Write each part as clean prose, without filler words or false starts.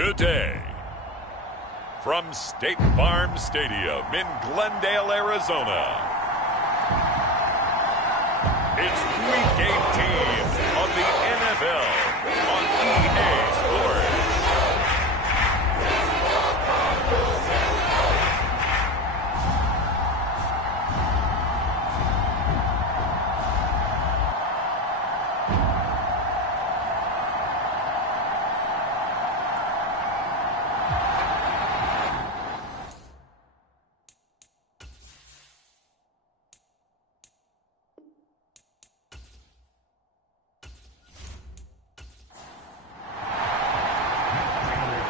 Today, from State Farm Stadium in Glendale, Arizona, it's Week 18 of the NFL on EA Sports.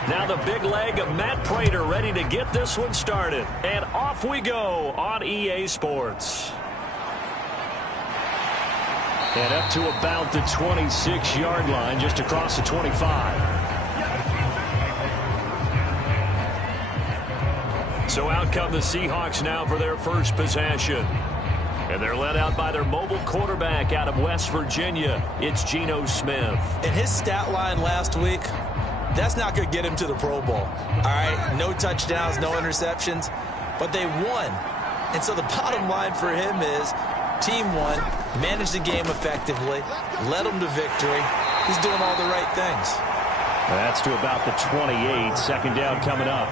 Now the big leg of Matt Prater ready to get this one started. And off we go on EA Sports. And up to about the 26-yard line, just across the 25. So out come the Seahawks now for their first possession. And they're led out by their mobile quarterback out of West Virginia. It's Geno Smith. And his stat line last week, that's not going to get him to the Pro Bowl. All right, no touchdowns, no interceptions, but they won. And so the bottom line for him is team won, managed the game effectively, led them to victory. He's doing all the right things. That's to about the 28. Second down coming up.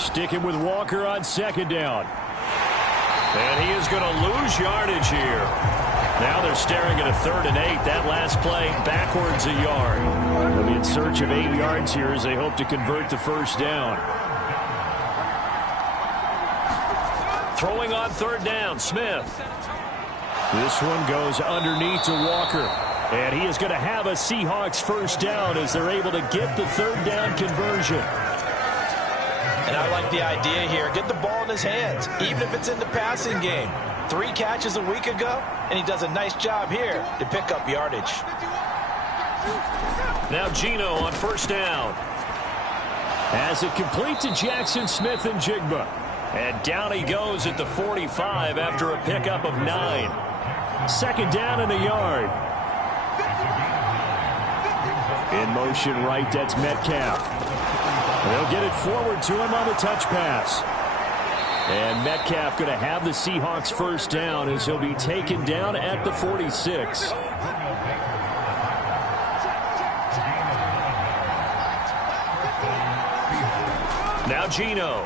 Sticking with Walker on second down. And he is going to lose yardage here. Now they're staring at a 3rd and 8. That last play backwards a yard. They'll be in search of 8 yards here as they hope to convert the first down. Throwing on 3rd down, Smith. This one goes underneath to Walker. And he is going to have a Seahawks first down as they're able to get the 3rd down conversion. And I like the idea here. Get the ball in his hands, even if it's in the passing game. 3 catches a week ago, and he does a nice job here to pick up yardage. Now Geno on first down. As it complete to Jackson Smith and Jigba. And down he goes at the 45 after a pickup of 9. Second down and a yard. In motion right, that's Metcalf. They'll get it forward to him on the touch pass. And Metcalf going to have the Seahawks first down as he'll be taken down at the 46. Now Geno.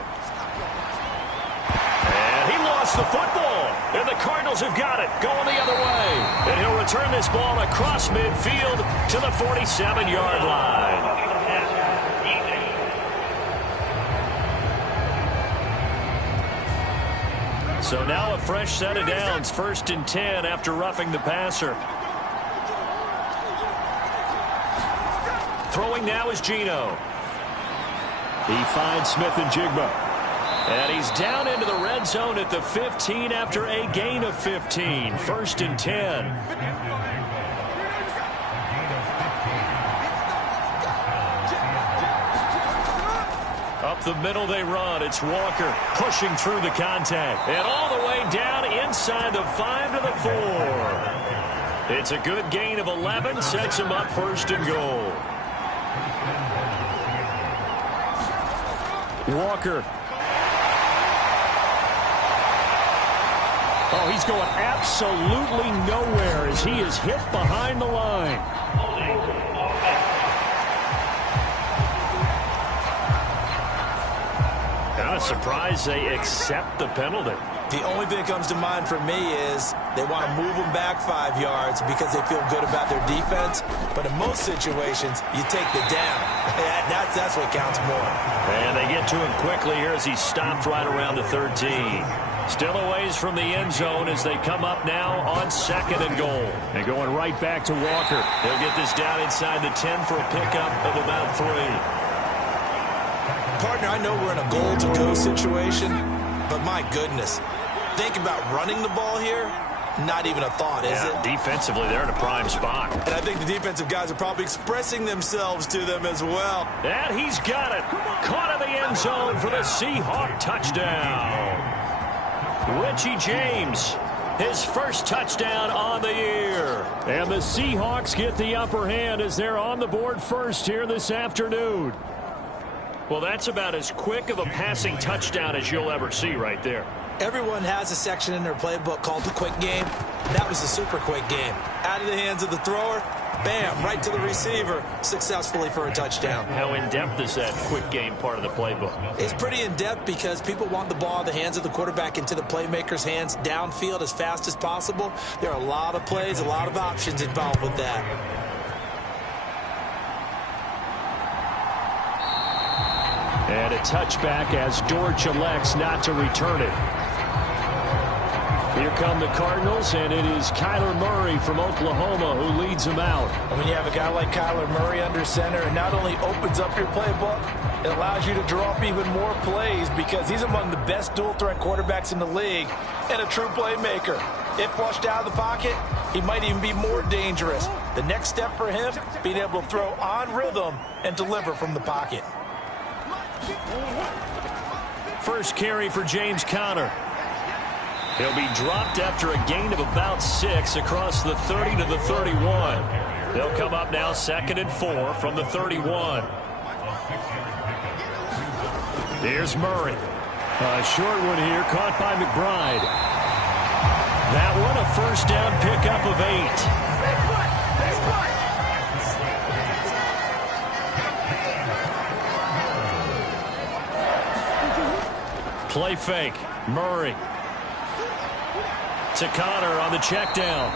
And he lost the football. And the Cardinals have got it, going the other way. And he'll return this ball across midfield to the 47-yard line. So now a fresh set of downs, 1st and 10 after roughing the passer. Throwing now is Geno. He finds Smith and Jigba. And he's down into the red zone at the 15 after a gain of 15. 1st and 10. Up the middle they run. It's Walker pushing through the contact. And all the way down inside the 5 to the 4. It's a good gain of 11. Sets him up 1st and goal. Walker. Oh, he's going absolutely nowhere as he is hit behind the line. Kind of surprised they accept the penalty. The only thing that comes to mind for me is they want to move them back 5 yards because they feel good about their defense. But in most situations, you take the down. That's what counts more. And they get to him quickly here as he stopped right around the 13. Still a ways from the end zone as they come up now on 2nd and goal. And going right back to Walker. They'll get this down inside the 10 for a pickup of about 3. Partner, I know we're in a goal-to-go situation, but my goodness, think about running the ball here. Not even a thought, is it? Defensively, they're in a prime spot. And I think the defensive guys are probably expressing themselves to them as well. And he's got it. Caught in the end zone for the Seahawk touchdown. Richie James his first touchdown on the year. And the Seahawks get the upper hand as they're on the board first here this afternoon. Well, that's about as quick of a passing touchdown as you'll ever see right there. Everyone has a section in their playbook called the quick game. That was a super quick game. Out of the hands of the thrower, bam, right to the receiver, successfully for a touchdown. How in-depth is that quick game part of the playbook? It's pretty in-depth because people want the ball in the hands of the quarterback into the playmaker's hands downfield as fast as possible. There are a lot of plays, a lot of options involved with that. And a touchback as Dortch elects not to return it. Here come the Cardinals, and it is Kyler Murray from Oklahoma who leads them out. And when you have a guy like Kyler Murray under center, it not only opens up your playbook, it allows you to draw up even more plays because he's among the best dual-threat quarterbacks in the league and a true playmaker. If flushed out of the pocket, he might even be more dangerous. The next step for him, being able to throw on rhythm and deliver from the pocket. First carry for James Conner. He'll be dropped after a gain of about 6 across the 30 to the 31. They'll come up now 2nd and 4 from the 31. Here's Murray. A short one here caught by McBride. That one a first down pickup of 8. Play fake. Murray. To Conner on the check down.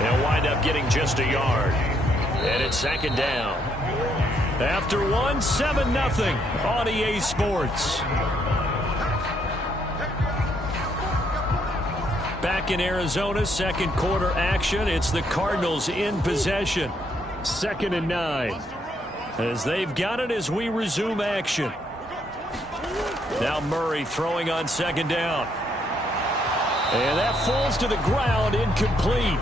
They'll wind up getting just a yard. And it's 2nd down. After one, 7-0 on EA Sports. Back in Arizona, 2nd quarter action. It's the Cardinals in possession. 2nd and 9. As they've got it as we resume action. Now Murray throwing on 2nd down. And that falls to the ground, incomplete.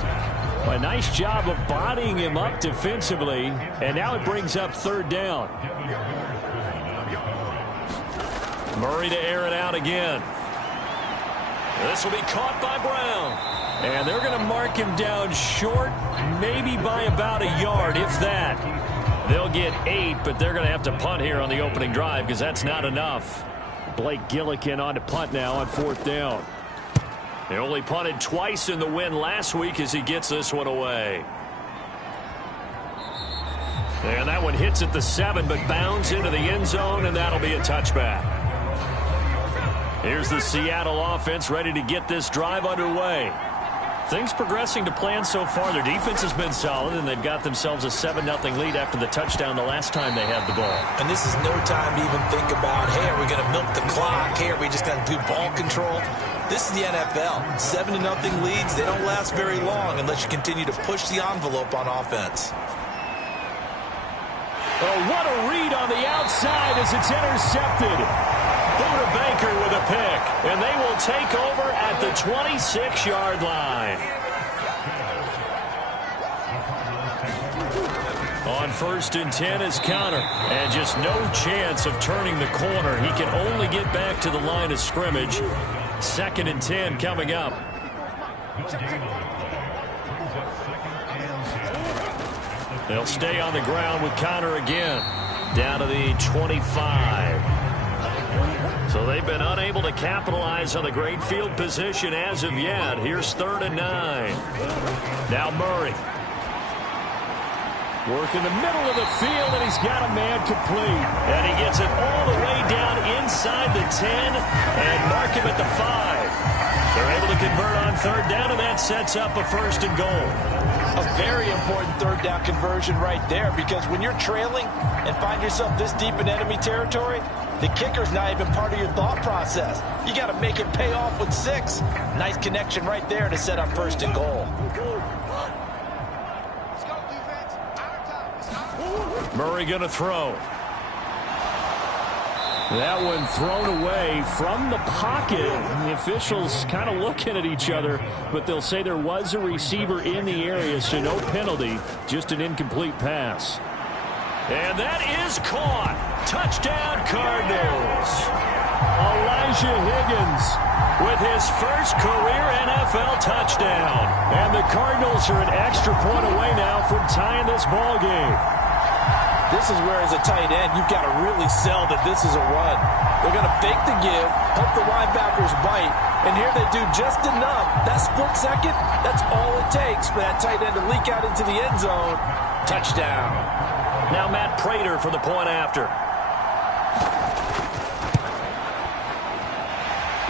A nice job of bodying him up defensively. And now it brings up 3rd down. Murray to air it out again. This will be caught by Brown. And they're going to mark him down short, maybe by about a yard, if that. They'll get 8, but they're going to have to punt here on the opening drive because that's not enough. Blake Gillikin on to punt now on 4th down. He only punted twice in the win last week as he gets this one away. And that one hits at the 7, but bounds into the end zone, and that'll be a touchback. Here's the Seattle offense ready to get this drive underway. Things progressing to plan so far. Their defense has been solid, and they've got themselves a 7-0 lead after the touchdown the last time they had the ball. And this is no time to even think about, hey, are we going to milk the clock? Hey, are we just going to do ball control? This is the NFL. 7-0 leads, they don't last very long unless you continue to push the envelope on offense. Oh, what a read on the outside as it's intercepted. Buda Baker with a pick, and they will take over at the 26-yard line. On 1st and 10 is Conner, and just no chance of turning the corner. He can only get back to the line of scrimmage. 2nd and 10 coming up. They'll stay on the ground with Conner again. Down to the 25. So they've been unable to capitalize on the great field position as of yet. Here's 3rd and 9. Now Murray. Work in the middle of the field, and he's got a man complete. And he gets it all the way down inside the 10 and mark him at the 5. They're able to convert on 3rd down, and that sets up a 1st and goal. A very important 3rd down conversion right there, because when you're trailing and find yourself this deep in enemy territory, the kicker's not even part of your thought process. You got to make it pay off with 6. Nice connection right there to set up 1st and goal. Murray going to throw. That one thrown away from the pocket. The officials kind of looking at each other, but they'll say there was a receiver in the area, so no penalty, just an incomplete pass. And that is caught. Touchdown, Cardinals. Elijah Higgins with his first career NFL touchdown. And the Cardinals are an extra point away now from tying this ball game. This is where, as a tight end, you've got to really sell that this is a run. They're going to fake the give, hope the linebackers bite, and here they do just enough. That split second, that's all it takes for that tight end to leak out into the end zone. Touchdown. Now Matt Prater for the point after.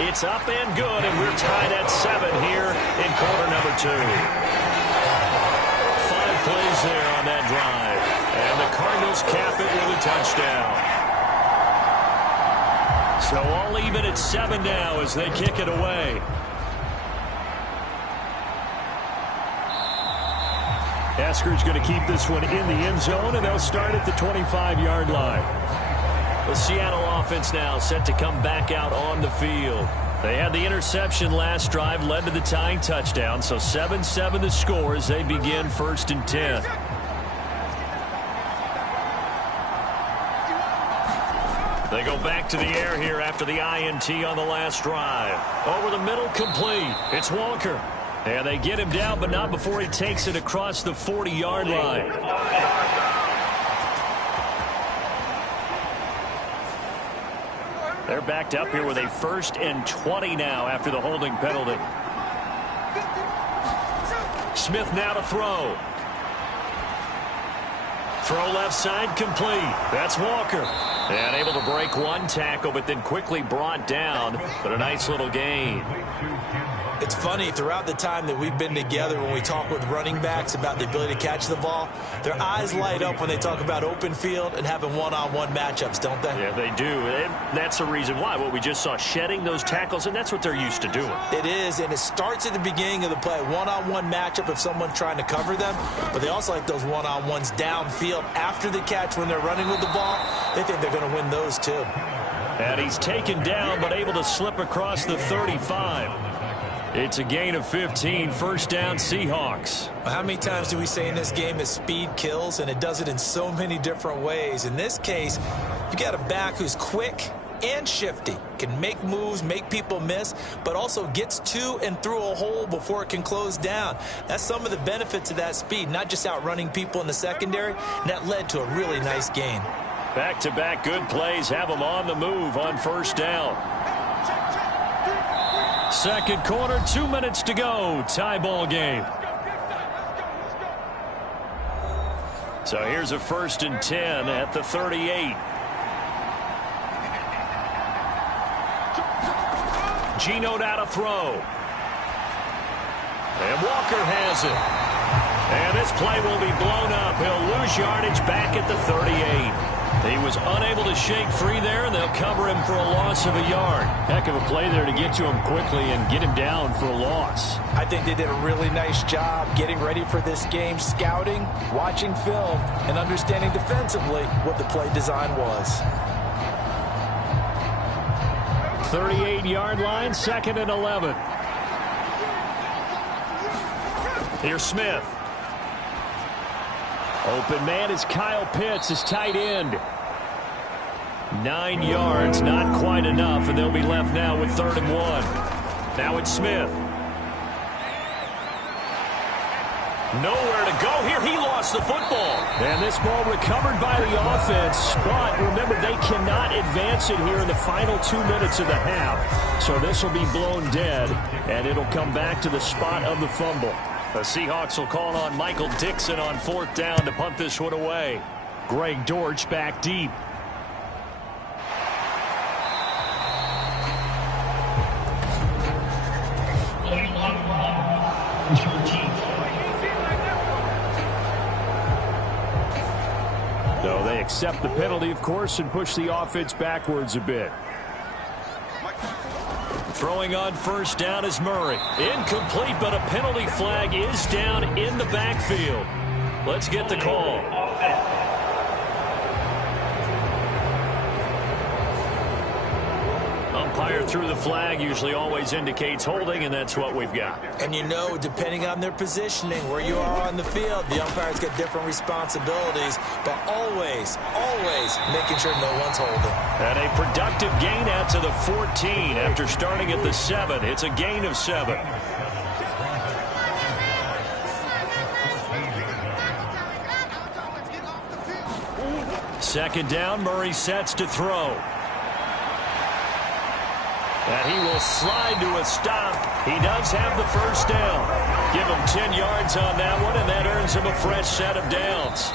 It's up and good, and we're tied at 7 here in quarter number 2. 5 plays there on that drive. And the Cardinals cap it with a touchdown. So all even at 7 now as they kick it away. Esker's going to keep this one in the end zone, and they'll start at the 25-yard line. The Seattle offense now set to come back out on the field. They had the interception last drive, led to the tying touchdown, so 7-7 the score as they begin 1st and 10. They go back to the air here after the INT on the last drive. Over the middle, complete. It's Walker. And they get him down, but not before he takes it across the 40-yard line. They're backed up here with a 1st and 20 now after the holding penalty. Smith now to throw. Throw left side, complete. That's Walker. And able to break one tackle, but then quickly brought down. But a nice little gain. It's funny, throughout the time that we've been together, when we talk with running backs about the ability to catch the ball, their eyes light up when they talk about open field and having one-on-one matchups, don't they? Yeah, they do. And that's the reason why. What we just saw, shedding those tackles, and that's what they're used to doing. It is, and it starts at the beginning of the play. One-on-one matchup if someone's trying to cover them, but they also like those one-on-ones downfield after the catch when they're running with the ball. They think they're going to win those too. And he's taken down, but able to slip across the 35. It's a gain of 15, 1st down Seahawks. How many times do we say in this game that speed kills, and it does it in so many different ways? In this case, you got a back who's quick and shifty, can make moves, make people miss, but also gets to and through a hole before it can close down. That's some of the benefits of that speed, not just outrunning people in the secondary, and that led to a really nice gain. Back-to-back good plays have them on the move on 1st down. Second quarter, 2 minutes to go. Tie ball game. So here's a 1st and 10 at the 38. Geno now to throw. And Walker has it. And this play will be blown up. He'll lose yardage back at the 38. He was unable to shake free there, and they'll cover him for a loss of a yard. Heck of a play there to get to him quickly and get him down for a loss. I think they did a really nice job getting ready for this game, scouting, watching film, and understanding defensively what the play design was. 38-yard line, 2nd and 11. Here's Smith. Open man is Kyle Pitts, his tight end. 9 yards, not quite enough, and they'll be left now with 3rd and 1. Now it's Smith. Nowhere to go here. He lost the football. And this ball recovered by the offense. But remember, they cannot advance it here in the final 2 minutes of the half. So this will be blown dead, and it'll come back to the spot of the fumble. The Seahawks will call on Michael Dixon on 4th down to punt this one away. Greg Dortch back deep. So they accept the penalty, of course, and push the offense backwards a bit. Throwing on 1st down is Murray. Incomplete, but a penalty flag is down in the backfield. Let's get the call. umpire threw the flag. Usually always indicates holding, and that's what we've got. And you know, depending on their positioning, where you are on the field, the umpires get different responsibilities, but always, always making sure no one's holding. And a productive gain out to the 14 after starting at the 7. It's a gain of 7. Second down, Murray sets to throw. And he will slide to a stop. He does have the first down. Give him 10 yards on that one, and that earns him a fresh set of downs.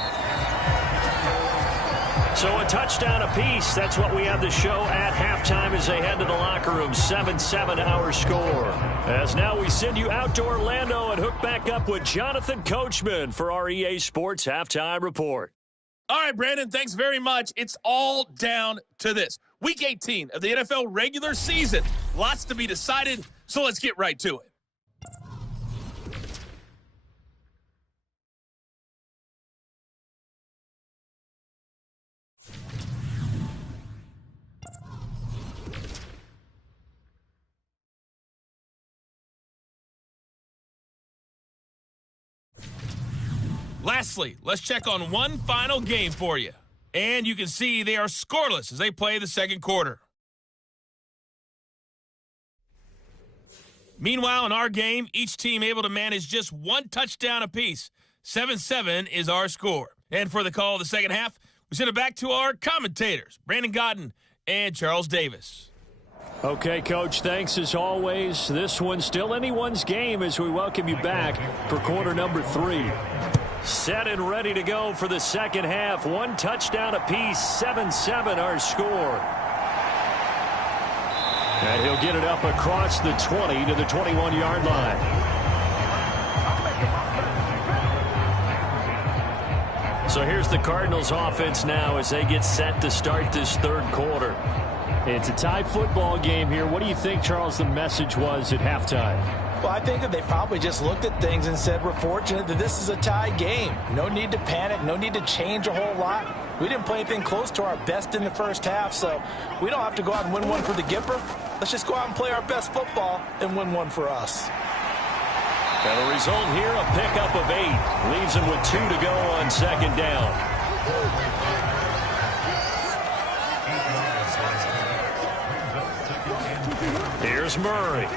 So a touchdown apiece. That's what we have to show at halftime as they head to the locker room. 7-7 our score. As now we send you out to Orlando and hook back up with Jonathan Coachman for our EA Sports Halftime Report. All right, Brandon, thanks very much. It's all down to this. Week 18 of the NFL regular season. Lots to be decided, so let's get right to it. Lastly, let's check on one final game for you. And you can see they are scoreless as they play the second quarter. Meanwhile, in our game, each team able to manage just one touchdown apiece. 7-7 is our score. And for the call of the second half, we send it back to our commentators, Brandon Godden and Charles Davis. Okay, Coach, thanks as always. This one's still anyone's game as we welcome you back for quarter number 3. Set and ready to go for the second half. One touchdown apiece, 7-7 our score. And he'll get it up across the 20 to the 21-yard line. So here's the Cardinals offense now as they get set to start this third quarter. It's a tie football game here. What do you think, Charles, the message was at halftime? Well, I think that they probably just looked at things and said, we're fortunate that this is a tie game. No need to panic. No need to change a whole lot. We didn't play anything close to our best in the first half, so we don't have to go out and win one for the Gipper. Let's just go out and play our best football and win one for us. And the result here, a pickup of 8. Leaves him with 2 to go on second down. Here's Murray.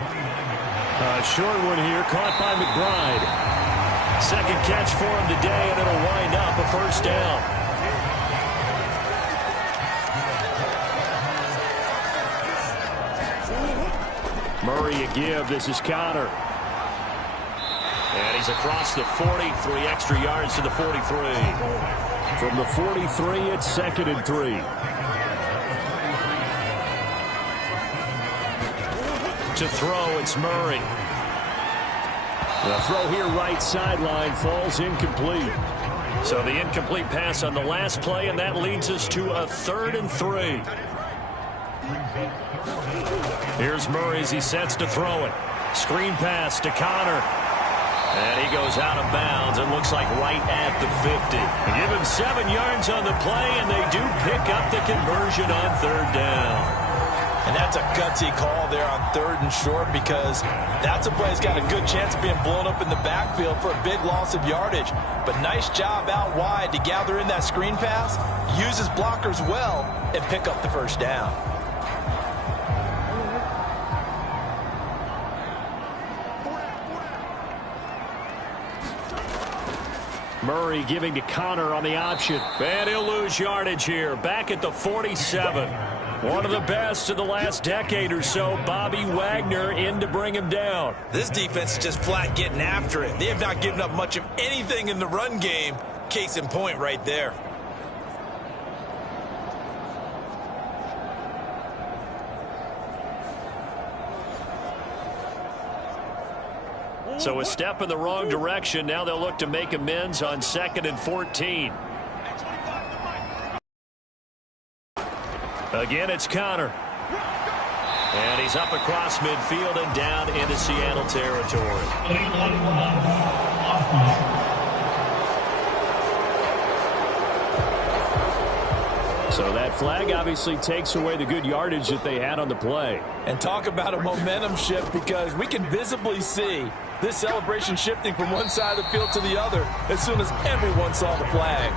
A short one here, caught by McBride. Second catch for him today, and it'll wind up a first down. Murray a give. This is Connor. And he's across the 40, 3 extra yards to the 43. From the 43, it's 2nd and 3. To throw, it's Murray. The throw here right sideline falls incomplete. So the incomplete pass on the last play, and that leads us to a 3rd and 3. Here's Murray as he sets to throw it. Screen pass to Connor. And he goes out of bounds. It looks like right at the 50. They give him 7 yards on the play, and they do pick up the conversion on 3rd down. And that's a gutsy call there on 3rd and short, because that's a play that's got a good chance of being blown up in the backfield for a big loss of yardage. But nice job out wide to gather in that screen pass, use his blockers well, and pick up the first down. Murray giving to Connor on the option. And he'll lose yardage here. Back at the 47. One of the best of the last decade or so. Bobby Wagner in to bring him down. This defense is just flat getting after it. They have not given up much of anything in the run game. Case in point right there. So a step in the wrong direction. Now they'll look to make amends on 2nd and 14. Again, it's Connor. And he's up across midfield and down into Seattle territory. So that flag obviously takes away the good yardage that they had on the play. And talk about a momentum shift, because we can visibly see this celebration shifting from one side of the field to the other as soon as everyone saw the flag.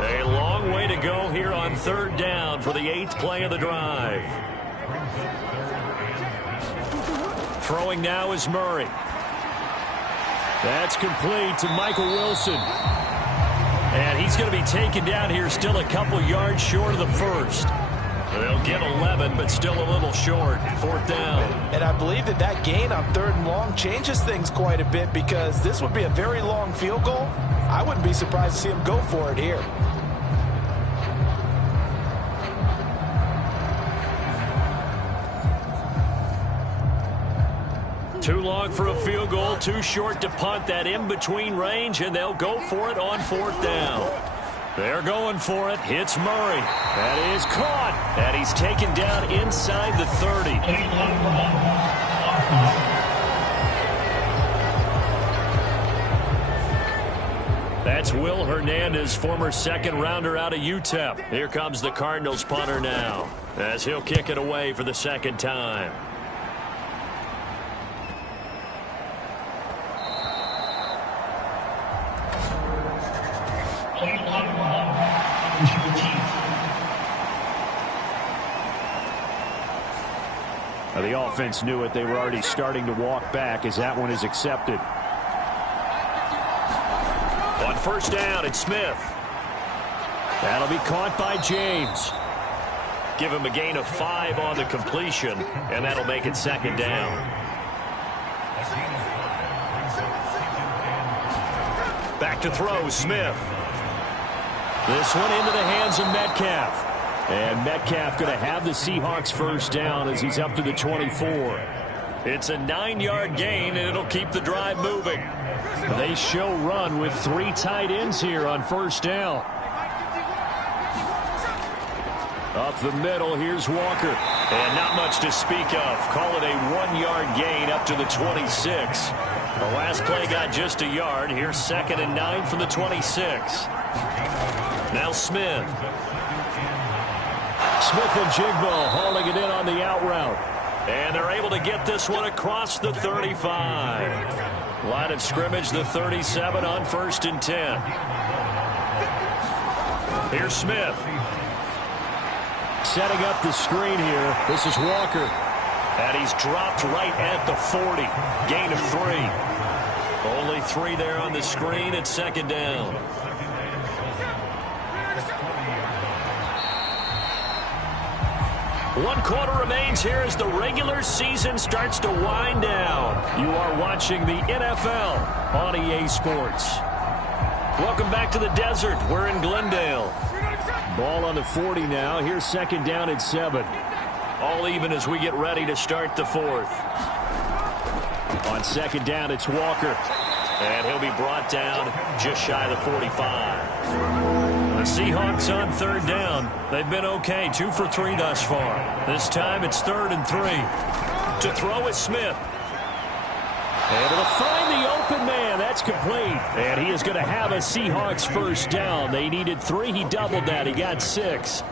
A long way to go here on 3rd down for the 8th play of the drive. Throwing now is Murray. That's complete to Michael Wilson. And he's going to be taken down here, still a couple yards short of the first. They'll get 11, but still a little short. 4th down. And I believe that gain on 3rd and long changes things quite a bit, because this would be a very long field goal. I wouldn't be surprised to see him go for it here. Too long for a field goal, too short to punt. That in-between range, and they'll go for it on 4th down. They're going for it. Hits Murray. That is caught. And he's taken down inside the 30. That's Will Hernandez, former 2nd rounder out of UTEP. Here comes the Cardinals punter now, as he'll kick it away for the 2nd time. The offense knew it. They were already starting to walk back as that one is accepted. On 1st down, it's Smith. That'll be caught by James. Give him a gain of 5 on the completion, and that'll make it 2nd down. Back to throw, Smith. This one into the hands of Metcalf. And Metcalf going to have the Seahawks 1st down as he's up to the 24. It's a 9-yard gain, and it'll keep the drive moving. They show run with 3 tight ends here on 1st down. Up the middle, here's Walker. And not much to speak of. Call it a 1-yard gain up to the 26. The last play got just a yard. Here's 2nd and 9 from the 26. Now Smith. Smith and Jigbo hauling it in on the out route. And they're able to get this one across the 35. Line of scrimmage, the 37 on 1st and 10. Here's Smith. Setting up the screen here. This is Walker. And he's dropped right at the 40. Gain of 3. Only 3 there on the screen at 2nd down. One quarter remains here as the regular season starts to wind down. You are watching the NFL on EA Sports. Welcome back to the desert. We're in Glendale. Ball on the 40 now. Here's 2nd down and 7. All even as we get ready to start the 4th. On 2nd down, it's Walker. And he'll be brought down just shy of the 45. The Seahawks on 3rd down. They've been okay. 2 for 3 thus far. This time it's 3rd and 3. To throw is Smith. Able to find the open man. That's complete. And he is going to have a Seahawks 1st down. They needed 3. He doubled that. He got 6.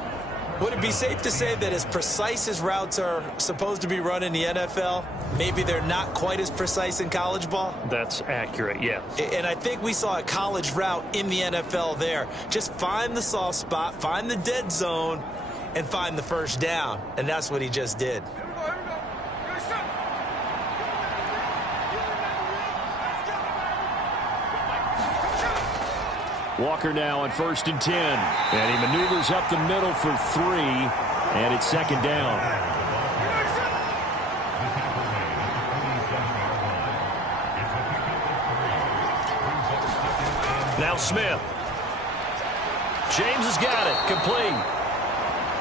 Would it be safe to say that as precise as routes are supposed to be run in the NFL, maybe they're not quite as precise in college ball? That's accurate, yes. And I think we saw a college route in the NFL there. Just find the soft spot, find the dead zone, and find the 1st down. And that's what he just did. Walker now on 1st and 10. And he maneuvers up the middle for 3. And it's 2nd down. Now Smith. James has got it. Complete.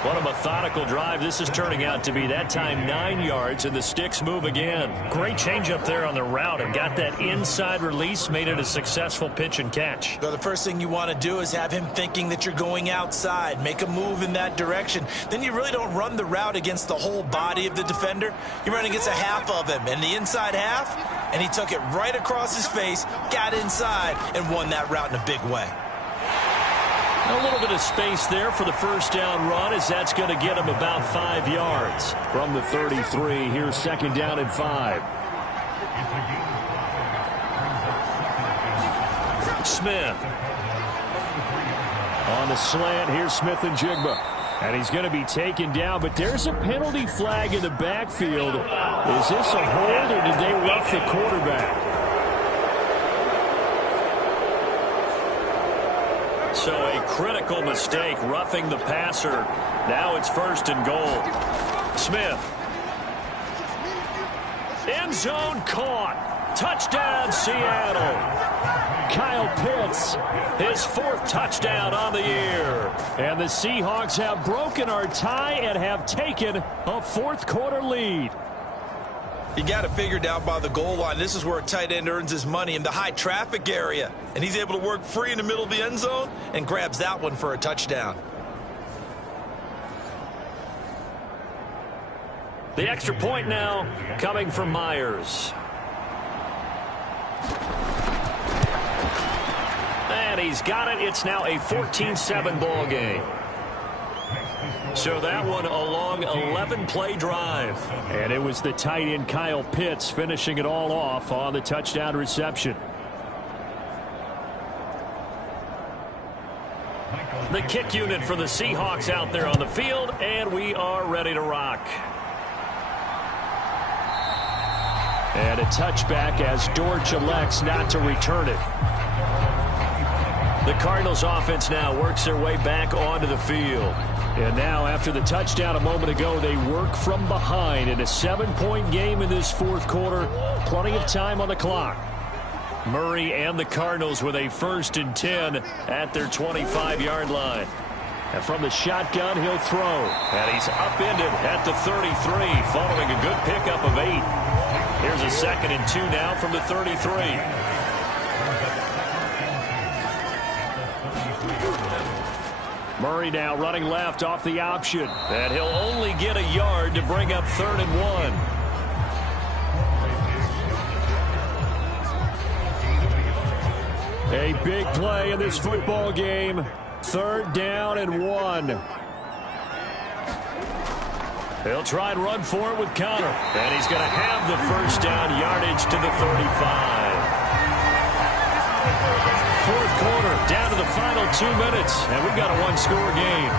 What a methodical drive this is turning out to be. That time 9 yards, and the sticks move again. Great change up there on the route and got that inside release, made it a successful pitch and catch. So the first thing you want to do is have him thinking that you're going outside, make a move in that direction. Then you really don't run the route against the whole body of the defender. You run against a half of him, and the inside half, and he took it right across his face, got inside, and won that route in a big way. A little bit of space there for the first down run, as that's going to get him about 5 yards. From the 33, here's second down and 5. Smith. On the slant, here's Smith and Jigba. And he's going to be taken down, but there's a penalty flag in the backfield. Is this a hold, or did they rough the quarterback? So a critical mistake, roughing the passer. Now it's first and goal. Smith. End zone caught. Touchdown, Seattle. Kyle Pitts, his 4th touchdown on the year. And the Seahawks have broken our tie and have taken a 4th quarter lead. You got it figured out by the goal line. This is where a tight end earns his money, in the high traffic area. And he's able to work free in the middle of the end zone and grabs that one for a touchdown. The extra point now coming from Myers. And he's got it. It's now a 14-7 ball game. So that one a long 11-play drive. And it was the tight end Kyle Pitts finishing it all off on the touchdown reception. The kick unit for the Seahawks out there on the field, and we are ready to rock. And a touchback as Dortch elects not to return it. The Cardinals offense now works their way back onto the field. And now, after the touchdown a moment ago, they work from behind in a 7-point game in this 4th quarter. Plenty of time on the clock. Murray and the Cardinals with a 1st and 10 at their 25-yard line. And from the shotgun, he'll throw. And he's upended at the 33, following a good pickup of 8. Here's a 2nd and 2 now from the 33. Murray now running left off the option. And he'll only get a yard to bring up 3rd and 1. A big play in this football game. 3rd down and 1. He'll try and run for it with Connor. And he's going to have the first down yardage to the 35. 4th quarter, down to the final 2 minutes, and we've got a 1-score game.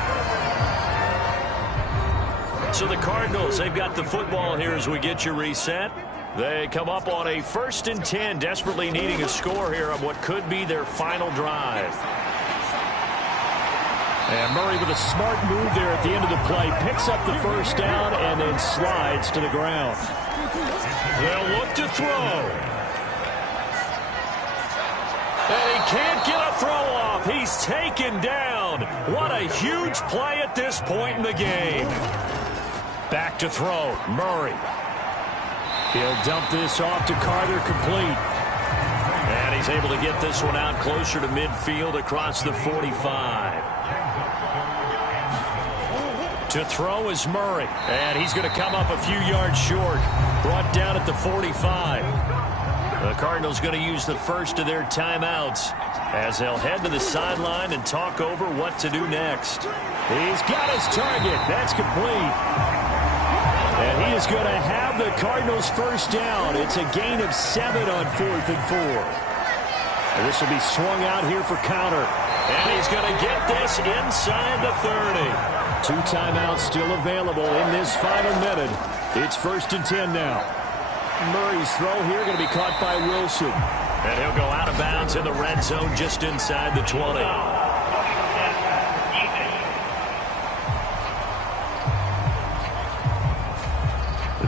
So the Cardinals, they've got the football here as we get you reset. They come up on a 1st and 10, desperately needing a score here on what could be their final drive. And Murray with a smart move there at the end of the play, picks up the first down and then slides to the ground. They'll look to throw. And he can't get a throw off. He's taken down. What a huge play at this point in the game. Back to throw. Murray. He'll dump this off to Carter, complete. And he's able to get this one out closer to midfield across the 45. To throw is Murray. And he's going to come up a few yards short. Brought down at the 45. The Cardinals going to use the first of their timeouts as they'll head to the sideline and talk over what to do next. He's got his target. That's complete. And he is going to have the Cardinals first down. It's a gain of 7 on 4th and 4. And this will be swung out here for counter. And he's going to get this inside the 30. 2 timeouts still available in this final minute. It's 1st and 10 now. Murray's throw here going to be caught by Wilson. And he'll go out of bounds in the red zone just inside the 20.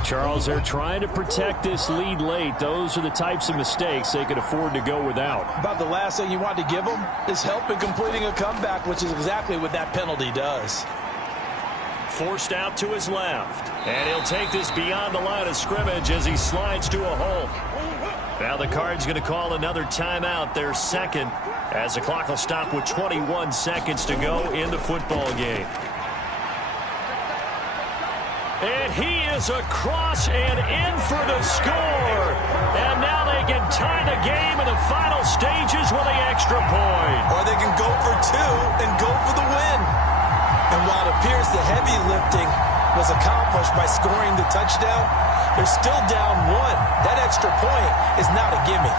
Charles, they're trying to protect this lead late. Those are the types of mistakes they could afford to go without. About the last thing you want to give them is help in completing a comeback, which is exactly what that penalty does. Forced out to his left. And he'll take this beyond the line of scrimmage as he slides to a hole. Now the Cards going to call another timeout, their 2nd, as the clock will stop with 21 seconds to go in the football game. And he is across and in for the score. And now they can tie the game in the final stages with the extra point. Or they can go for two and go for the win. And while it appears the heavy lifting was accomplished by scoring the touchdown, they're still down one. That extra point is not a gimme.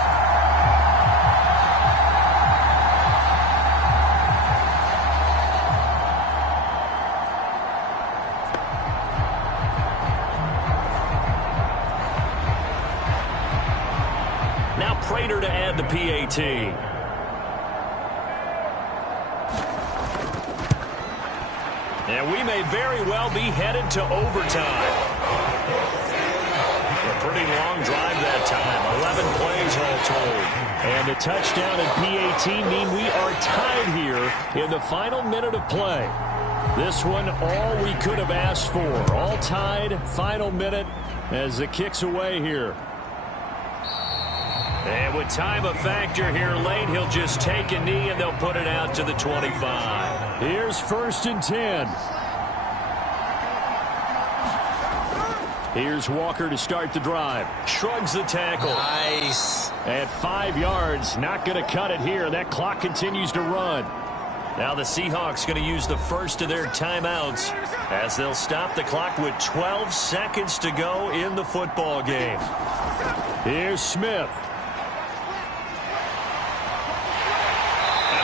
To add the PAT. And we may very well be headed to overtime. A pretty long drive that time. 11 plays all told. And the touchdown and PAT mean we are tied here in the final minute of play. This one, all we could have asked for. All tied, final minute as the kick's away here. And with time a factor here late, he'll just take a knee and they'll put it out to the 25. Here's 1st and 10. Here's Walker to start the drive. Shrugs the tackle. Nice. At 5 yards, not going to cut it here. That clock continues to run. Now the Seahawks going to use the first of their timeouts as they'll stop the clock with 12 seconds to go in the football game. Here's Smith.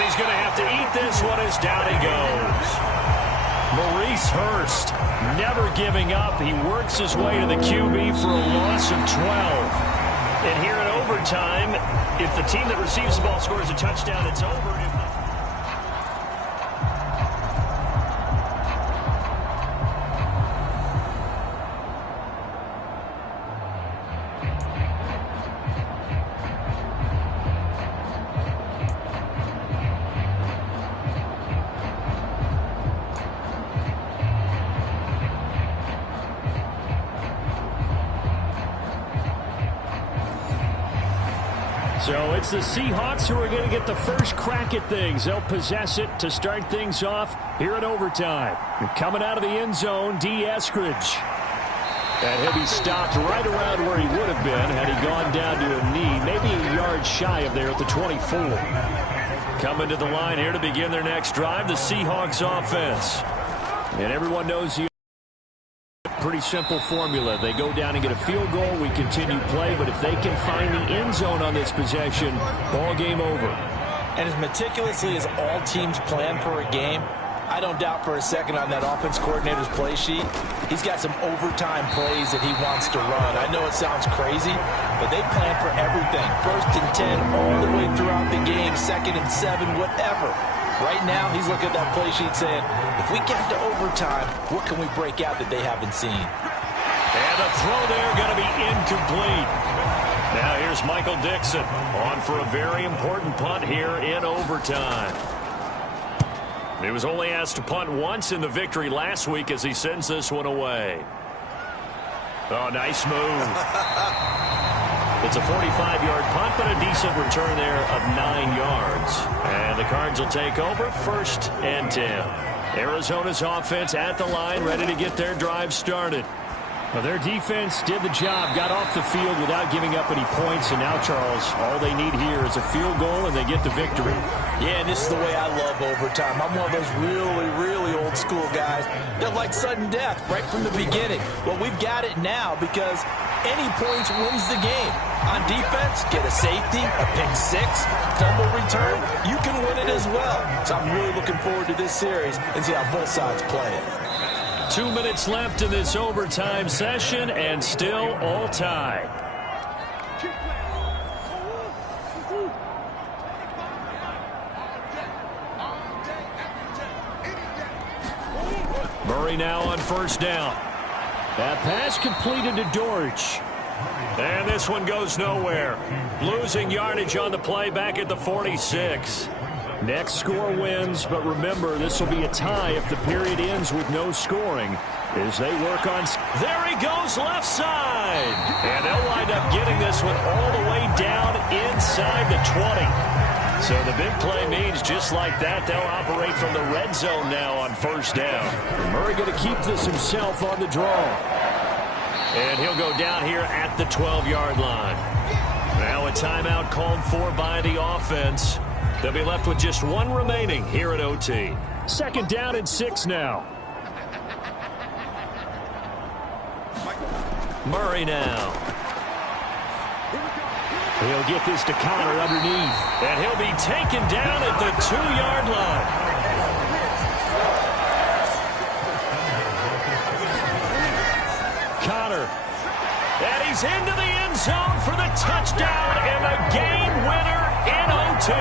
He's going to have to eat this one as down he goes. Maurice Hurst never giving up. He works his way to the QB for a loss of 12. And here in overtime, if the team that receives the ball scores a touchdown, it's over. So it's the Seahawks who are going to get the first crack at things. They'll possess it to start things off here in overtime. And coming out of the end zone, D. Eskridge. That he'll be stopped right around where he would have been had he gone down to a knee, maybe a yard shy of there at the 24. Coming to the line here to begin their next drive, the Seahawks offense. And everyone knows the pretty simple formula. They go down and get a field goal, we continue play, but if they can find the end zone on this possession, ball game over. And as meticulously as all teams plan for a game, I don't doubt for a second on that offense coordinator's play sheet, he's got some overtime plays that he wants to run. I know it sounds crazy, but they plan for everything. 1st and 10 all the way throughout the game, 2nd and 7, whatever. Right now, he's looking at that play sheet saying, if we get to overtime, what can we break out that they haven't seen? And the throw there going to be incomplete. Now here's Michael Dixon on for a very important punt here in overtime. He was only asked to punt once in the victory last week as he sends this one away. Oh, nice move. It's a 45-yard punt, but a decent return there of 9 yards. And the Cards will take over 1st and 10. Arizona's offense at the line, ready to get their drive started. Well, their defense did the job, got off the field without giving up any points, and now, Charles, all they need here is a field goal, and they get the victory. Yeah, and this is the way I love overtime. I'm one of those really, really old school guys that like sudden death right from the beginning. Well, we've got it now because any points wins the game. On defense, get a safety, a pick six, fumble return, you can win it as well. So I'm really looking forward to this series and see how both sides play it. 2 minutes left in this overtime session, and still all tied. Murray now on 1st down. That pass completed to Dortch. And this one goes nowhere. Losing yardage on the play back at the 46. Next score wins, but remember, this will be a tie if the period ends with no scoring as they work on. There he goes, left side. And they'll wind up getting this one all the way down inside the 20. So the big play means just like that, they'll operate from the red zone now on first down. Murray going to keep this himself on the draw. And he'll go down here at the 12-yard line. Now a timeout called for by the offense. They'll be left with just one remaining here at OT. 2nd down and 6 now. Murray now. He'll get this to Connor underneath. And he'll be taken down at the 2-yard line. Connor. And he's into the end zone for the touchdown and a game winner in OT.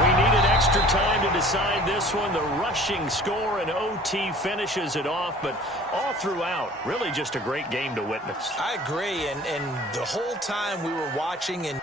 We needed extra time to decide this one. The rushing score in OT finishes it off, but all throughout, really just a great game to witness. I agree, and the whole time we were watching and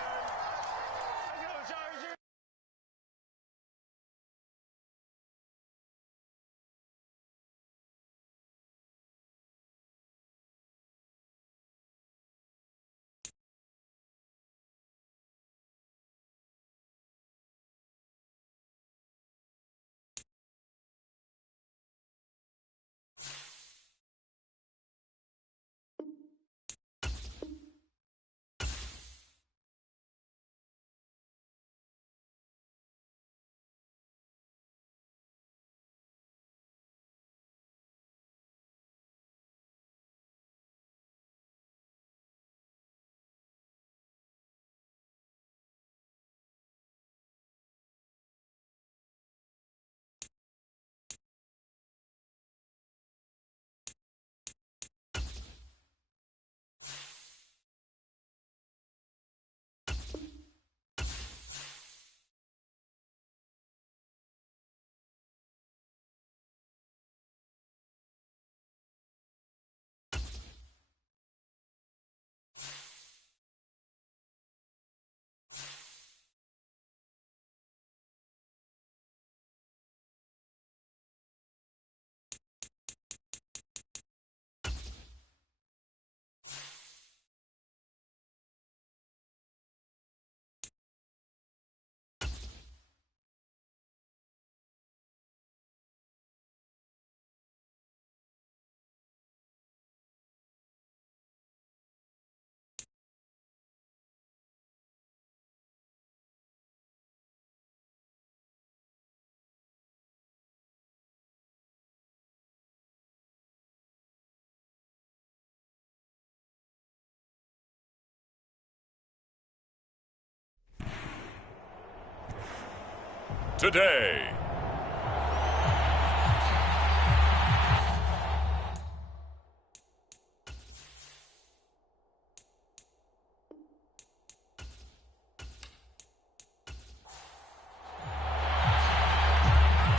today.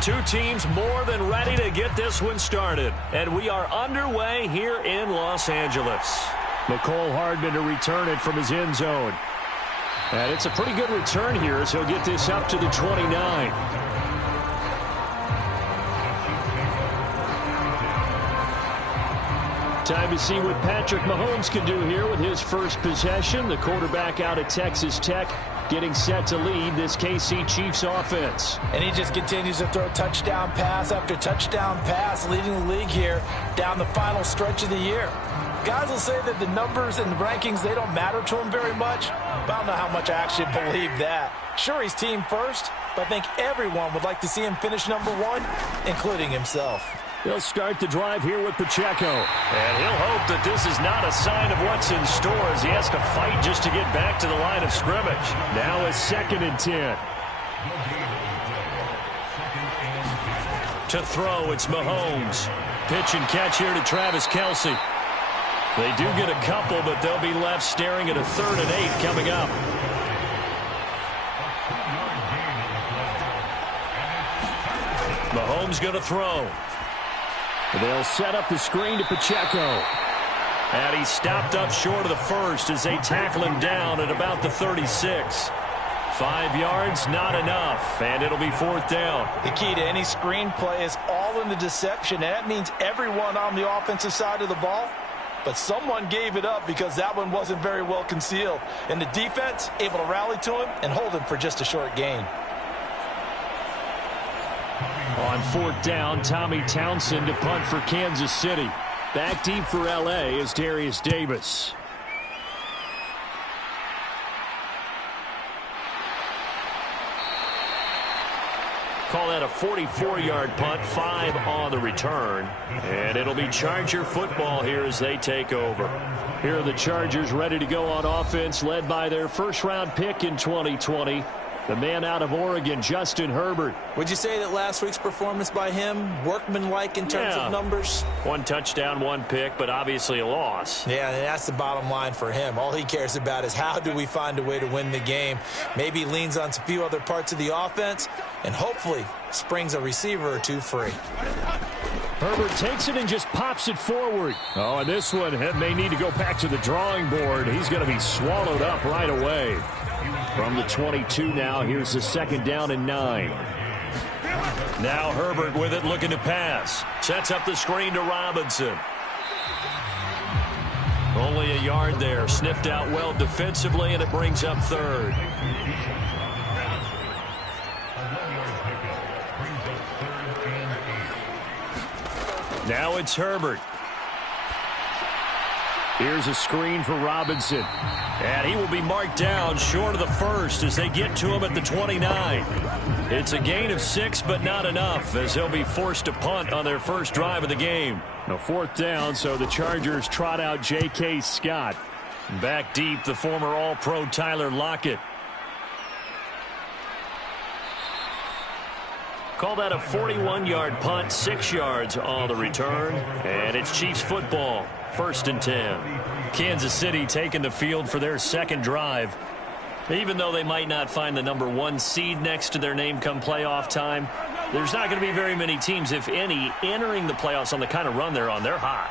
Two teams more than ready to get this one started. And we are underway here in Los Angeles. McCole Hardman to return it from his end zone. And it's a pretty good return here as he'll get this up to the 29. Time to see what Patrick Mahomes can do here with his first possession. The quarterback out of Texas Tech getting set to lead this KC Chiefs offense. And he just continues to throw touchdown pass after touchdown pass, leading the league here down the final stretch of the year. Guys will say that the numbers and the rankings, they don't matter to him very much, but I don't know how much I actually believe that. Sure, he's team first, but I think everyone would like to see him finish #1, including himself. He'll start the drive here with Pacheco. And he'll hope that this is not a sign of what's in store as he has to fight just to get back to the line of scrimmage. Now a 2nd and 10. To throw, it's Mahomes. Pitch and catch here to Travis Kelce. They do get a couple, but they'll be left staring at a 3rd and 8 coming up. Mahomes going to throw. They'll set up the screen to Pacheco. And he stopped up short of the first as they tackle him down at about the 36. 5 yards, not enough, and it'll be 4th down. The key to any screen play is all in the deception, and that means everyone on the offensive side of the ball but someone gave it up because that one wasn't very well concealed. And the defense able to rally to him and hold him for just a short gain. On fourth down, Tommy Townsend to punt for Kansas City. Back deep for L.A. is Darius Davis. Call that a 44-yard punt, 5 on the return. And it'll be Charger football here as they take over. Here are the Chargers ready to go on offense, led by their first-round pick in 2020. The man out of Oregon, Justin Herbert. Would you say that last week's performance by him, workmanlike in terms of numbers? 1 touchdown, 1 pick, but obviously a loss. Yeah, and that's the bottom line for him. All he cares about is how do we find a way to win the game. Maybe leans on a few other parts of the offense, and hopefully springs a receiver or two free. Herbert takes it and just pops it forward. Oh, and this one may need to go back to the drawing board. He's going to be swallowed up right away. From the 22 now, here's the 2nd down and 9. Now Herbert with it, looking to pass. Sets up the screen to Robinson. Only a yard there. Sniffed out well defensively, and it brings up 3rd. Now it's Herbert. Here's a screen for Robinson. And he will be marked down short of the first as they get to him at the 29. It's a gain of 6, but not enough, as he'll be forced to punt on their first drive of the game. Now 4th down, so the Chargers trot out J.K. Scott. Back deep, the former All-Pro Tyler Lockett. Call that a 41-yard punt, 6 yards on the return. And it's Chiefs football, 1st and 10. Kansas City taking the field for their 2nd drive. Even though they might not find the number 1 seed next to their name come playoff time, there's not going to be very many teams, if any, entering the playoffs on the kind of run they're on. They're hot.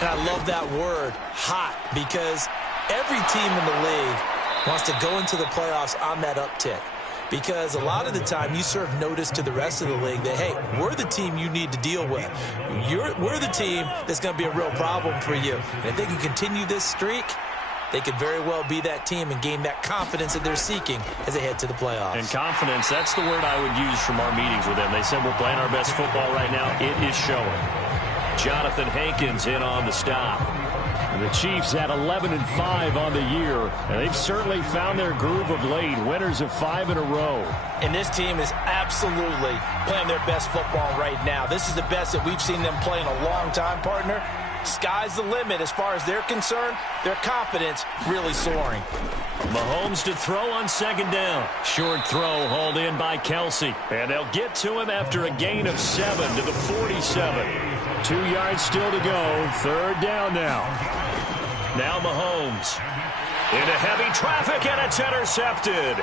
And I love that word, hot, because every team in the league wants to go into the playoffs on that uptick. Because a lot of the time you serve notice to the rest of the league that, hey, we're the team you need to deal with. We're the team that's going to be a real problem for you. And if they can continue this streak, they could very well be that team and gain that confidence that they're seeking as they head to the playoffs. And confidence, that's the word I would use from our meetings with them. They said we're playing our best football right now. It is showing. Jonathan Hankins in on the stop. The Chiefs at 11-5 on the year, and they've certainly found their groove of late, winners of 5 in a row. And this team is absolutely playing their best football right now. This is the best that we've seen them play in a long time, partner. Sky's the limit as far as they're concerned. Their confidence really soaring. Mahomes to throw on 2nd down. Short throw hauled in by Kelsey. And they'll get to him after a gain of 7 to the 47. 2 yards still to go. 3rd down now. Now Mahomes. Into heavy traffic, and it's intercepted.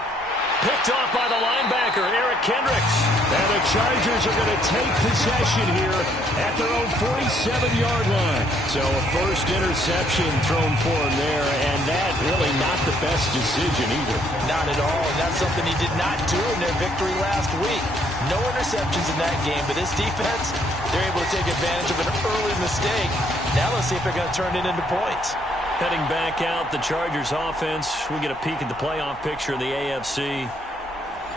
Picked off by the linebacker, Eric Kendricks. And the Chargers are going to take possession here at their own 47-yard line. So a first interception thrown for him there, and that really not the best decision either. Not at all, and that's something he did not do in their victory last week. No interceptions in that game, but this defense, they're able to take advantage of an early mistake. Now let's see if they're going to turn it into points. Heading back out, the Chargers offense. We get a peek at the playoff picture of the AFC.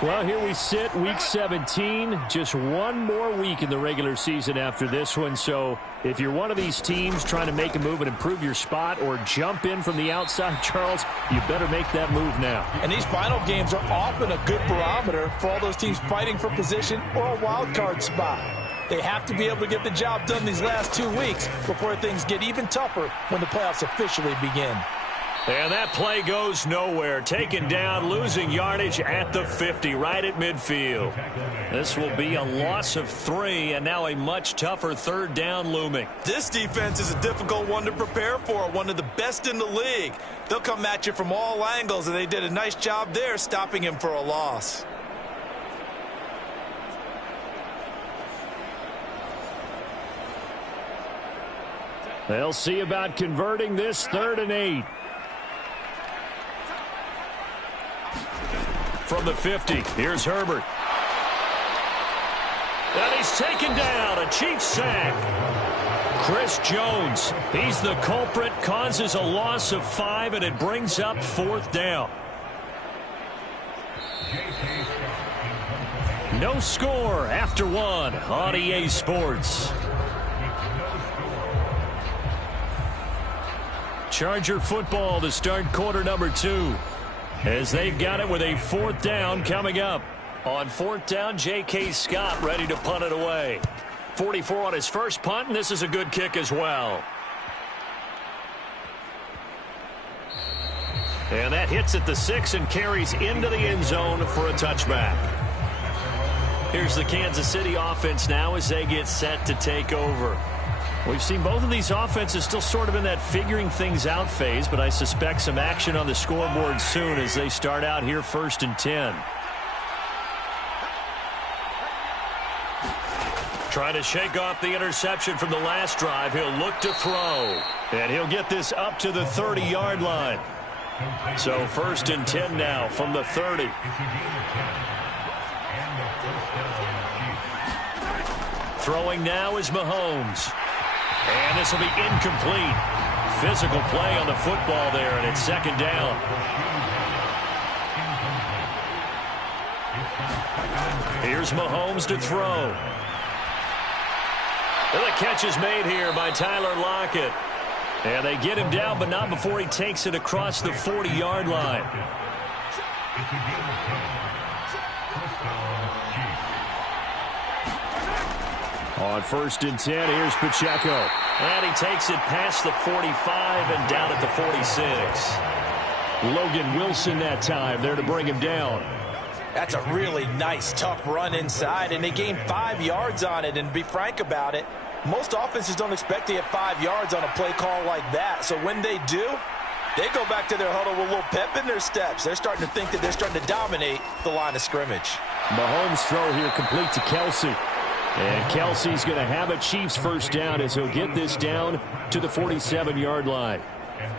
Well, here we sit, Week 17. Just one more week in the regular season after this one. So if you're one of these teams trying to make a move and improve your spot or jump in from the outside, Charles, you better make that move now. And these final games are often a good barometer for all those teams fighting for position or a wild card spot. They have to be able to get the job done these last 2 weeks before things get even tougher when the playoffs officially begin. And that play goes nowhere. Taken down, losing yardage at the 50, right at midfield. This will be a loss of 3, and now a much tougher 3rd down looming. This defense is a difficult one to prepare for, one of the best in the league. They'll come at you from all angles, and they did a nice job there stopping him for a loss. They'll see about converting this 3rd and 8. From the 50, here's Herbert. And he's taken down, a Chiefs sack. Chris Jones, he's the culprit, causes a loss of 5, and it brings up 4th down. No score after 1 on EA Sports. Charger football to start quarter number 2, as they've got it with a 4th down coming up. On 4th down, J.K. Scott ready to punt it away. 44 on his first punt, and this is a good kick as well. And that hits at the 6 and carries into the end zone for a touchback. Here's the Kansas City offense now as they get set to take over. We've seen both of these offenses still sort of in that figuring things out phase, but I suspect some action on the scoreboard soon as they start out here 1st and 10. Trying to shake off the interception from the last drive. He'll look to throw. And he'll get this up to the 30-yard line. So 1st and 10 now from the 30. Throwing now is Mahomes. And this will be incomplete. Physical play on the football there, and it's 2nd down. Here's Mahomes to throw. And the catch is made here by Tyler Lockett. And they get him down, but not before he takes it across the 40-yard line. On 1st and 10, here's Pacheco. And he takes it past the 45 and down at the 46. Logan Wilson that time there to bring him down. That's a really nice, tough run inside, and they gained 5 yards on it. And to be frank about it, most offenses don't expect to get 5 yards on a play call like that. So when they do, they go back to their huddle with a little pep in their steps. They're starting to think that they're starting to dominate the line of scrimmage. Mahomes' throw here complete to Kelsey. And Kelsey's going to have a Chiefs 1st down as he'll get this down to the 47-yard line.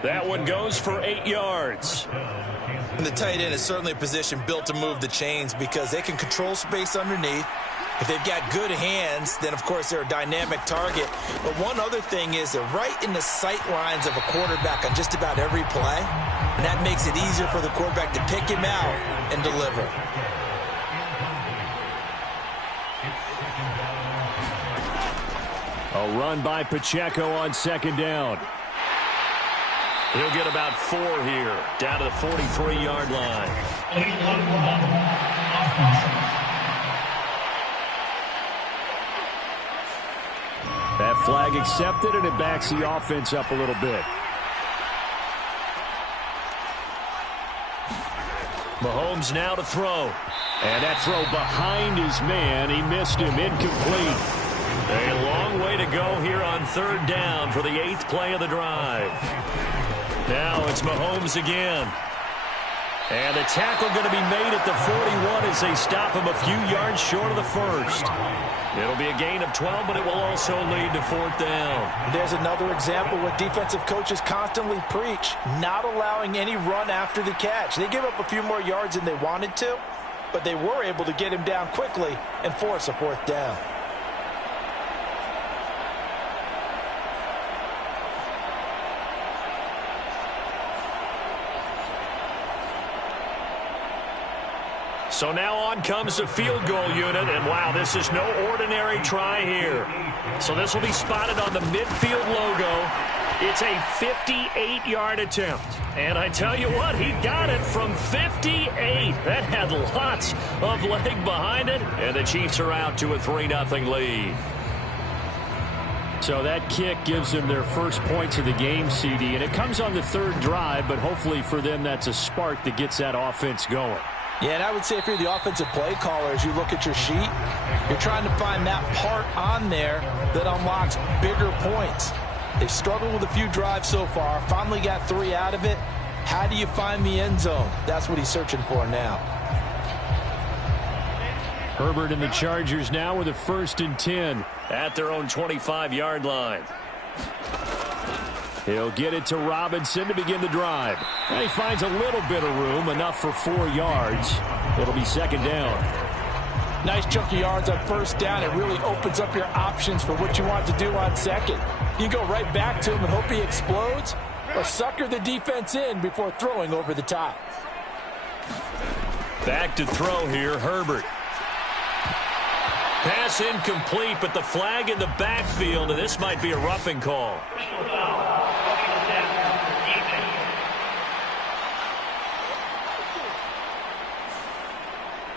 That one goes for 8 yards. And the tight end is certainly a position built to move the chains because they can control space underneath. If they've got good hands, then, of course, they're a dynamic target. But one other thing is they're right in the sight lines of a quarterback on just about every play. And that makes it easier for the quarterback to pick him out and deliver. A run by Pacheco on 2nd down. He'll get about 4 here, down to the 43-yard line. That flag accepted, and it backs the offense up a little bit. Mahomes now to throw. And that throw behind his man. He missed him, incomplete. A long way to go here on 3rd down for the 8th play of the drive. Now it's Mahomes again. And the tackle going to be made at the 41 as they stop him a few yards short of the 1st. It'll be a gain of 12, but it will also lead to 4th down. There's another example what defensive coaches constantly preach, not allowing any run after the catch. They give up a few more yards than they wanted to, but they were able to get him down quickly and force a 4th down. So now on comes the field goal unit, and wow, this is no ordinary try here. So this will be spotted on the midfield logo. It's a 58-yard attempt. And I tell you what, he got it from 58. That had lots of leg behind it, and the Chiefs are out to a 3-0 lead. So that kick gives them their first points of the game, CD, and it comes on the 3rd drive, but hopefully for them that's a spark that gets that offense going. Yeah, and I would say if you're the offensive play caller, as you look at your sheet, you're trying to find that part on there that unlocks bigger points. They've struggled with a few drives so far, finally got 3 out of it. How do you find the end zone? That's what he's searching for now. Herbert and the Chargers now with a 1st and 10 at their own 25-yard line. He'll get it to Robinson to begin the drive. And he finds a little bit of room, enough for 4 yards. It'll be 2nd down. nice chunk of yards on first down. It really opens up your options for what you want to do on second. You go right back to him and hope he explodes, or sucker the defense in before throwing over the top. Back to throw here, Herbert. Pass incomplete, but the flag in the backfield, and this might be a roughing call.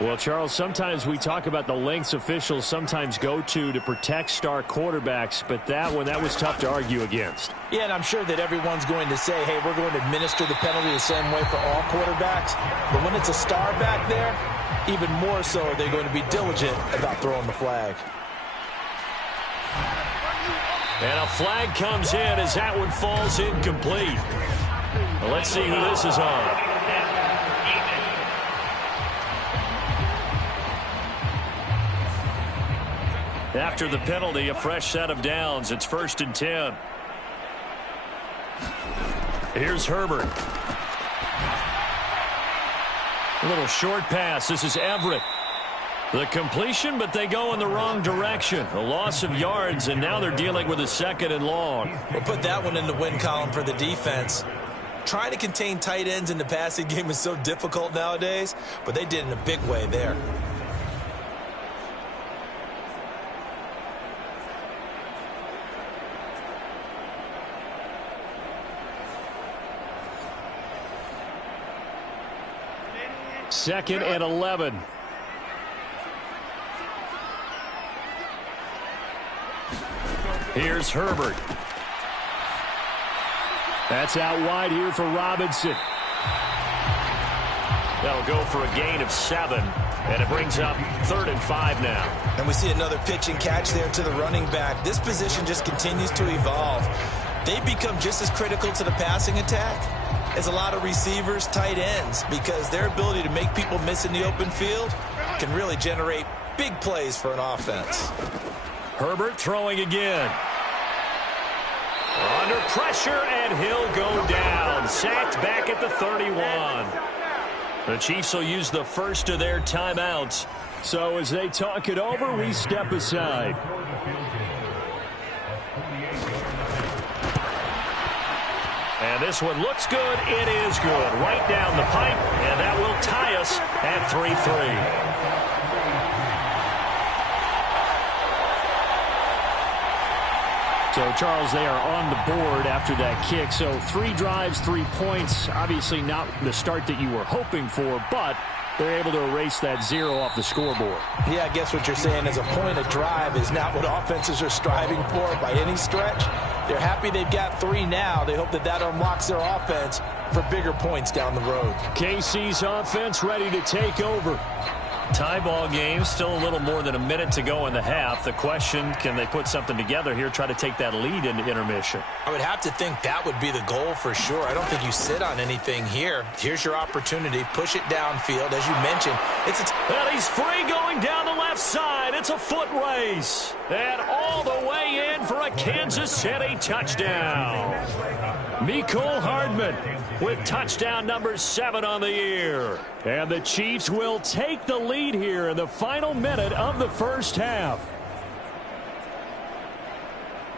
Well, Charles, sometimes we talk about the lengths officials sometimes go to protect star quarterbacks, but that was tough to argue against. Yeah, and I'm sure that everyone's going to say, hey, we're going to administer the penalty the same way for all quarterbacks. But when it's a star back there, even more so are they going to be diligent about throwing the flag. And a flag comes in as that one falls incomplete. Well, let's see who this is on. After the penalty, a fresh set of downs. It's 1st and 10. Here's Herbert. A little short pass. This is Everett. The completion, but they go in the wrong direction. A loss of yards, and now they're dealing with a 2nd and long. We'll put that one in the win column for the defense. Trying to contain tight ends in the passing game is so difficult nowadays, but they did in a big way there. Second and 11. Here's Herbert. That's out wide here for Robinson. That'll go for a gain of 7, and it brings up 3rd and 5 now. And we see another pitch and catch there to the running back. This position just continues to evolve. They become just as critical to the passing attack as a lot of receivers, tight ends, because their ability to make people miss in the open field can really generate big plays for an offense. Herbert throwing again. Under pressure, and he'll go down. Sacked back at the 31. The Chiefs will use the first of their timeouts. So as they talk it over, we step aside. And this one looks good. It is good. Right down the pipe, and that will tie us at 3-3. So, Charles, they are on the board after that kick. So 3 drives, 3 points. Obviously not the start that you were hoping for, but they're able to erase that 0 off the scoreboard. Yeah, I guess what you're saying is a point of drive is not what offenses are striving for by any stretch. They're happy they've got 3 now. They hope that that unlocks their offense for bigger points down the road. KC's offense ready to take over. Tie ball game, still a little more than a minute to go in the half. The question, can they put something together here, try to take that lead into intermission? I would have to think that would be the goal for sure. I don't think you sit on anything here. Here's your opportunity. Push it downfield. As you mentioned, and he's free going down the left side. It's a foot race. And all the way in for a Kansas City touchdown. Mecole Hardman with touchdown number 7 on the year. And the Chiefs will take the lead here in the final minute of the first half.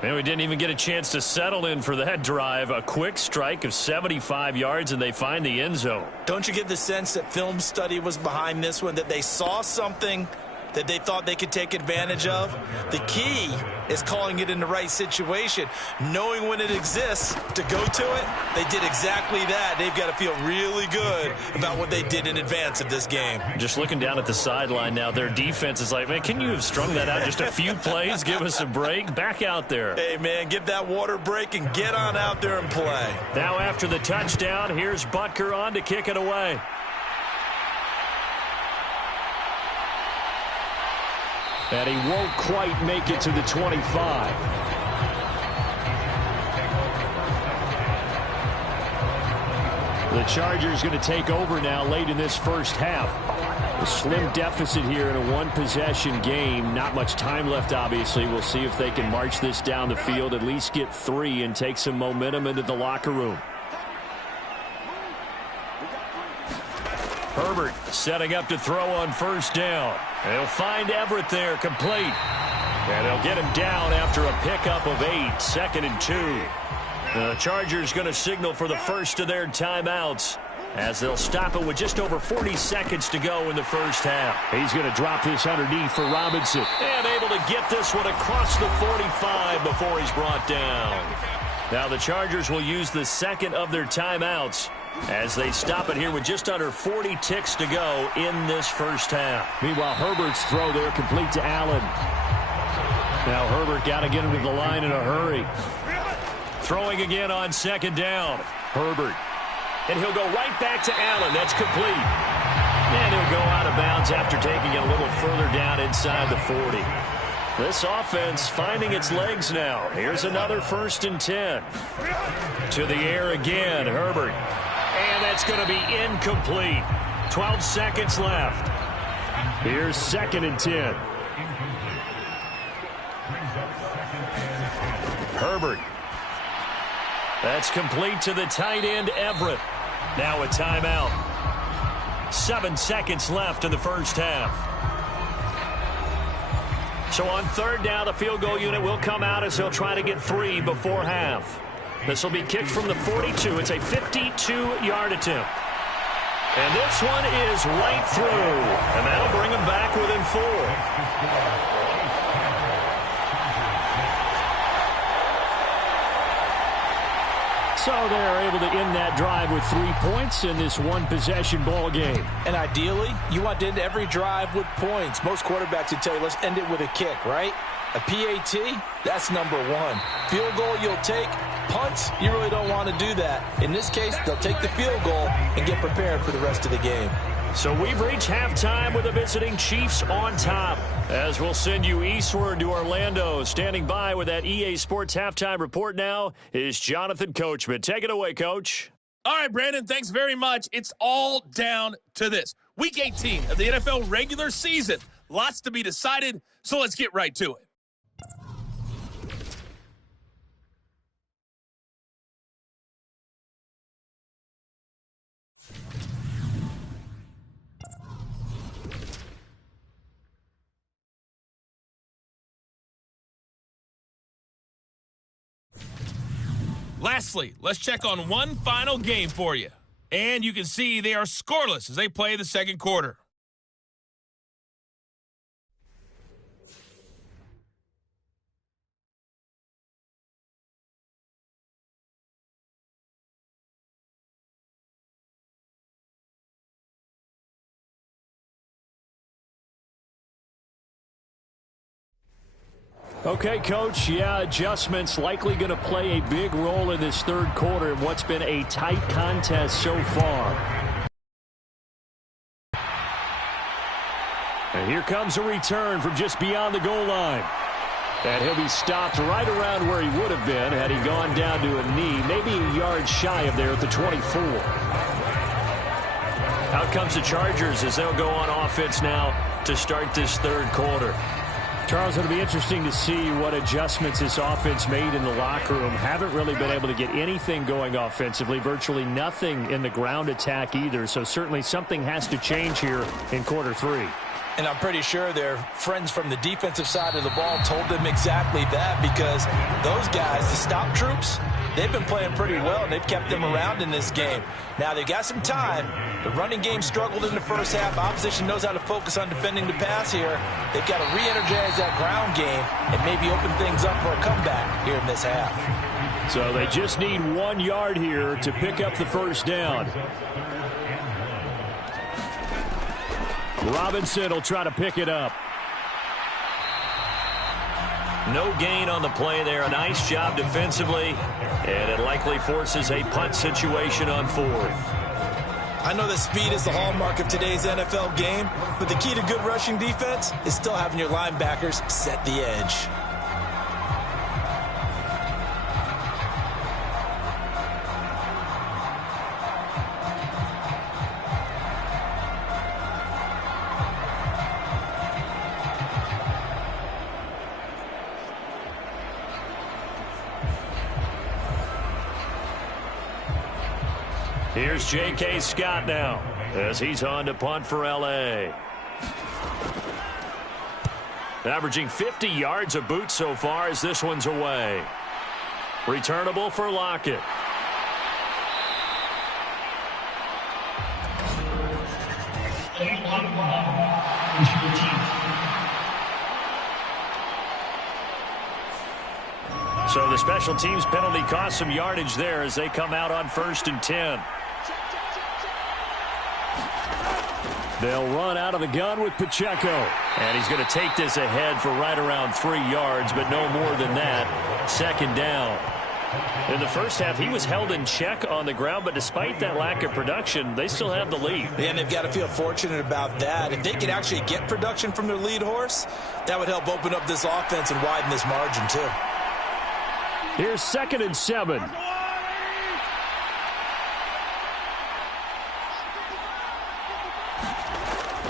And we didn't even get a chance to settle in for that drive. A quick strike of 75 yards, and they find the end zone. Don't you get the sense that film study was behind this one, that they saw something that they thought they could take advantage of? The key is calling it in the right situation, knowing when it exists to go to it. They did exactly that. They've got to feel really good about what they did in advance of this game. Just looking down at the sideline now, their defense is like, man, can you have strung that out just a few plays? Give us a break. Back out there. Hey, man, give that water break and get on out there and play. Now after the touchdown, here's Butker on to kick it away. And he won't quite make it to the 25. The Chargers going to take over now late in this first half. A slim deficit here in a one-possession game. Not much time left, obviously. We'll see if they can march this down the field, at least get 3 and take some momentum into the locker room. Herbert setting up to throw on first down. They'll find Everett there, complete. And they'll get him down after a pickup of 8, 2nd and 2. The Chargers going to signal for the first of their timeouts as they'll stop it with just over 40 seconds to go in the first half. He's going to drop this underneath for Robinson. And able to get this one across the 45 before he's brought down. Now the Chargers will use the second of their timeouts as they stop it here with just under 40 ticks to go in this first half. Meanwhile, Herbert's throw there complete to Allen. Now Herbert got to get him to the line in a hurry. Throwing again on 2nd down. Herbert. And he'll go right back to Allen. That's complete. And he'll go out of bounds after taking it a little further down inside the 40. This offense finding its legs now. Here's another 1st and 10. To the air again, Herbert. And that's going to be incomplete. 12 seconds left. Here's 2nd and 10. Herbert. That's complete to the tight end, Everett. Now a timeout. 7 seconds left in the first half. So on 3rd down, the field goal unit will come out as they'll try to get 3 before half. This will be kicked from the 42. It's a 52-yard attempt. And this one is right through. And that'll bring them back within 4. So they're able to end that drive with 3 points in this one-possession ball game. And ideally, you want to end every drive with points. Most quarterbacks would tell you, let's end it with a kick, right? A PAT, that's number 1. Field goal you'll take. Punts, you really don't want to do that. In this case, they'll take the field goal and get prepared for the rest of the game. So we've reached halftime with the visiting Chiefs on top. As we'll send you eastward to Orlando. Standing by with that EA Sports halftime report now is Jonathan Coachman. Take it away, Coach. All right, Brandon, thanks very much. It's all down to this. Week 18 of the NFL regular season. Lots to be decided, so let's get right to it. Lastly, let's check on one final game for you. And you can see they are scoreless as they play the second quarter. Okay, Coach, adjustments likely going to play a big role in this third quarter in what's been a tight contest so far. And here comes a return from just beyond the goal line. And he'll be stopped right around where he would have been had he gone down to a knee, maybe a yard shy of there at the 24. Out comes the Chargers as they'll go on offense now to start this third quarter. Charles, it'll be interesting to see what adjustments this offense made in the locker room. Haven't really been able to get anything going offensively, virtually nothing in the ground attack either. So certainly something has to change here in quarter 3. And I'm pretty sure their friends from the defensive side of the ball told them exactly that, because those guys, the stop troops, they've been playing pretty well. They've kept them around in this game. Now, they've got some time. The running game struggled in the first half. Opposition knows how to focus on defending the pass here. They've got to re-energize that ground game and maybe open things up for a comeback here in this half. So they just need 1 yard here to pick up the first down. Robinson will try to pick it up. No gain on the play there. A nice job defensively. And it likely forces a punt situation on 4th. I know that speed is the hallmark of today's NFL game, but the key to good rushing defense is still having your linebackers set the edge. Here's J.K. Scott now. as he's on to punt for L.A. Averaging 50 yards a boot so far as this one's away. Returnable for Lockett. So the special teams penalty cost some yardage there as they come out on 1st and 10. They'll run out of the gun with Pacheco. And he's going to take this ahead for right around 3 yards, but no more than that. 2nd down. In the first half, he was held in check on the ground, but despite that lack of production, they still have the lead. And they've got to feel fortunate about that. If they could actually get production from their lead horse, that would help open up this offense and widen this margin, too. Here's 2nd and 7.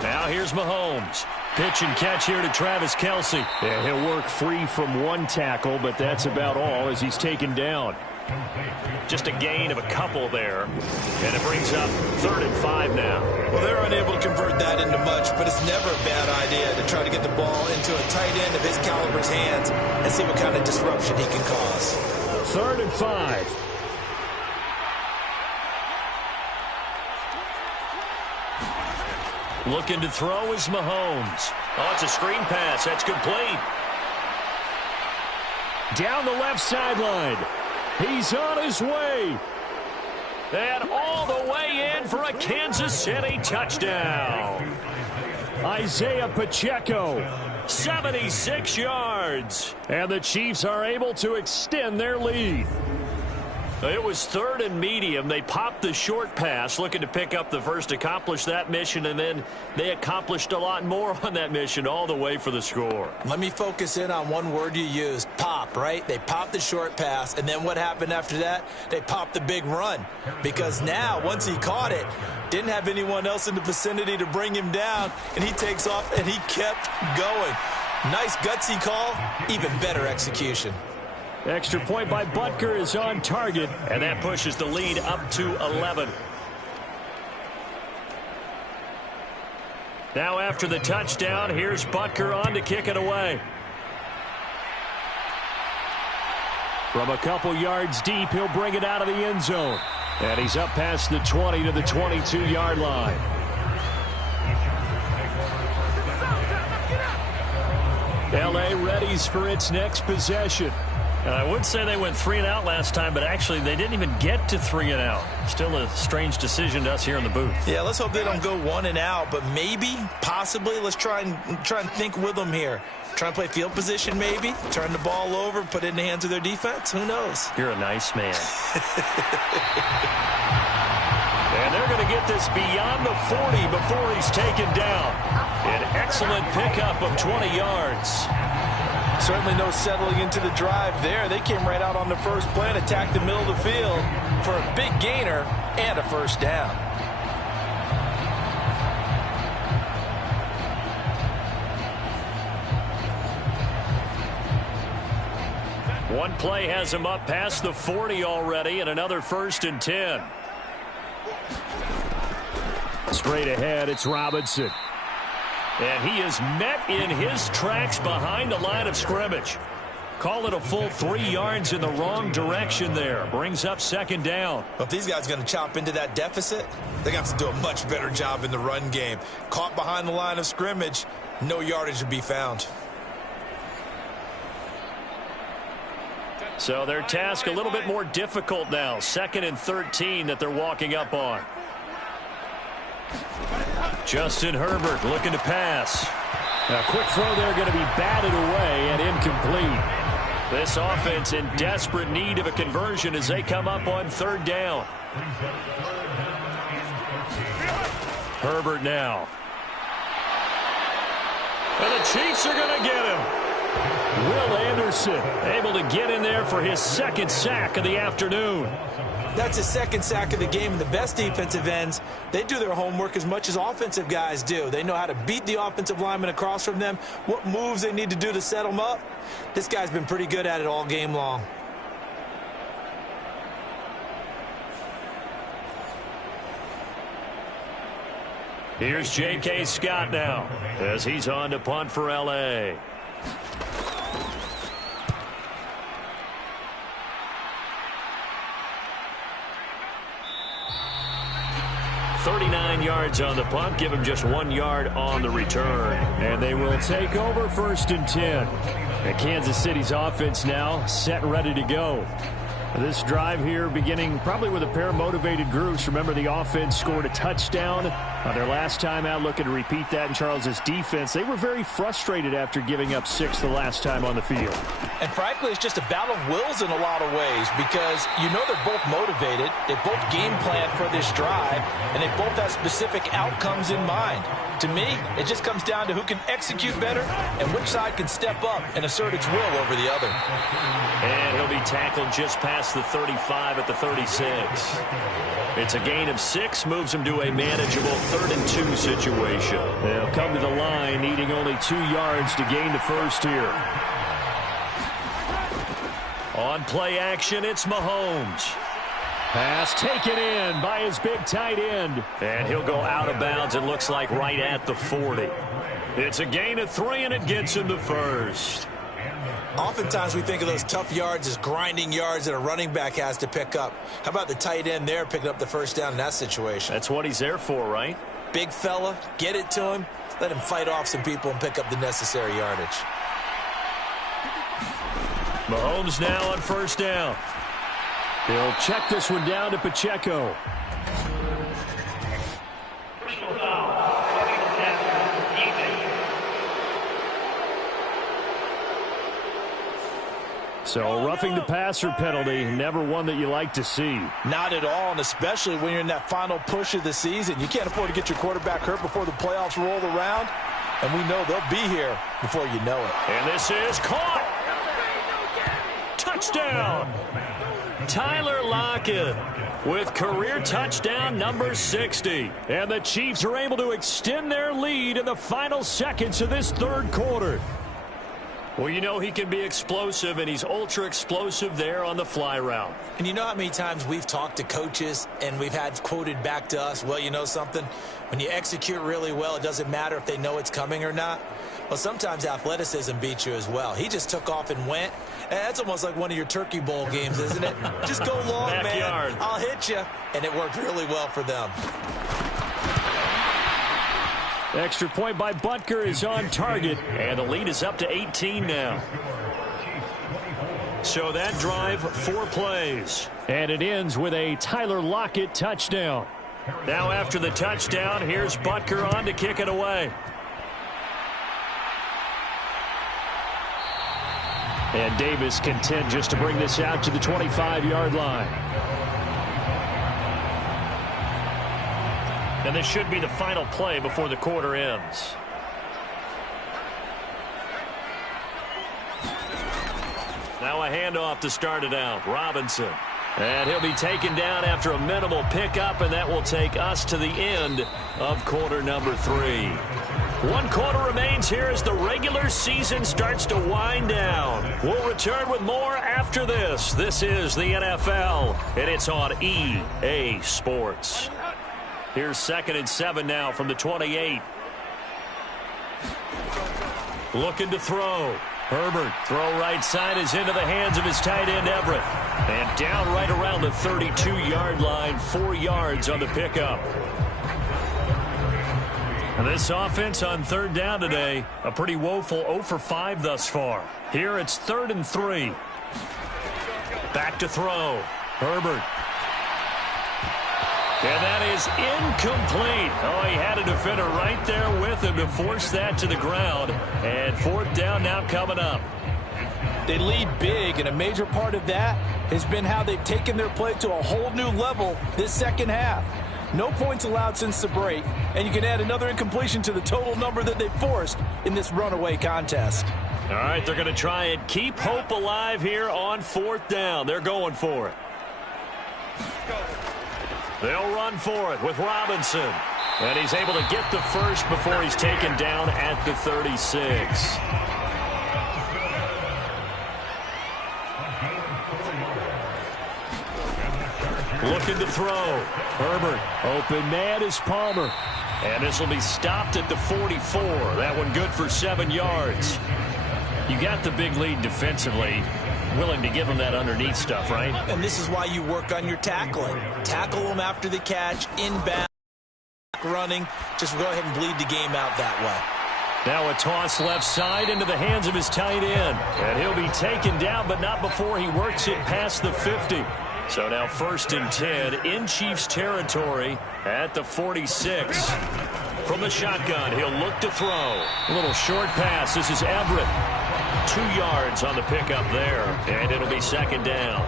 Now here's Mahomes. Pitch and catch here to Travis Kelce. Yeah, he'll work free from one tackle, but that's about all as he's taken down. Just a gain of a couple there. And it brings up 3rd and 5 now. Well, they're unable to convert that into much, but it's never a bad idea to try to get the ball into a tight end of his caliber's hands and see what kind of disruption he can cause. 3rd and 5. Looking to throw is Mahomes. Oh, it's a screen pass. That's complete. Down the left sideline. He's on his way. And all the way in for a Kansas City touchdown. Isaiah Pacheco, 76 yards. And the Chiefs are able to extend their lead. It was 3rd and medium. They popped the short pass, looking to pick up the first, accomplish that mission, and then they accomplished a lot more on that mission all the way for the score. Let me focus in on one word you used, pop, right? They popped the short pass, and then what happened after that? They popped the big run. Because now, once he caught it, didn't have anyone else in the vicinity to bring him down, and he takes off, and he kept going. Nice gutsy call, even better execution. Extra point by Butker is on target, and that pushes the lead up to 11. Now after the touchdown, here's Butker on to kick it away. From a couple yards deep, he'll bring it out of the end zone. And he's up past the 20 to the 22-yard line. L.A. readies for its next possession. I would say they went 3 and out last time, but actually they didn't even get to 3 and out. Still a strange decision to us here in the booth. Yeah, let's hope they don't go 1 and out, but maybe, possibly, let's try and think with them here. Try and play field position maybe, turn the ball over, put it in the hands of their defense. Who knows? You're a nice man. And they're going to get this beyond the 40 before he's taken down. An excellent pickup of 20 yards. Certainly no settling into the drive there. They came right out on the first play and attacked the middle of the field for a big gainer and a first down. One play has him up past the 40 already, and another 1st and 10. Straight ahead, it's Robinson. And he is met in his tracks behind the line of scrimmage. Call it a full 3 yards in the wrong direction there. Brings up 2nd down. Well, if these guys are going to chop into that deficit, they're going to have to do a much better job in the run game. Caught behind the line of scrimmage, no yardage to be found. So their task a little bit more difficult now. 2nd and 13 that they're walking up on. Justin Herbert looking to pass. A quick throw there going to be batted away and incomplete. This offense in desperate need of a conversion as they come up on 3rd down. Herbert now. And the Chiefs are going to get him. Will Anderson able to get in there for his 2nd sack of the afternoon. That's his 2nd sack of the game. And the best defensive ends, they do their homework as much as offensive guys do. They know how to beat the offensive lineman across from them, what moves they need to do to set them up. This guy's been pretty good at it all game long. Here's J.K. Scott now as he's on to punt for L.A. .39 yards on the punt. Give him just 1 yard on the return. And they will take over 1st and 10. And Kansas City's offense now set and ready to go. This drive here beginning probably with a pair of motivated groups. Remember, the offense scored a touchdown on their last time out, looking to repeat that in Charles's defense. They were very frustrated after giving up 6 the last time on the field. And frankly, it's just a battle of wills in a lot of ways because you know they're both motivated. They both game plan for this drive, and they both have specific outcomes in mind. To me, it just comes down to who can execute better and which side can step up and assert its will over the other. And he'll be tackled just past the 35 at the 36. It's a gain of 6, moves him to a manageable 3rd and 2 situation. They'll come to the line needing only 2 yards to gain the first here. On play action, it's Mahomes. Pass taken in by his big tight end. And he'll go out of bounds, it looks like right at the 40. It's a gain of 3, and it gets him the first. Oftentimes we think of those tough yards as grinding yards that a running back has to pick up. How about the tight end there picking up the first down in that situation? That's what he's there for, right? Big fella, get it to him, let him fight off some people and pick up the necessary yardage. Mahomes now on 1st down. He'll check this one down to Pacheco. So roughing the passer penalty, never one that you like to see. Not at all, and especially when you're in that final push of the season. You can't afford to get your quarterback hurt before the playoffs roll around, and we know they'll be here before you know it. And this is caught. Touchdown. Tyler Lockett with career touchdown number 60. And the Chiefs are able to extend their lead in the final seconds of this 3rd quarter. Well, you know he can be explosive, and he's ultra explosive there on the fly route. And you know how many times we've talked to coaches and we've had quoted back to us, well, you know something? When you execute really well, it doesn't matter if they know it's coming or not. Well, sometimes athleticism beats you as well. He just took off and went. That's almost like one of your Turkey Bowl games, isn't it? Just go long, Backyard. man. I'll hit you. And it worked really well for them. Extra point by Butker is on target. And the lead is up to 18 now. So that drive, 4 plays. And it ends with a Tyler Lockett touchdown. Now after the touchdown, here's Butker on to kick it away. And Davis content just to bring this out to the 25-yard line. And this should be the final play before the quarter ends. Now a handoff to start it out. Robinson. And he'll be taken down after a minimal pickup, and that will take us to the end of quarter number 3. 1 quarter remains here as the regular season starts to wind down. We'll return with more after this. This is the NFL, and it's on EA Sports. Here's 2nd and 7 now from the 28. Looking to throw. Herbert, throw right side is into the hands of his tight end Everett. And down right around the 32-yard line, 4 yards on the pickup. And this offense on 3rd down today, a pretty woeful 0 for 5 thus far. Here it's 3rd and 3. Back to throw. Herbert. And that is incomplete. Oh, he had a defender right there with him to force that to the ground. And 4th down now coming up. They lead big, and a major part of that has been how they've taken their play to a whole new level this 2nd half. No points allowed since the break, and you can add another incompletion to the total number that they forced in this runaway contest. All right, they're going to try and keep hope alive here on 4th down. They're going for it. They'll run for it with Robinson. And he's able to get the first before he's taken down at the 36. Looking to throw. Herbert. Open man is Palmer. And this will be stopped at the 44. That one good for 7 yards. You got the big lead defensively. Willing to give them that underneath stuff, right? And this is why you work on your tackling. Tackle them after the catch, inbound, running. Just go ahead and bleed the game out that way. Now a toss left side into the hands of his tight end. And he'll be taken down, but not before he works it past the 50. So now 1st and 10 in Chiefs territory at the 46. From the shotgun, he'll look to throw. A little short pass. This is Everett. 2 yards on the pickup there, and it'll be 2nd down.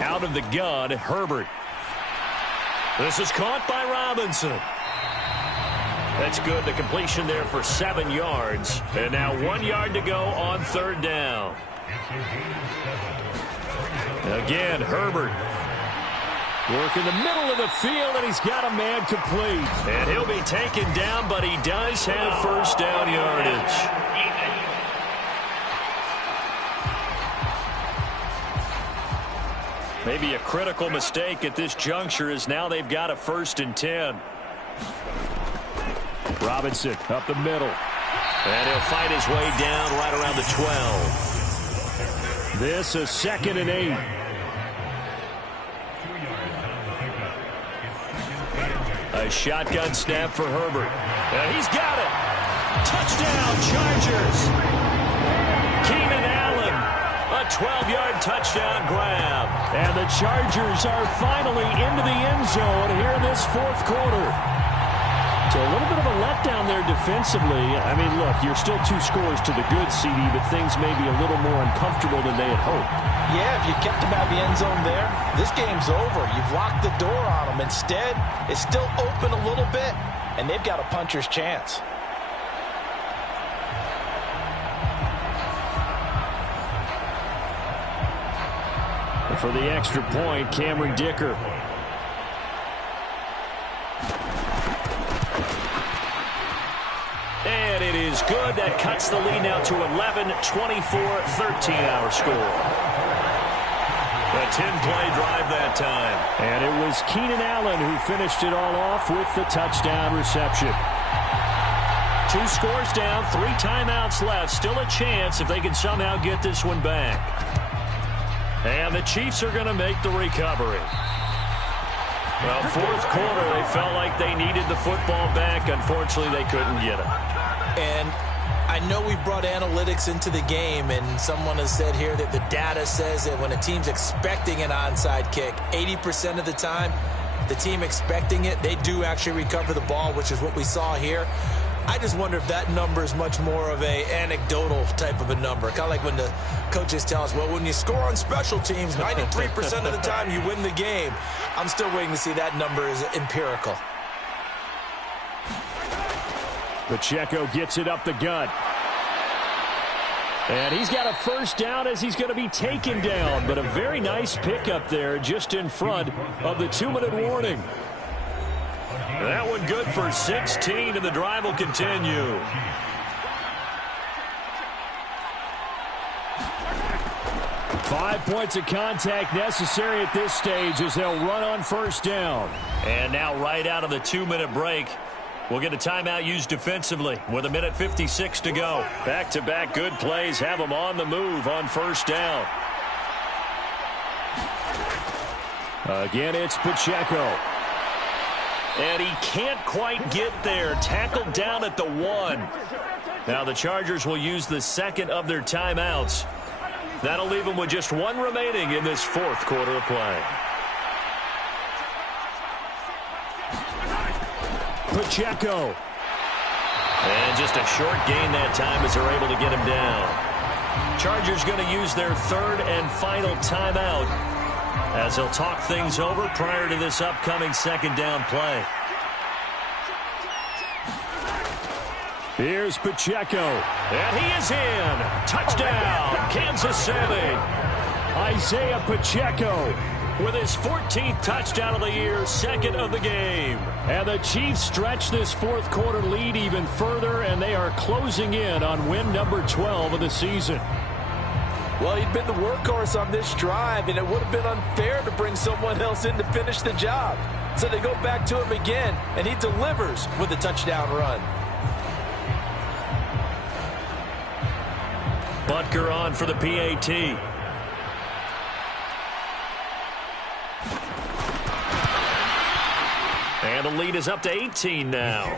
Out of the gun, Herbert. This is caught by Robinson. That's good. The completion there for 7 yards. And now 1 yard to go on 3rd down. Again, Herbert. Work in the middle of the field, and he's got a man complete. And he'll be taken down, but he does have 1st down yardage. Maybe a critical mistake at this juncture is now they've got a 1st and 10. Robinson up the middle. And he'll fight his way down right around the 12. This is 2nd and 8. A shotgun snap for Herbert. And he's got it. Touchdown, Chargers. Keenan Allen, a 12-yard touchdown grab. And the Chargers are finally into the end zone here in this 4th quarter. So a little bit of a letdown there defensively. I mean, look, you're still 2 scores to the good, CD, but things may be a little more uncomfortable than they had hoped. Yeah, if you kept them out of the end zone there, this game's over. You've locked the door on them. Instead, it's still open a little bit, and they've got a puncher's chance. And for the extra point, Cameron Dicker. And it is good. That cuts the lead now to 11, 24, 13 our score. A 10-play drive that time. And it was Keenan Allen who finished it all off with the touchdown reception. 2 scores down, 3 timeouts left. Still a chance if they can somehow get this one back. And the Chiefs are going to make the recovery. Well, 4th quarter, they felt like they needed the football back. Unfortunately, they couldn't get it. And I know we brought analytics into the game, and someone has said here that the data says that when a team's expecting an onside kick, 80% of the time, the team expecting it, they do actually recover the ball, which is what we saw here. I just wonder if that number is much more of a anecdotal type of a number. Kind of like when the coaches tell us, well, when you score on special teams, 93% of the time you win the game. I'm still waiting to see that number is empirical. Pacheco gets it up the gut. And he's got a 1st down as he's going to be taken down. But a very nice pickup there just in front of the 2-minute warning. That one good for 16, and the drive will continue. Five points of contact necessary at this stage as they'll run on 1st down. And now right out of the 2-minute break, we'll get a timeout used defensively with 1:56 to go. Back-to-back good plays have them on the move on 1st down. Again, it's Pacheco. And he can't quite get there. Tackled down at the 1. Now the Chargers will use the 2nd of their timeouts. That'll leave them with just 1 remaining in this 4th quarter of play. Pacheco. And just a short gain that time as they're able to get him down. Chargers going to use their 3rd and final timeout as they'll talk things over prior to this upcoming 2nd down play. Here's Pacheco. And he is in. Touchdown, Kansas City. Isaiah Pacheco with his 14th touchdown of the year, 2nd of the game. And the Chiefs stretch this 4th quarter lead even further, and they are closing in on win number 12 of the season. Well, he'd been the workhorse on this drive, and it would have been unfair to bring someone else in to finish the job. So they go back to him again, and he delivers with a touchdown run. Butker on for the PAT. And the lead is up to 18 now.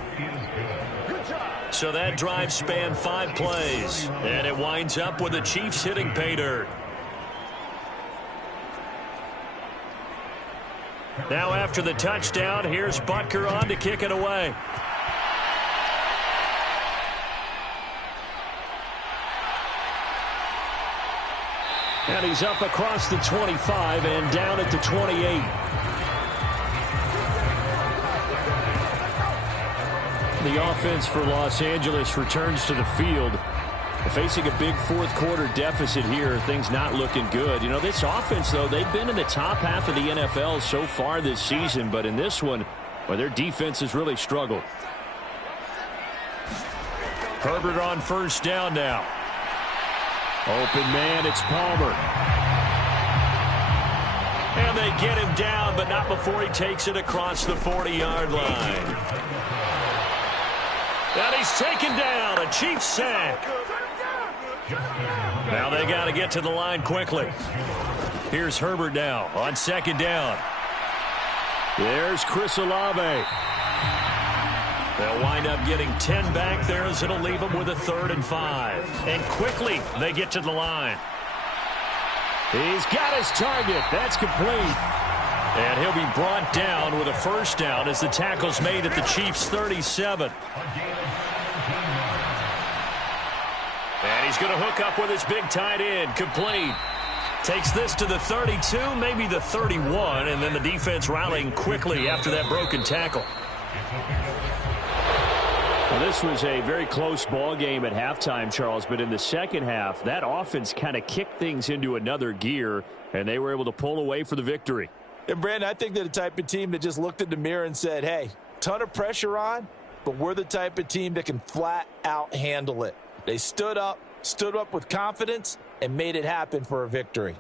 So that drive spanned 5 plays. And it winds up with the Chiefs hitting pay dirt. Now after the touchdown, here's Butker on to kick it away. And he's up across the 25 and down at the 28. The offense for Los Angeles returns to the field. Facing a big fourth-quarter deficit here, things not looking good. You know, this offense, though, they've been in the top half of the NFL so far this season, but in this one, well, their defense has really struggled. Herbert on first down now. Open man, it's Palmer. And they get him down, but not before he takes it across the 40-yard line. And he's taken down, a Chiefs sack. Now they got to get to the line quickly. Here's Herbert now on second down. There's Chris Olave. They'll wind up getting 10 back there as it'll leave them with a 3rd and 5. And quickly they get to the line. He's got his target. That's complete. And he'll be brought down with a first down as the tackle's made at the Chiefs' 37. And he's going to hook up with his big tight end. Complete. Takes this to the 32, maybe the 31, and then the defense rallying quickly after that broken tackle. Well, this was a very close ball game at halftime, Charles, but in the second half, that offense kind of kicked things into another gear, and they were able to pull away for the victory. And, Brandon, I think they're the type of team that just looked in the mirror and said, hey, ton of pressure on, but we're the type of team that can flat out handle it. They stood up with confidence, and made it happen for a victory.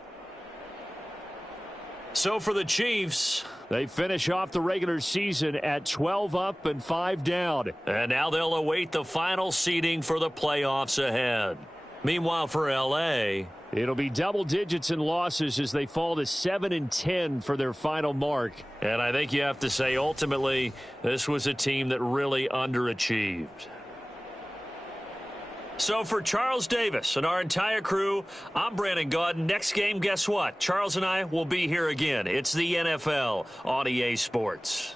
So for the Chiefs, they finish off the regular season at 12 up and 5 down. And now they'll await the final seeding for the playoffs ahead. Meanwhile, for L.A., it'll be double digits in losses as they fall to 7-10 for their final mark. And I think you have to say, ultimately, this was a team that really underachieved. So for Charles Davis and our entire crew, I'm Brandon Gaudin. Next game, guess what? Charles and I will be here again. It's the NFL on EA Sports.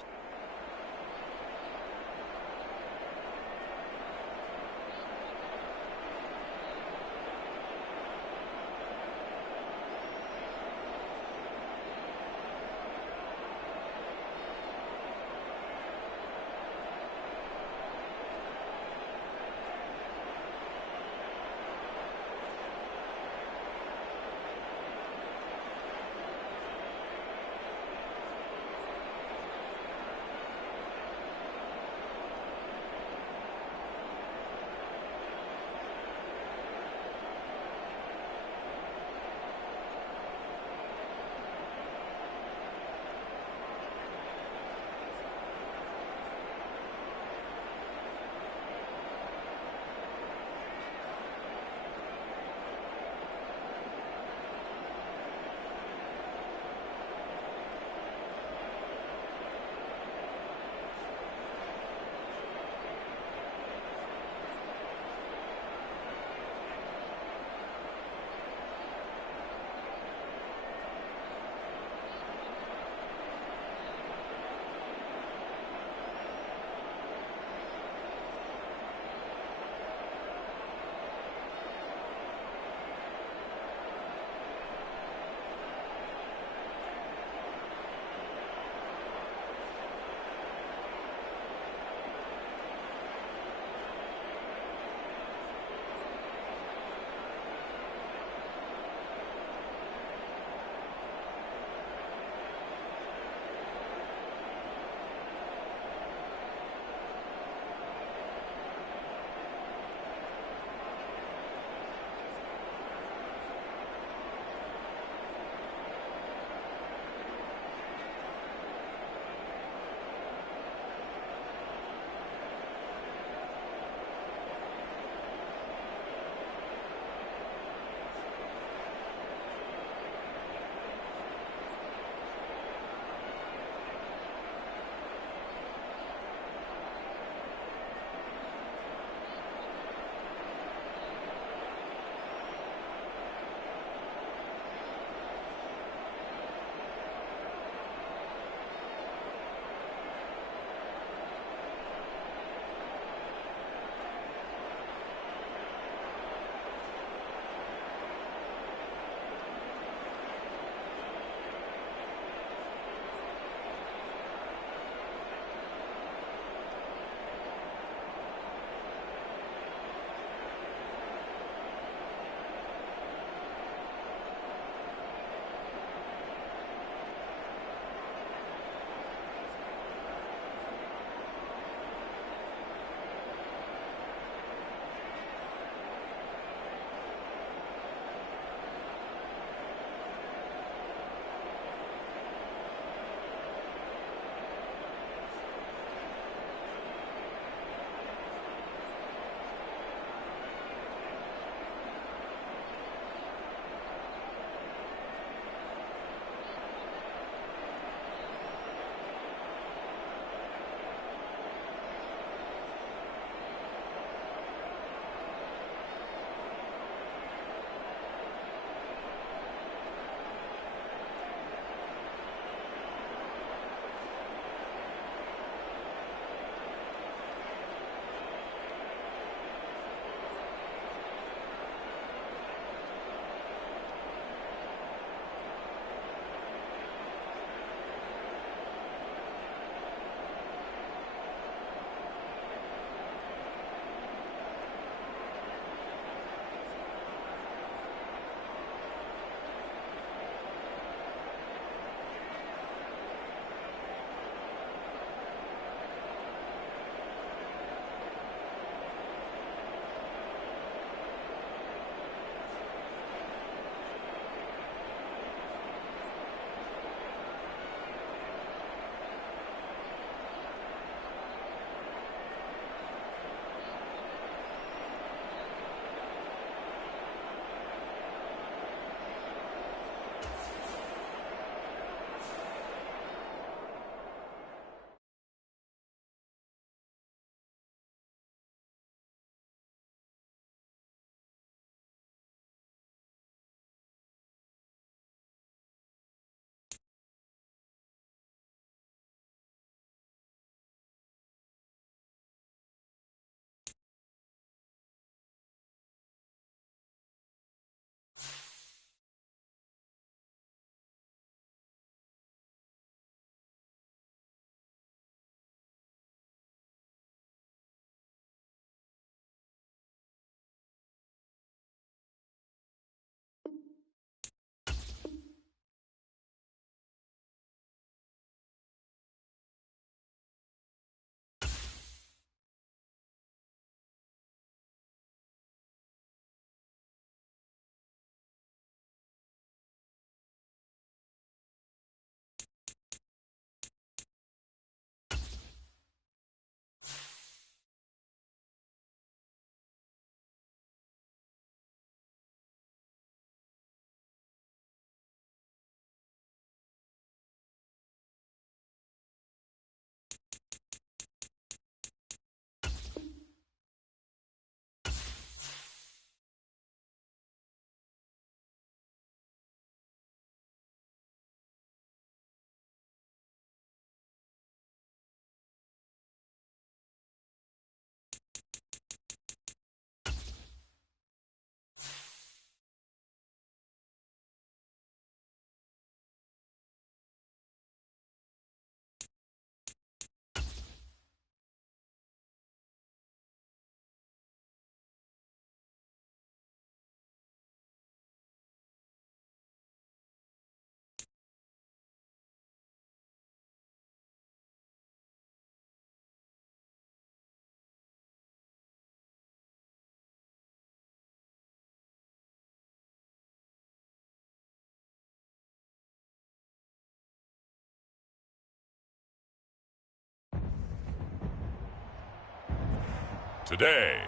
Today,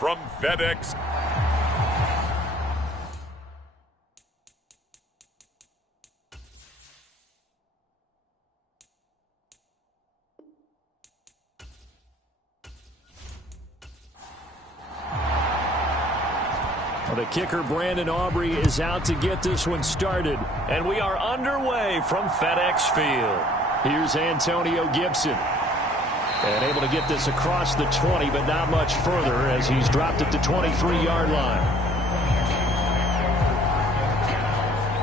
from FedEx. The kicker, Brandon Aubrey, is out to get this one started. And we are underway from FedEx Field. Here's Antonio Gibson. And able to get this across the 20, but not much further as he's dropped at the 23-yard line.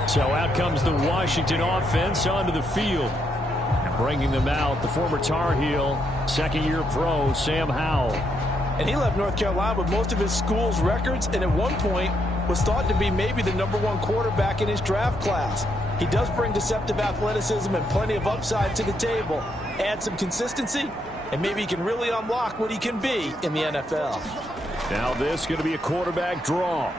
So out comes the Washington offense onto the field. And bringing them out, the former Tar Heel, second-year pro, Sam Howell. And he left North Carolina with most of his school's records, and at one point was thought to be maybe the #1 quarterback in his draft class. He does bring deceptive athleticism and plenty of upside to the table. Add some consistency, and maybe he can really unlock what he can be in the NFL. Now this is going to be a quarterback draw.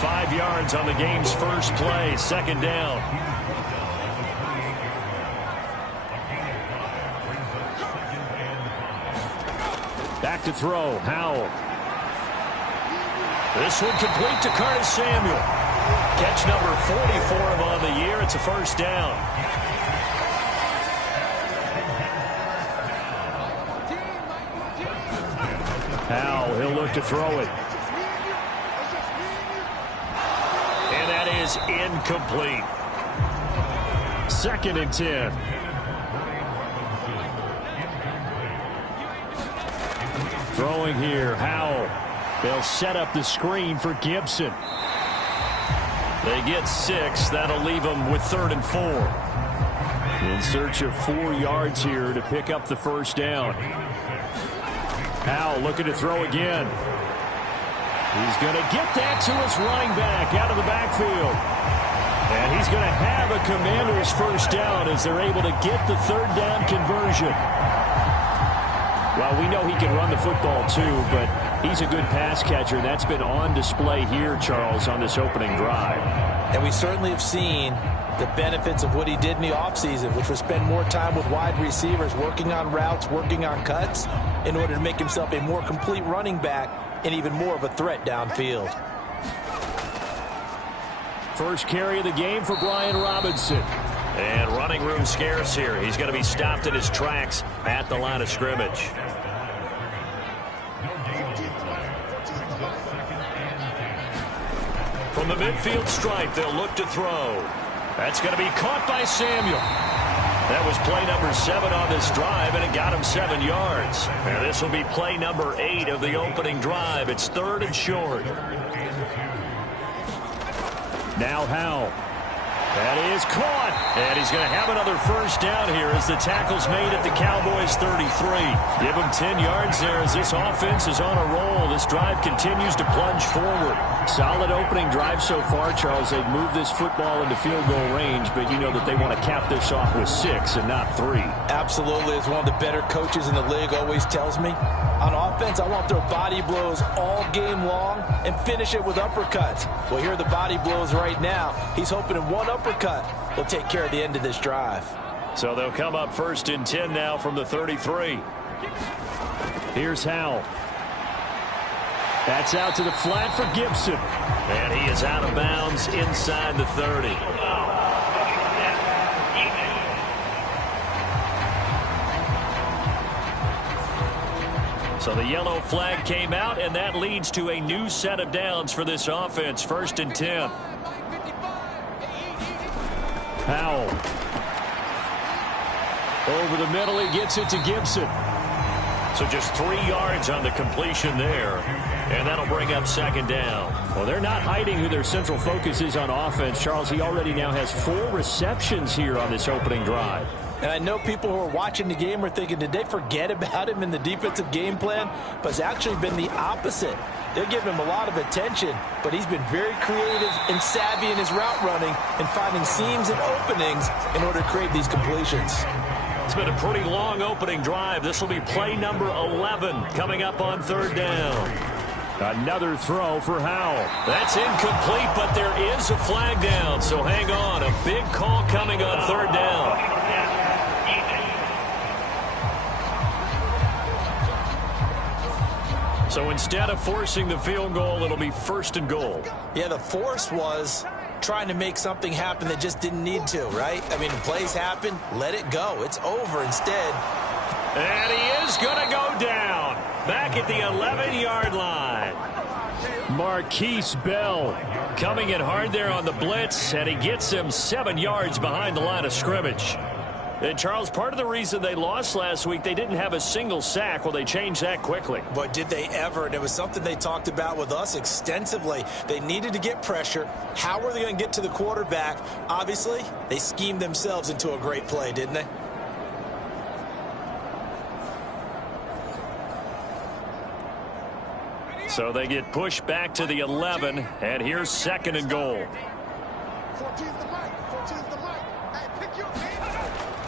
Five yards on the game's first play, second down. Back to throw, Howell. This one complete to Curtis Samuel. Catch number 44 of him on the year. It's a first down. Howell, he'll look to throw it. And that is incomplete. 2nd and 10. Throwing here, Howell. They'll set up the screen for Gibson. They get 6. That'll leave them with 3rd and 4. In search of 4 yards here to pick up the first down. Howell looking to throw again. He's going to get that to his running back out of the backfield. And he's going to have a Commander's first down as they're able to get the 3rd down conversion. Well, we know he can run the football too, but he's a good pass catcher. That's been on display here, Charles, on this opening drive. And we certainly have seen the benefits of what he did in the offseason, which was spend more time with wide receivers, working on routes, working on cuts, in order to make himself a more complete running back and even more of a threat downfield. First carry of the game for Brian Robinson. And running room scarce here. He's going to be stopped in his tracks at the line of scrimmage. From the midfield stripe, they'll look to throw. That's going to be caught by Samuel. That was play number 7 on this drive, and it got him 7 yards. And this will be play number 8 of the opening drive. It's 3rd and short. Now Howell. That is caught, and he's going to have another first down here as the tackle's made at the Cowboys' 33. Give him 10 yards there as this offense is on a roll. This drive continues to plunge forward. Solid opening drive so far, Charles. They've moved this football into field goal range, but you know that they want to cap this off with 6 and not 3. Absolutely. As one of the better coaches in the league always tells me, on offense, I want to throw body blows all game long and finish it with uppercuts. Well, here are the body blows right now. He's hoping in one uppercut will take care of the end of this drive. So they'll come up 1st and 10 now from the 33. Here's Howell. That's out to the flat for Gibson. And he is out of bounds inside the 30. So the yellow flag came out, and that leads to a new set of downs for this offense. 1st and 10. Howell. Over the middle, he gets it to Gibson. So just 3 yards on the completion there. And that'll bring up 2nd down. Well, they're not hiding who their central focus is on offense. Charles, he already now has 4 receptions here on this opening drive. And I know people who are watching the game are thinking, did they forget about him in the defensive game plan? But it's actually been the opposite. They're giving him a lot of attention, but he's been very creative and savvy in his route running and finding seams and openings in order to create these completions. It's been a pretty long opening drive. This will be play number 11 coming up on 3rd down. Another throw for Howell. That's incomplete, but there is a flag down, so hang on. A big call coming on 3rd down. So instead of forcing the field goal, it'll be 1st and goal. Yeah, the force was trying to make something happen that just didn't need to, right? I mean, plays happen, let it go. It's over instead. And he is going to go down. Back at the 11-yard line. Marquise Bell coming in hard there on the blitz, and he gets him 7 yards behind the line of scrimmage. And, Charles, part of the reason they lost last week, they didn't have a single sack. Well, they changed that quickly. But did they ever? And it was something they talked about with us extensively. They needed to get pressure. How were they going to get to the quarterback? Obviously, they schemed themselves into a great play, didn't they? So they get pushed back to the 11, and here's 2nd and goal.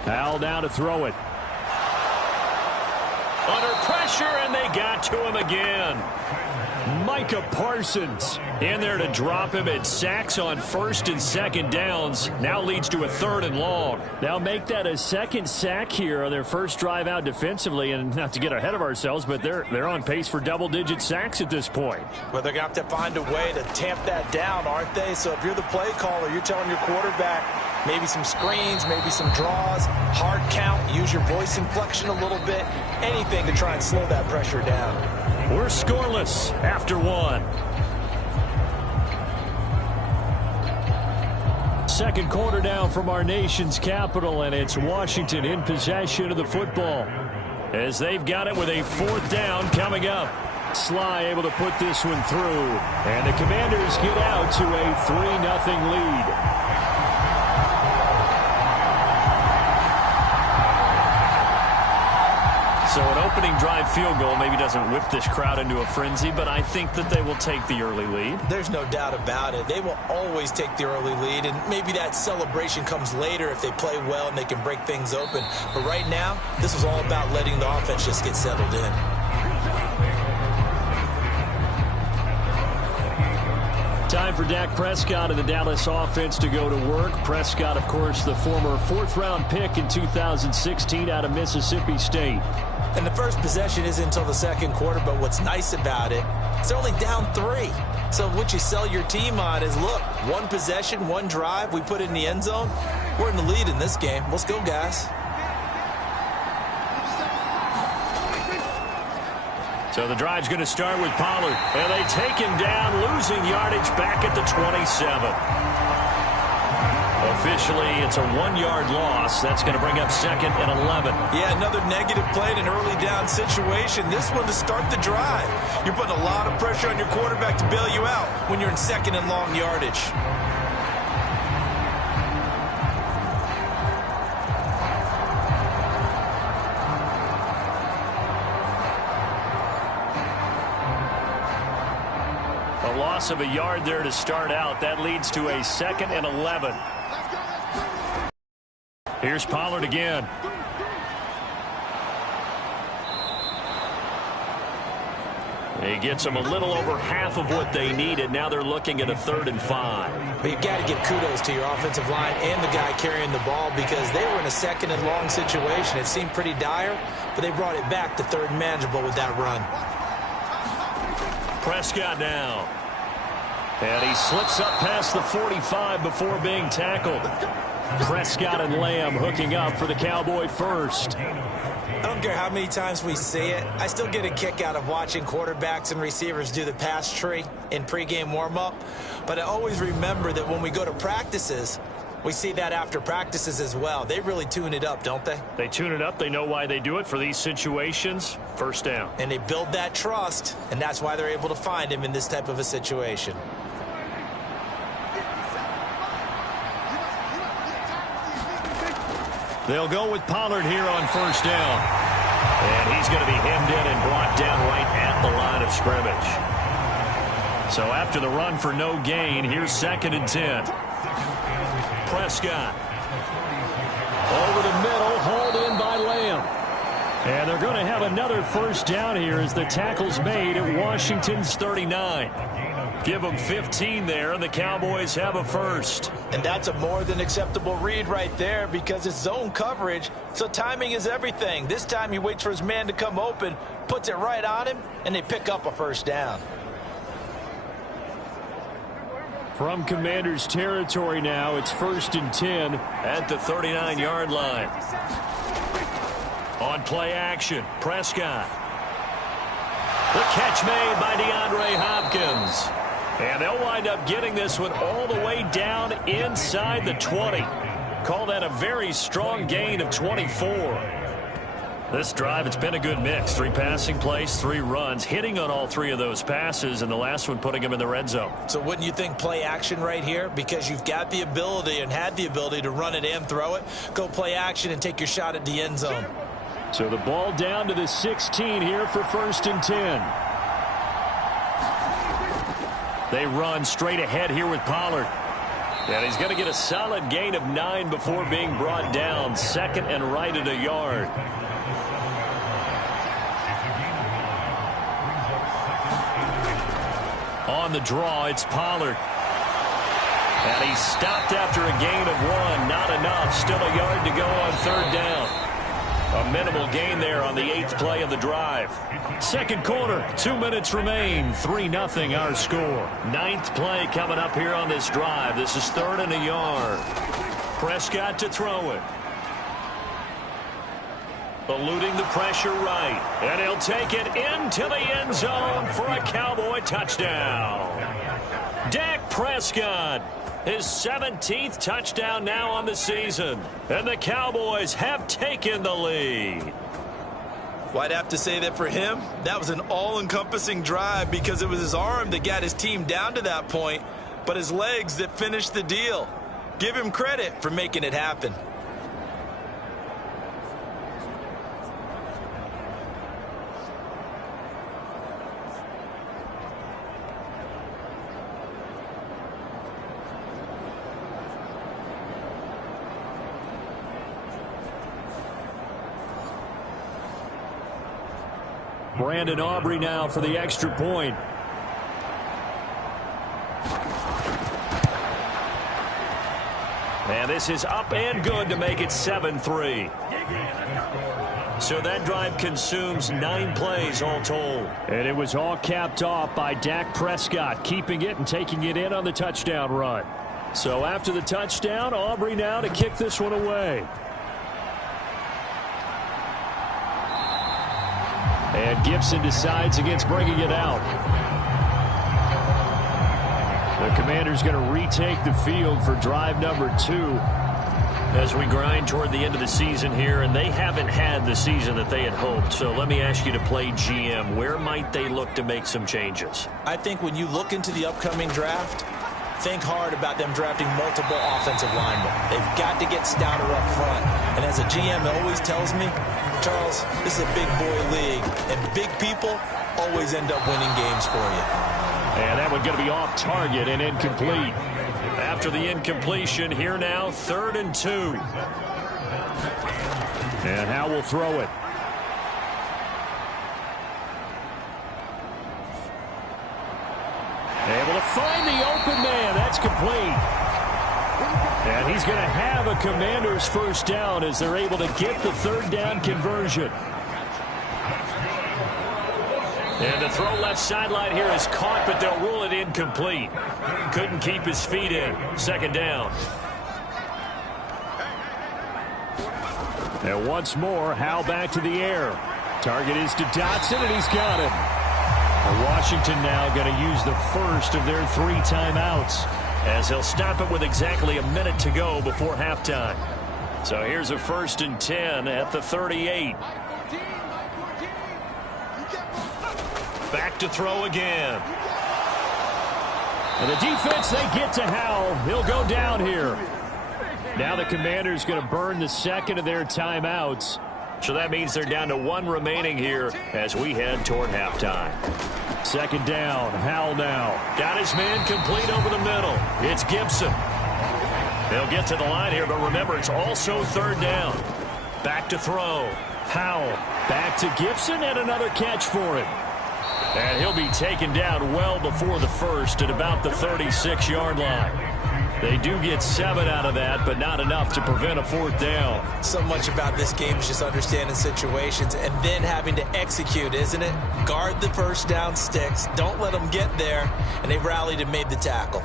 Al down to throw it. Under pressure, and they got to him again. Micah Parsons in there to drop him. It sacks on 1st and 2nd downs. Now leads to a 3rd and long. Now make that a 2nd sack here on their first drive out defensively. And not to get ahead of ourselves, but they're on pace for double-digit sacks at this point. Well, they're going to have to find a way to tamp that down, aren't they? So if you're the play caller, you're telling your quarterback maybe some screens, maybe some draws, hard count, use your voice inflection a little bit, anything to try and slow that pressure down. We're scoreless after 1. 2nd quarter now from our nation's capital, and it's Washington in possession of the football as they've got it with a 4th down coming up. Sly able to put this one through, and the Commanders get out to a 3-0 lead. So an opening drive field goal maybe doesn't whip this crowd into a frenzy, but I think that they will take the early lead. There's no doubt about it. They will always take the early lead, and maybe that celebration comes later if they play well and they can break things open. But right now, this is all about letting the offense just get settled in. Time for Dak Prescott and the Dallas offense to go to work. Prescott, of course, the former 4th-round pick in 2016 out of Mississippi State. And the first possession isn't until the 2nd quarter, but what's nice about it, it's only down 3. So what you sell your team on is, look, 1 possession, 1 drive, we put it in the end zone. We're in the lead in this game. Let's go, guys. So the drive's going to start with Pollard. And they take him down, losing yardage back at the 27. Officially, it's a 1-yard loss. That's going to bring up 2nd and 11. Yeah, another negative play in an early down situation. This one to start the drive. You're putting a lot of pressure on your quarterback to bail you out when you're in 2nd and long yardage. A loss of a yard there to start out. That leads to a 2nd and 11. Here's Pollard again. He gets them a little over half of what they needed. Now they're looking at a 3rd and 5. But you've got to give kudos to your offensive line and the guy carrying the ball because they were in a 2nd and long situation. It seemed pretty dire, but they brought it back to 3rd and manageable with that run. Prescott now. And he slips up past the 45 before being tackled. Prescott and Lamb hooking up for the Cowboy first. I don't care how many times we see it. I still get a kick out of watching quarterbacks and receivers do the pass tree in pregame warm-up. But I always remember that when we go to practices, we see that after practices as well. They really tune it up, don't they? They tune it up. They know why they do it for these situations. 1st down. And they build that trust, and that's why they're able to find him in this type of a situation. They'll go with Pollard here on 1st down. And he's going to be hemmed in and brought down right at the line of scrimmage. So after the run for no gain, here's 2nd and 10. Prescott. Over the middle, hauled in by Lamb. And they're going to have another first down here as the tackle's made at Washington's 39. Give them 15 there, and the Cowboys have a first. And that's a more than acceptable read right there because it's zone coverage, so timing is everything. This time he waits for his man to come open, puts it right on him, and they pick up a first down. From Commanders territory now, it's 1st and 10 at the 39-yard line. On play action, Prescott. The catch made by DeAndre Hopkins. And they'll wind up getting this one all the way down inside the 20. Call that a very strong gain of 24. This drive, it's been a good mix. 3 passing plays, 3 runs, hitting on all 3 of those passes, and the last one putting him in the red zone. So wouldn't you think play action right here? Because you've got the ability and had the ability to run it and throw it. Go play action and take your shot at the end zone. So the ball down to the 16 here for 1st and 10. They run straight ahead here with Pollard. And he's going to get a solid gain of 9 before being brought down. 2nd and right at a yard. On the draw, it's Pollard. And he's stopped after a gain of 1. Not enough. Still a yard to go on 3rd down. A minimal gain there on the 8th play of the drive. 2nd quarter, 2 minutes remain. 3-0 our score. 9th play coming up here on this drive. This is 3rd and a yard. Prescott to throw it. Eluding the pressure right. And he'll take it into the end zone for a Cowboy touchdown. Dak Prescott. His 17th touchdown now on the season. And the Cowboys have taken the lead. Well, I'd have to say that for him, that was an all-encompassing drive because it was his arm that got his team down to that point, but his legs that finished the deal. Give him credit for making it happen. Brandon Aubrey now for the extra point. And this is up and good to make it 7-3. So that drive consumes 9 plays all told. And it was all capped off by Dak Prescott, keeping it and taking it in on the touchdown run. So after the touchdown, Aubrey now to kick this one away. And Gibson decides against bringing it out. The Commanders going to retake the field for drive number 2. As we grind toward the end of the season here, and they haven't had the season that they had hoped. So let me ask you to play GM. Where might they look to make some changes? I think when you look into the upcoming draft, think hard about them drafting multiple offensive linemen. They've got to get stouter up front. And as a GM always tells me, Charles, this is a big boy league, and big people always end up winning games for you. And that one going to be off target and incomplete. After the incompletion, here now, 3rd and 2. And Howe will throw it. Able to find the open man. That's complete. And he's going to have a Commander's first down as they're able to get the 3rd down conversion. And the throw left sideline here is caught, but they'll rule it incomplete. Couldn't keep his feet in. 2nd down. And once more, Howe back to the air. Target is to Dotson, and he's got him. And Washington now going to use the first of their 3 timeouts, as they'll stop it with exactly a minute to go before halftime. So here's a 1st and 10 at the 38. Back to throw again. And the defense, they get to Howell. He'll go down here. Now the Commanders going to burn the 2nd of their timeouts. So that means they're down to 1 remaining here as we head toward halftime. 2nd down, Howell now. Got his man complete over the middle. It's Gibson. They'll get to the line here, but remember, it's also 3rd down. Back to throw. Howell. Back to Gibson and another catch for him. And he'll be taken down well before the first at about the 36-yard line. They do get 7 out of that, but not enough to prevent a 4th down. So much about this game is just understanding situations and then having to execute, isn't it? Guard the first down sticks. Don't let them get there. And they rallied and made the tackle.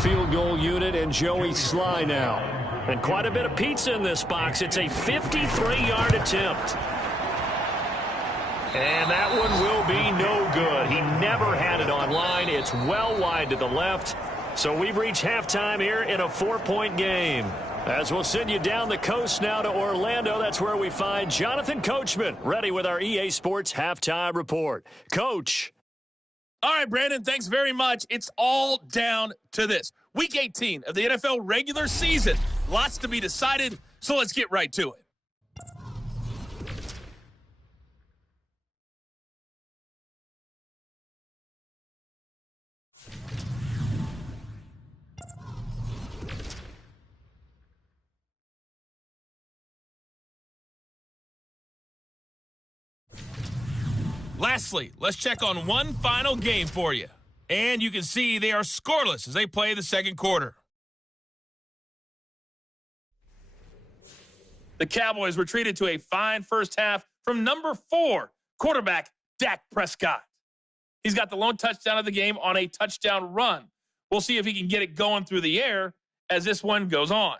Field goal unit and Joey Sly now. And quite a bit of pizza in this box. It's a 53-yard attempt. And that one will be no good. He never had it on line. It's well wide to the left. So we've reached halftime here in a 4-point game. As we'll send you down the coast now to Orlando, that's where we find Jonathan Coachman ready with our EA Sports Halftime Report. Coach. All right, Brandon, thanks very much. It's all down to this. Week 18 of the NFL regular season. Lots to be decided, so let's get right to it. Lastly, let's check on one final game for you. And you can see they are scoreless as they play the second quarter. The Cowboys were treated to a fine first half from number 4 quarterback Dak Prescott. He's got the lone touchdown of the game on a touchdown run. We'll see if he can get it going through the air as this one goes on.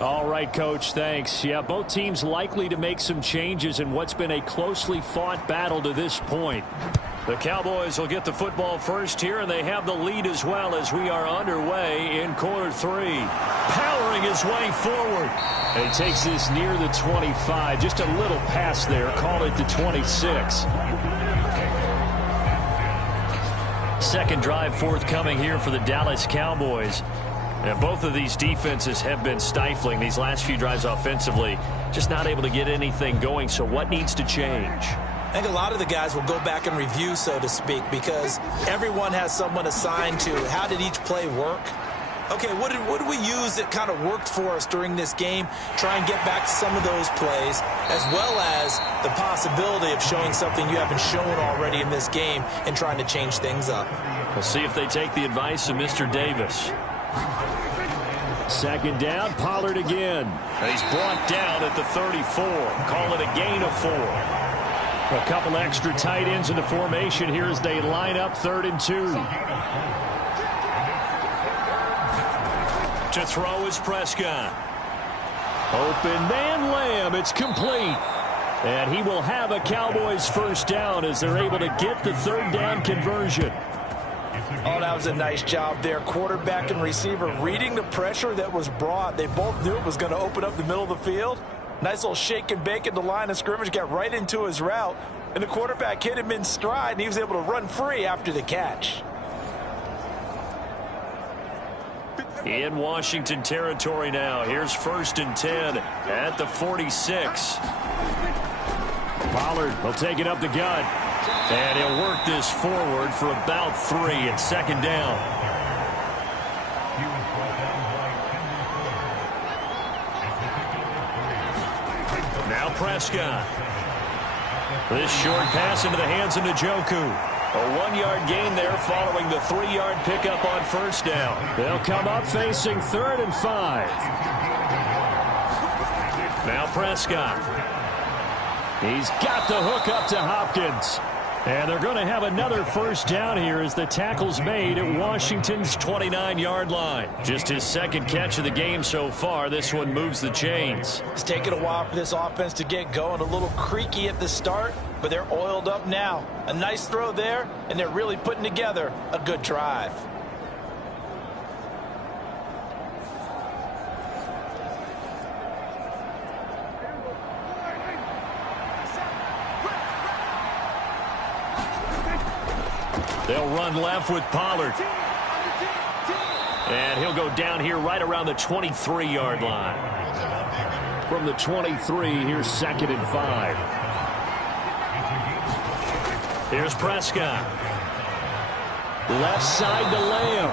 All right, Coach, thanks. Yeah, both teams likely to make some changes in what's been a closely fought battle to this point. The Cowboys will get the football first here, and they have the lead as well as we are underway in quarter 3. Powering his way forward. And he takes this near the 25. Just a little pass there. Call it the 26. Second drive forthcoming here for the Dallas Cowboys. And both of these defenses have been stifling these last few drives offensively. Just not able to get anything going. So what needs to change? I think a lot of the guys will go back and review, so to speak, because everyone has someone assigned to how did each play work. Okay, what did we use that kind of worked for us during this game? Try and get back to some of those plays, as well as the possibility of showing something you haven't shown already in this game and trying to change things up. We'll see if they take the advice of Mr. Davis. Second down, Pollard again. And he's brought down at the 34. Call it a gain of 4. A couple extra tight ends in the formation here as they line up 3rd and 2. To throw is Prescott. Open man Lamb. It's complete. And he will have a Cowboys first down as they're able to get the 3rd down conversion. Oh, that was a nice job there. Quarterback and receiver reading the pressure that was brought. They both knew it was going to open up the middle of the field. Nice little shake and bake at the line of scrimmage. Got right into his route. And the quarterback hit him in stride, and he was able to run free after the catch. In Washington territory now. Here's 1st and 10 at the 46. Pollard will take it up the gut. And he'll work this forward for about 3 at 2nd down. Now Prescott. This short pass into the hands of Njoku. A 1-yard gain there following the 3-yard pickup on 1st down. They'll come up facing 3rd and 5. Now Prescott. He's got the hook up to Hopkins. And they're going to have another first down here as the tackle's made at Washington's 29-yard line. Just his 2nd catch of the game so far. This one moves the chains. It's taken a while for this offense to get going. A little creaky at the start, but they're oiled up now. A nice throw there, and they're really putting together a good drive. They'll run left with Pollard. And he'll go down here right around the 23-yard line. From the 23, here's 2nd and 5. Here's Prescott. Left side to Lamb.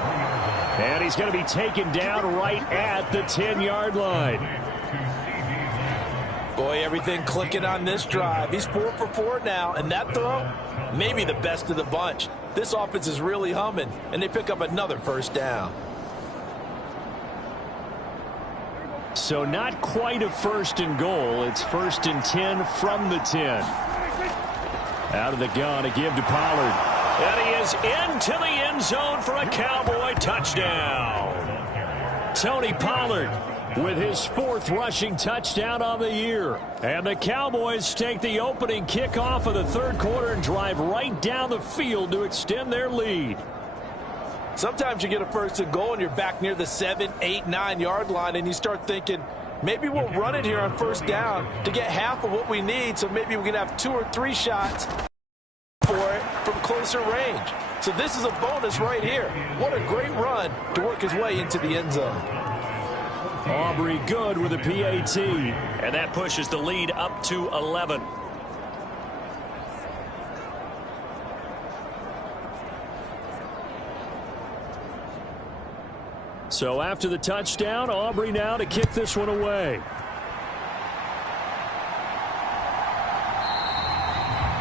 And he's going to be taken down right at the 10-yard line. Boy, everything clicking on this drive. He's 4 for 4 now, and that throw, maybe the best of the bunch. This offense is really humming, and they pick up another first down. So not quite a 1st and goal. It's 1st and 10 from the 10. Out of the gun to give to Pollard. And he is into the end zone for a Cowboy touchdown. Tony Pollard with his 4th rushing touchdown on the year. And the Cowboys take the opening kickoff of the 3rd quarter and drive right down the field to extend their lead. Sometimes you get a 1st and goal and you're back near the 7, 8, 9-yard line and you start thinking, maybe we'll run it here on 1st down to get half of what we need, so maybe we can have 2 or 3 shots for it from closer range. So this is a bonus right here. What a great run to work his way into the end zone. Aubrey good with a PAT. And that pushes the lead up to 11. So after the touchdown, Aubrey now to kick this one away.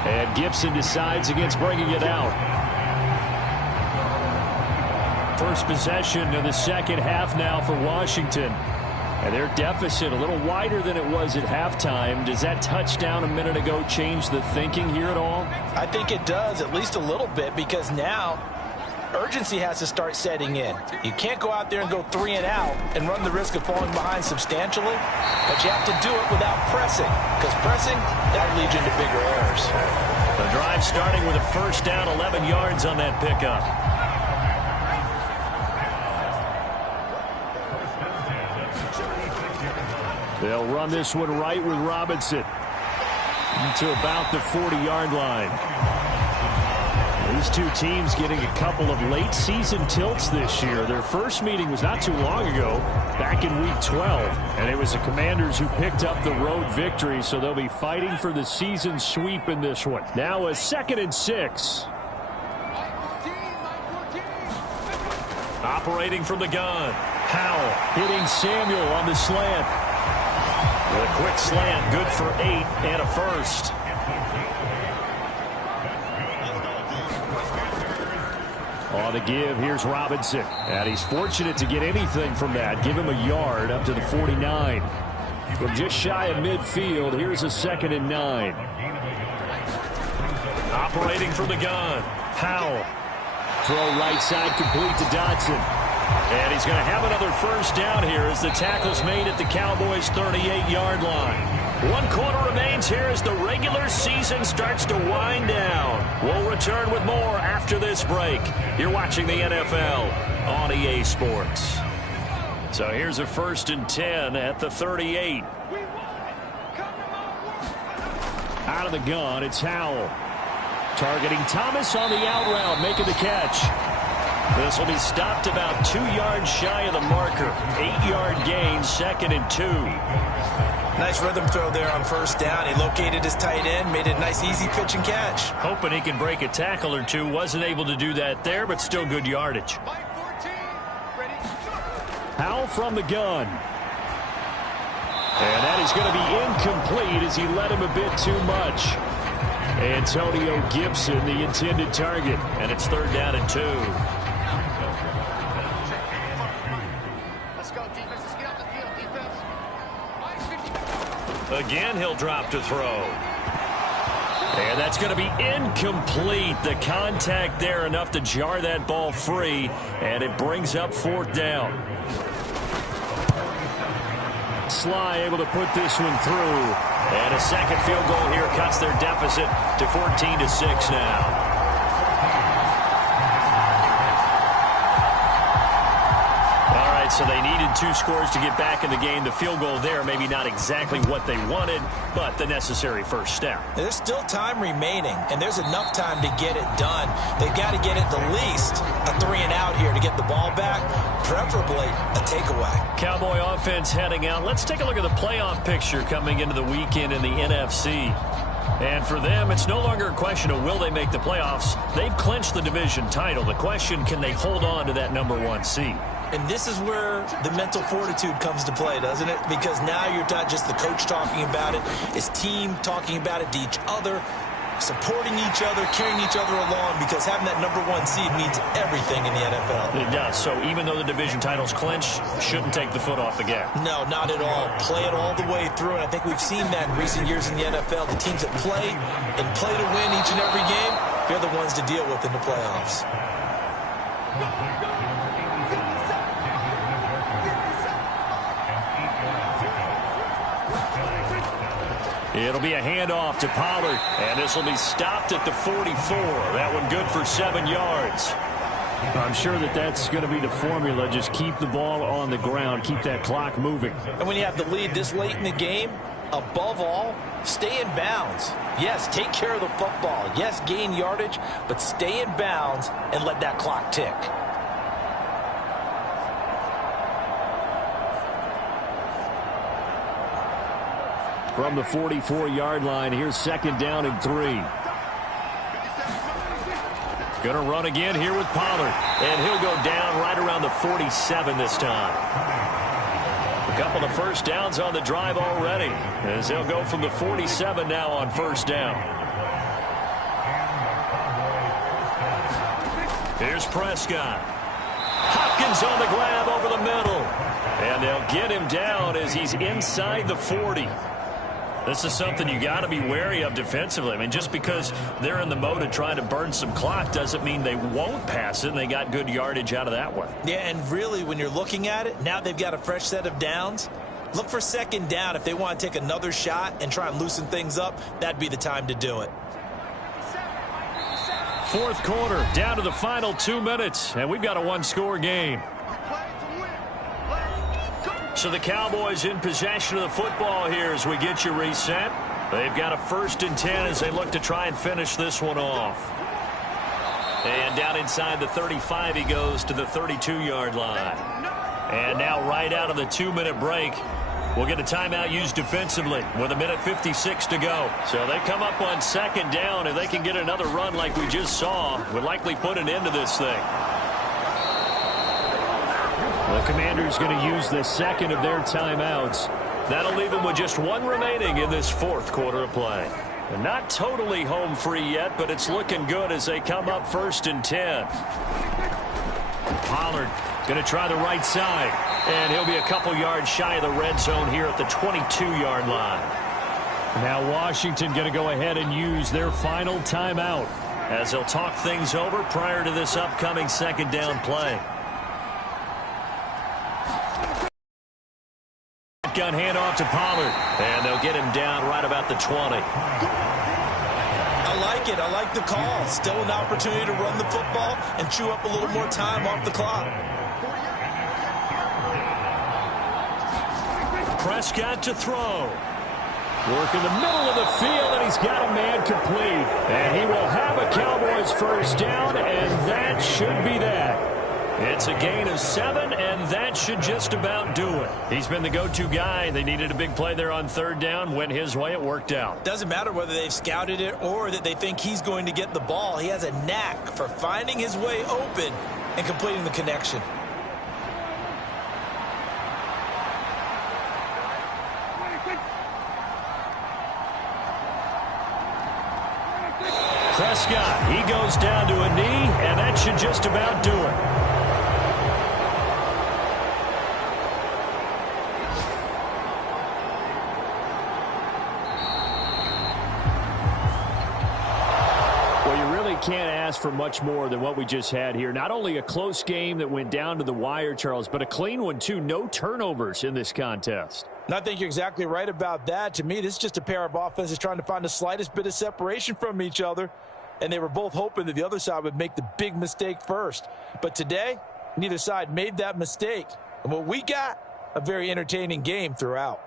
And Gibson decides against bringing it out. First possession of the 2nd half now for Washington. And their deficit a little wider than it was at halftime. Does that touchdown a minute ago change the thinking here at all? I think it does, at least a little bit, because now urgency has to start setting in. You can't go out there and go 3 and out and run the risk of falling behind substantially, but you have to do it without pressing, because pressing, that leads you into bigger errors. The drive starting with a 1st down, 11 yards on that pickup. They'll run this one right with Robinson to about the 40-yard line. These two teams getting a couple of late season tilts this year. Their first meeting was not too long ago, back in week 12. And it was the Commanders who picked up the road victory, so they'll be fighting for the season sweep in this one. Now a 2nd and 6. Operating from the gun. Howell hitting Samuel on the slant. A quick slant, good for 8 and a 1st. On the give, here's Robinson. And he's fortunate to get anything from that. Give him a yard up to the 49. From just shy of midfield, here's a 2nd and 9. Operating from the gun. Howell. Throw right side complete to Dotson. And he's going to have another 1st down here as the tackle's made at the Cowboys' 38-yard line. 1 quarter remains here as the regular season starts to wind down. We'll return with more after this break. You're watching the NFL on EA Sports. So here's a 1st and 10 at the 38. Out of the gun, it's Howell. Targeting Thomas on the out route, making the catch. This will be stopped about 2 yards shy of the marker. 8-yard gain, 2nd and 2. Nice rhythm throw there on 1st down. He located his tight end, made it a nice easy pitch and catch. Hoping he can break a tackle or two. Wasn't able to do that there, but still good yardage. Howell from the gun. And that is going to be incomplete as he led him a bit too much. Antonio Gibson, the intended target. And it's 3rd down and 2. Again, he'll drop to throw. And that's going to be incomplete. The contact there enough to jar that ball free, and it brings up 4th down. Sly able to put this one through. And a 2nd field goal here cuts their deficit to 14-6 now. so they needed 2 scores to get back in the game. The field goal there, maybe not exactly what they wanted, but the necessary first step. There's still time remaining, and there's enough time to get it done. They've got to get at the least a 3-and-out here to get the ball back, preferably a takeaway. Cowboy offense heading out. Let's take a look at the playoff picture coming into the weekend in the NFC. And for them, it's no longer a question of will they make the playoffs. They've clinched the division title. The question, can they hold on to that #1 seed? And this is where the mental fortitude comes to play, doesn't it? Because now you're not just the coach talking about it. It's team talking about it to each other, supporting each other, carrying each other along, because having that #1 seed means everything in the NFL. It does. So even though the division title's clinched, shouldn't take the foot off the gas. No, not at all. Play it all the way through, and I think we've seen that in recent years in the NFL. The teams that play and play to win each and every game, they're the ones to deal with in the playoffs. It'll be a handoff to Pollard, and this will be stopped at the 44. That one good for 7 yards. I'm sure that's going to be the formula. Just keep the ball on the ground, keep that clock moving. And when you have the lead this late in the game, above all, stay in bounds. Yes, take care of the football. Yes, gain yardage, but stay in bounds and let that clock tick. From the 44-yard line, here's 2nd down and 3. Going to run again here with Pollard. And he'll go down right around the 47 this time. A couple of first downs on the drive already, as they'll go from the 47 now on 1st down. Here's Prescott. Hopkins on the grab over the middle. And they'll get him down as he's inside the 40. This is something you got to be wary of defensively. I mean, just because they're in the mode of trying to burn some clock doesn't mean they won't pass it, and they got good yardage out of that one. Yeah, and really, when you're looking at it, now they've got a fresh set of downs. Look for 2nd down. If they want to take another shot and try and loosen things up, that'd be the time to do it. 4th quarter, down to the final 2 minutes, and we've got a 1-score game. So the Cowboys in possession of the football here as we get you reset. They've got a 1st and 10 as they look to try and finish this one off. And down inside the 35 he goes to the 32-yard line. And now right out of the 2-minute break, we'll get a timeout used defensively with 1:56 to go. So they come up on 2nd down. If they can get another run like we just saw, would likely put an end to this thing. The Commanders going to use the 2nd of their timeouts. That'll leave them with just 1 remaining in this 4th quarter of play. And not totally home free yet, but it's looking good as they come up 1st and 10. Pollard going to try the right side. And he'll be a couple yards shy of the red zone here at the 22-yard line. Now Washington going to go ahead and use their final timeout, as they'll talk things over prior to this upcoming 2nd down play. Gun handoff to Pollard, and they'll get him down right about the 20. I like it. I like the call. Still an opportunity to run the football and chew up a little more time off the clock. Prescott to throw. Work in the middle of the field, and he's got a man complete. And he will have a Cowboys 1st down, and that should be that. It's a gain of 7, and that should just about do it. He's been the go-to guy. They needed a big play there on 3rd down. Went his way. It worked out. Doesn't matter whether they've scouted it or that they think he's going to get the ball. He has a knack for finding his way open and completing the connection. Prescott, he goes down to a knee, and that should just about do it. Can't ask for much more than what we just had here. Not only a close game that went down to the wire, Charles, but a clean one too. No turnovers in this contest. And I think you're exactly right about that. To me, this is just a pair of offenses trying to find the slightest bit of separation from each other, and they were both hoping that the other side would make the big mistake first. But today, neither side made that mistake. And what we got, a very entertaining game throughout.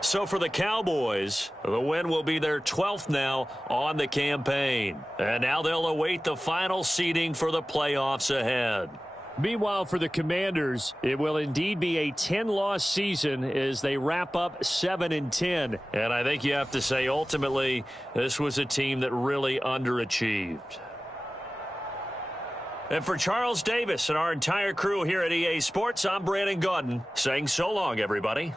So for the Cowboys, the win will be their 12th now on the campaign. And now they'll await the final seeding for the playoffs ahead. Meanwhile, for the Commanders, it will indeed be a 10-loss season as they wrap up 7-10. And I think you have to say, ultimately, this was a team that really underachieved. And for Charles Davis and our entire crew here at EA Sports, I'm Brandon Gaudin saying so long, everybody.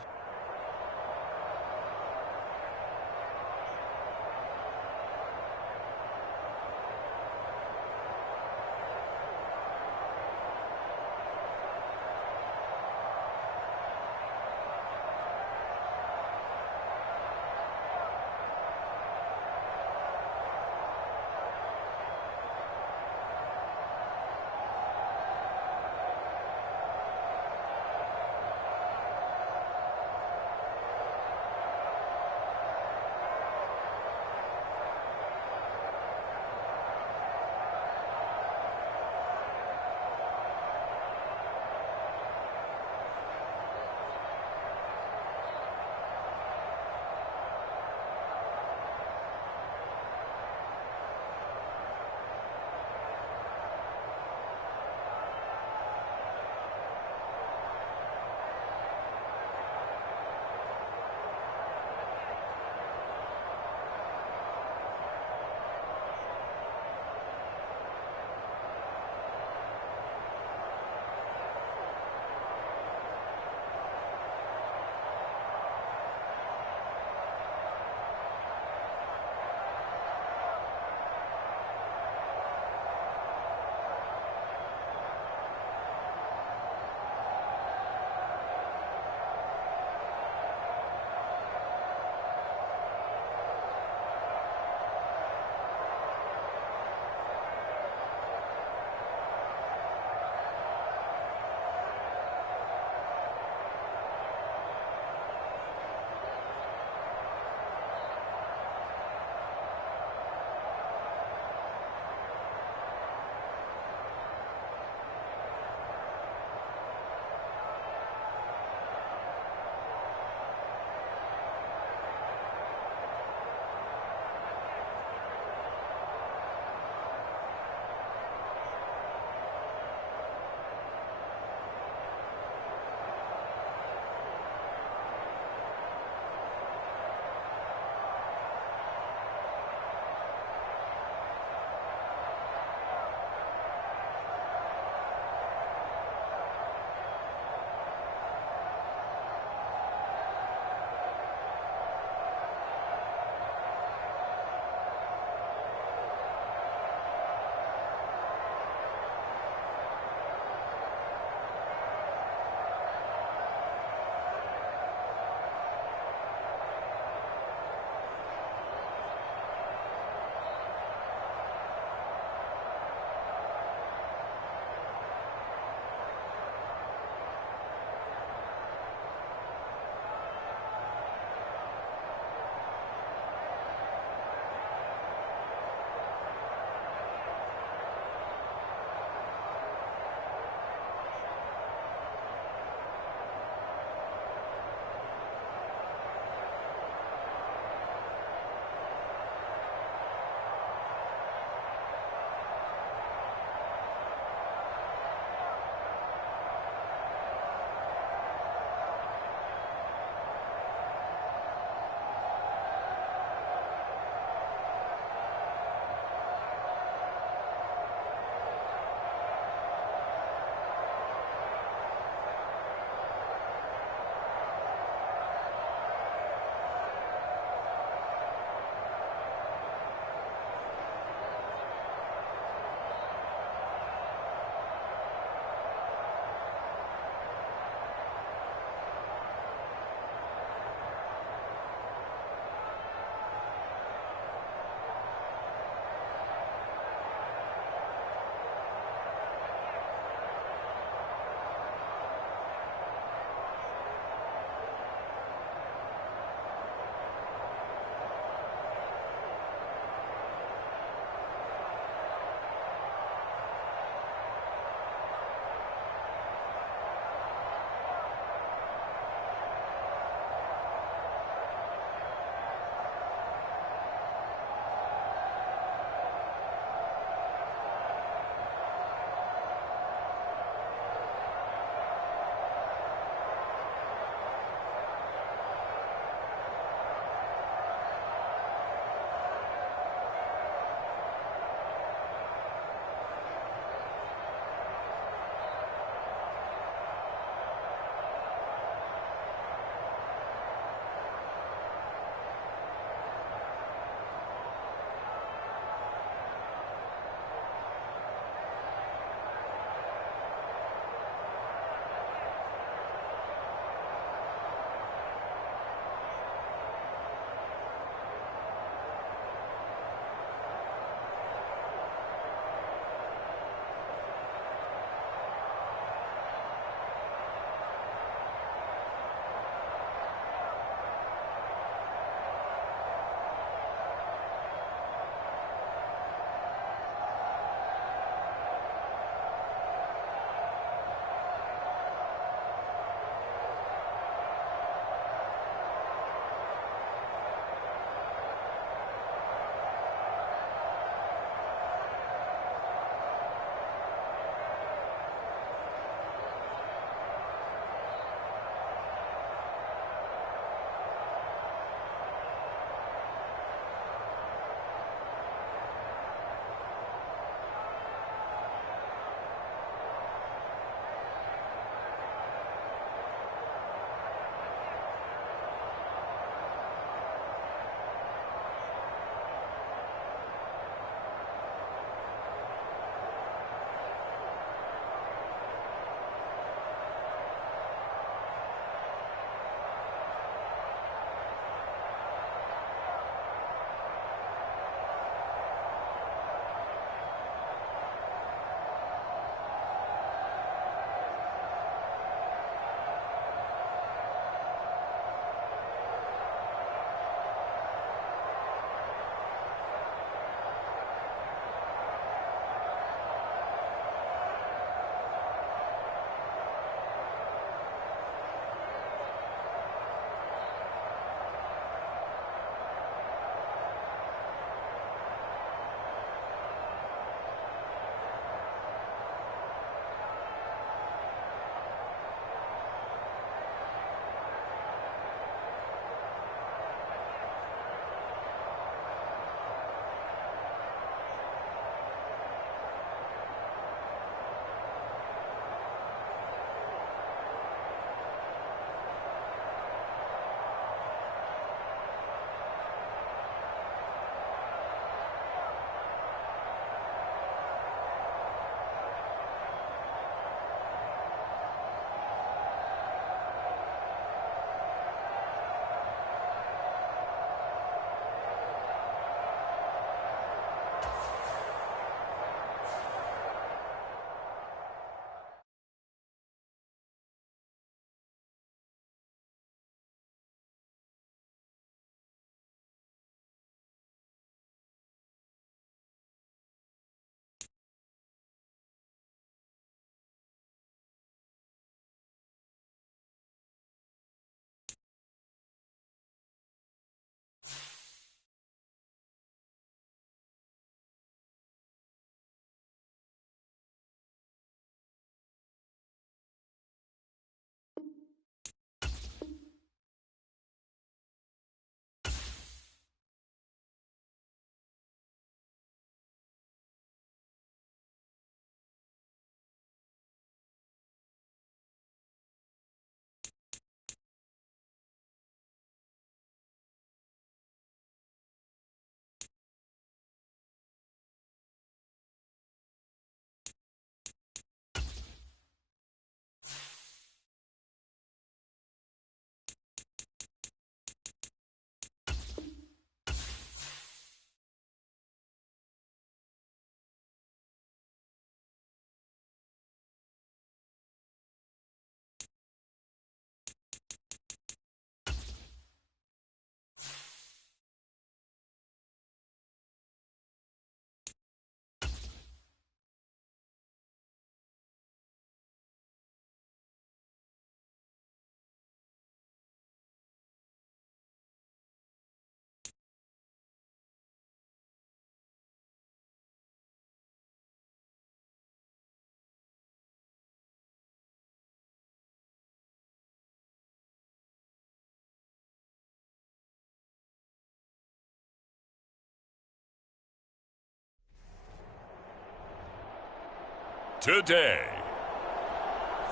Today,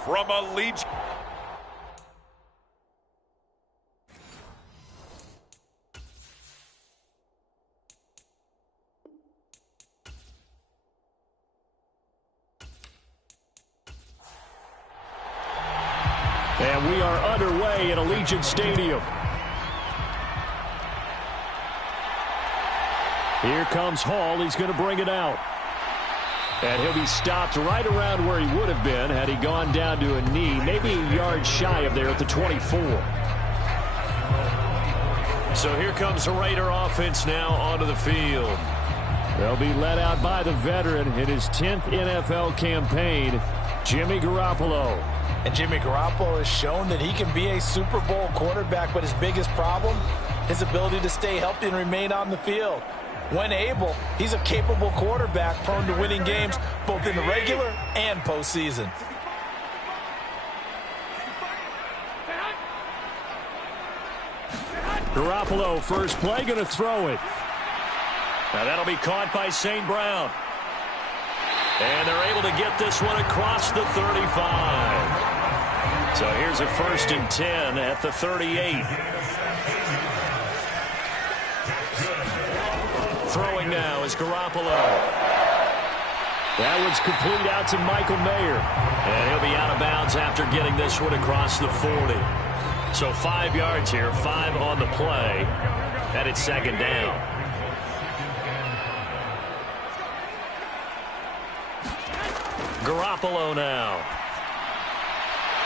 from Allegiant. And we are underway at Allegiant Stadium. Here comes Hall. He's going to bring it out. And he'll be stopped right around where he would have been had he gone down to a knee, maybe a yard shy of there at the 24. So here comes the Raider offense now onto the field. They'll be led out by the veteran in his 10th NFL campaign, Jimmy Garoppolo. And Jimmy Garoppolo has shown that he can be a Super Bowl quarterback, but his biggest problem, his ability to stay healthy and remain on the field. When able, he's a capable quarterback prone to winning games both in the regular and postseason. Garoppolo, first play, going to throw it. Now that'll be caught by St. Brown. And they're able to get this one across the 35. So here's a 1st and 10 at the 38. Throwing now is Garoppolo. That one's complete out to Michael Mayer. And he'll be out of bounds after getting this one across the 40. So 5 yards here, 5 on the play. And it's 2nd down. Garoppolo now.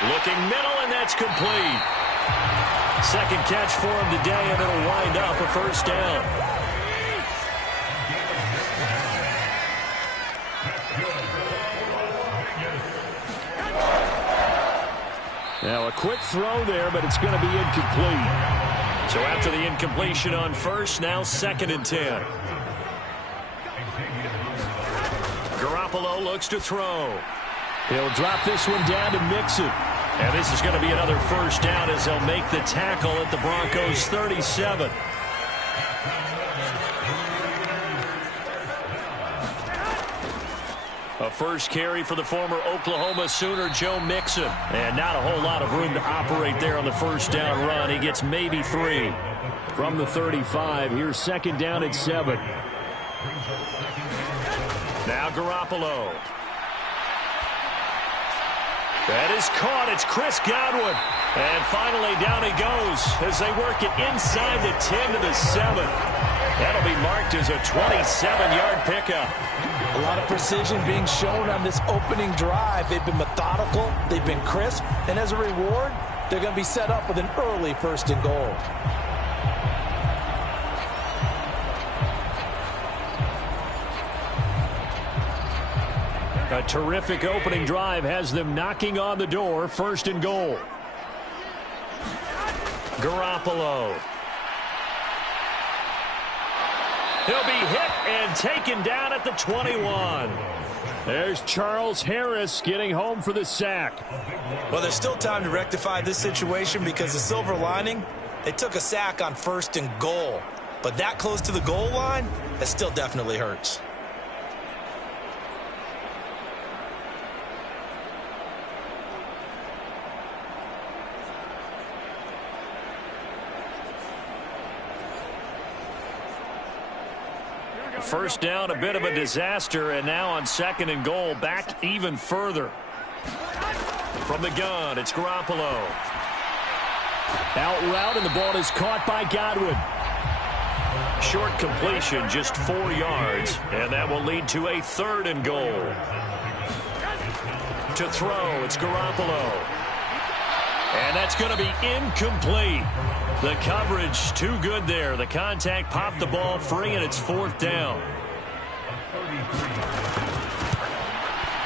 Looking middle, and that's complete. 2nd catch for him today, and it'll wind up a 1st down. Now a quick throw there, but it's going to be incomplete. So after the incompletion on 1st, now 2nd and 10. Garoppolo looks to throw. He'll drop this one down to Mixon. And this is going to be another 1st down as they'll make the tackle at the Broncos' 37. A first carry for the former Oklahoma Sooner, Joe Mixon. And not a whole lot of room to operate there on the 1st down run. He gets maybe 3. From the 35, here's 2nd down at 7. Now Garoppolo. That is caught. It's Chris Godwin. And finally down he goes as they work it inside the 10 to the 7. That'll be marked as a 27-yard pickup. A lot of precision being shown on this opening drive. They've been methodical. They've been crisp. And as a reward, they're going to be set up with an early 1st and goal. A terrific opening drive has them knocking on the door. 1st and goal. Garoppolo. He'll be hit and taken down at the 21. There's Charles Harris getting home for the sack. Well, there's still time to rectify this situation because the silver lining, they took a sack on 1st and goal. But that close to the goal line, that still definitely hurts. First down, a bit of a disaster, and now on 2nd and goal, back even further. From the gun, it's Garoppolo. Out route, and the ball is caught by Godwin. Short completion, just 4 yards, and that will lead to a 3rd and goal. To throw, it's Garoppolo. And that's going to be incomplete. The coverage too good there. The contact popped the ball free, and it's 4th down.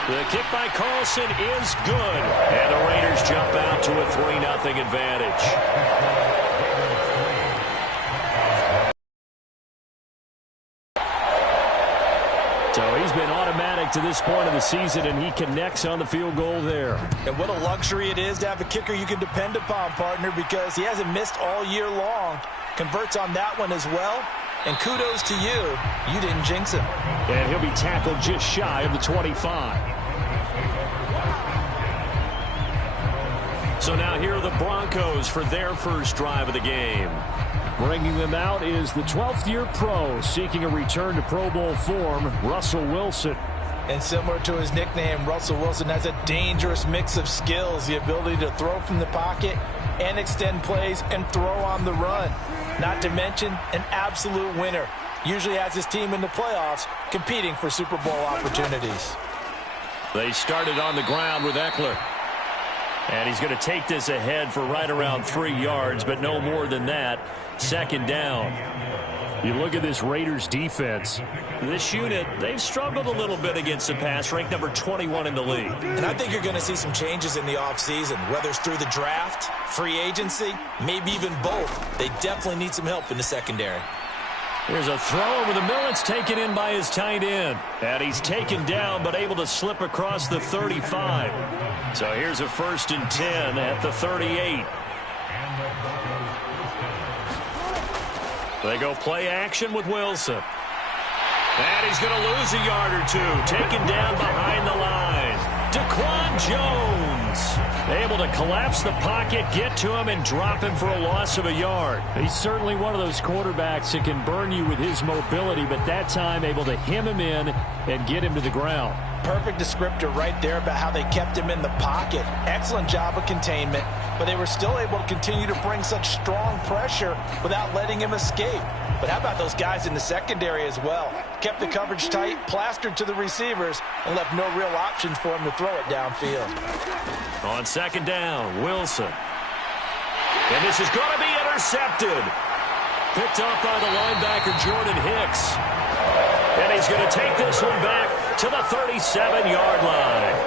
The kick by Carlson is good. And the Raiders jump out to a 3-0 advantage. So he's been automatic to this point of the season, and he connects on the field goal there. And what a luxury it is to have a kicker you can depend upon, partner, because he hasn't missed all year long. Converts on that one as well. And kudos to you. You didn't jinx him. And he'll be tackled just shy of the 25. So now here are the Broncos for their first drive of the game. Bringing them out is the 12th-year pro seeking a return to Pro Bowl form, Russell Wilson. And similar to his nickname, Russell Wilson has a dangerous mix of skills, the ability to throw from the pocket and extend plays and throw on the run. Not to mention an absolute winner. Usually has his team in the playoffs competing for Super Bowl opportunities. They started on the ground with Eckler. And he's going to take this ahead for right around 3 yards, but no more than that. Second down. You look at this Raiders defense. This unit, they've struggled a little bit against the pass, ranked number 21 in the league. And I think you're going to see some changes in the offseason, whether it's through the draft, free agency, maybe even both. They definitely need some help in the secondary. Here's a throw over the middle. It's taken in by his tight end. And he's taken down, but able to slip across the 35. So here's a 1st and 10 at the 38. They go play action with Wilson. And he's going to lose a yard or two. Taken down behind the line. Daquan Jones able to collapse the pocket, get to him, and drop him for a loss of a yard. He's certainly one of those quarterbacks that can burn you with his mobility, but that time able to hem him in and get him to the ground. Perfect descriptor right there about how they kept him in the pocket. Excellent job of containment, but they were still able to continue to bring such strong pressure without letting him escape. But how about those guys in the secondary as well? Kept the coverage tight, plastered to the receivers, and left no real options for him to throw it downfield. On second down, Wilson. And this is going to be intercepted. Picked up by the linebacker, Jordan Hicks. And he's going to take this one back to the 37-yard line.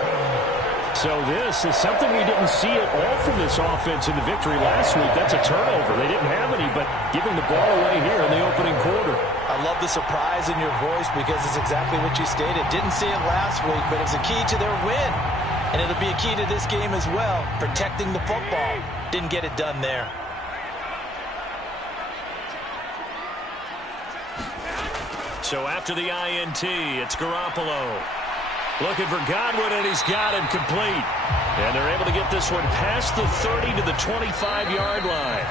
So this is something we didn't see at all from this offense in the victory last week. That's a turnover. They didn't have any, but giving the ball away here in the opening quarter. I love the surprise in your voice because it's exactly what you stated. Didn't see it last week, but it was a key to their win. And it'll be a key to this game as well, protecting the football. Didn't get it done there. So after the INT, it's Garoppolo. Looking for Godwin, and he's got him complete. And they're able to get this one past the 30 to the 25-yard line.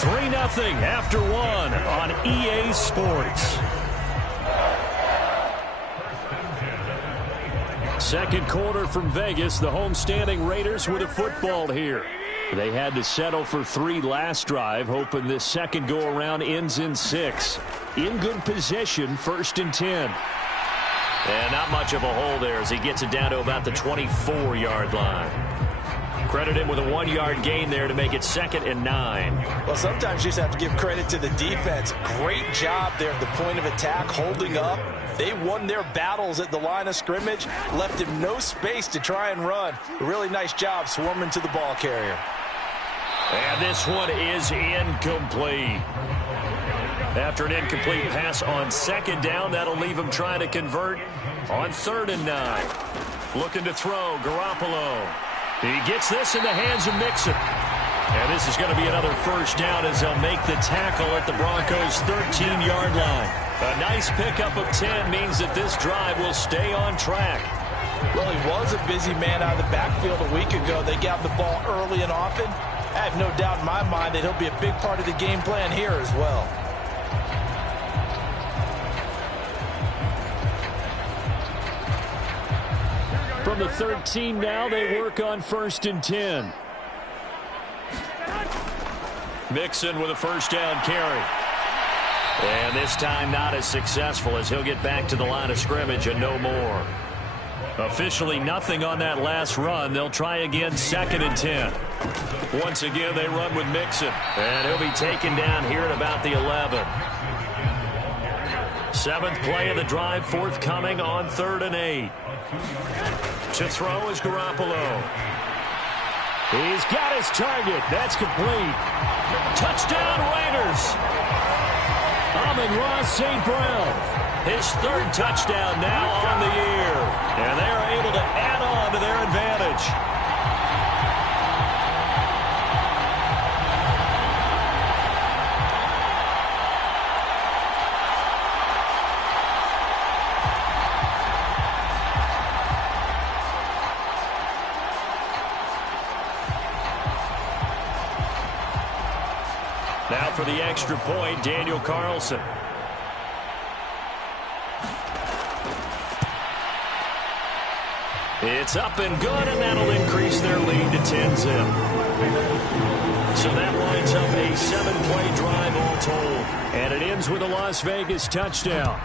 3-0 after one on EA Sports. Second quarter from Vegas. The homestanding Raiders with a football here. They had to settle for 3 last drive, hoping this second go-around ends in 6. In good position, 1st and 10. And not much of a hole there as he gets it down to about the 24-yard line. Credit him with a 1-yard gain there to make it 2nd and 9. Well, sometimes you just have to give credit to the defense. Great job there at the point of attack, holding up. They won their battles at the line of scrimmage, left him no space to try and run. A really nice job swarming to the ball carrier. And this one is incomplete. After an incomplete pass on 2nd down, that'll leave him trying to convert on 3rd and 9. Looking to throw, Garoppolo. He gets this in the hands of Mixon. And this is going to be another 1st down as they'll make the tackle at the Broncos' 13-yard line. A nice pickup of 10 means that this drive will stay on track. Well, he was a busy man out of the backfield a week ago. They got the ball early and often. I have no doubt in my mind that he'll be a big part of the game plan here as well. From the 13 now, they work on 1st and 10. Mixon with a 1st down carry. And this time not as successful as he'll get back to the line of scrimmage and no more. Officially nothing on that last run. They'll try again 2nd and 10. Once again, they run with Mixon. And he'll be taken down here at about the 11. 7th play of the drive forthcoming on 3rd and 8. To throw is Garoppolo. He's got his target. That's complete. Touchdown Raiders. Amon-Ra St. Brown. His 3rd touchdown now on the year. And they are able to add on to their advantage. Now for the extra point, Daniel Carlson. It's up and good, and that'll increase their lead to 10-zip. So that lines up a 7-play drive all told. And it ends with a Las Vegas touchdown.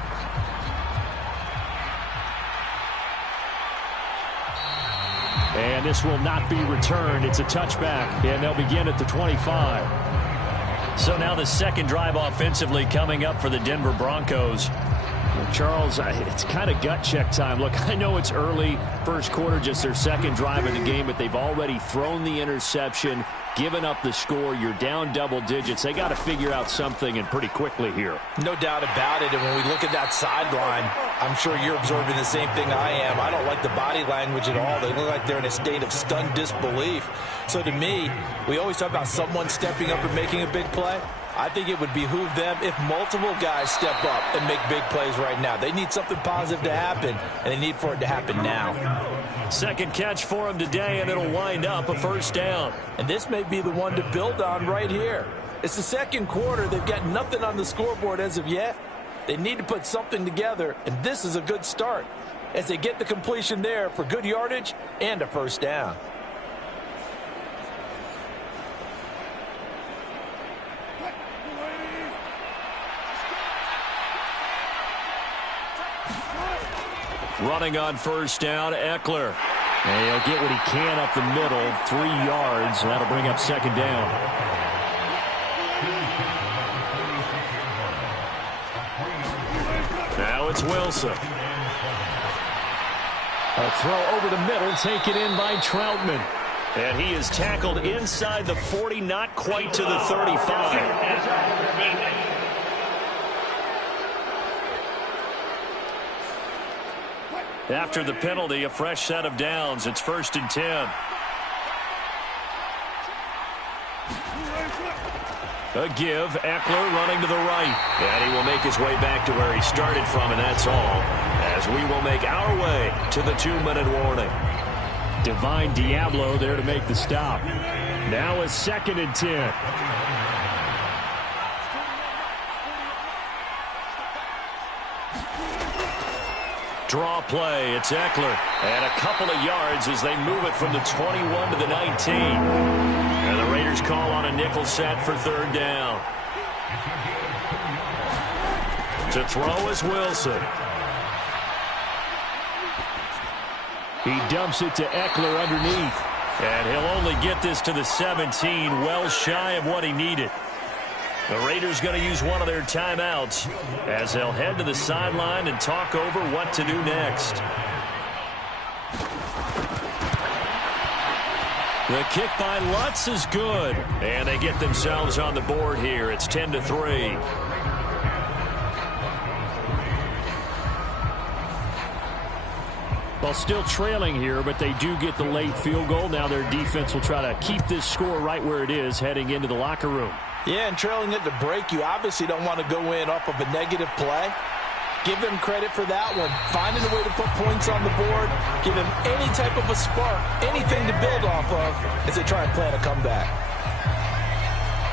And this will not be returned. It's a touchback, and they'll begin at the 25. So now the second drive offensively coming up for the Denver Broncos. Charles, it's kind of gut check time. Look, I know it's early, first quarter, just their second drive of the game, but they've already thrown the interception, given up the score. You're down double digits. They got to figure out something, and pretty quickly here. No doubt about it. And when we look at that sideline, I'm sure you're observing the same thing I am. I don't like the body language at all. They look like they're in a state of stunned disbelief. So to me, we always talk about someone stepping up and making a big play. I think it would behoove them if multiple guys step up and make big plays right now. They need something positive to happen, and they need for it to happen now. Second catch for him today, and it'll wind up a first down. And this may be the one to build on right here. It's the second quarter. They've got nothing on the scoreboard as of yet. They need to put something together, and this is a good start as they get the completion there for good yardage and a first down. Running on first down, Eckler. And he'll get what he can up the middle, 3 yards. That'll bring up second down. Now it's Wilson. A throw over the middle, taken in by Troutman. And he is tackled inside the 40, not quite to the 35. After the penalty, a fresh set of downs. It's 1st and 10. A give. Eckler running to the right. And he will make his way back to where he started from, and that's all. As we will make our way to the 2-minute warning. Divine Diablo there to make the stop. Now a 2nd and 10. Draw play. It's Eckler. And a couple of yards as they move it from the 21 to the 19. And the Raiders call on a nickel set for 3rd down. To throw is Wilson. He dumps it to Eckler underneath. And he'll only get this to the 17, well shy of what he needed. The Raiders going to use one of their timeouts as they'll head to the sideline and talk over what to do next. The kick by Lutz is good. And they get themselves on the board here. It's 10-3. Well, still trailing here, but they do get the late field goal. Now their defense will try to keep this score right where it is heading into the locker room. Yeah, and trailing at the break, you obviously don't want to go in off of a negative play. Give them credit for that one. Finding a way to put points on the board. Give them any type of a spark, anything to build off of as they try and plan a comeback.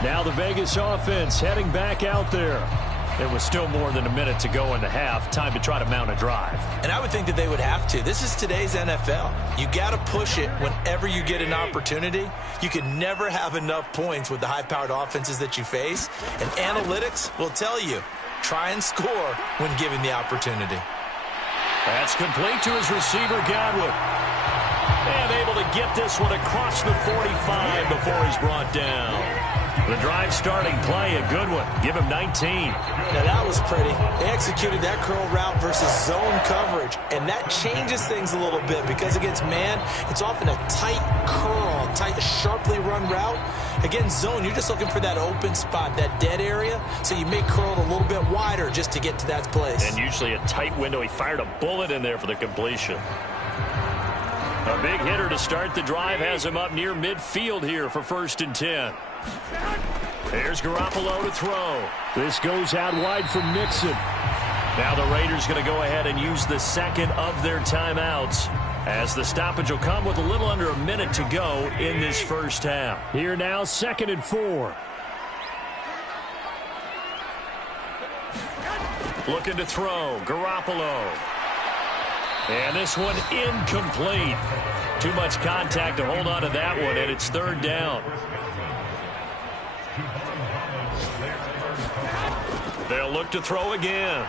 Now the Vegas offense heading back out there. There was still more than a minute to go in the half. Time to try to mount a drive. And I would think that they would have to. This is today's NFL. You got to push it whenever you get an opportunity. You can never have enough points with the high-powered offenses that you face. And analytics will tell you, try and score when given the opportunity. That's complete to his receiver, Godwin. And able to get this one across the 45 before he's brought down. The drive starting play, a good one. Give him 19. Now that was pretty. They executed that curl route versus zone coverage, and that changes things a little bit because against man, it's often a tight curl, tight, sharply run route. Against zone, you're just looking for that open spot, that dead area, so you may curl it a little bit wider just to get to that place. And usually a tight window. He fired a bullet in there for the completion. A big hitter to start the drive has him up near midfield here for 1st and 10. There's Garoppolo to throw. This goes out wide for Mixon. Now the Raiders going to go ahead and use the second of their timeouts as the stoppage will come with a little under a minute to go in this first half. Here now, 2nd and 4. Looking to throw. Garoppolo. And this one incomplete. Too much contact to hold on to that one, and it's third down. They'll look to throw again.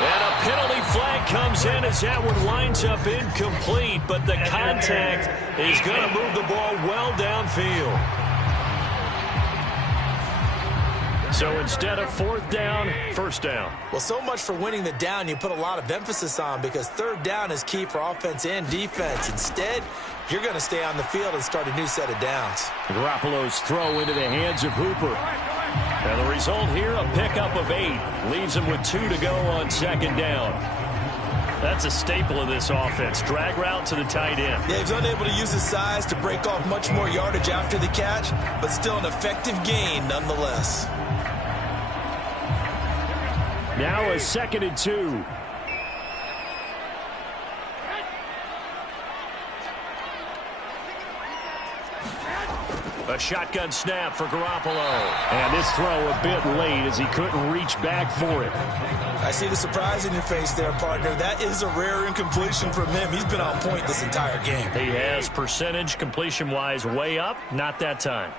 And a penalty flag comes in as that one winds up incomplete, but the contact is going to move the ball well downfield. So instead of fourth down, first down. Well, so much for winning the down you put a lot of emphasis on, because third down is key for offense and defense. Instead, you're going to stay on the field and start a new set of downs. Garoppolo's throw into the hands of Hooper. And the result here, a pickup of 8. Leaves him with 2 to go on second down. That's a staple of this offense. Drag route to the tight end. Yeah, he's unable to use his size to break off much more yardage after the catch, but still an effective gain nonetheless. Now a 2nd and 2. A shotgun snap for Garoppolo. And this throw a bit late as he couldn't reach back for it. I see the surprise in your face there, partner. That is a rare incompletion from him. He's been on point this entire game. He has percentage completion-wise way up. Not that time.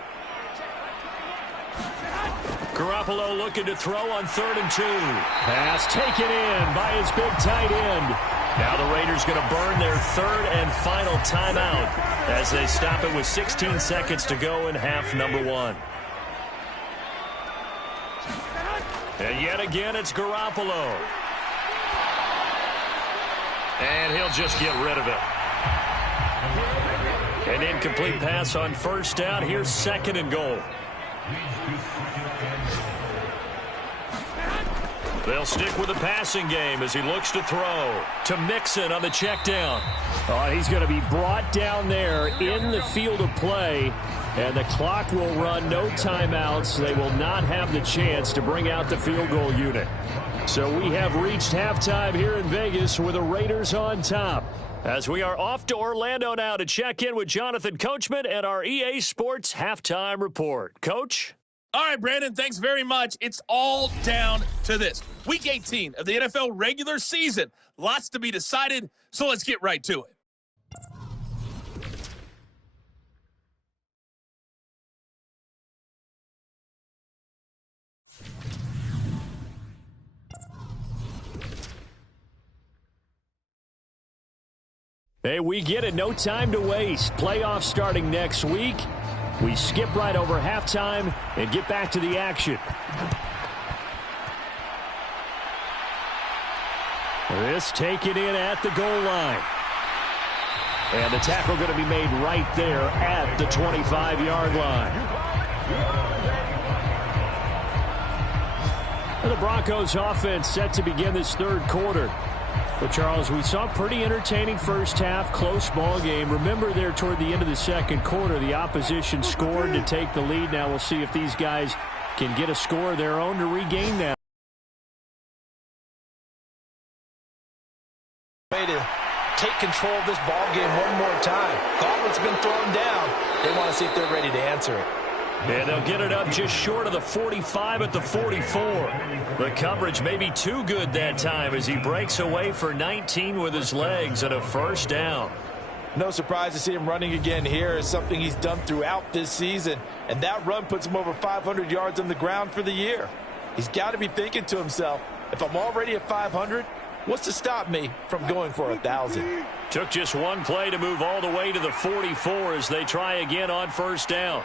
Garoppolo looking to throw on 3rd and 2. Pass taken in by his big tight end. Now the Raiders going to burn their 3rd and final timeout as they stop it with 16 seconds to go in half number 1. And yet again, it's Garoppolo. And he'll just get rid of it. An incomplete pass on first down. Here's 2nd and goal. They'll stick with the passing game as he looks to throw. To Mixon on the check down. Oh, he's going to be brought down there in the field of play. And the clock will run, no timeouts. They will not have the chance to bring out the field goal unit. So we have reached halftime here in Vegas with the Raiders on top. As we are off to Orlando now to check in with Jonathan Coachman and our EA Sports Halftime Report. Coach? All right, Brandon, thanks very much. It's all down to this. Week 18 of the NFL regular season. Lots to be decided, so let's get right to it. Hey, we get it. No time to waste. Playoffs starting next week. We skip right over halftime and get back to the action. This taken in at the goal line. And the tackle going to be made right there at the 25-yard line. And the Broncos offense set to begin this third quarter. But, Charles, we saw a pretty entertaining first half, close ball game. Remember there toward the end of the second quarter, the opposition scored to take the lead. Now we'll see if these guys can get a score of their own to regain that. Way to take control of this ball game one more time. Gauntlet's been thrown down. They want to see if they're ready to answer it. And they'll get it up just short of the 45 at the 44. The coverage may be too good that time as he breaks away for 19 with his legs and a first down. No surprise to see him running again here. It's something he's done throughout this season. And that run puts him over 500 yards on the ground for the year. He's got to be thinking to himself, if I'm already at 500, what's to stop me from going for 1,000? Took just one play to move all the way to the 44 as they try again on first down.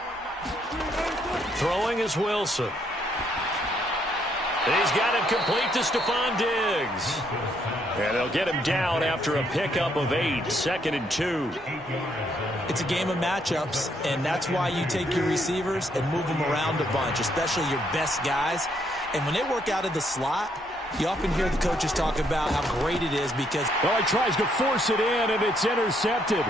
Throwing is Wilson. He's got it complete to Stephon Diggs. And they'll get him down after a pickup of 8, 2nd and 2. It's a game of matchups, and that's why you take your receivers and move them around a bunch, especially your best guys. And when they work out of the slot, you often hear the coaches talk about how great it is because... Well, he tries to force it in, and it's intercepted.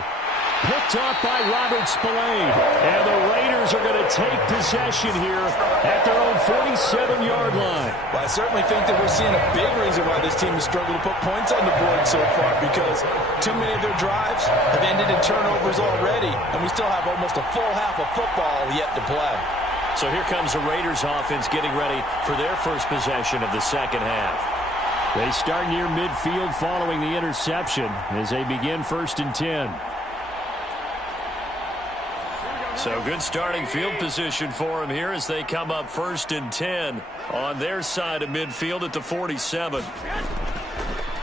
Picked off by Robert Spillane. And the Raiders are going to take possession here at their own 47-yard line. Well, I certainly think that we're seeing a big reason why this team has struggled to put points on the board so far, because too many of their drives have ended in turnovers already, and we still have almost a full half of football yet to play. So here comes the Raiders offense getting ready for their first possession of the second half. They start near midfield following the interception as they begin 1st and 10. So good starting field position for them here as they come up 1st and 10 on their side of midfield at the 47.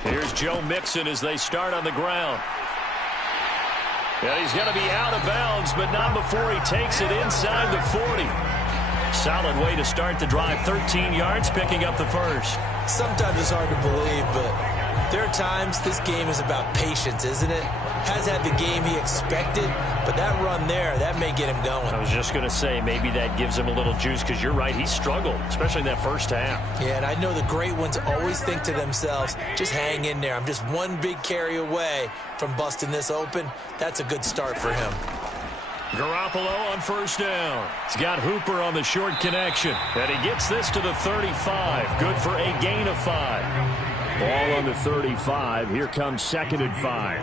Here's Joe Mixon as they start on the ground. Yeah, he's going to be out of bounds, but not before he takes it inside the 40. Solid way to start the drive. 13 yards, picking up the first. Sometimes it's hard to believe, but there are times this game is about patience, isn't it? Has had the game he expected, but that run there, that may get him going. I was just going to say, maybe that gives him a little juice, because you're right, he struggled, especially in that first half. Yeah, and I know the great ones always think to themselves, just hang in there. I'm just one big carry away from busting this open. That's a good start for him. Garoppolo on 1st down. He's got Hooper on the short connection. And he gets this to the 35. Good for a gain of 5. Ball on the 35. Here comes 2nd and 5.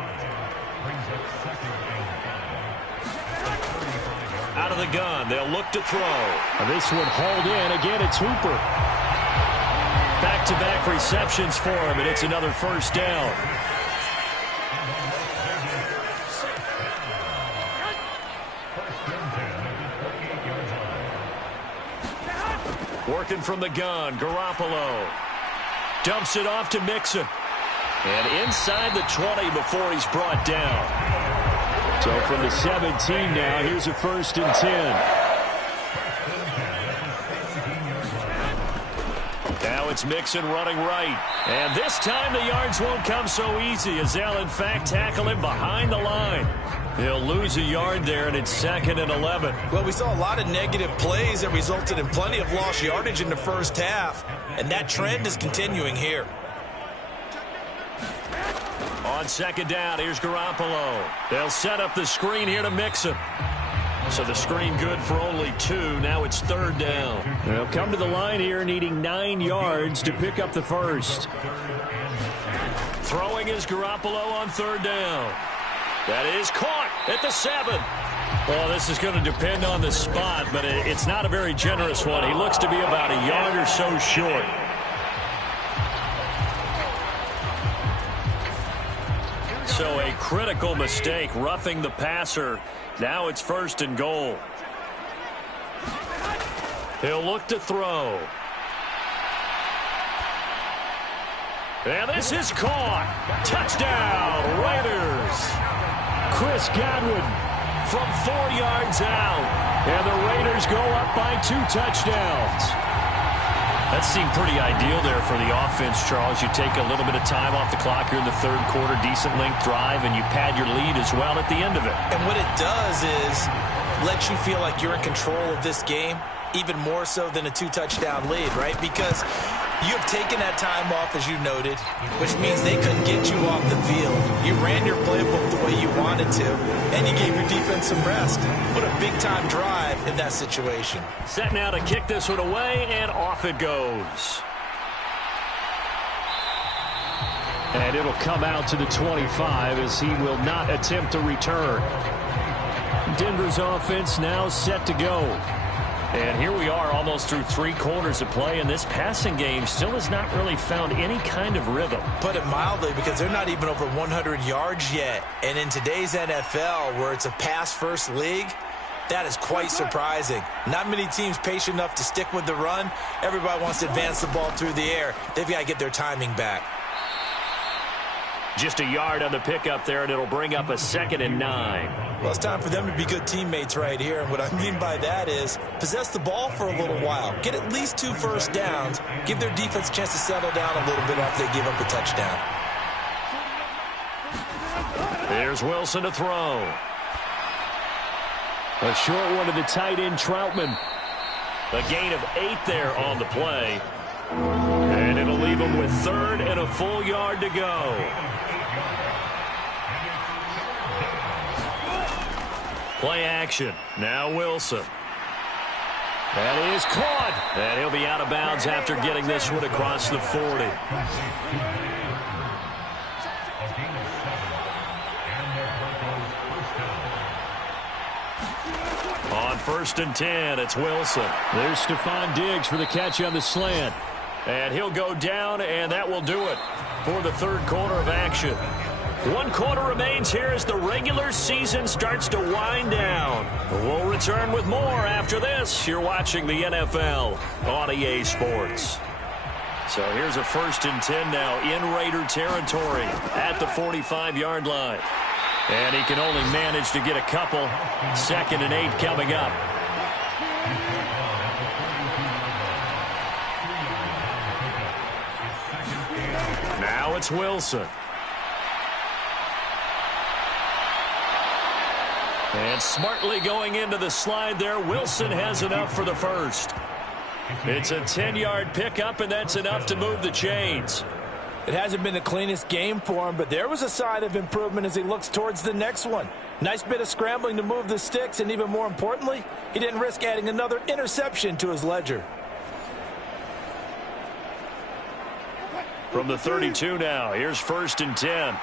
Out of the gun. They'll look to throw. And this one hauled in. Again, it's Hooper. Back-to-back receptions for him, and it's another 1st down. Working from the gun, Garoppolo dumps it off to Mixon. And inside the 20 before he's brought down. So from the 17 now, here's a 1st and 10. Now it's Mixon running right. And this time the yards won't come so easy as they'll in fact tackle him behind the line. He'll lose a yard there, and it's 2nd and 11. Well, we saw a lot of negative plays that resulted in plenty of lost yardage in the first half, and that trend is continuing here. On 2nd down, here's Garoppolo. They'll set up the screen here to Mixon. So the screen good for only 2. Now it's 3rd down. They'll come to the line here needing 9 yards to pick up the first. Throwing is Garoppolo on 3rd down. That is caught at the 7. Well, this is going to depend on the spot, but it's not a very generous one. He looks to be about a yard or so short. So a critical mistake, roughing the passer. Now it's 1st and goal. He'll look to throw. And this is caught. Touchdown, Raiders. Chris Godwin from 4 yards out. And the Raiders go up by 2 touchdowns. That seemed pretty ideal there for the offense, Charles. You take a little bit of time off the clock here in the 3rd quarter, decent length drive, and you pad your lead as well at the end of it. And what it does is let you feel like you're in control of this game, even more so than a 2-touchdown lead, right? Because you have taken that time off, as you noted, which means they couldn't get you off the field. You ran your playbook the way you wanted to, and you gave your defense some rest. What a big-time drive in that situation. Set now to kick this one away, and off it goes. And it'll come out to the 25 as he will not attempt to return. Denver's offense now set to go. And here we are almost through 3 quarters of play, and this passing game still has not really found any kind of rhythm. Put it mildly, because they're not even over 100 yards yet. And in today's NFL, where it's a pass-first league, that is quite surprising. Not many teams patient enough to stick with the run. Everybody wants to advance the ball through the air. They've got to get their timing back. Just a yard on the pickup there, and it'll bring up a 2nd and 9. Well, it's time for them to be good teammates right here. And what I mean by that is possess the ball for a little while. Get at least 2 first downs. Give their defense a chance to settle down a little bit after they give up a touchdown. There's Wilson to throw. A short one to the tight end, Troutman. A gain of 8 there on the play. And it'll leave him with 3rd and a full yard to go. Play action. Now Wilson. That is caught. And he'll be out of bounds after getting this one across the 40. On 1st and 10, it's Wilson. There's Stephon Diggs for the catch on the slant. And he'll go down, and that will do it for the third quarter of action. 1 quarter remains here as the regular season starts to wind down. We'll return with more after this. You're watching the NFL on EA Sports. So here's a 1st and 10 now in Raider territory at the 45-yard line. And he can only manage to get a couple. 2nd and 8 coming up. Now it's Wilson. And smartly going into the slide there, Wilson has enough for the first. It's a 10-yard pickup, and that's enough to move the chains. It hasn't been the cleanest game for him, but there was a sign of improvement as he looks towards the next one. Nice bit of scrambling to move the sticks, and even more importantly, he didn't risk adding another interception to his ledger. From the 32 now, here's 1st and 10.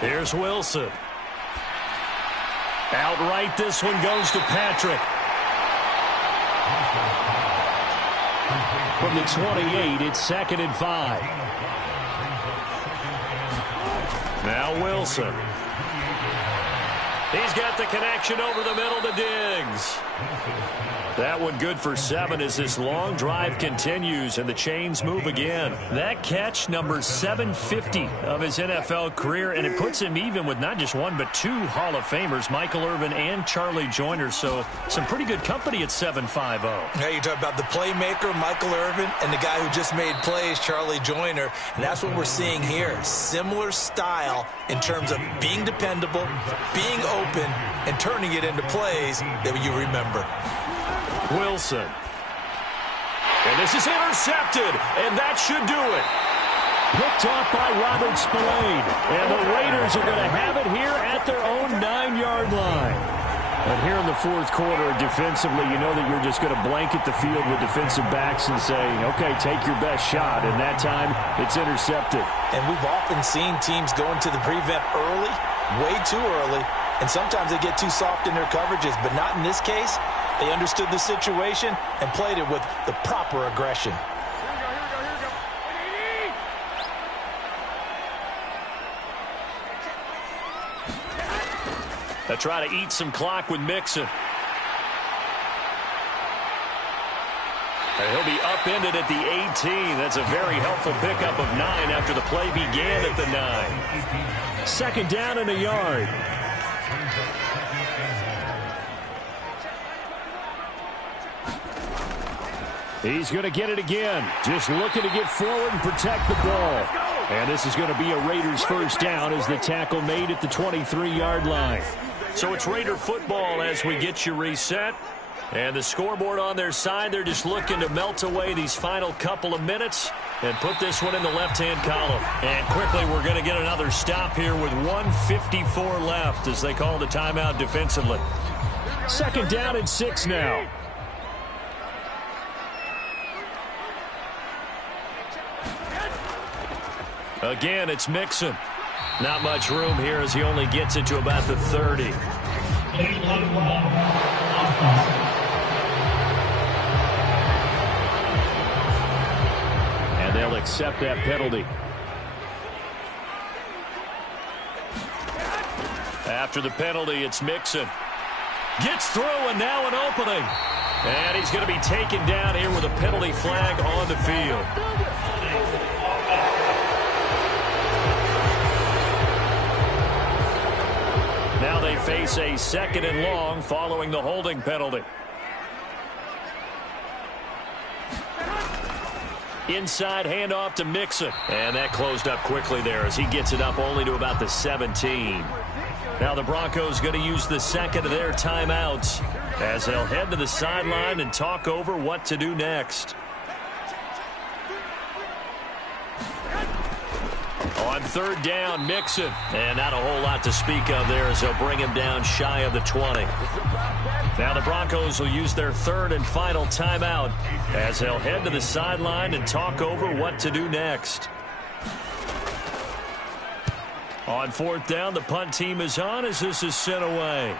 Here's Wilson. Outright, this one goes to Patrick. From the 28, it's 2nd and 5. Now Wilson. He's got the connection over the middle to Diggs. That one good for 7 as this long drive continues and the chains move again. That catch, number 750 of his NFL career, and it puts him even with not just one but 2 Hall of Famers, Michael Irvin and Charlie Joyner. So some pretty good company at 7.50. Yeah, you talk about the playmaker, Michael Irvin, and the guy who just made plays, Charlie Joyner. And that's what we're seeing here. Similar style in terms of being dependable, being open, and turning it into plays that you remember. Wilson. And this is intercepted, and that should do it. Picked off by Robert Spillane. And the Raiders are going to have it here at their own 9-yard line. And here in the fourth quarter, defensively, you know that you're just going to blanket the field with defensive backs and say, okay, take your best shot. And that time, it's intercepted. And we've often seen teams go into the prevent early, way too early, and sometimes they get too soft in their coverages, but not in this case. They understood the situation and played it with the proper aggression. They try to eat some clock with Mixon. And he'll be upended at the 18. That's a very helpful pickup of 9 after the play began at the 9. 2nd down and a yard. He's going to get it again. Just looking to get forward and protect the ball. And this is going to be a Raiders first down as the tackle made at the 23-yard line. So it's Raider football as we get you reset. And the scoreboard on their side, they're just looking to melt away these final couple of minutes and put this one in the left-hand column. And quickly, we're going to get another stop here with 1:54 left as they call the timeout defensively. 2nd down and 6 now. Again, it's Mixon. Not much room here as he only gets it to about the 30. And they'll accept that penalty. After the penalty, it's Mixon. Gets through and now an opening. And he's going to be taken down here with a penalty flag on the field. Now they face a 2nd and long following the holding penalty. Inside handoff to Mixon. And that closed up quickly there as he gets it up only to about the 17. Now the Broncos going to use the 2nd of their timeouts as they'll head to the sideline and talk over what to do next. On 3rd down, Mixon. And not a whole lot to speak of there as they'll bring him down shy of the 20. Now the Broncos will use their 3rd and final timeout as they'll head to the sideline and talk over what to do next. On fourth down, the punt team is on as this is sent away.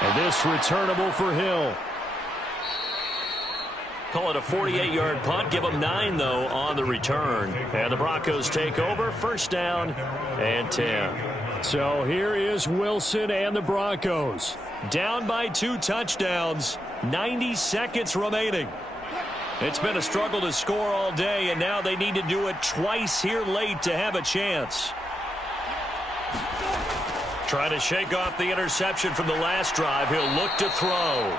And this returnable for Hill. Call it a 48-yard punt. Give them 9, though, on the return. And the Broncos take over. First down and 10. So here is Wilson and the Broncos. Down by 2 touchdowns. 90 seconds remaining. It's been a struggle to score all day, and now they need to do it twice here late to have a chance. Trying to shake off the interception from the last drive. He'll look to throw.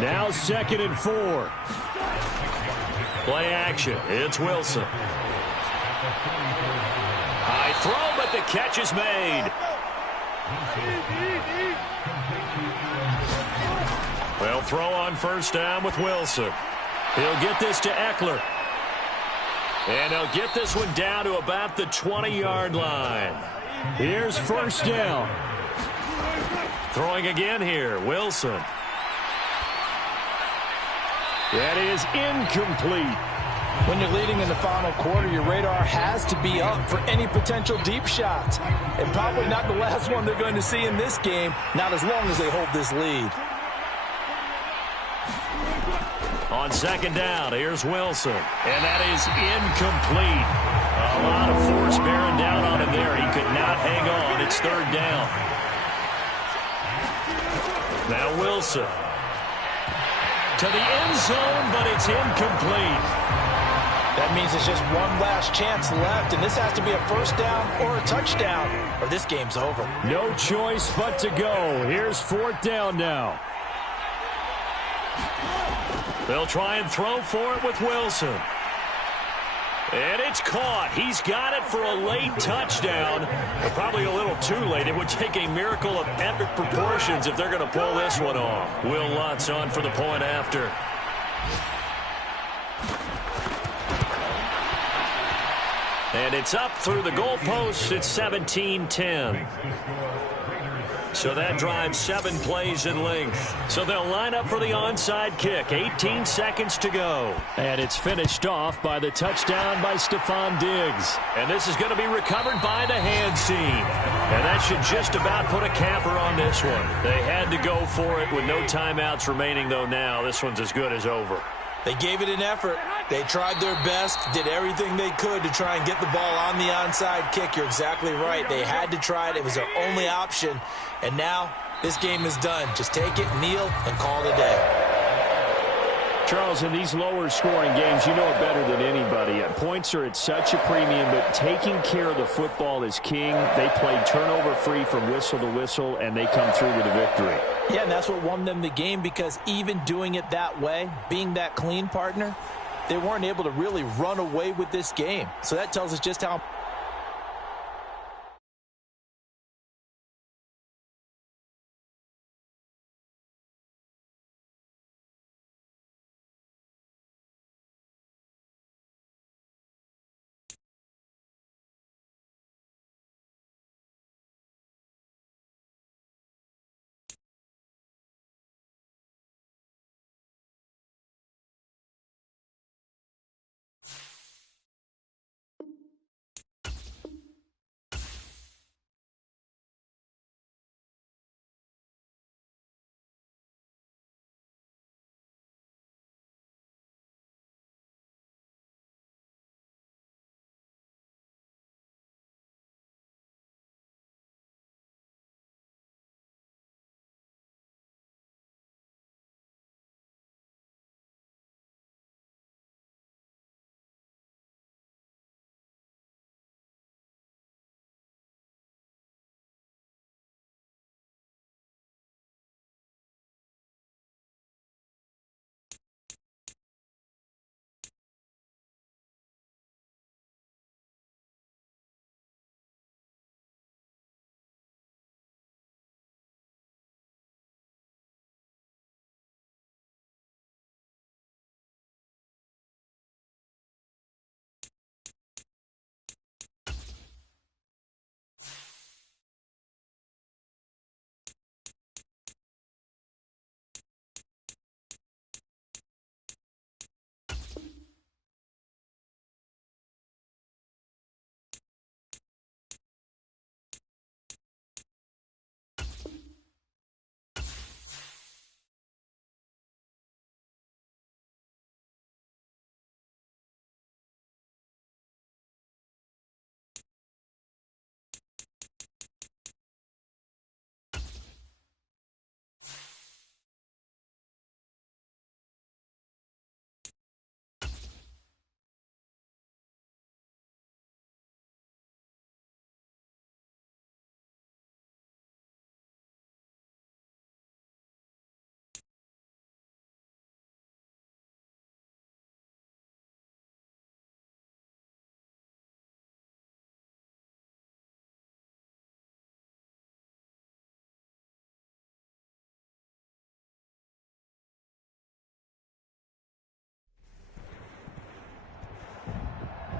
Now 2nd and 4. Play action. It's Wilson. High throw, but the catch is made. They'll throw on first down with Wilson. He'll get this to Eckler. And they'll get this one down to about the 20-yard line. Here's first down. Throwing again here, Wilson. That is incomplete. When you're leading in the final quarter, your radar has to be up for any potential deep shots. And probably not the last one they're going to see in this game, not as long as they hold this lead. On second down, here's Wilson. And that is incomplete. A lot of force bearing down on him there. He could not hang on. It's third down. Now Wilson. To the end zone, but it's incomplete. That means it's just one last chance left, and this has to be a first down or a touchdown, or this game's over. No choice but to go. Here's fourth down now. They'll try and throw for it with Wilson. And it's caught. He's got it for a late touchdown. But probably a little too late. It would take a miracle of epic proportions if they're going to pull this one off. Will Lutz on for the point after. And it's up through the goalposts. It's 17-10. So that drives 7 plays in length. So they'll line up for the onside kick. 18 seconds to go. And it's finished off by the touchdown by Stephon Diggs. And this is going to be recovered by the hands team. And that should just about put a capper on this one. They had to go for it with no timeouts remaining, though now. This one's as good as over. They gave it an effort. They tried their best, did everything they could to try and get the ball on the onside kick. You're exactly right. They had to try it. It was their only option. And now this game is done. Just take it, kneel, and call it a day. Charles, in these lower scoring games, you know it better than anybody. Points are at such a premium, but taking care of the football is king. They played turnover free from whistle to whistle, and they come through with a victory. Yeah, and that's what won them the game, because even doing it that way, being that clean partner, they weren't able to really run away with this game. So that tells us just how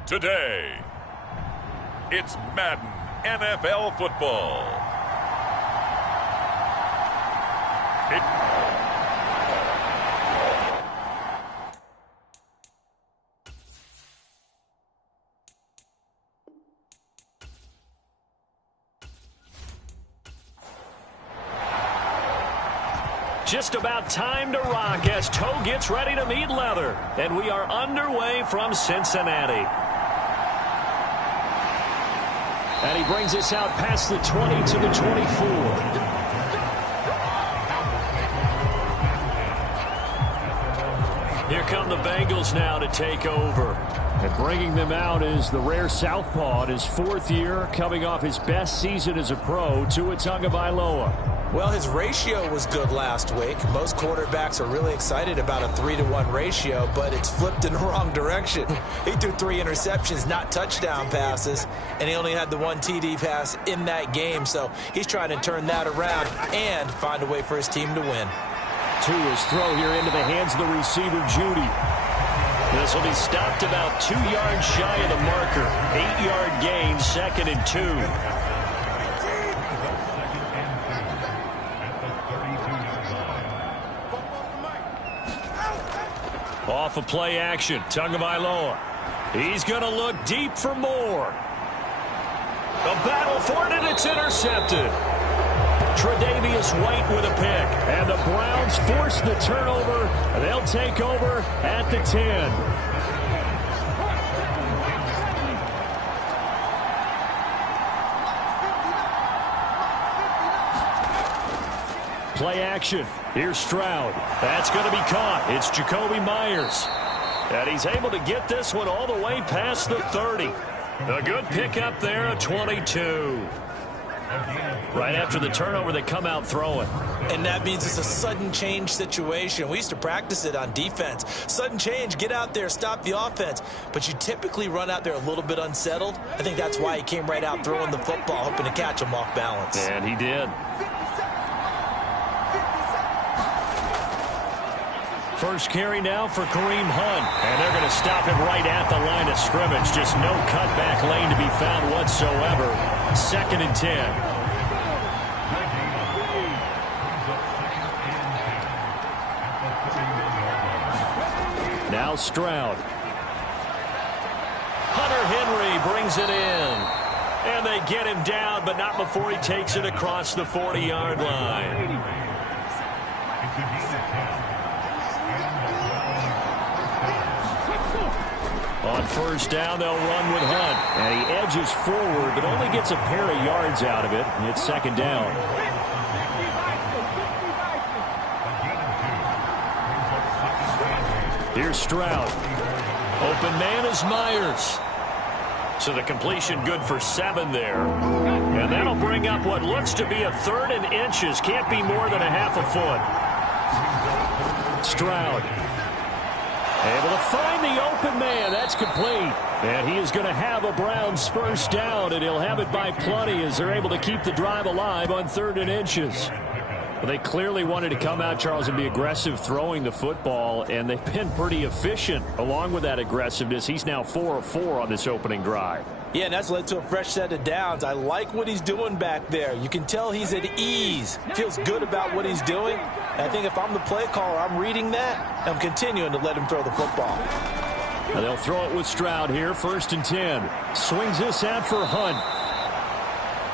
Today, it's Madden NFL football. Just about time to rock as toe gets ready to meet leather. And we are underway from Cincinnati. And he brings us out past the 20 to the 24. Here come the Bengals now to take over. And bringing them out is the rare southpaw in his 4th year, coming off his best season as a pro, Tua Tagovailoa. Well, his ratio was good last week. Most quarterbacks are really excited about a 3-to-1 ratio, but it's flipped in the wrong direction. He threw 3 interceptions, not touchdown passes, and he only had the 1 TD pass in that game. So he's trying to turn that around and find a way for his team to win. Tua's throw here into the hands of the receiver, Judy. This will be stopped about 2 yards shy of the marker. 8-yard gain, 2nd and 2. Off of play action, Tagovailoa. He's going to look deep for more. A battle for it, and it's intercepted. Tre'Davious White with a pick. And the Browns force the turnover, and they'll take over at the 10. Play action. Here's Stroud. That's going to be caught. It's Jacoby Myers. And he's able to get this one all the way past the 30. A good pickup there at 22. Right after the turnover, they come out throwing. And that means it's a sudden change situation. We used to practice it on defense. Sudden change, get out there, stop the offense. But you typically run out there a little bit unsettled. I think that's why he came right out throwing the football, hoping to catch him off balance. And he did. First carry now for Kareem Hunt. And they're going to stop him right at the line of scrimmage. Just no cutback lane to be found whatsoever. 2nd and 10. Now Stroud. Hunter Henry brings it in. And they get him down, but not before he takes it across the 40-yard line. On first down, they'll run with Hunt. And he edges forward, but only gets a pair of yards out of it. And it's 2nd down. Here's Stroud. Open man is Myers. So the completion good for 7 there. And that'll bring up what looks to be a 3rd and inches. Can't be more than a half a foot. Stroud. Able to find the open man. That's complete. And he is going to have a Browns first down, and he'll have it by plenty as they're able to keep the drive alive on 3rd and inches. Well, they clearly wanted to come out, Charles, and be aggressive throwing the football, and they've been pretty efficient along with that aggressiveness. He's now 4 of 4 on this opening drive. Yeah, and that's led to a fresh set of downs. I like what he's doing back there. You can tell he's at ease. Feels good about what he's doing. And I think if I'm the play caller, I'm reading that. I'm continuing to let him throw the football. Now they'll throw it with Stroud here, 1st and 10. Swings this out for Hunt.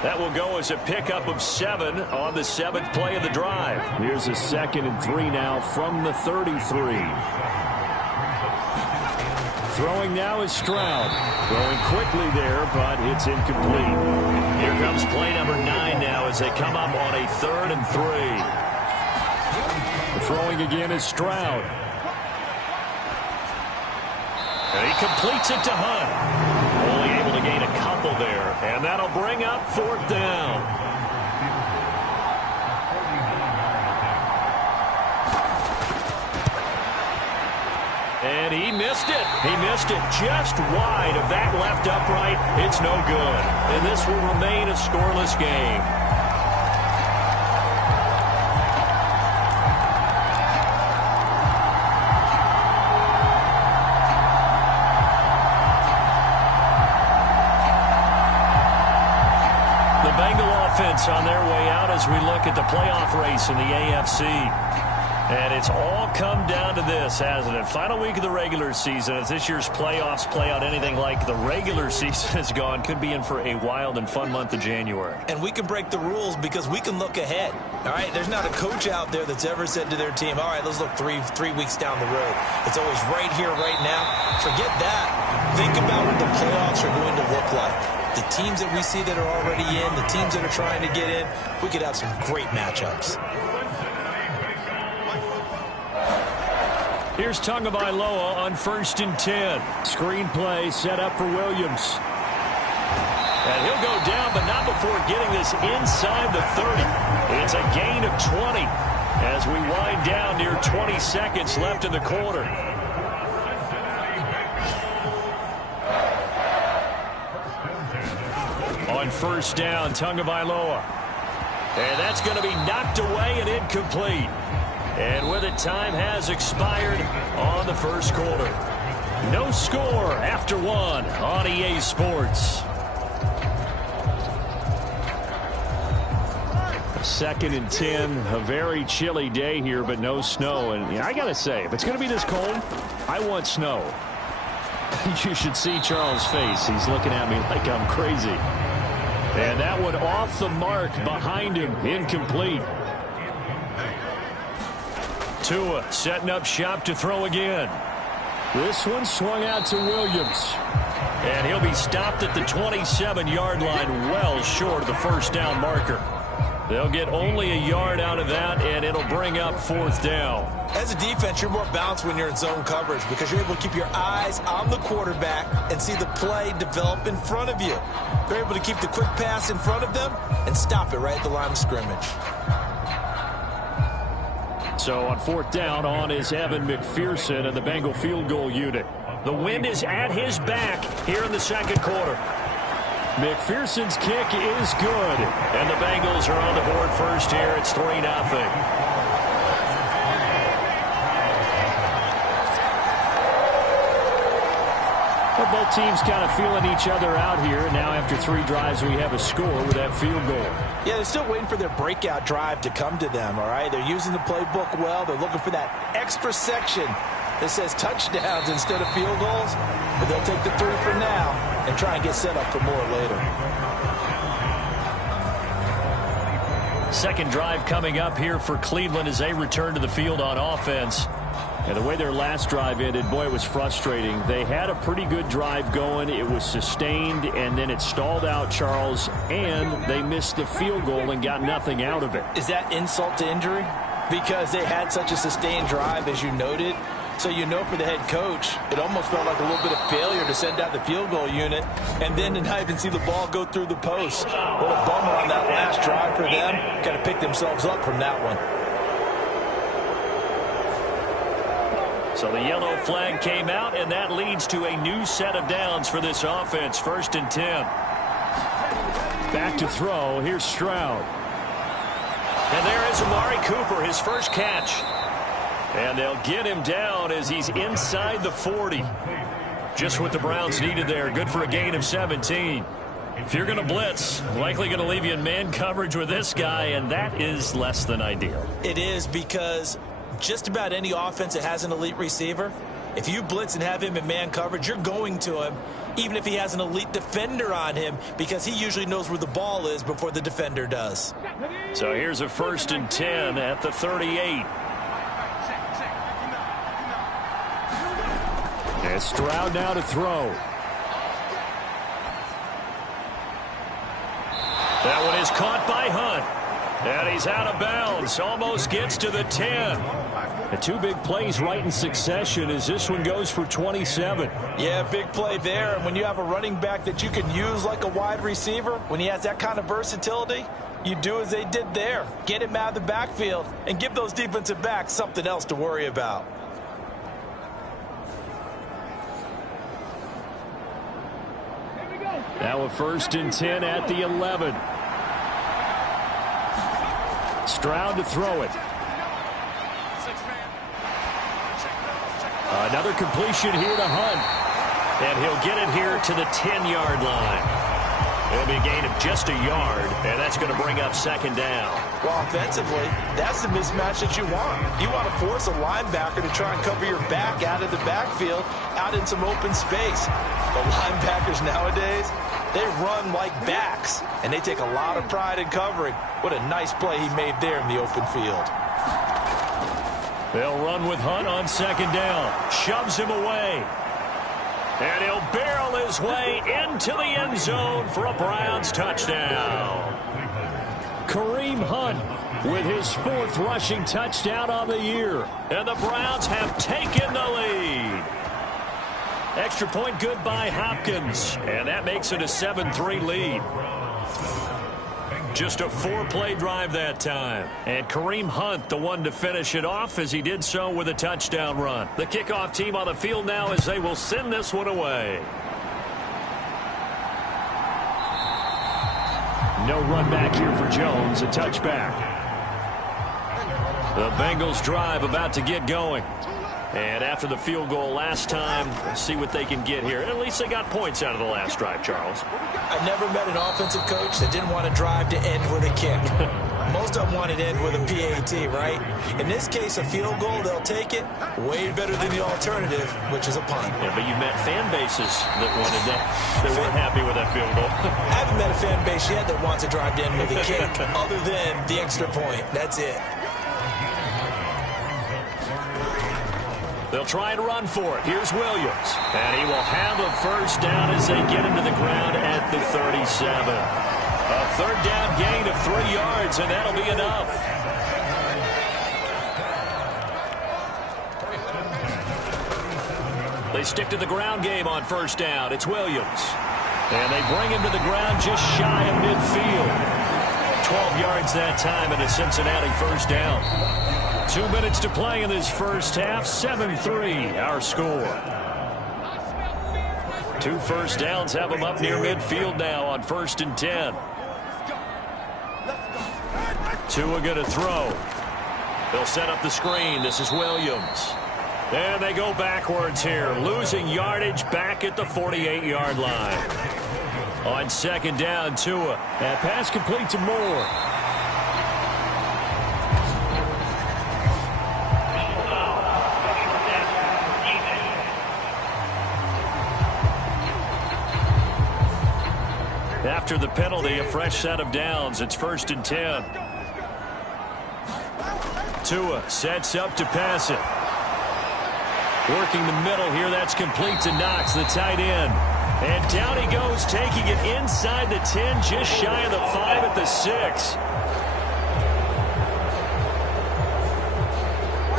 That will go as a pickup of 7 on the 7th play of the drive. Here's a 2nd and 3 now from the 33. Throwing now is Stroud. Throwing quickly there, but it's incomplete. Here comes play number 9 now as they come up on a 3rd and 3. Throwing again is Stroud. And he completes it to Hunt. Only able to gain a couple there. And that'll bring up 4th down. And he missed it. He missed it just wide of that left upright. It's no good. And this will remain a scoreless game. offense on their way out as we look at the playoff race in the AFC. And it's all come down to this, hasn't it? Final week of the regular season. As this year's playoffs play out anything like the regular season has gone, could be in for a wild and fun month of January. And we can break the rules because we can look ahead. All right, there's not a coach out there that's ever said to their team, all right, let's look three weeks down the road. It's always right here, right now. Forget that. Think about what the playoffs are going to look like. The teams that we see that are already in, the teams that are trying to get in, we could have some great matchups. Here's Tagovailoa on 1st and 10. Screenplay set up for Williams. And he'll go down, but not before getting this inside the 30. It's a gain of 20 as we wind down near 20 seconds left in the quarter. On 1st down, Tagovailoa. And that's going to be knocked away and incomplete. And with it, time has expired on the first quarter. No score after one on EA Sports. 2nd and 10, a very chilly day here, but no snow. And I got to say, if it's going to be this cold, I want snow. You should see Charles' face. He's looking at me like I'm crazy. And that one off the mark behind him, incomplete. Tua setting up shop to throw again. This one swung out to Williams. And he'll be stopped at the 27-yard line, well short of the first down marker. They'll get only a yard out of that, and it'll bring up 4th down. As a defense, you're more balanced when you're in zone coverage because you're able to keep your eyes on the quarterback and see the play develop in front of you. They're able to keep the quick pass in front of them and stop it right at the line of scrimmage. So on 4th down, on is Evan McPherson and the Bengal field goal unit. The wind is at his back here in the second quarter. McPherson's kick is good. And the Bengals are on the board first here. It's 3-0. Well, both teams kind of feeling each other out here. Now after 3 drives, we have a score with that field goal. Yeah, they're still waiting for their breakout drive to come to them, all right? They're using the playbook well. They're looking for that extra section that says touchdowns instead of field goals. But they'll take the 3 for now and try and get set up for more later. Second drive coming up here for Cleveland as they return to the field on offense. And the way their last drive ended, boy, it was frustrating. They had a pretty good drive going. It was sustained, and then it stalled out, Charles, and they missed the field goal and got nothing out of it. Is that insult to injury? Because they had such a sustained drive, as you noted. So you know for the head coach, it almost felt like a little bit of failure to send out the field goal unit and then to not even see the ball go through the post. What a bummer on that last drive for them. Got to pick themselves up from that one. So the yellow flag came out, and that leads to a new set of downs for this offense. 1st and 10. Back to throw. Here's Stroud. And there is Amari Cooper, his first catch. And they'll get him down as he's inside the 40. Just what the Browns needed there. Good for a gain of 17. If you're going to blitz, likely going to leave you in man coverage with this guy, and that is less than ideal. It is because just about any offense that has an elite receiver, if you blitz and have him in man coverage, you're going to him, even if he has an elite defender on him, because he usually knows where the ball is before the defender does. So here's a 1st and 10 at the 38. And Stroud now to throw. That one is caught by Hunt. And he's out of bounds. Almost gets to the 10. The 2 big plays right in succession as this one goes for 27. Yeah, big play there. And when you have a running back that you can use like a wide receiver, when he has that kind of versatility, you do as they did there. Get him out of the backfield and give those defensive backs something else to worry about. Now a 1st and 10 at the 11. Stroud to throw it. Another completion here to Hunt. And he'll get it here to the 10-yard line. It'll be a gain of just a yard, and that's going to bring up second down. Well, offensively, that's the mismatch that you want. You want to force a linebacker to try and cover your back out of the backfield, out in some open space. The linebackers nowadays, they run like backs, and they take a lot of pride in covering. What a nice play he made there in the open field. They'll run with Hunt on second down. Shoves him away. And he'll barrel his way into the end zone for a Browns touchdown. Kareem Hunt with his fourth rushing touchdown on the year. And the Browns have taken the lead. Extra point good by Hopkins. And that makes it a 7-3 lead. Just a 4-play drive that time. And Kareem Hunt, the one to finish it off, as he did so with a touchdown run. The kickoff team on the field now as they will send this one away. No run back here for Jones. A touchback. The Bengals drive about to get going. And after the field goal last time, let's see what they can get here. At least they got points out of the last drive, Charles. I never met an offensive coach that didn't want to drive to end with a kick. Most of them want to end with a PAT, right? In this case, a field goal, they'll take it. Way better than the alternative, which is a punt. Yeah, but you've met fan bases that wanted that. They weren't happy with that field goal. I haven't met a fan base yet that wants to drive to end with a kick other than the extra point. That's it. They'll try and run for it. Here's Williams. And he will have a first down as they get him to the ground at the 37. A third down gain of 3 yards, and that'll be enough. They stick to the ground game on first down. It's Williams. And they bring him to the ground just shy of midfield. 12 yards that time and a Cincinnati first down. 2 minutes to play in this first half. 7-3 our score. 2 first downs have them up near midfield now on 1st and 10. Tua going to throw. They'll set up the screen. This is Williams. And they go backwards here, losing yardage back at the 48-yard line. On second down, Tua. That pass complete to Moore. After the penalty, a fresh set of downs. It's 1st and 10. Tua sets up to pass it. Working the middle here. That's complete to Knox, the tight end. And down he goes, taking it inside the 10, just shy of the 5 at the 6.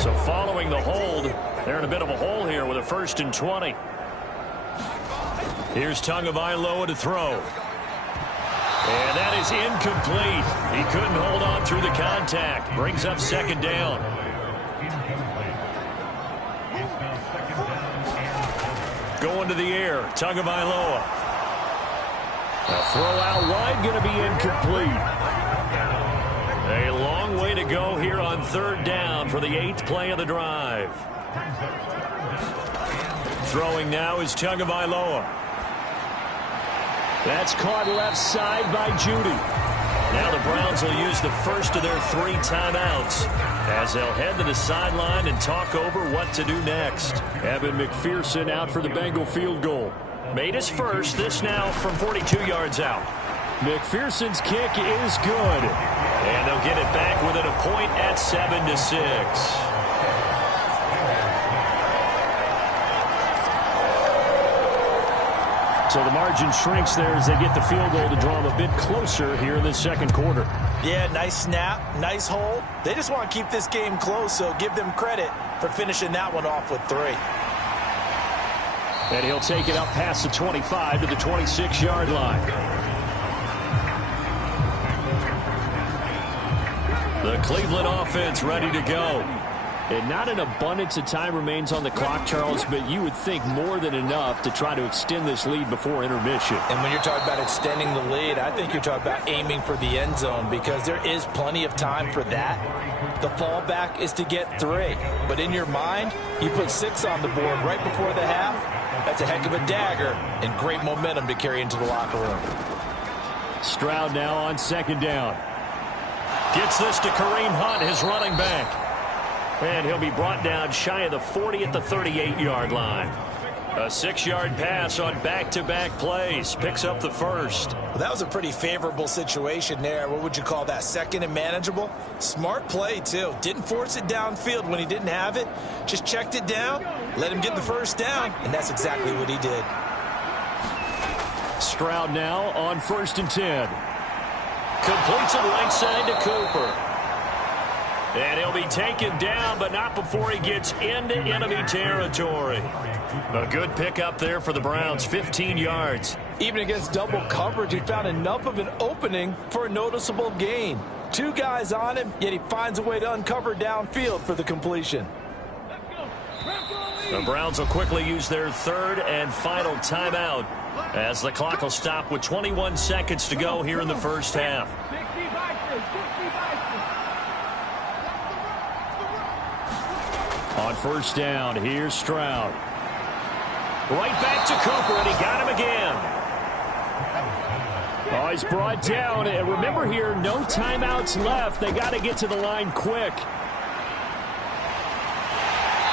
So following the hold, they're in a bit of a hole here with a 1st and 20. Here's Tagovailoa to throw. And that is incomplete. He couldn't hold on through the contact. Brings up second down. Going to the air, Tagovailoa. A throw out wide, going to be incomplete. A long way to go here on 3rd down for the 8th play of the drive. Throwing now is Tagovailoa. That's caught left side by Judy. Now the Browns will use the first of their 3 timeouts as they'll head to the sideline and talk over what to do next. Evan McPherson out for the Bengal field goal. Made his first, this now from 42 yards out. McPherson's kick is good. And they'll get it back within a point at 7-6. So the margin shrinks there as they get the field goal to draw them a bit closer here in the second quarter. Yeah, nice snap, nice hold. They just want to keep this game close, so give them credit for finishing that one off with 3. And he'll take it up past the 25 to the 26-yard line. The Cleveland offense ready to go. And not an abundance of time remains on the clock, Charles, but you would think more than enough to try to extend this lead before intermission. And when you're talking about extending the lead, I think you're talking about aiming for the end zone because there is plenty of time for that. The fallback is to get 3. But in your mind, you put 6 on the board right before the half. That's a heck of a dagger and great momentum to carry into the locker room. Stroud now on second down. Gets this to Kareem Hunt, his running back. And he'll be brought down shy of the 40 at the 38-yard line. A 6-yard pass on back-to-back plays. Picks up the first. Well, that was a pretty favorable situation there. What would you call that? Second and manageable? Smart play, too. Didn't force it downfield when he didn't have it. Just checked it down, let him get the first down, and that's exactly what he did. Stroud now on 1st and 10. Completes it right side to Cooper. And he'll be taken down, but not before he gets into enemy territory. A good pickup there for the Browns, 15 yards. Even against double coverage, he found enough of an opening for a noticeable gain. 2 guys on him, yet he finds a way to uncover downfield for the completion. The Browns will quickly use their 3rd and final timeout as the clock will stop with 21 seconds to go here in the first half. On 1st down, here's Stroud. Right back to Cooper, and he got him again. Oh, he's brought down. And remember here, no timeouts left. They got to get to the line quick.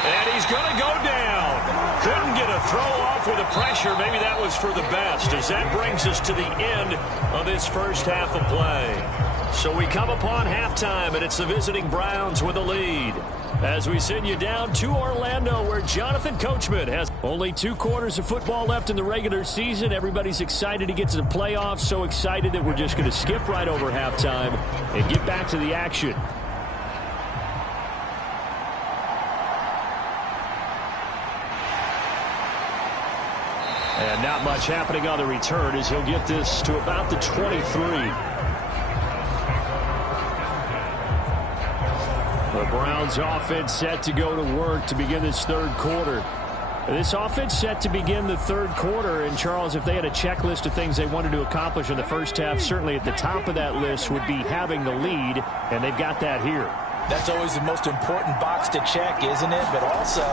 And he's going to go down. Couldn't get a throw off with the pressure. Maybe that was for the best, as that brings us to the end of this first half of play. So we come upon halftime, and it's the visiting Browns with a lead. As we send you down to Orlando, where Jonathan Coachman has only 2 quarters of football left in the regular season. Everybody's excited to get to the playoffs, so excited that we're just going to skip right over halftime and get back to the action. And not much happening on the return as he'll get this to about the 23. The Browns offense set to go to work to begin this 3rd quarter. This offense set to begin the 3rd quarter. And, Charles, if they had a checklist of things they wanted to accomplish in the first half, certainly at the top of that list would be having the lead, and they've got that here. That's always the most important box to check, isn't it? But also,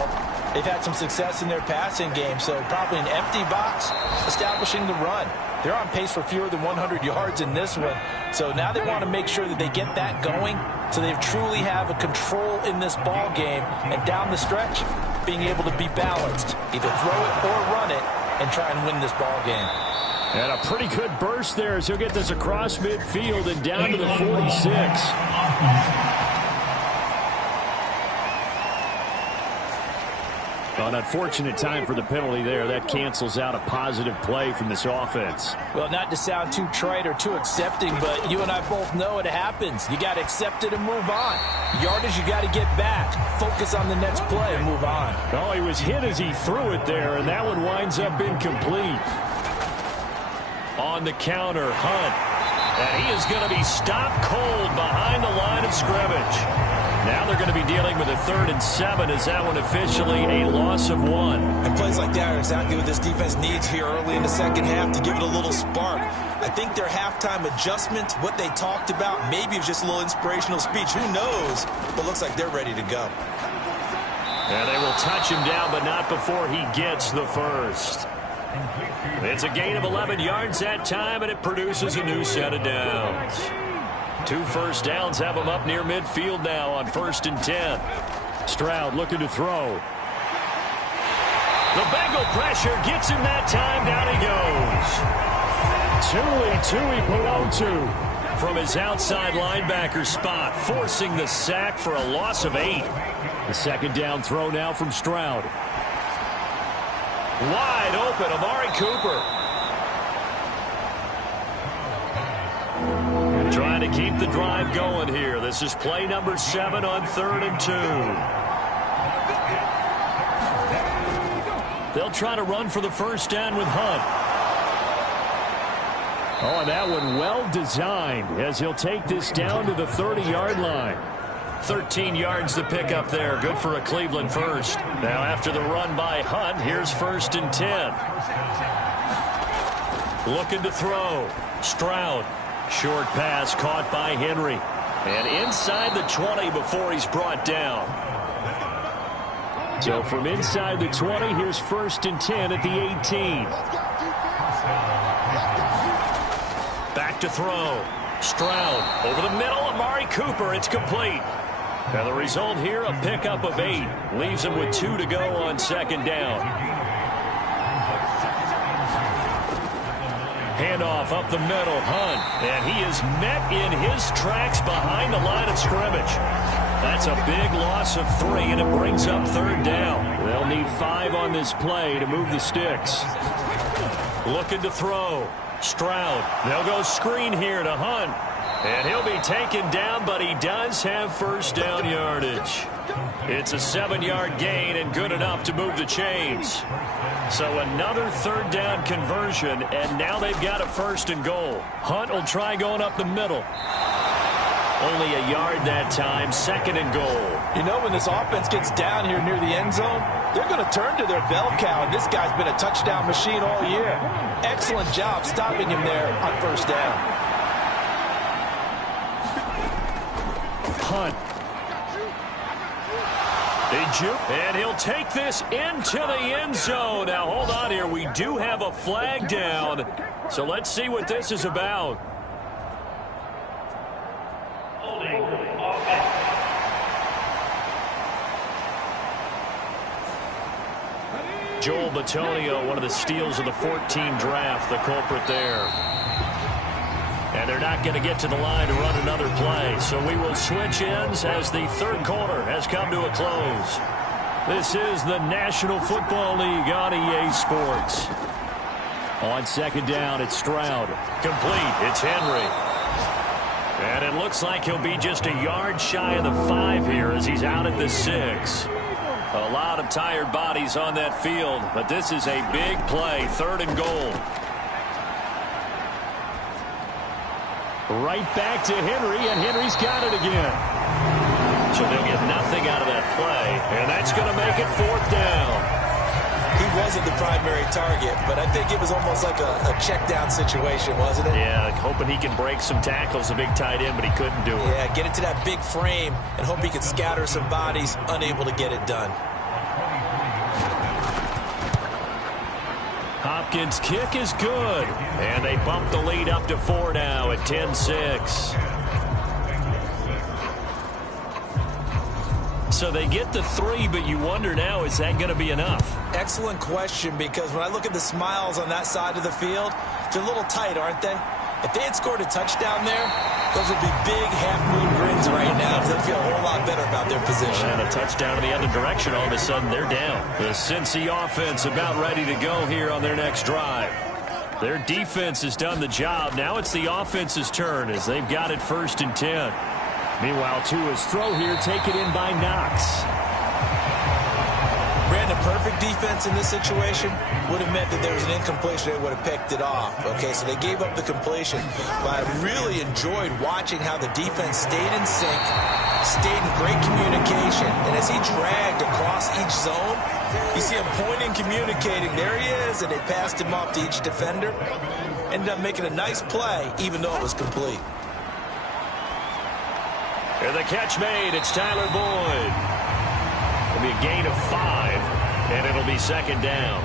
they've had some success in their passing game, so probably an empty box establishing the run. They're on pace for fewer than 100 yards in this one, so now they want to make sure that they get that going so they truly have a control in this ball game, and down the stretch, being able to be balanced, either throw it or run it, and try and win this ball game. And a pretty good burst there as he'll get this across midfield and down to the 46. An unfortunate time for the penalty there. That cancels out a positive play from this offense. Well, not to sound too trite or too accepting, but you and I both know it happens. You got to accept it and move on. Yardage, you got to get back. Focus on the next play and move on. Oh, he was hit as he threw it there, and that one winds up incomplete. On the counter, Hunt. And he is going to be stopped cold behind the line of scrimmage. Now they're going to be dealing with a 3rd and 7 as that one officially a loss of 1. And plays like that are exactly what this defense needs here early in the second half to give it a little spark. I think their halftime adjustment, what they talked about, maybe it was just a little inspirational speech. Who knows? But looks like they're ready to go. And they will touch him down, but not before he gets the first. It's a gain of 11 yards that time, and it produces a new set of downs. 2 first downs have him up near midfield now on 1st and 10. Stroud looking to throw. The Bengal pressure gets him that time. Down he goes. Tui Pulotu from his outside linebacker spot, forcing the sack for a loss of 8. The 2nd down throw now from Stroud. Wide open, Amari Cooper. Trying to keep the drive going here. This is play number 7 on 3rd and 2. They'll try to run for the first down with Hunt. Oh, and that one well designed as he'll take this down to the 30-yard line. 13 yards to pick up there. Good for a Cleveland first. Now after the run by Hunt, here's 1st and 10. Looking to throw. Stroud. Short pass caught by Henry. And inside the 20 before he's brought down. So from inside the 20, here's 1st and 10 at the 18. Back to throw. Stroud over the middle. Amari Cooper. It's complete. And the result here, a pickup of 8. Leaves him with 2 to go on second down. Handoff up the middle. Hunt. And he is met in his tracks behind the line of scrimmage. That's a big loss of 3, and it brings up third down. They'll need 5 on this play to move the sticks. Looking to throw. Stroud. They'll go screen here to Hunt. And he'll be taken down, but he does have first down yardage. It's a 7-yard gain and good enough to move the chains. So another third down conversion, and now they've got a first and goal. Hunt will try going up the middle. Only a yard that time, second and goal. You know, when this offense gets down here near the end zone, they're going to turn to their bell cow, and this guy's been a touchdown machine all year. Excellent job stopping him there on first down. Hunt. And he'll take this into the end zone. Now, hold on here. We do have a flag down, so let's see what this is about. Joel Bitonio, one of the steals of the 14 draft, the culprit there. And they're not going to get to the line to run another play. So we will switch ends as the third quarter has come to a close. This is the National Football League on EA Sports. On second down, it's Stroud. Complete. It's Henry. And it looks like he'll be just a yard shy of the 5 here as he's out at the 6. A lot of tired bodies on that field, but this is a big play, third and goal. Right back to Henry, and Henry's got it again. So they'll get nothing out of that play, and that's going to make it fourth down. He wasn't the primary target, but I think it was almost like a check down situation, wasn't it? Yeah, hoping he can break some tackles, a big tight end, but he couldn't do it. Yeah, get into that big frame and hope he can scatter some bodies, unable to get it done. Hopkins' kick is good. And they bump the lead up to 4 now at 10-6. So they get the 3, but you wonder now, is that going to be enough? Excellent question, because when I look at the smiles on that side of the field, they're a little tight, aren't they? If they had scored a touchdown there, those would be big half-moon grins right now because they feel a whole lot better about their position. And a touchdown in the other direction, all of a sudden they're down. The Cincy offense about ready to go here on their next drive. Their defense has done the job. Now it's the offense's turn as they've got it 1st and 10. Meanwhile, Tua's throw here taken in by Knox. Brandon, perfect defense in this situation would have meant that there was an incompletion. They would have picked it off. Okay, so they gave up the completion. But I really enjoyed watching how the defense stayed in sync, stayed in great communication. And as he dragged across each zone, you see him pointing, communicating. There he is, and they passed him off to each defender. Ended up making a nice play, even though it was complete. And the catch made. It's Tyler Boyd. It'll be a gain of 5, and it'll be second down.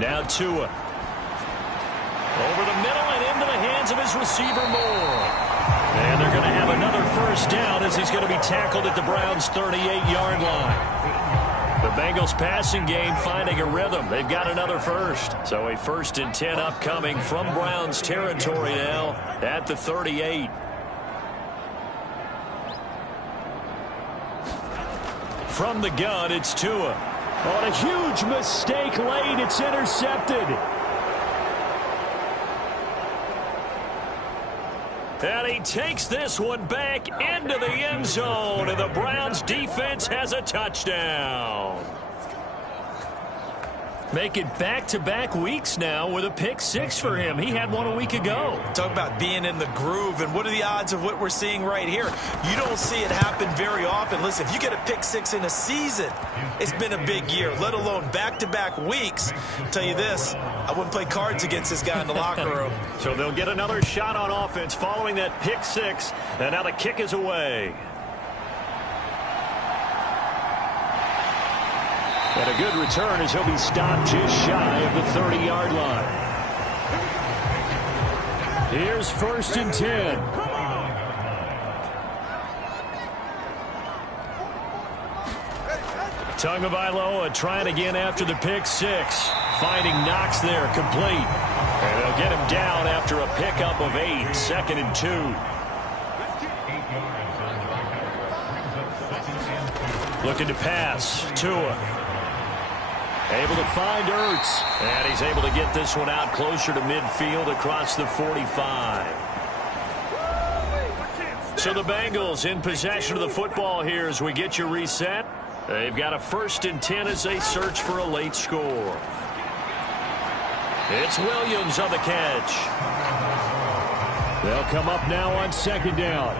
Now Tua. Over the middle and into the hands of his receiver Moore. And they're going to have another first down as he's going to be tackled at the Browns' 38-yard line. The Bengals passing game finding a rhythm. They've got another first. So a 1st and 10 upcoming from Browns territory now at the 38. From the gun, it's Tua. On a huge mistake late, it's intercepted. And he takes this one back into the end zone, and the Browns defense has a touchdown. Make it back-to-back weeks now with a pick 6 for him. He had one a week ago. Talk about being in the groove, and what are the odds of what we're seeing right here? You don't see it happen very often. Listen, if you get a pick 6 in a season, it's been a big year, let alone back-to-back weeks. I'll tell you this, I wouldn't play cards against this guy in the locker room. So they'll get another shot on offense following that pick 6, and now the kick is away. And a good return as he'll be stopped just shy of the 30-yard line. Here's 1st and 10. Tagovailoa trying again after the pick six. Finding Knox there, complete. And they'll get him down after a pickup of 8. 2nd and 2. Looking to pass. Tua. Able to find Ertz. And he's able to get this one out closer to midfield across the 45. So the Bengals in possession of the football here as we get you reset. They've got a 1st and 10 as they search for a late score. It's Williams on the catch. They'll come up now on 2nd down.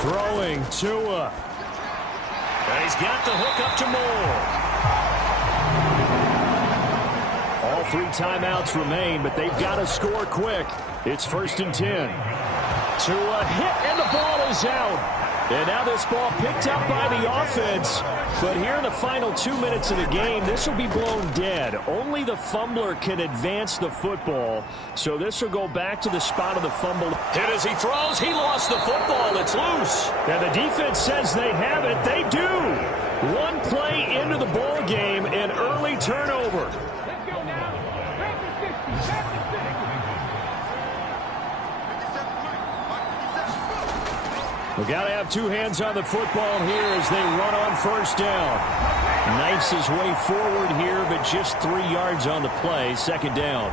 Throwing Tua. And he's got the hook up to Moore. All 3 timeouts remain, but they've got to score quick. It's 1st and 10. Tua hit, and the ball is out. And now this ball picked up by the offense. But here in the final 2 minutes of the game, this will be blown dead. Only the fumbler can advance the football. So this will go back to the spot of the fumble. Hit as he throws. He lost the football. It's loose. And the defense says they have it. They do. 1 play into the ball game, an early turnover. We've got to have 2 hands on the football here as they run on 1st down. Knifes his way forward here, but just 3 yards on the play. 2nd down.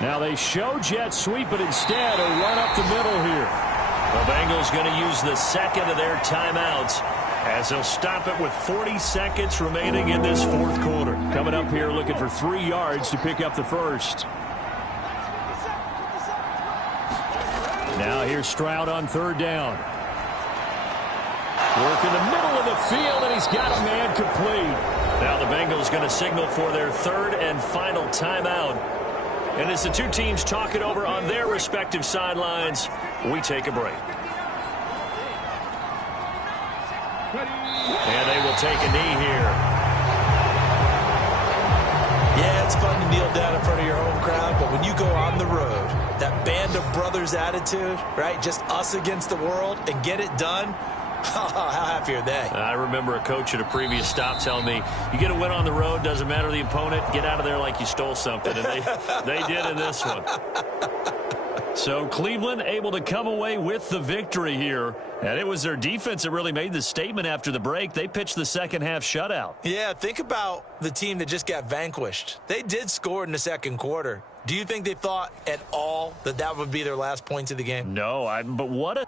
Now they show jet sweep, but instead a run up the middle here. The Bengals going to use the 2nd of their timeouts as they'll stop it with 40 seconds remaining in this 4th quarter. Coming up here looking for 3 yards to pick up the 1st. Now here's Stroud on 3rd down. Work in the middle of the field, and he's got a man complete. Now the Bengals going to signal for their 3rd and final timeout. And as the 2 teams talk it over on their respective sidelines, we take a break. And they will take a knee here. Yeah, it's fun to kneel down in front of your home crowd, but when you go on the road, that band of brothers attitude, right? Just us against the world and get it done. How happy are they? I remember a coach at a previous stop telling me, you get a win on the road, doesn't matter the opponent, get out of there like you stole something. And they did in this one. So Cleveland able to come away with the victory here. And it was their defense that really made the statement after the break. They pitched the 2nd half shutout. Yeah, think about the team that just got vanquished. They did score in the 2nd quarter. Do you think they thought at all that that would be their last points of the game? No, but what a...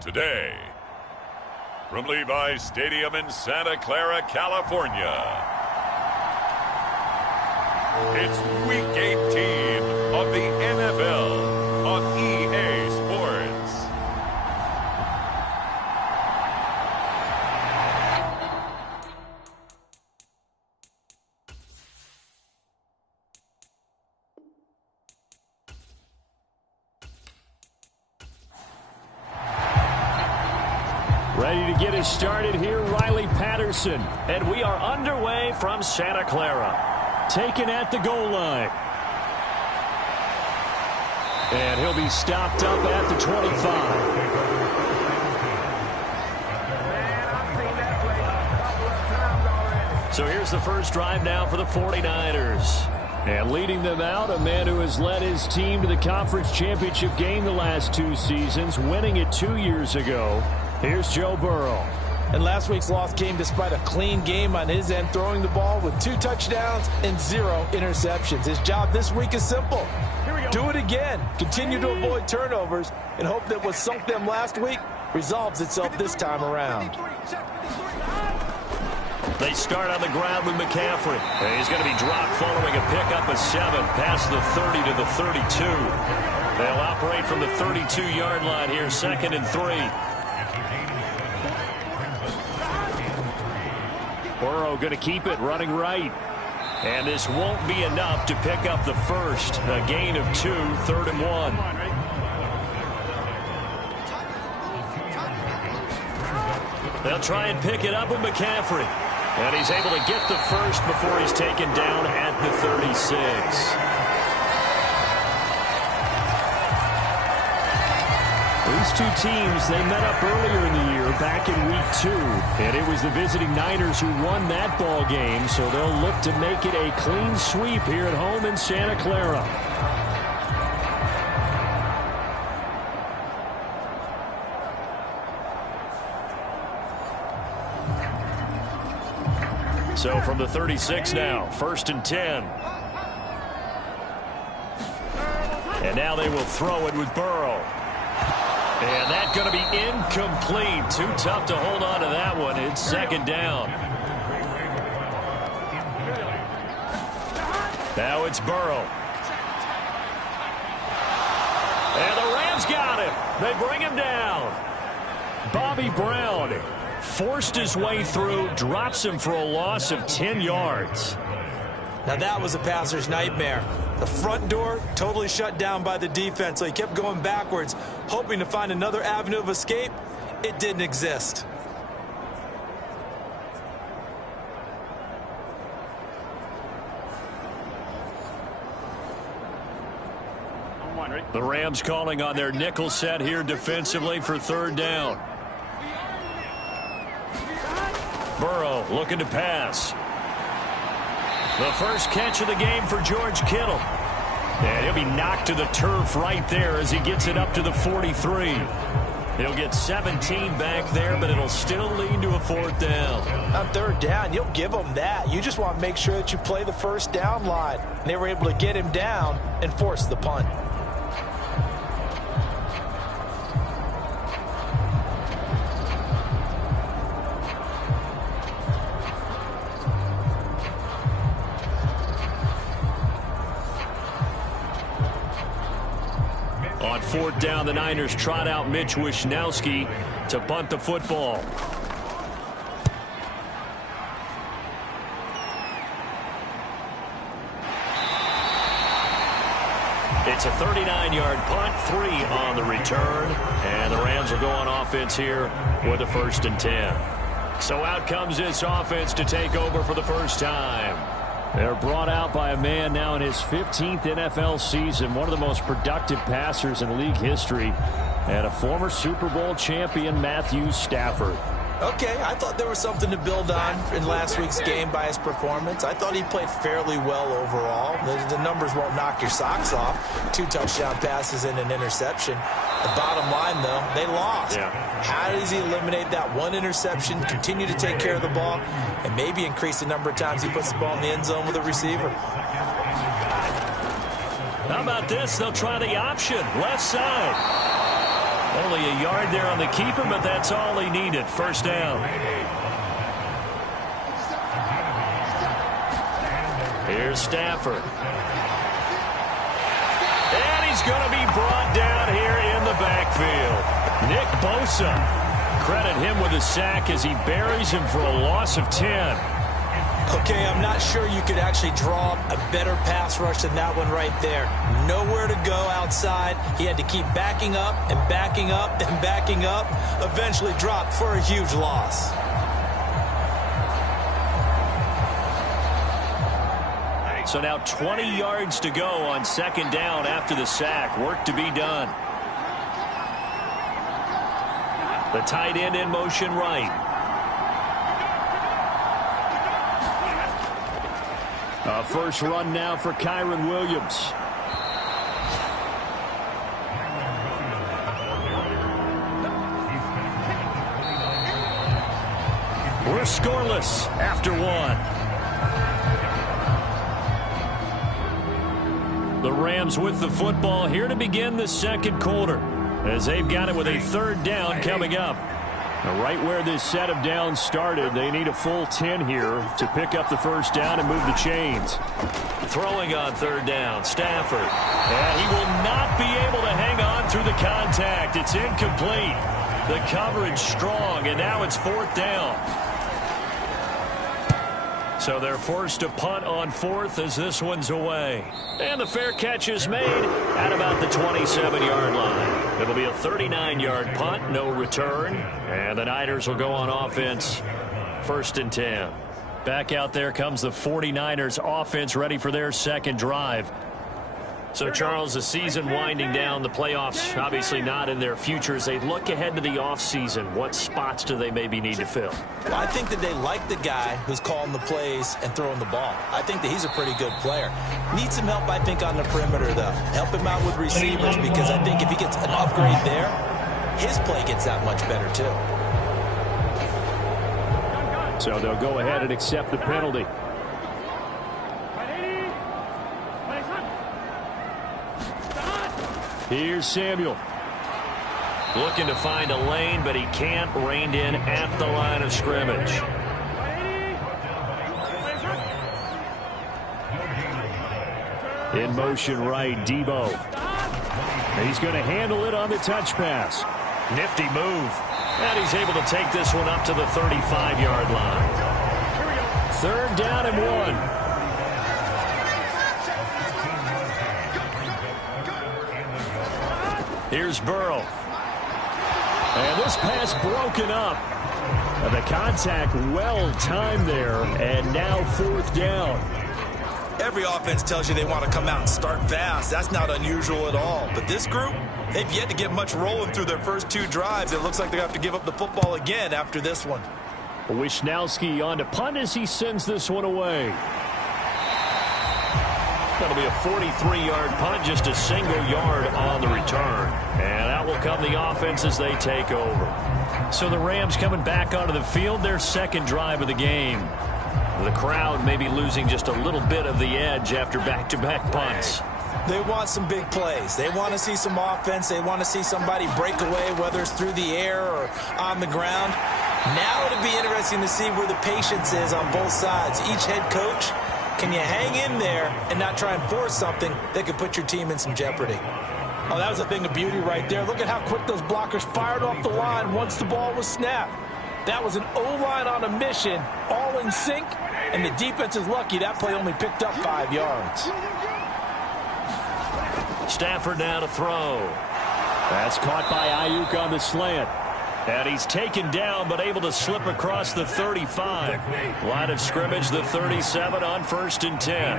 Today, from Levi's Stadium in Santa Clara, California, it's Week 18 of the NFL on EA Sports. Ready to get us started here, Riley Patterson. And we are underway from Santa Clara. Taken at the goal line. And he'll be stopped up at the 25. So here's the first drive now for the 49ers. And leading them out, a man who has led his team to the conference championship game the last 2 seasons, winning it 2 years ago. Here's Joe Burrow. And last week's loss came despite a clean game on his end, throwing the ball with 2 touchdowns and 0 interceptions. His job this week is simple. Do it again. Continue to avoid turnovers and hope that what sunk them last week resolves itself this time around. They start on the ground with McCaffrey. And he's going to be dropped following a pickup of 7 past the 30 to the 32. They'll operate from the 32-yard line here, 2nd and 3. Burrow going to keep it running right. And this won't be enough to pick up the first. A gain of 2, 3rd and 1. They'll try and pick it up with McCaffrey. And he's able to get the first before he's taken down at the 36. These 2 teams, they met up earlier in the year, back in Week 2. And it was the visiting Niners who won that ball game, so they'll look to make it a clean sweep here at home in Santa Clara. So from the 36 now, 1st and 10. And now they will throw it with Burrow. And that's going to be incomplete. Too tough to hold on to that one. It's 2nd down. Now it's Burrow. And the Rams got him. They bring him down. Bobby Brown forced his way through, drops him for a loss of 10 yards. Now that was a passer's nightmare. The front door totally shut down by the defense, so he kept going backwards, hoping to find another avenue of escape. It didn't exist. The Rams calling on their nickel set here defensively for 3rd down. Burrow looking to pass. The first catch of the game for George Kittle. And he'll be knocked to the turf right there as he gets it up to the 43. He'll get 17 back there, but it'll still lead to a 4th down. On 3rd down, you'll give them that. You just want to make sure that you play the 1st down line. And they were able to get him down and force the punt. On 4th down, the Niners trot out Mitch Wishnowsky to punt the football. It's a 39-yard punt, 3 on the return, and the Rams will go on offense here with a 1st and 10. So out comes this offense to take over for the first time. They're brought out by a man now in his 15th NFL season, one of the most productive passers in league history, and a former Super Bowl champion, Matthew Stafford. Okay, I thought there was something to build on in last week's game by his performance. I thought he played fairly well overall. The numbers won't knock your socks off. 2 touchdown passes and an interception. The bottom line, though, they lost. Yeah. How does he eliminate that 1 interception, continue to take care of the ball, and maybe increase the number of times he puts the ball in the end zone with a receiver? How about this? They'll try the option, left side. Only a yard there on the keeper, but that's all he needed. First down. Here's Stafford. And he's going to be brought down here in the backfield. Nick Bosa. Credit him with a sack as he buries him for a loss of 10. Okay, I'm not sure you could actually draw a better pass rush than that one right there. Nowhere to go outside. He had to keep backing up and backing up and backing up. Eventually dropped for a huge loss. So now 20 yards to go on second down after the sack. Work to be done. The tight end in motion right. A first run now for Kyron Williams. We're scoreless after one. The Rams with the football here to begin the second quarter, as they've got it with a third down coming up. Right where this set of downs started, they need a full 10 here to pick up the first down and move the chains. Throwing on third down, Stafford. And he will not be able to hang on through the contact. It's incomplete. The coverage strong, and now it's fourth down. So they're forced to punt on fourth as this one's away. And the fair catch is made at about the 27-yard line. It'll be a 39-yard punt, no return. And the Niners will go on offense, first and 10. Back out there comes the 49ers offense ready for their second drive. So, Charles, the season winding down, the playoffs obviously not in their future. As they look ahead to the offseason, what spots do they maybe need to fill? Well, I think that they like the guy who's calling the plays and throwing the ball. I think that he's a pretty good player. Needs some help, I think, on the perimeter, though. Help him out with receivers, because I think if he gets an upgrade there, his play gets that much better, too. So they'll go ahead and accept the penalty. Here's Samuel. Looking to find a lane, but he can't. Reined in at the line of scrimmage. In motion right, Debo. He's going to handle it on the touch pass. Nifty move. And he's able to take this one up to the 35-yard line. Third down and one. Here's Burrow. And this pass broken up. And the contact well timed there. And now fourth down. Every offense tells you they want to come out and start fast. That's not unusual at all. But this group, they've yet to get much rolling through their first two drives. It looks like they have to give up the football again after this one. Wisnowski on to punt as he sends this one away. That'll be a 43-yard punt, just a single yard on the return. And out will come the offense as they take over. So the Rams coming back onto the field, their second drive of the game. The crowd may be losing just a little bit of the edge after back-to-back punts. They want some big plays. They want to see some offense. They want to see somebody break away, whether it's through the air or on the ground. Now it'll be interesting to see where the patience is on both sides. Each head coach, can you hang in there and not try and force something that could put your team in some jeopardy? Oh, that was a thing of beauty right there. Look at how quick those blockers fired off the line once the ball was snapped. That was an O-line on a mission, all in sync, and the defense is lucky that play only picked up 5 yards. Stafford now to throw. That's caught by Ayuk on the slant. And he's taken down, but able to slip across the 35. Line of scrimmage, the 37 on first and 10.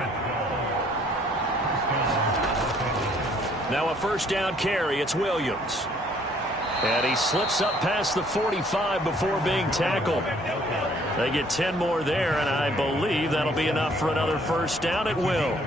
Now a first down carry. It's Williams. And he slips up past the 45 before being tackled. They get 10 more there, and I believe that'll be enough for another first down. It will.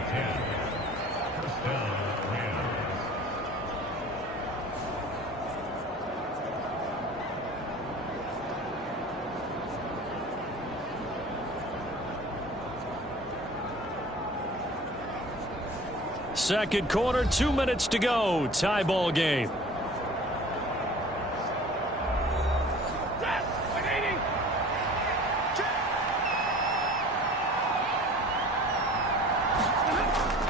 Second quarter, 2 minutes to go. Tie ball game.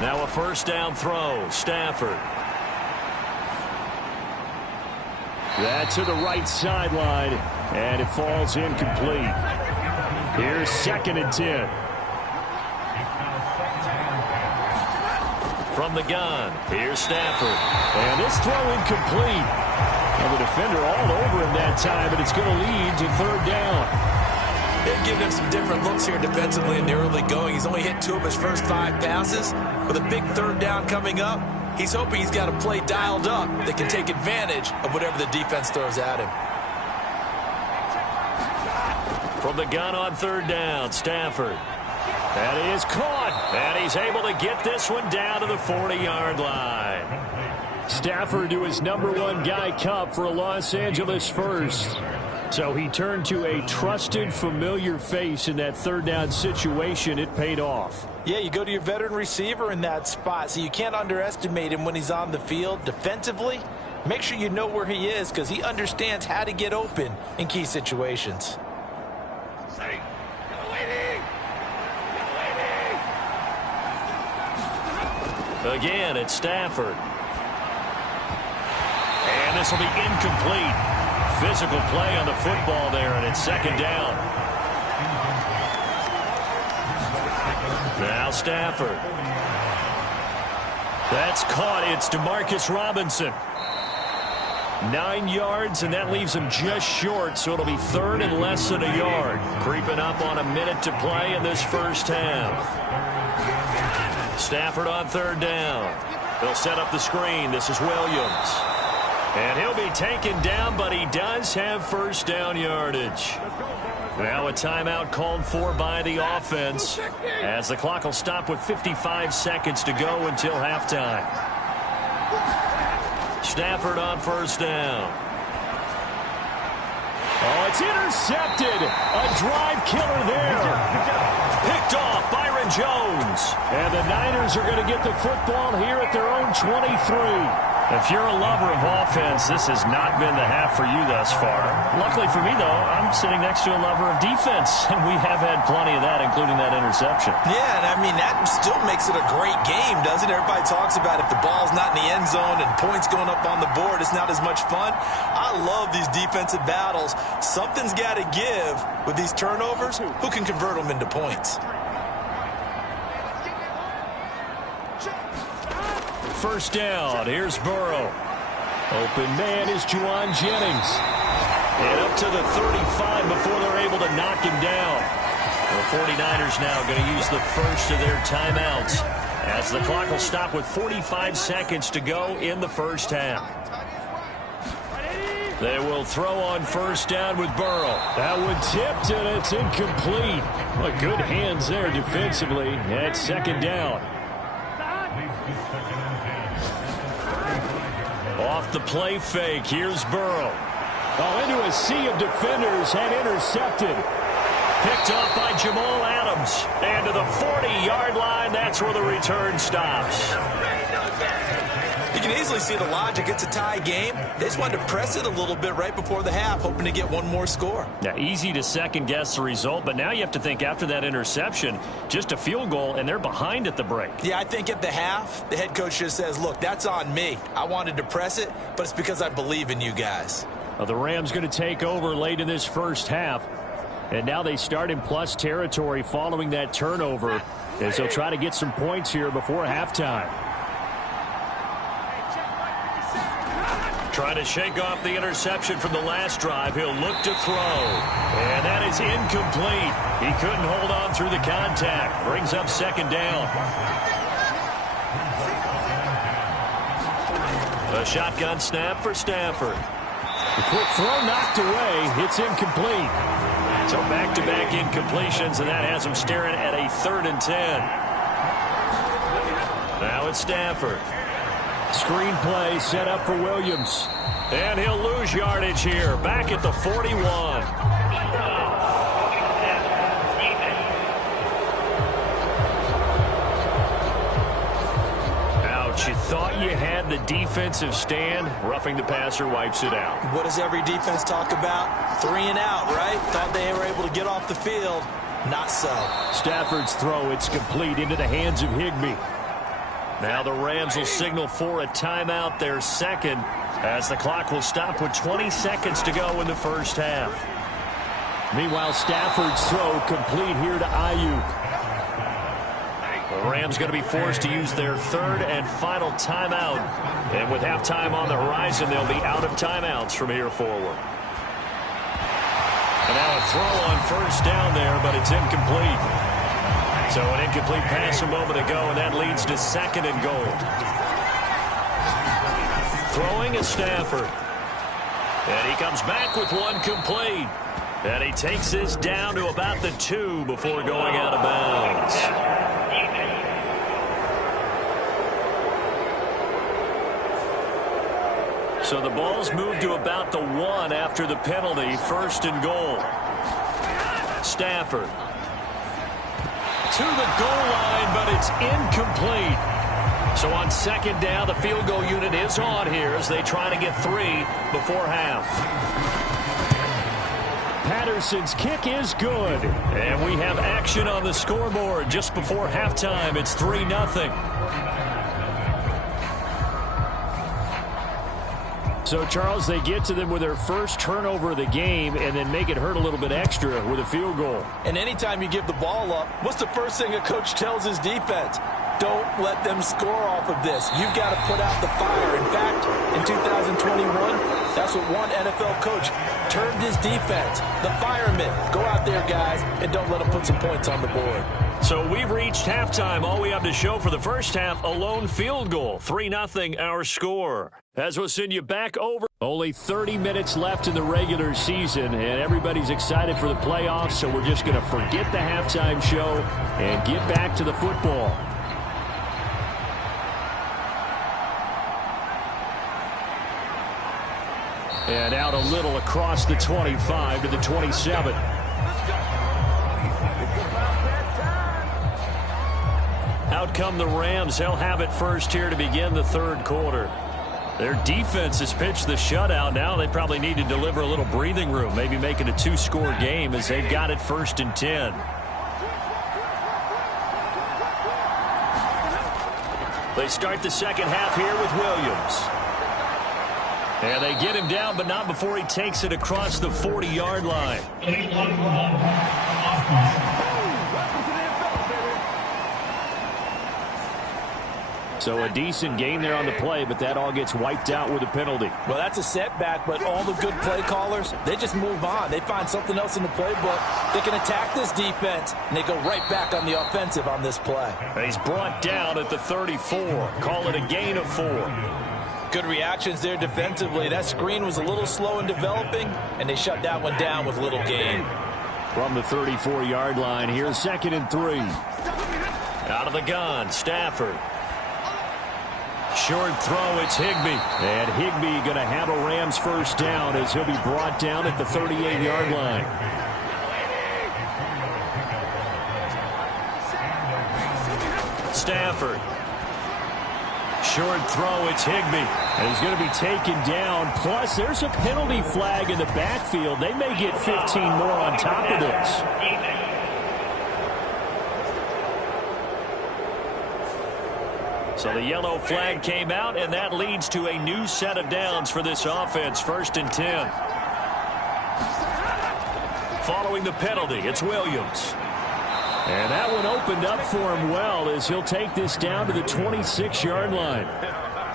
Now a first down throw. Stafford. That to the right sideline, and it falls incomplete. Here's 2nd and 10. From the gun, here's Stafford. And this throw incomplete. And the defender all over him that time, and it's going to lead to 3rd down. They've given him some different looks here defensively in the early going. He's only hit 2 of his first 5 passes. With a big 3rd down coming up, he's hoping he's got a play dialed up that can take advantage of whatever the defense throws at him. From the gun on 3rd down, Stafford. That is caught. And he's able to get this one down to the 40-yard line. Stafford to his #1 guy Cup for a Los Angeles first. So he turned to a trusted, familiar face in that 3rd down situation. It paid off. Yeah, you go to your veteran receiver in that spot, so you can't underestimate him when he's on the field. Defensively, make sure you know where he is because he understands how to get open in key situations. Again, it's Stafford. And this will be incomplete. Physical play on the football there, and it's 2nd down. Now Stafford. That's caught. It's Demarcus Robinson. 9 yards, and that leaves him just short, so it'll be 3rd and less than a yard. Creeping up on a minute to play in this first half. Stafford on 3rd down. They'll set up the screen. This is Williams. And he'll be taken down, but he does have 1st down yardage. Now a timeout called for by the offense as the clock will stop with 55 seconds to go until halftime. Stafford on 1st down. Oh, it's intercepted. A drive killer there. Picked off Byron Jones. And the Niners are going to get the football here at their own 23. If you're a lover of offense, this has not been the half for you thus far. Luckily for me, though, I'm sitting next to a lover of defense, and we have had plenty of that, including that interception. Yeah, and I mean, that still makes it a great game, doesn't it? Everybody talks about if the ball's not in the end zone and points going up on the board, it's not as much fun. I love these defensive battles. Something's got to give with these turnovers. Who can convert them into points? First down. Here's Burrow. Open man is Juwan Jennings. And up to the 35 before they're able to knock him down. The 49ers now going to use the first of their timeouts as the clock will stop with 45 seconds to go in the first half. They will throw on 1st down with Burrow. That one tipped, and it's incomplete. Well, good hands there defensively at 2nd down. Off the play fake, here's Burrow. Oh, into a sea of defenders and intercepted. Picked off by Jamal Adams. And to the 40-yard line, that's where the return stops. You can easily see the logic. It's a tie game. They just wanted to press it a little bit right before the half, hoping to get one more score. Yeah, easy to second-guess the result, but now you have to think after that interception, just a field goal, and they're behind at the break. Yeah, I think at the half, the head coach just says, look, that's on me. I wanted to press it, but it's because I believe in you guys. Well, the Rams going to take over late in this first half. And now they start in plus territory following that turnover as they'll try to get some points here before halftime. Trying to shake off the interception from the last drive. He'll look to throw. And that is incomplete. He couldn't hold on through the contact. Brings up 2nd down. A shotgun snap for Stafford. The quick throw knocked away. It's incomplete. So back-to-back incompletions, and that has him staring at a 3rd and 10. Now it's Stafford. Screen play set up for Williams. And he'll lose yardage here. Back at the 41. Ouch. You thought you had the defensive stand. Roughing the passer wipes it out. What does every defense talk about? 3 and out, right? Thought they were able to get off the field. Not so. Stafford's throw, it's complete into the hands of Higbee. Now the Rams will signal for a timeout, their second, as the clock will stop with 20 seconds to go in the first half. Meanwhile, Stafford's throw complete here to Ayuk. The Rams going to be forced to use their third and final timeout. And with halftime on the horizon, they'll be out of timeouts from here forward. And now a throw on first down there, but it's incomplete. So an incomplete pass a moment ago, and that leads to second and goal. Throwing is Stafford. And he comes back with one complete. And he takes this down to about the 2 before going out of bounds. So the ball's moved to about the 1 after the penalty, first and goal. Stafford to the goal line, but it's incomplete. So on second down, the field goal unit is on here as they try to get 3 before half. Patterson's kick is good. And we have action on the scoreboard just before halftime. It's 3-0. So, Charles, they get to them with their first turnover of the game and then make it hurt a little bit extra with a field goal. And anytime you give the ball up, what's the first thing a coach tells his defense? Don't let them score off of this. You've got to put out the fire. In fact, in 2021, that's what one NFL coach termed his defense. The firemen. Go out there, guys, and don't let them put some points on the board. So we've reached halftime. All we have to show for the first half, a lone field goal. 3-0 our score. As we'll send you back over. Only 30 minutes left in the regular season, and everybody's excited for the playoffs, so we're just going to forget the halftime show and get back to the football. And out a little across the 25 to the 27. Out come the Rams. They'll have it first here to begin the third quarter. Their defense has pitched the shutout. Now they probably need to deliver a little breathing room, maybe make it a 2-score game as they've got it first and 10. They start the second half here with Williams. And they get him down, but not before he takes it across the 40-yard line. So a decent game there on the play, but that all gets wiped out with a penalty. Well, that's a setback, but all the good play callers, they just move on. They find something else in the playbook. They can attack this defense, and they go right back on the offensive on this play. And he's brought down at the 34. Call it a gain of 4. Good reactions there defensively. That screen was a little slow in developing, and they shut that one down with little gain. From the 34-yard line, here's second and 3. Out of the gun, Stafford. Short throw, it's Higbee. And Higbee going to have a Rams first down as he'll be brought down at the 38-yard line. Stafford. Short throw, it's Higbee. And he's going to be taken down. Plus, there's a penalty flag in the backfield. They may get 15 more on top of this. So the yellow flag came out, and that leads to a new set of downs for this offense, first and 10. Following the penalty, it's Williams. And that one opened up for him well as he'll take this down to the 26-yard line.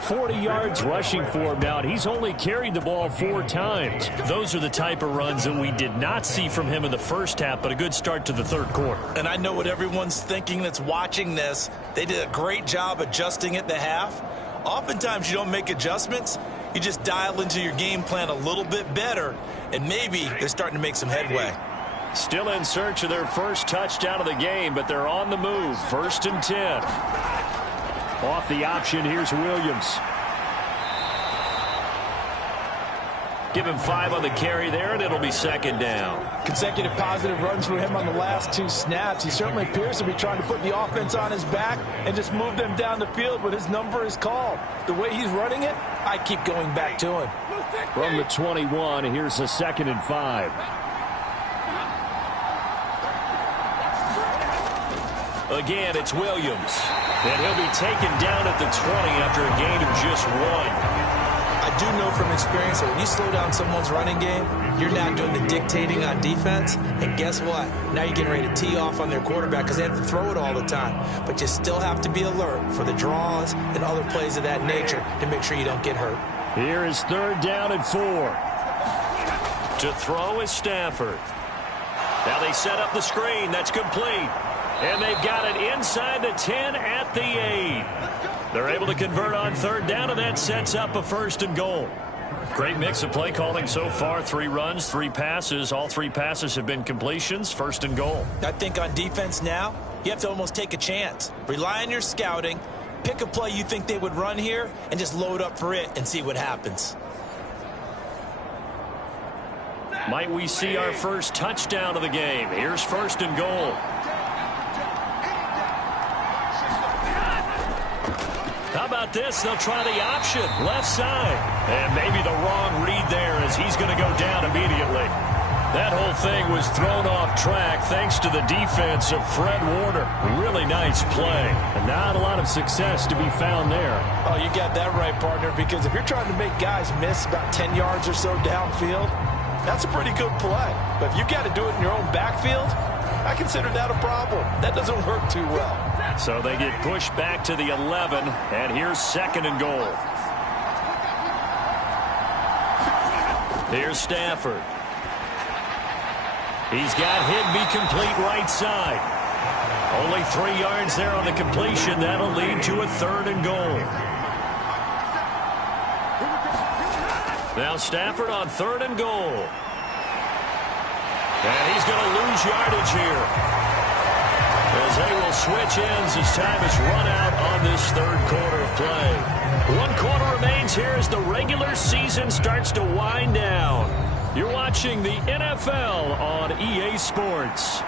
40 yards rushing for him now. He's only carried the ball 4 times. Those are the type of runs that we did not see from him in the first half, but a good start to the third quarter. And I know what everyone's thinking that's watching this. They did a great job adjusting at the half. Oftentimes you don't make adjustments. You just dial into your game plan a little bit better, and maybe they're starting to make some headway. Still in search of their first touchdown of the game, but they're on the move. First and 10. Off the option, here's Williams. Give him 5 on the carry there, and it'll be second down. Consecutive positive runs for him on the last 2 snaps. He certainly appears to be trying to put the offense on his back and just move them down the field, but his number is called. The way he's running it, I keep going back to him. From the 21, here's a second and 5. Again, it's Williams. And he'll be taken down at the 20 after a gain of just 1. I do know from experience that when you slow down someone's running game, you're now doing the dictating on defense. And guess what? Now you're getting ready to tee off on their quarterback because they have to throw it all the time. But you still have to be alert for the draws and other plays of that nature to make sure you don't get hurt. Here is 3rd down and 4. To throw is Stafford. Now they set up the screen. That's complete. And they've got it inside the 10 at the 8. They're able to convert on 3rd down, and that sets up a 1st and goal. Great mix of play calling so far. 3 runs, 3 passes. All 3 passes have been completions. 1st and goal. I think on defense now, you have to almost take a chance. Rely on your scouting. Pick a play you think they would run here and just load up for it and see what happens. Might we see our first touchdown of the game? Here's 1st and goal. How about this? They'll try the option, left side. And maybe the wrong read there as he's going to go down immediately. That whole thing was thrown off track thanks to the defense of Fred Warner. Really nice play. And not a lot of success to be found there. Oh, you got that right, partner, because if you're trying to make guys miss about 10 yards or so downfield, that's a pretty good play. But if you've got to do it in your own backfield, I consider that a problem. That doesn't work too well. So they get pushed back to the 11, and here's 2nd and goal. Here's Stafford. He's got Higbee complete right side. Only 3 yards there on the completion. That'll lead to a 3rd and goal. Now Stafford on 3rd and goal. And he's going to lose yardage here, as they will switch ends as time is run out on this 3rd quarter of play. 1 quarter remains here as the regular season starts to wind down. You're watching the NFL on EA Sports.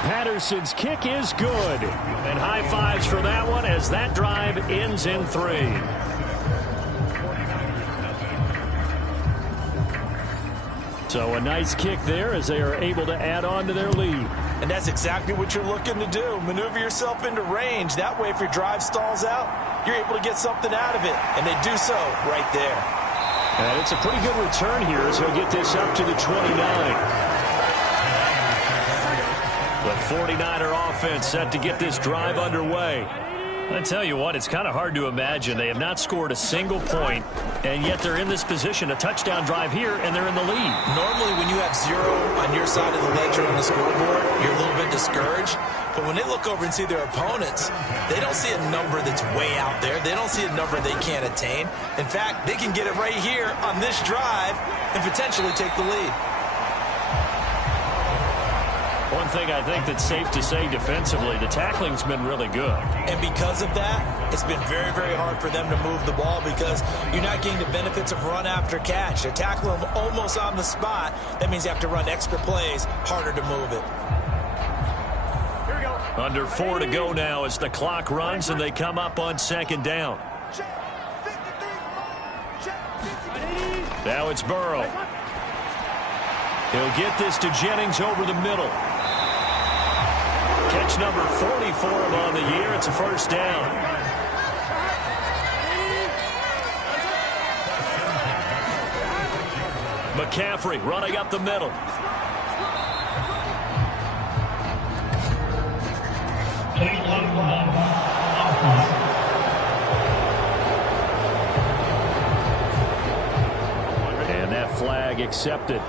Patterson's kick is good. And high fives for that one as that drive ends in 3. So a nice kick there as they are able to add on to their lead. And that's exactly what you're looking to do. Maneuver yourself into range. That way, if your drive stalls out, you're able to get something out of it. And they do so right there. And it's a pretty good return here as he'll get this up to the 29. The 49er offense set to get this drive underway. I tell you what, it's kind of hard to imagine. They have not scored a single point, and yet they're in this position. A touchdown drive here, and they're in the lead. Normally, when you have 0 on your side of the ledger on the scoreboard, you're a little bit discouraged. But when they look over and see their opponents, they don't see a number that's way out there. They don't see a number they can't attain. In fact, they can get it right here on this drive and potentially take the lead. One thing I think that's safe to say defensively, the tackling's been really good. And because of that, it's been very, very hard for them to move the ball because you're not getting the benefits of run after catch. They're tackling them almost on the spot. That means you have to run extra plays, harder to move it. Under 4 to go now as the clock runs and they come up on 2nd down. Now it's Burrow. He'll get this to Jennings over the middle. Catch number 40 for him on the year. It's a 1st down. McCaffrey running up the middle. And that flag accepted.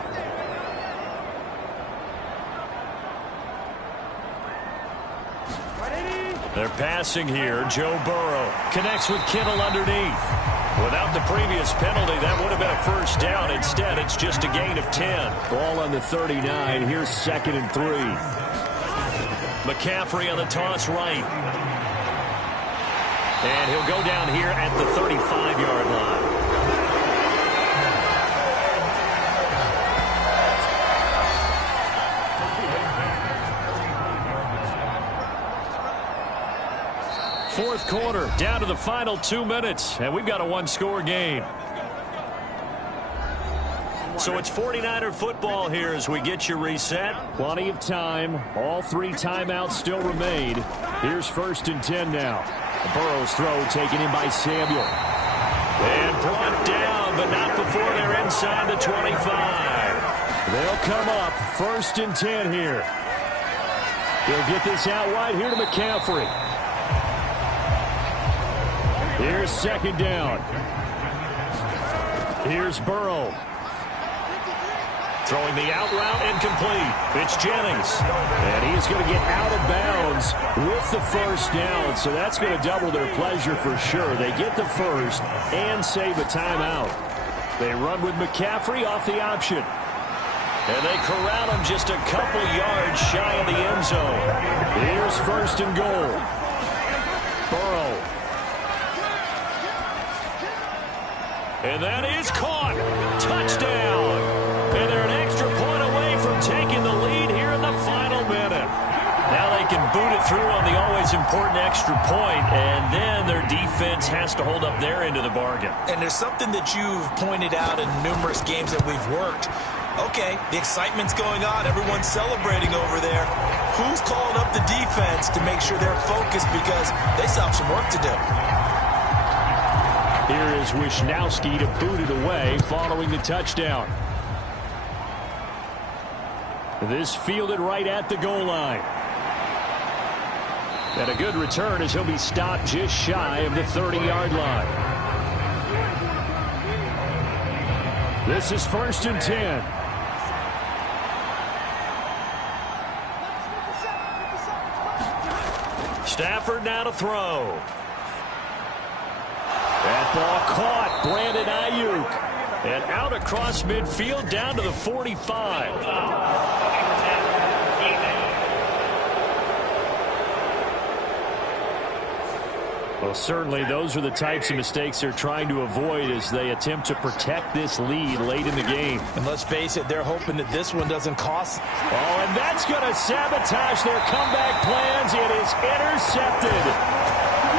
They're passing here. Joe Burrow connects with Kittle underneath. Without the previous penalty, that would have been a 1st down. Instead, it's just a gain of 10. Ball on the 39. Here's 2nd and 3. McCaffrey on the toss right. And he'll go down here at the 35-yard line. Fourth quarter, down to the final 2 minutes, and we've got a 1-score game. So it's 49er football here as we get you reset. Plenty of time. All 3 timeouts still remain. Here's 1st and 10 now. Burrow's throw taken in by Samuel. And brought down, but not before they're inside the 25. They'll come up 1st and 10 here. He'll get this out wide here to McCaffrey. Here's 2nd down. Here's Burrow. Throwing the out route incomplete. It's Jennings. And he's going to get out of bounds with the 1st down. So that's going to double their pleasure for sure. They get the 1st and save a timeout. They run with McCaffrey off the option. And they corral him just a couple yards shy of the end zone. Here's 1st and goal. Burrow. And that is caught. Touchdown. And they're an extra point away from taking the lead here in the final minute. Now they can boot it through on the always important extra point, and then their defense has to hold up their end of the bargain. And there's something that you've pointed out in numerous games that we've worked. Okay, the excitement's going on. Everyone's celebrating over there. Who's calling up the defense to make sure they're focused because they still have some work to do? Here is Wisnowski to boot it away following the touchdown. This fielded right at the goal line. And a good return as he'll be stopped just shy of the 30-yard line. This is 1st and 10. Stafford now to throw. That ball caught. Brandon Ayuk. And out across midfield down to the 45. Well, certainly those are the types of mistakes they're trying to avoid as they attempt to protect this lead late in the game. And let's face it, they're hoping that this one doesn't cost. Oh, and that's going to sabotage their comeback plans. It is intercepted.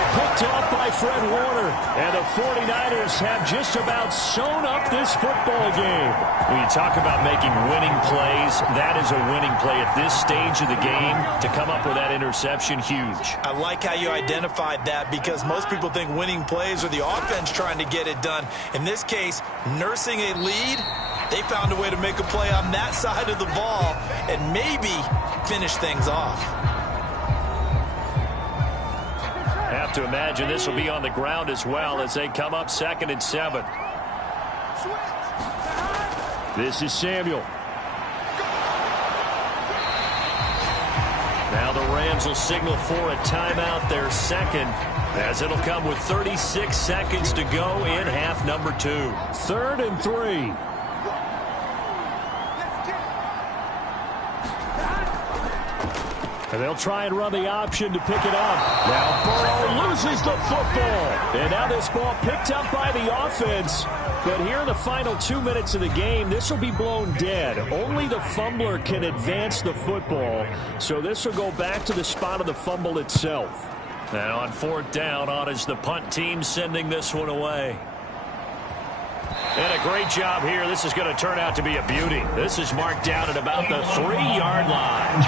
Picked off by Fred Warner. And the 49ers have just about sewn up this football game. When you talk about making winning plays, that is a winning play at this stage of the game. To come up with that interception, huge. I like how you identified that because most people think winning plays are the offense trying to get it done. In this case, nursing a lead, they found a way to make a play on that side of the ball and maybe finish things off. Have to imagine this will be on the ground as well as they come up 2nd and 7. This is Samuel. Now the Rams will signal for a timeout, their 2nd, as it'll come with 36 seconds to go in half number 2. 3rd and 3. And they'll try and run the option to pick it up. Now Burrow loses the football. And now this ball picked up by the offense. But here in the final 2 minutes of the game, this will be blown dead. Only the fumbler can advance the football. So this will go back to the spot of the fumble itself. Now on 4th down, on is the punt team sending this one away. And a great job here. This is going to turn out to be a beauty. This is marked down at about the 3-yard line.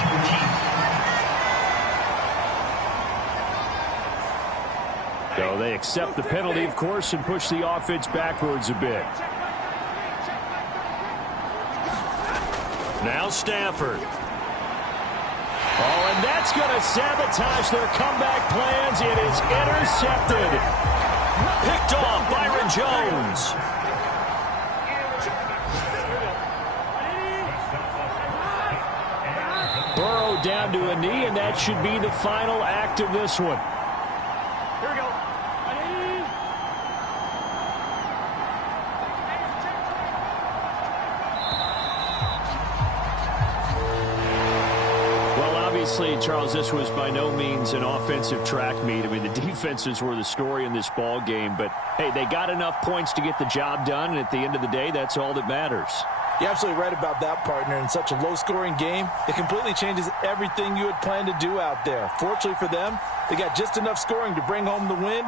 So they accept the penalty, of course, and push the offense backwards a bit. Now Stafford. Oh, and that's going to sabotage their comeback plans. It is intercepted. Picked off Byron Jones. Burrow down to a knee, and that should be the final act of this one. Charles, this was by no means an offensive track meet. I mean, the defenses were the story in this ball game, but hey, they got enough points to get the job done, and at the end of the day, that's all that matters. You're absolutely right about that, partner. In such a low-scoring game, it completely changes everything you had planned to do out there. Fortunately for them, they got just enough scoring to bring home the win,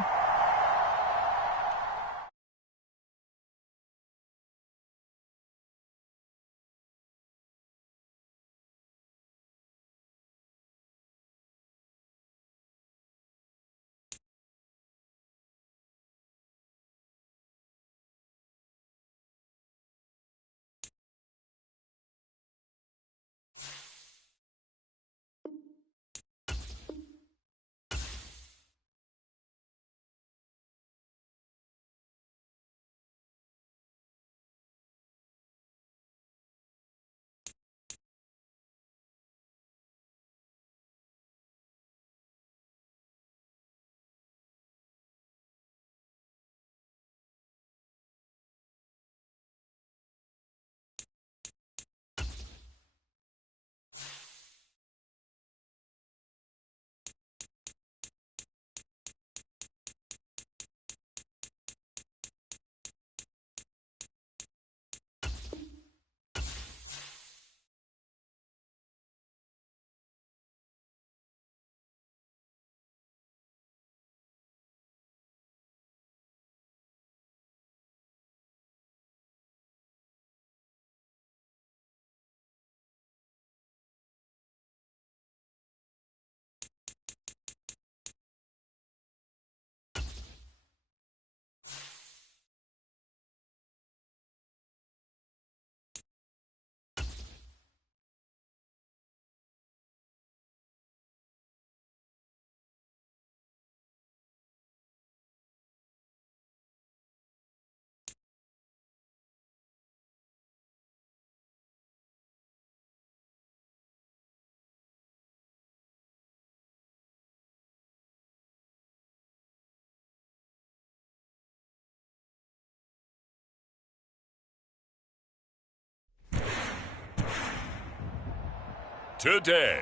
today.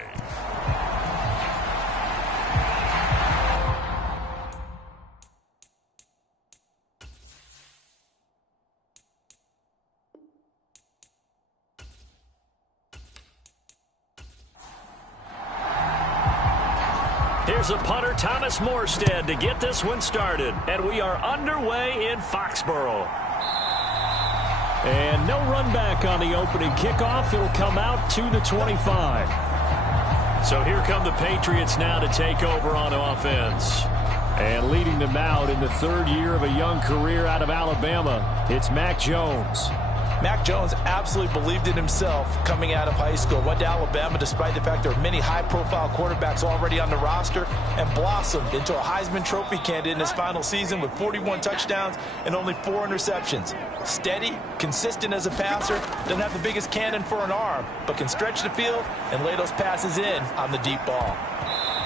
Here's a punter, Thomas Morstead, to get this one started. And we are underway in Foxborough. And no run back on the opening kickoff. It'll come out to the 25. So here come the Patriots now to take over on offense. And leading them out in the third year of a young career out of Alabama, it's Mac Jones. Mac Jones absolutely believed in himself coming out of high school. Went to Alabama despite the fact there are many high-profile quarterbacks already on the roster, and blossomed into a Heisman Trophy candidate in his final season with 41 touchdowns and only 4 interceptions. Steady, consistent as a passer, doesn't have the biggest cannon for an arm, but can stretch the field and lay those passes in on the deep ball.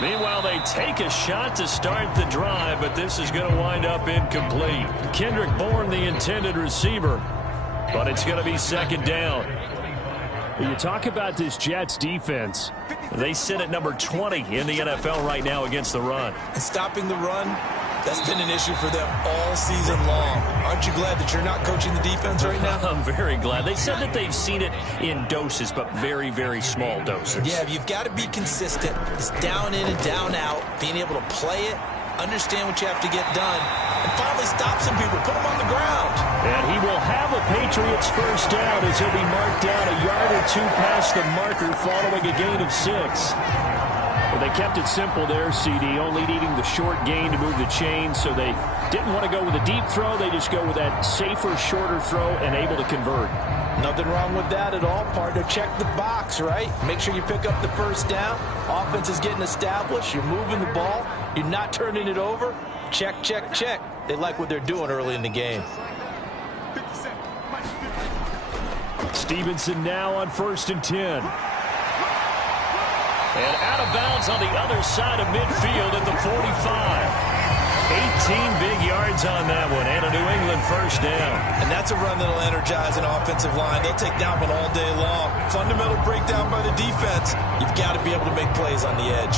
Meanwhile, they take a shot to start the drive, but this is going to wind up incomplete. Kendrick Bourne, the intended receiver. But it's going to be second down. When you talk about this Jets defense, they sit at number 20 in the NFL right now against the run. And stopping the run, that's been an issue for them all season long. Aren't you glad that you're not coaching the defense right now? I'm very glad. They said that they've seen it in doses, but very, very small doses. Yeah, you've got to be consistent. It's down in and down out, being able to play it, understand what you have to get done, and finally stop some people, put them on the ground. And he will have a Patriots first down as he'll be marked down a yard or two past the marker following a gain of 6. Well, they kept it simple there, CD, only needing the short gain to move the chains, so they didn't want to go with a deep throw. They just go with that safer, shorter throw and able to convert. Nothing wrong with that at all, partner. Check the box, right? Make sure you pick up the first down. Offense is getting established. You're moving the ball. You're not turning it over. Check, check, check. They like what they're doing early in the game. Stevenson now on 1st and 10. And out of bounds on the other side of midfield at the 45. 18 big yards on that one, and a New England first down. And that's a run that'll energize an offensive line. They'll take that one all day long. Fundamental breakdown by the defense. You've got to be able to make plays on the edge.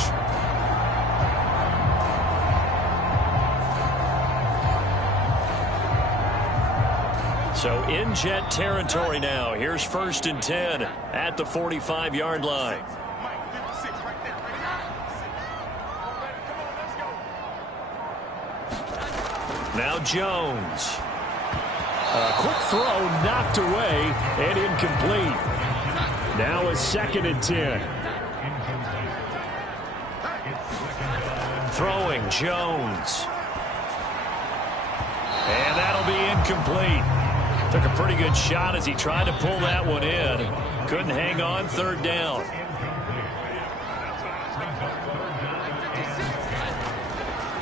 So in Jet territory now. Here's 1st and 10 at the 45-yard line. Now Jones. A quick throw knocked away and incomplete. Now a 2nd and 10. Throwing Jones. And that'll be incomplete. Took a pretty good shot as he tried to pull that one in. Couldn't hang on, 3rd down.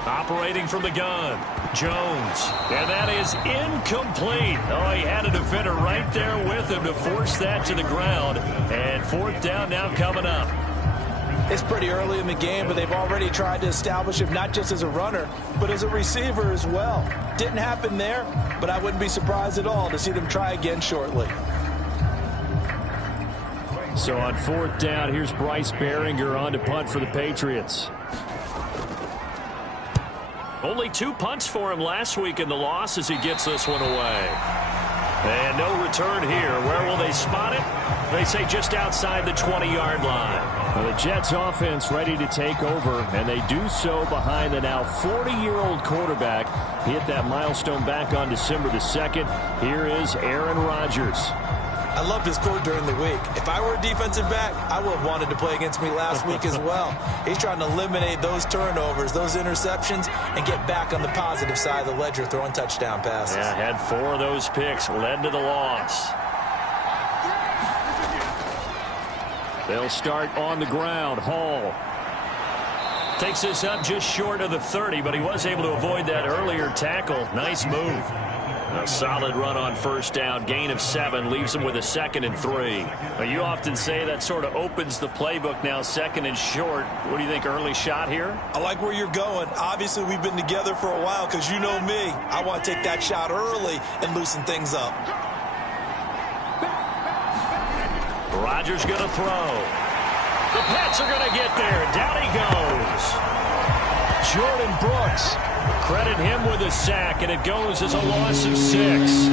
Operating from the gun, Jones. And that is incomplete. Oh, he had a defender right there with him to force that to the ground. And 4th down now coming up. It's pretty early in the game, but they've already tried to establish him not just as a runner, but as a receiver as well. Didn't happen there, but I wouldn't be surprised at all to see them try again shortly. So on 4th down, here's Bryce Behringer on to punt for the Patriots. Only 2 punts for him last week in the loss as he gets this one away. And no return here. Where will they spot it? They say just outside the 20-yard line. Well, the Jets offense ready to take over, and they do so behind the now 40-year-old quarterback. He hit that milestone back on December the 2nd. Here is Aaron Rodgers. I loved his quote during the week. If I were a defensive back, I would have wanted to play against me last week as well. He's trying to eliminate those turnovers, those interceptions, and get back on the positive side of the ledger, throwing touchdown passes. Yeah, had 4 of those picks, led to the loss. They'll start on the ground. Hall takes this up just short of the 30, but he was able to avoid that earlier tackle. Nice move. A solid run on 1st down. Gain of 7 leaves him with a 2nd and 3. Well, you often say that sort of opens the playbook now, 2nd and short. What do you think, early shot here? I like where you're going. Obviously, we've been together for a while because you know me. I want to take that shot early and loosen things up. Rodgers going to throw. The Pats are going to get there. Down he goes. Jordan Brooks. Credit him with a sack, and it goes as a loss of 6.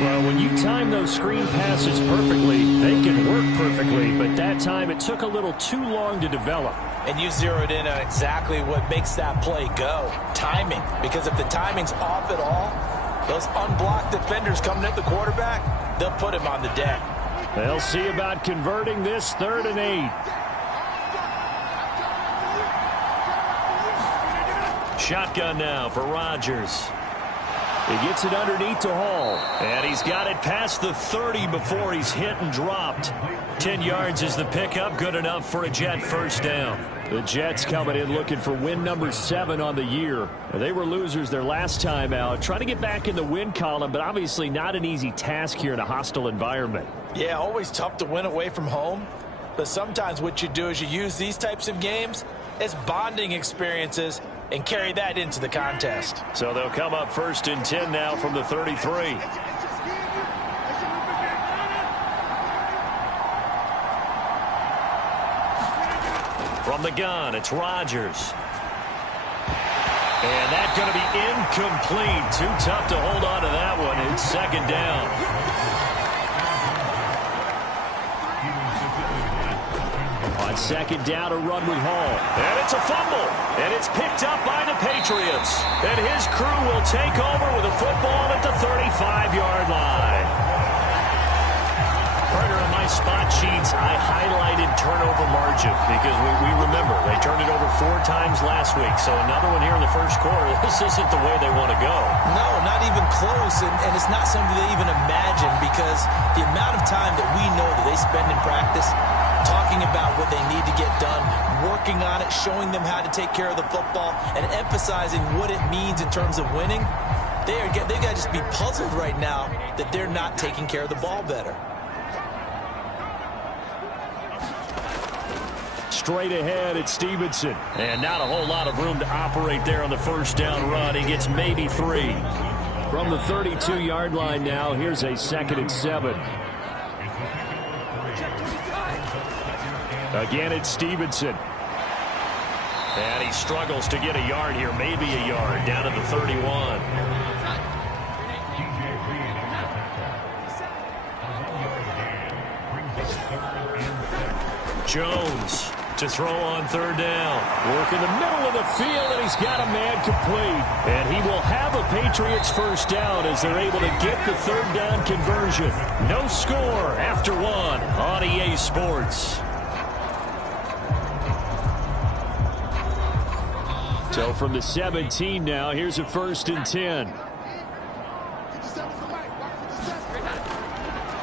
Well, when you time those screen passes perfectly, they can work perfectly, but that time it took a little too long to develop. And you zeroed in on exactly what makes that play go. Timing. Because if the timing's off at all, those unblocked defenders coming at the quarterback, they'll put him on the deck. They'll see about converting this 3rd and 8. Shotgun now for Rodgers. He gets it underneath to Hall. And he's got it past the 30 before he's hit and dropped. 10 yards is the pickup. Good enough for a Jet first down. The Jets coming in looking for win number 7 on the year. They were losers their last time out. Trying to get back in the win column, but obviously not an easy task here in a hostile environment. Yeah, always tough to win away from home. But sometimes what you do is you use these types of games as bonding experiences and carry that into the contest. So they'll come up 1st and 10 now from the 33. From the gun, it's Rodgers. And that's going to be incomplete. Too tough to hold on to that one. It's 2nd down. On 2nd down, a run with Hall. And it's a fumble. And it's picked up by the Patriots. And his crew will take over with a football at the 35-yard line. Partner, on my spot sheets, I highlighted turnover margin because we remember they turned it over 4 times last week. So another one here in the first quarter. This isn't the way they want to go. No, not even close. And it's not something they even imagine because the amount of time that we know that they spend in practice talking about what they need to get done, working on it, showing them how to take care of the football, and emphasizing what it means in terms of winning, they've got to just be puzzled right now that they're not taking care of the ball better. Straight ahead, it's Stevenson. And not a whole lot of room to operate there on the first down run. He gets maybe 3. From the 32-yard line now, here's a 2nd and 7. Again, it's Stevenson. And he struggles to get a yard here, maybe a yard, down to the 31. Jones to throw on 3rd down. Work in the middle of the field, and he's got a man complete. And he will have a Patriots first down as they're able to get the 3rd down conversion. No score after 1 on EA Sports. So from the 17 now, here's a 1st and 10.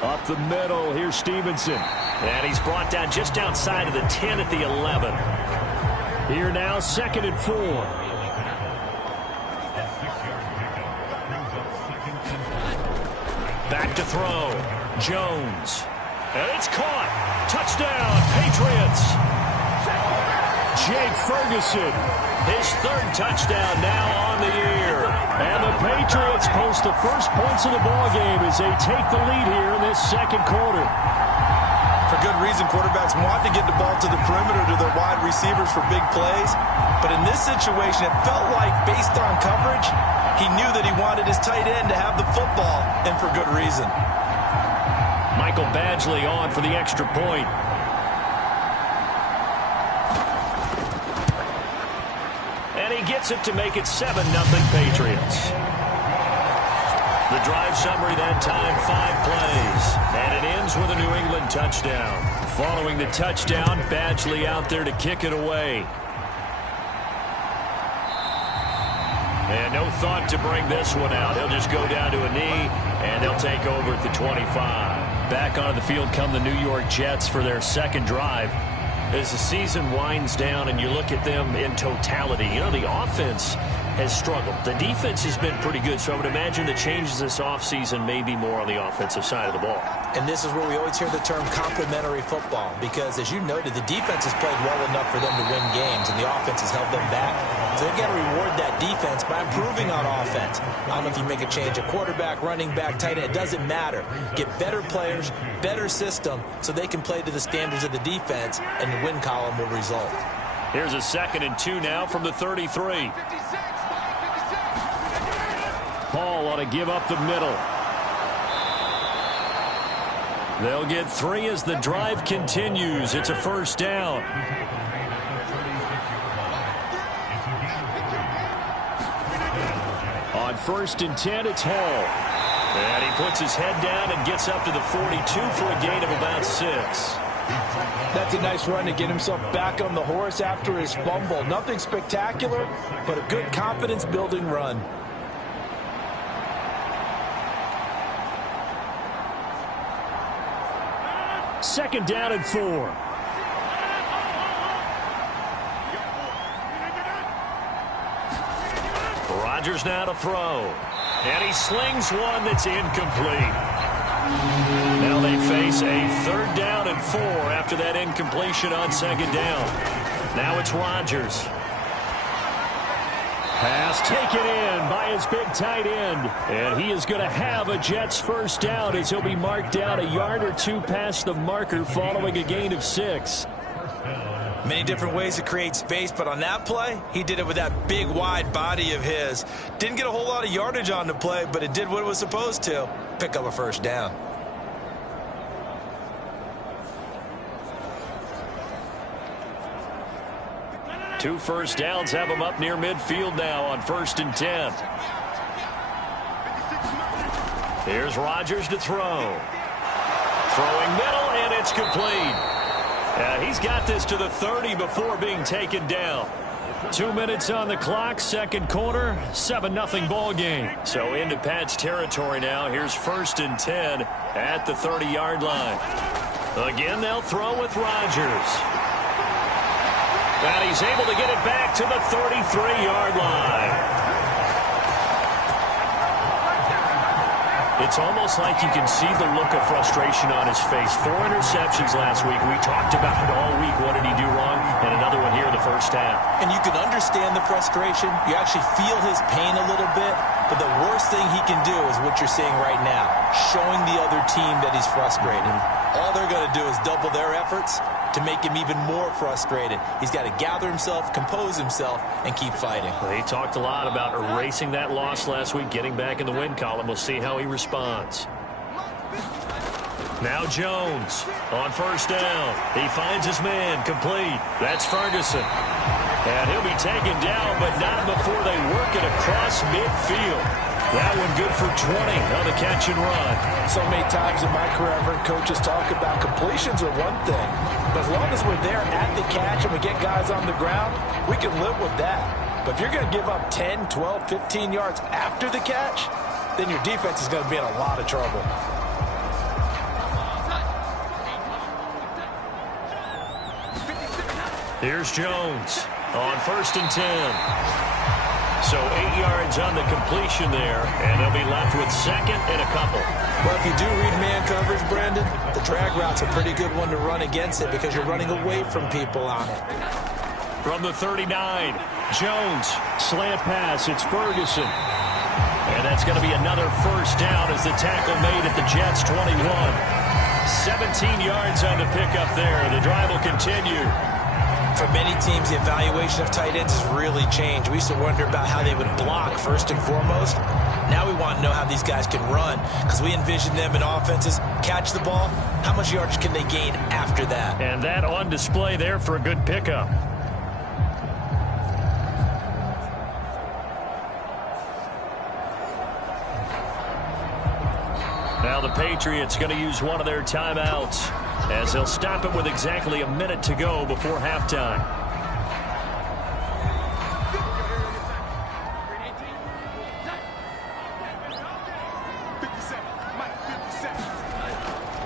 Up the middle, here's Stevenson. And he's brought down just outside of the 10 at the 11. Here now, 2nd and 4. Back to throw. Jones. And it's caught. Touchdown, Patriots. Jake Ferguson. His 3rd touchdown now on the year. And the Patriots post the first points of the ballgame as they take the lead here in this 2nd quarter. For good reason, quarterbacks want to get the ball to the perimeter to their wide receivers for big plays. But in this situation, it felt like, based on coverage, he knew that he wanted his tight end to have the football, and for good reason. Michael Badgley on for the extra point. And he gets it to make it 7-0 Patriots. The drive summary that time, 5 plays. And it ends with a New England touchdown. Following the touchdown, Badgley out there to kick it away. And no thought to bring this one out. He'll just go down to a knee, and they'll take over at the 25. Back onto the field come the New York Jets for their 2nd drive. As the season winds down and you look at them in totality, you know, the offense has struggled. The defense has been pretty good, so I would imagine the changes this offseason may be more on the offensive side of the ball. And this is where we always hear the term complementary football, because as you noted, the defense has played well enough for them to win games, and the offense has held them back. So they've got to reward that defense by improving on offense. I don't know if you make a change at quarterback, running back, tight end. It doesn't matter. Get better players, better system, so they can play to the standards of the defense, and the win column will result. Here's a 2nd and 2 now from the 33. Paul ought to give up the middle. They'll get 3 as the drive continues. It's a first down. On 1st and 10, it's Hall. And he puts his head down and gets up to the 42 for a gain of about 6. That's a nice run to get himself back on the horse after his fumble. Nothing spectacular, but a good confidence-building run. Second down and 4. Rodgers now to throw. And he slings one that's incomplete. Now they face a 3rd down and 4 after that incompletion on 2nd down. Now it's Rodgers. Pass taken in by his big tight end. And he is going to have a Jets first down as he'll be marked down a yard or 2 past the marker following a gain of 6. Many different ways to create space, but on that play, he did it with that big, wide body of his. Didn't get a whole lot of yardage on the play, but it did what it was supposed to. Pick up a first down. Two first downs have him up near midfield now on 1st and 10. Here's Rodgers to throw. Throwing middle, and it's complete. He's got this to the 30 before being taken down. 2 minutes on the clock, 2nd quarter, 7-0 ball game. So into Pat's territory now. Here's 1st and 10 at the 30-yard line. Again, they'll throw with Rodgers. And he's able to get it back to the 33-yard line. It's almost like you can see the look of frustration on his face. 4 interceptions last week. We talked about it all week. What did he do wrong? And another one here in the first half. And you can understand the frustration. You actually feel his pain a little bit. But the worst thing he can do is what you're seeing right now, showing the other team that he's frustrated. All they're going to do is double their efforts to make him even more frustrated. He's got to gather himself, compose himself, and keep fighting. Well, he talked a lot about erasing that loss last week, getting back in the win column. We'll see how he responds. Now Jones on 1st down. He finds his man, complete. That's Ferguson. And he'll be taken down, but not before they work it across midfield. That one good for 20 on the catch and run. So many times in my career I've heard coaches talk about completions are one thing. But as long as we're there at the catch and we get guys on the ground, we can live with that. But if you're going to give up 10, 12, 15 yards after the catch, then your defense is going to be in a lot of trouble. Here's Jones on 1st and 10. So 8 yards on the completion there, and they'll be left with 2nd and a couple. Well, if you do read man coverage, Brandon, the drag route's a pretty good one to run against it because you're running away from people on it. From the 39, Jones, slant pass, it's Ferguson. And that's going to be another first down as the tackle made at the Jets' 21. 17 yards on the pickup there. The drive will continue. For many teams, the evaluation of tight ends has really changed. We used to wonder about how they would block first and foremost. Now we want to know how these guys can run because we envision them in offenses, catch the ball, how much yardage can they gain after that? And that on display there for a good pickup. Now the Patriots going to use one of their timeouts as they'll stop it with exactly a minute to go before halftime.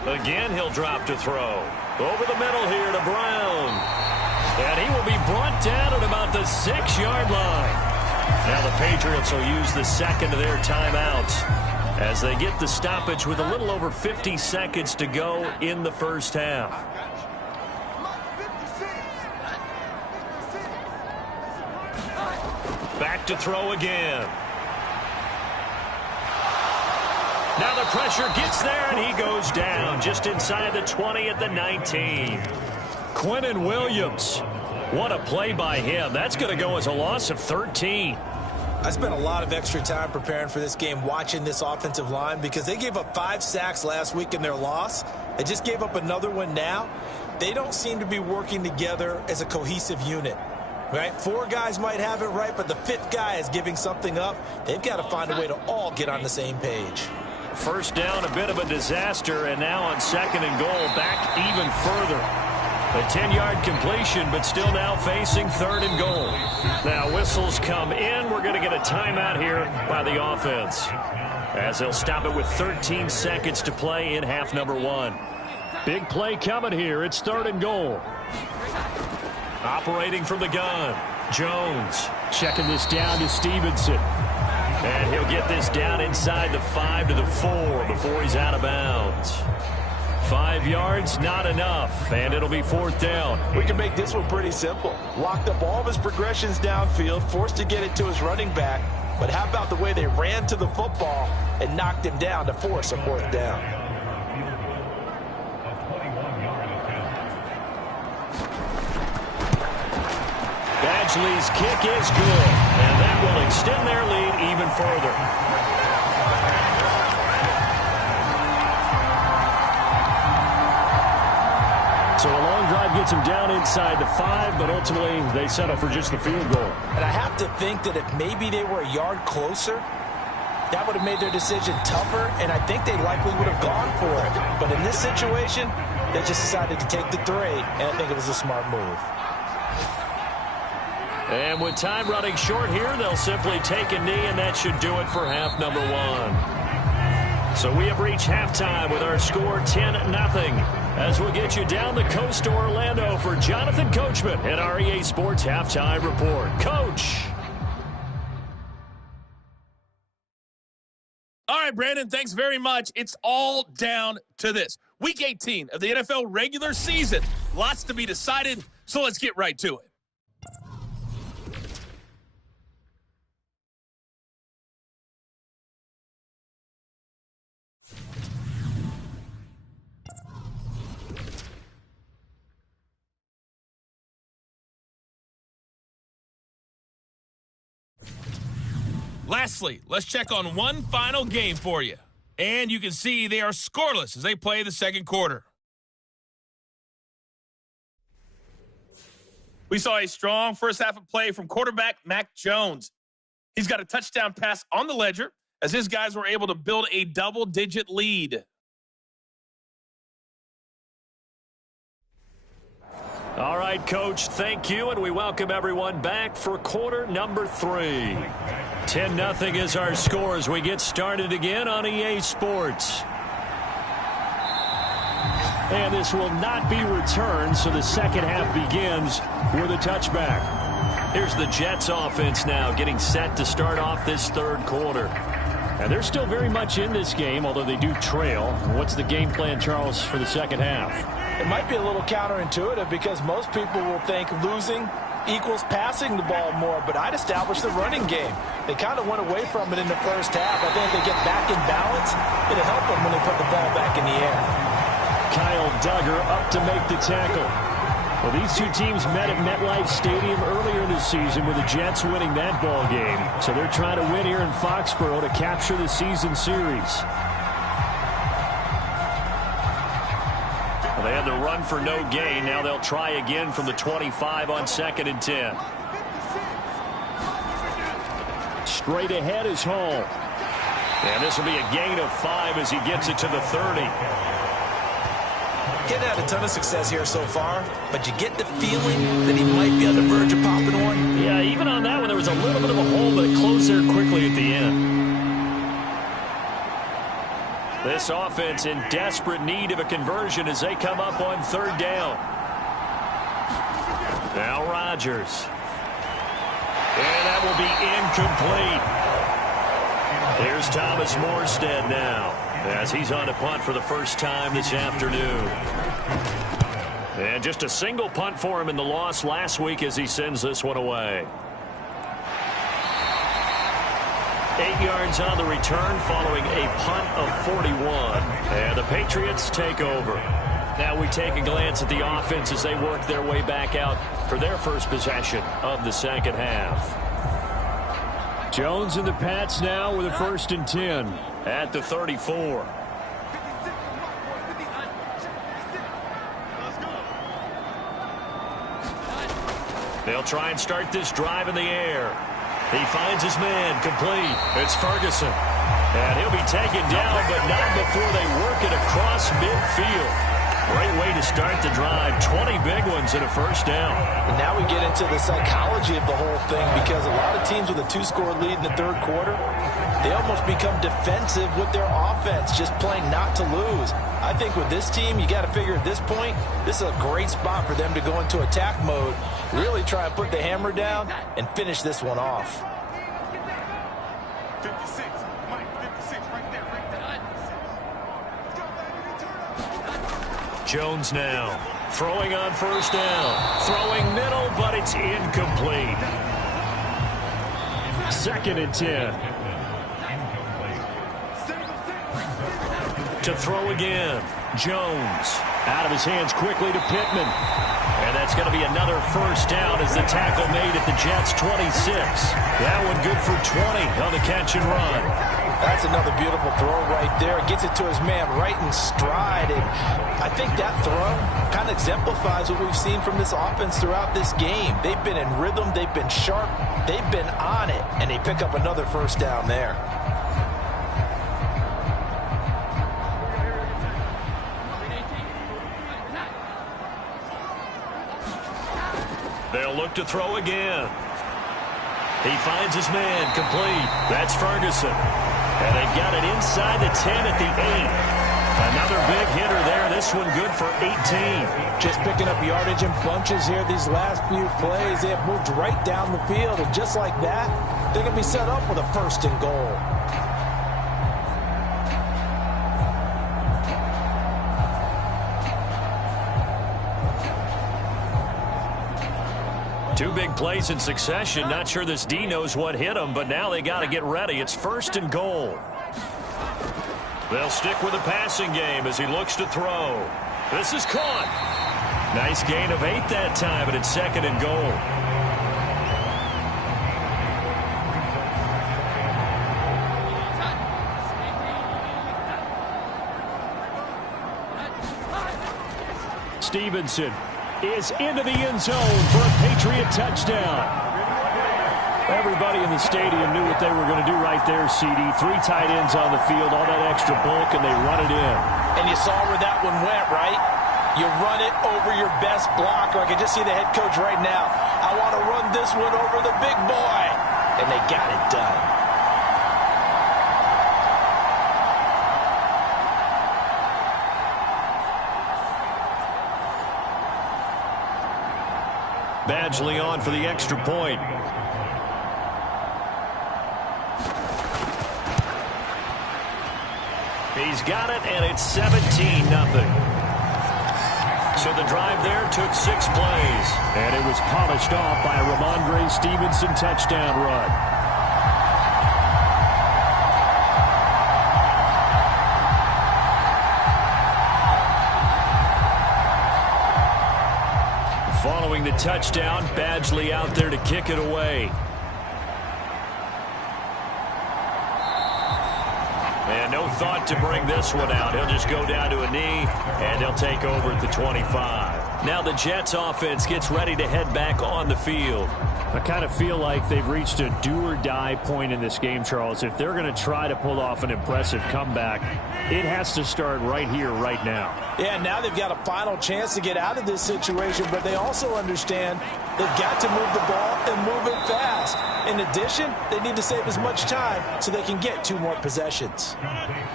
Again, he'll drop to throw. Over the middle here to Brown. And he will be brought down at about the 6-yard line. Now the Patriots will use the second of their timeouts as they get the stoppage with a little over 50 seconds to go in the first half. back to throw again. Now the pressure gets there, and he goes down just inside the 20 at the 19. Quinnen Williams. What a play by him. That's going to go as a loss of 13. I spent a lot of extra time preparing for this game watching this offensive line because they gave up 5 sacks last week in their loss. They just gave up another one now. They don't seem to be working together as a cohesive unit. Right? 4 guys might have it right, but the 5th guy is giving something up. They've got to find a way to all get on the same page. First down, a bit of a disaster, and now on 2nd and goal, back even further. A 10-yard completion, but still now facing 3rd and goal. Now whistles come in. We're going to get a timeout here by the offense, as they'll stop it with 13 seconds to play in half number 1. Big play coming here. It's 3rd and goal. Operating from the gun, Jones. Checking this down to Stevenson. And he'll get this down inside the 5 to the 4 before he's out of bounds. 5 yards, not enough, and it'll be 4th down. We can make this one pretty simple. Locked up all of his progressions downfield, forced to get it to his running back. But how about the way they ran to the football and knocked him down to force a 4th down? Badgley's kick is good, and that will extend their lead even further. So a long drive gets him down inside the 5, but ultimately they settle for just the field goal. And I have to think that if maybe they were a yard closer, that would have made their decision tougher, and I think they likely would have gone for it. But in this situation, they just decided to take the 3, and I think it was a smart move. And with time running short here, they'll simply take a knee, and that should do it for half number 1. So we have reached halftime with our score 10-0. As we'll get you down the coast to Orlando for Jonathan Coachman at our EA Sports Halftime Report. Coach. All right, Brandon, thanks very much. It's all down to this. Week 18 of the NFL regular season. Lots to be decided, so let's get right to it. Lastly, let's check on one final game for you. And you can see they are scoreless as they play the second quarter. We saw a strong first half of play from quarterback Mac Jones. He's got a touchdown pass on the ledger as his guys were able to build a double-digit lead. All right, Coach, thank you, and we welcome everyone back for quarter number 3. 10-0 is our score as we get started again on EA Sports. And this will not be returned, so the second half begins with a touchback. Here's the Jets offense now getting set to start off this third quarter. And they're still very much in this game, although they do trail. What's the game plan, Charles, for the second half? It might be a little counterintuitive because most people will think losing equals passing the ball more, but I'd establish the running game. They kind of went away from it in the first half. I think if they get back in balance, it'll help them when they put the ball back in the air. Kyle Duggar up to make the tackle. Well, these two teams met at MetLife Stadium earlier in the season with the Jets winning that ball game. So they're trying to win here in Foxborough to capture the season series. They had the run for no gain. Now they'll try again from the 25 on 2nd and 10. Straight ahead is Hall. And this will be a gain of 5 as he gets it to the 30. Getting had a ton of success here so far, but you get the feeling that he might be on the verge of popping one. Yeah, even on that one, there was a little bit of a hole, but it closed there quickly at the end. This offense in desperate need of a conversion as they come up on 3rd down. Now Rodgers. And that will be incomplete. Here's Thomas Morstead now as he's on a punt for the first time this afternoon. And just a single punt for him in the loss last week as he sends this one away. 8 yards on the return following a punt of 41. And the Patriots take over. Now we take a glance at the offense as they work their way back out for their first possession of the second half. Jones and the Pats now with a 1st and 10 at the 34. They'll try and start this drive in the air. He finds his man complete. It's Ferguson. And he'll be taken down, but not before they work it across midfield. Great way to start the drive. 20 big ones and a first down. And now we get into the psychology of the whole thing, because a lot of teams with a 2-score lead in the third quarter, they almost become defensive with their offense, just playing not to lose. I think with this team, you got to figure at this point, this is a great spot for them to go into attack mode, really try and put the hammer down and finish this one off. 56, Mike, 56, right there. Jones now throwing on first down. Throwing middle, but it's incomplete. 2nd and 10. To throw again. Jones out of his hands quickly to Pittman. And that's going to be another first down as the tackle made at the Jets' 26. That one good for 20 on the catch and run. That's another beautiful throw right there. Gets it to his man right in stride. And I think that throw kind of exemplifies what we've seen from this offense throughout this game. They've been in rhythm. They've been sharp. They've been on it. And they pick up another first down there. They'll look to throw again. He finds his man complete. That's Ferguson. And they've got it inside the 10 at the 8. Another big hitter there. This one good for 18. Just picking up yardage in bunches here these last few plays. They have moved right down the field. And just like that, they're going to be set up with a 1st and goal. Two big plays in succession. Not sure this D knows what hit him, but now they got to get ready. It's 1st and goal. They'll stick with the passing game as he looks to throw. This is caught. Nice gain of 8 that time, but it's 2nd and goal. Stevenson is into the end zone for a Patriot touchdown. Everybody in the stadium knew what they were going to do right there, CD. 3 tight ends on the field, all that extra bulk, and they run it in. And you saw where that one went, right? You run it over your best blocker. I can just see the head coach right now. I want to run this one over the big boy. And they got it done. Badgley on for the extra point. He's got it, and it's 17-0. So the drive there took 6 plays. And it was polished off by a Ramondre Stevenson touchdown run. Following the touchdown, Badgley out there to kick it away. And no thought to bring this one out. He'll just go down to a knee, and he'll take over at the 25. Now the Jets offense gets ready to head back on the field. I kind of feel like they've reached a do-or-die point in this game, Charles. If they're going to try to pull off an impressive comeback, it has to start right here, right now. Yeah, now they've got a final chance to get out of this situation, but they also understand they've got to move the ball and move it fast. In addition, they need to save as much time so they can get 2 more possessions.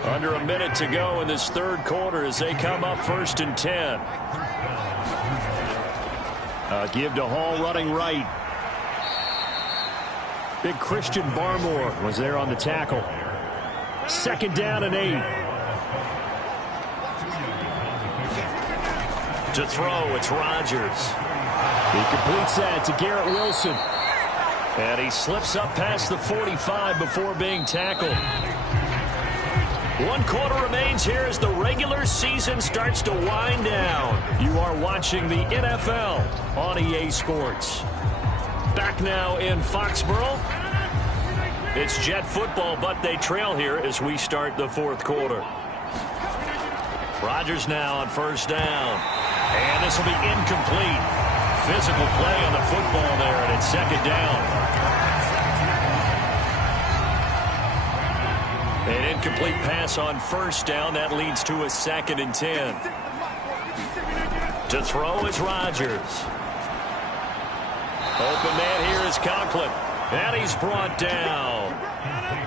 Under a minute to go in this third quarter as they come up 1st and 10. Give to Hall running right. Big Christian Barmore was there on the tackle. 2nd down and 8. To throw, it's Rodgers. He completes that to Garrett Wilson. And he slips up past the 45 before being tackled. 1 quarter remains here as the regular season starts to wind down. You are watching the NFL on EA Sports. Back now in Foxborough. It's Jet football, but they trail here as we start the 4th quarter. Rodgers now on 1st down. And this will be incomplete. Physical play on the football there, and it's 2nd down. An incomplete pass on 1st down. That leads to a 2nd and 10. To throw is Rodgers. Open man here is Conklin. And he's brought down.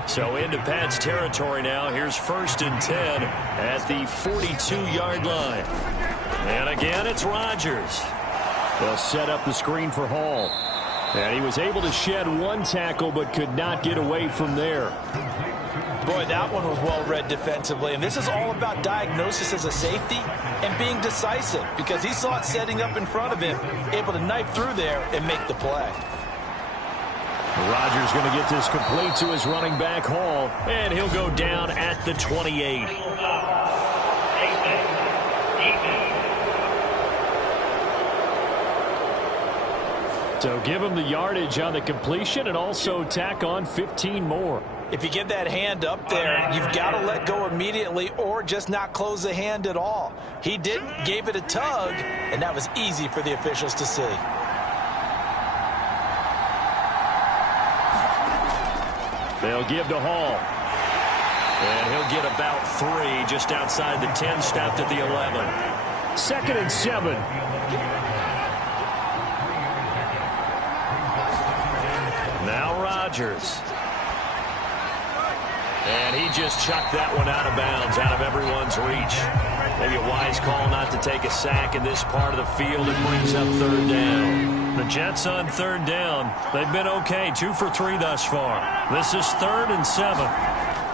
So into Pat's territory now. Here's 1st and 10 at the 42-yard line. And again, it's Rodgers. They'll set up the screen for Hall. And he was able to shed 1 tackle but could not get away from there. Boy, that one was well read defensively. And this is all about diagnosis as a safety and being decisive because he saw it setting up in front of him, able to knife through there and make the play. Rodgers going to get this complete to his running back, Hall. And he'll go down at the 28. So give him the yardage on the completion and also tack on 15 more. If you get that hand up there, you've got to let go immediately or just not close the hand at all. He didn't, gave it a tug, and that was easy for the officials to see. They'll give to Hall. And he'll get about 3 just outside the 10, stopped at the 11. 2nd and 7. Now Rodgers. And he just chucked that one out of bounds, out of everyone's reach. Maybe a wise call not to take a sack in this part of the field. It brings up 3rd down. The Jets on 3rd down. They've been okay, 2 for 3 thus far. This is 3rd and 7.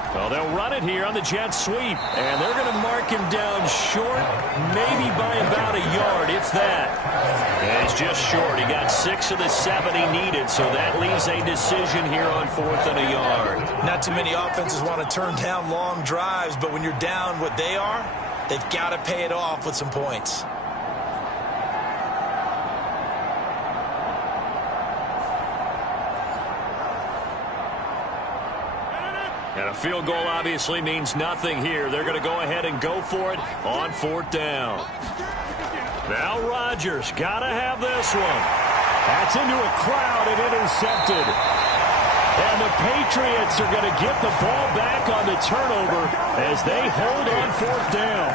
Well, they'll run it here on the jet sweep. And they're going to mark him down short, maybe by about a yard, if that. And he's just short. He got 6 of the 7 he needed, so that leaves a decision here on 4th and a yard. Not too many offenses want to turn down long drives, but when you're down what they are, they've got to pay it off with some points. And a field goal obviously means nothing here. They're going to go ahead and go for it on 4th down. Now Rodgers, got to have this one. That's into a crowd and intercepted. And the Patriots are going to get the ball back on the turnover as they hold on 4th down.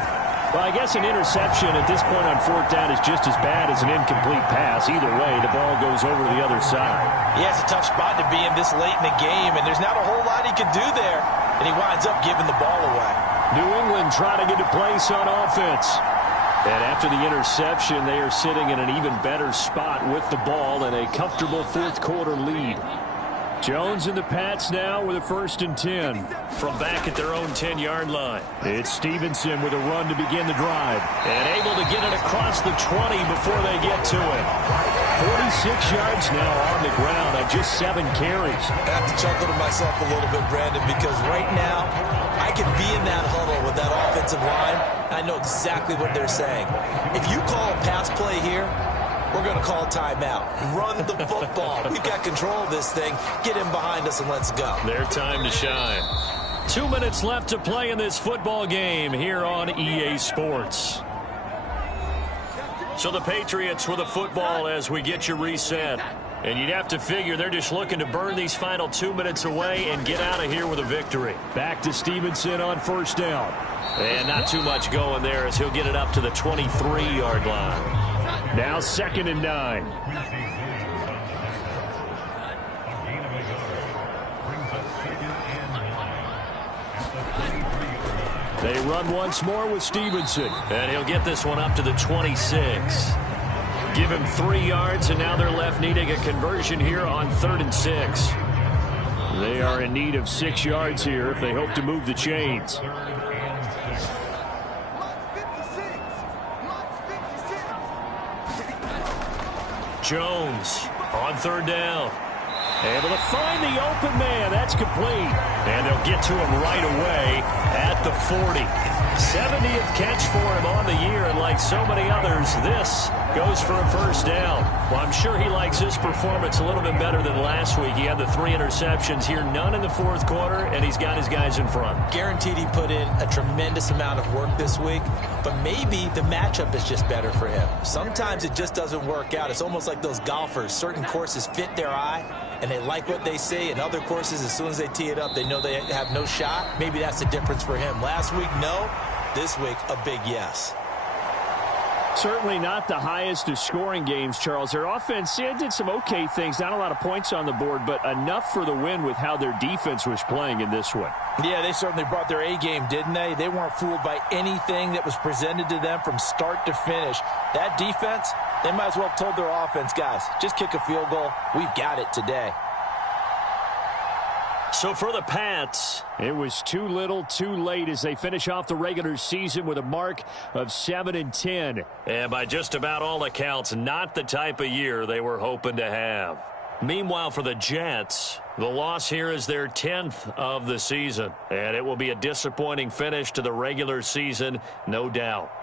Well, I guess an interception at this point on 4th down is just as bad as an incomplete pass. Either way, the ball goes over to the other side. Yeah, it's a tough spot to be in this late in the game, and there's not a whole lot he could do there, and he winds up giving the ball away. New England trying to get a place on offense. And after the interception, they are sitting in an even better spot with the ball and a comfortable 4th quarter lead. Jones and the Pats now with a 1st and 10. From back at their own 10-yard line. It's Stevenson with a run to begin the drive. And able to get it across the 20 before they get to it. 46 yards now on the ground on just 7 carries. I have to chuckle to myself a little bit, Brandon, because right now I could be in that huddle with that offensive line. I know exactly what they're saying. If you call a pass play here, we're going to call a timeout. Run the football. We've got control of this thing. Get him behind us and let's go. Their time to shine. 2 minutes left to play in this football game here on EA Sports. So the Patriots with the football as we get you reset. And you'd have to figure they're just looking to burn these final 2 minutes away and get out of here with a victory. Back to Stevenson on 1st down. And not too much going there as he'll get it up to the 23-yard line. Now 2nd and 9. They run once more with Stevenson. And he'll get this one up to the 26. Give him 3 yards, and now they're left needing a conversion here on 3rd and 6. They are in need of 6 yards here if they hope to move the chains. Jones on 3rd down. Able to find the open man. That's complete. And they'll get to him right away at the 40. 70th catch for him on the year, and like so many others, this goes for a first down. Well, I'm sure he likes his performance a little bit better than last week. He had the 3 interceptions here, none in the fourth quarter, and he's got his guys in front. Guaranteed he put in a tremendous amount of work this week, but maybe the matchup is just better for him. Sometimes it just doesn't work out. It's almost like those golfers. Certain courses fit their eye, and they like what they see. In other courses, as soon as they tee it up, they know they have no shot. Maybe that's the difference for him. Last week, no. This week, a big yes. Certainly not the highest of scoring games, Charles. Their offense did some okay things. Not a lot of points on the board, but enough for the win with how their defense was playing in this one. Yeah, they certainly brought their A game, didn't they? They weren't fooled by anything that was presented to them from start to finish. That defense, they might as well have told their offense, guys, just kick a field goal. We've got it today. So for the Pats, it was too little, too late as they finish off the regular season with a mark of 7-10. And by just about all accounts, not the type of year they were hoping to have. Meanwhile, for the Jets, the loss here is their 10th of the season. And it will be a disappointing finish to the regular season, no doubt.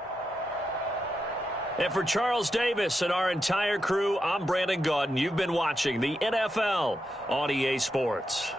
And for Charles Davis and our entire crew, I'm Brandon Gaudin. You've been watching the NFL on EA Sports.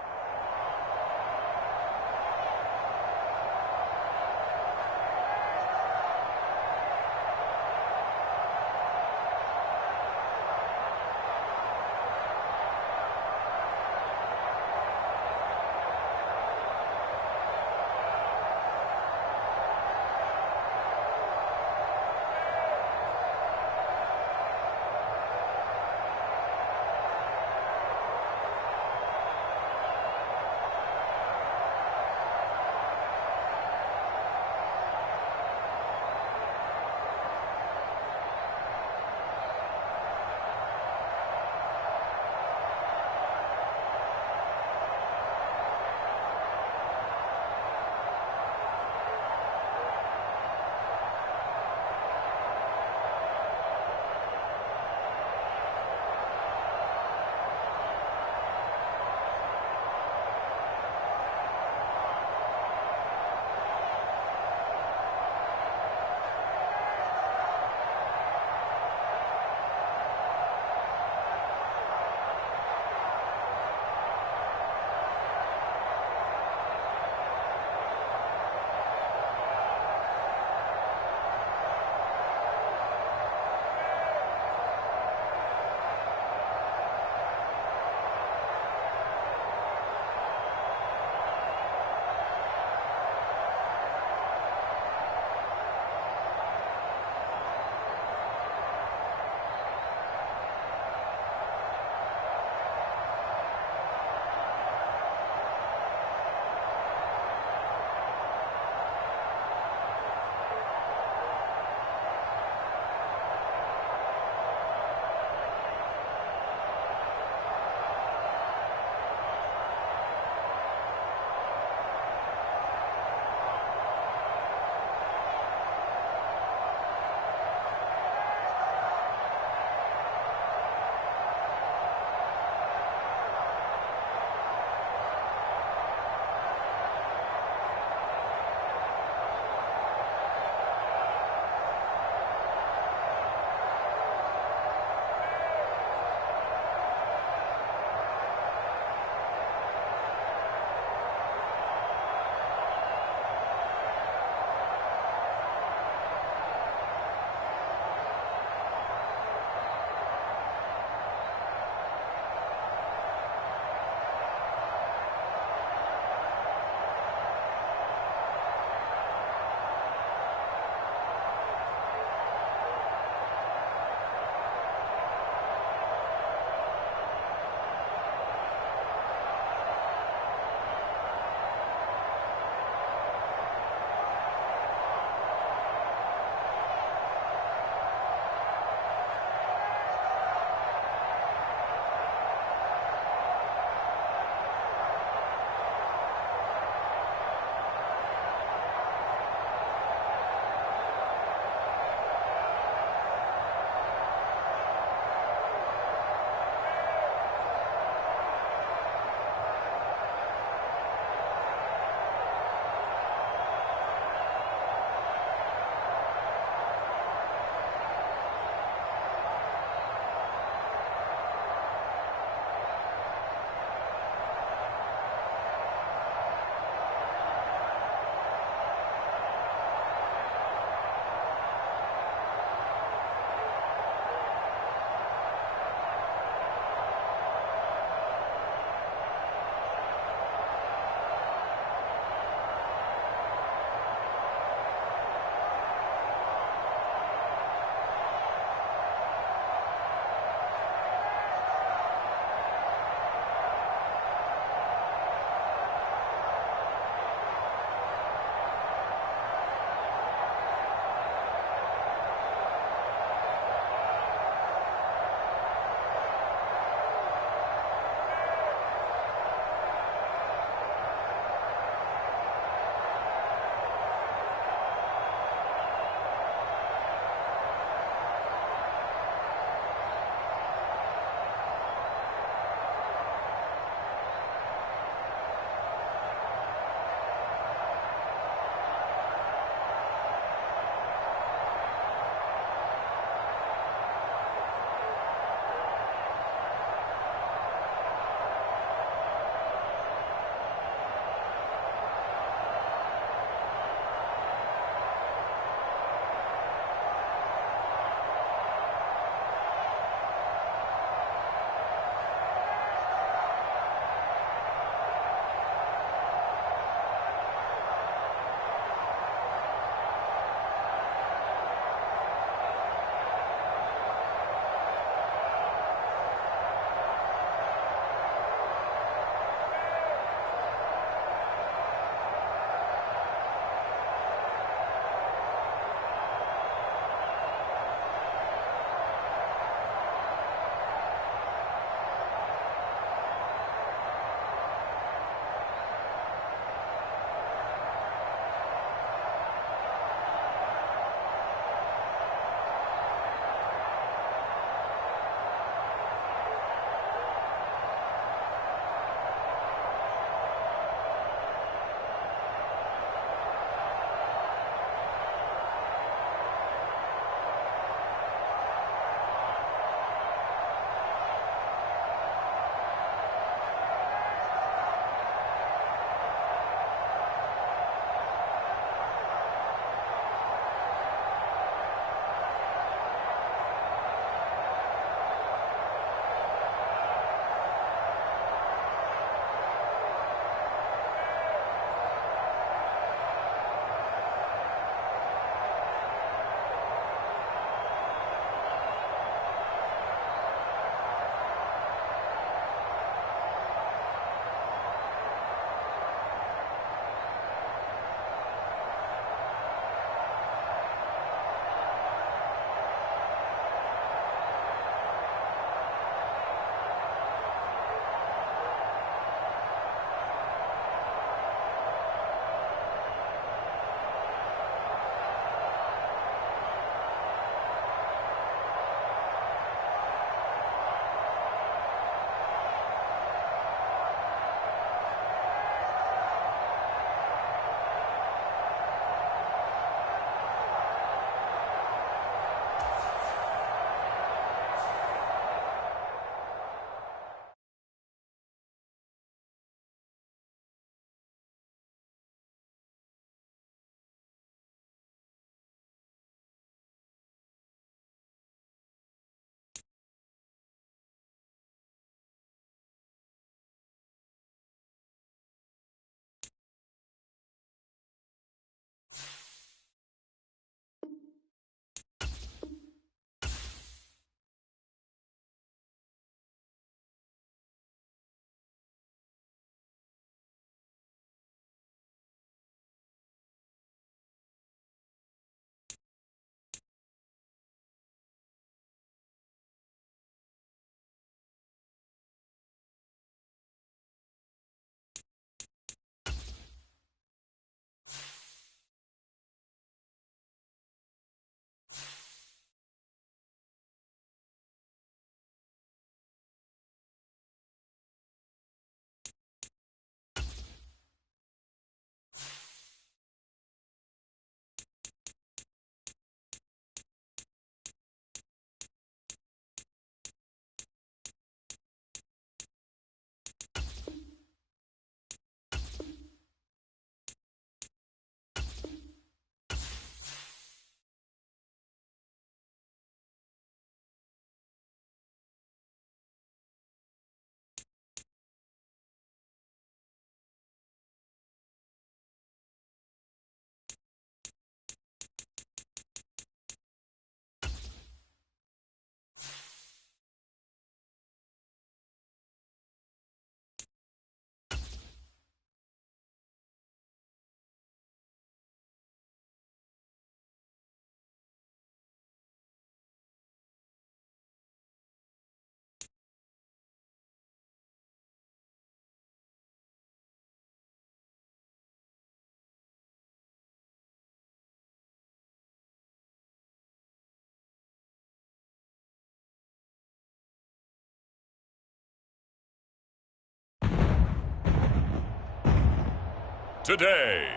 today.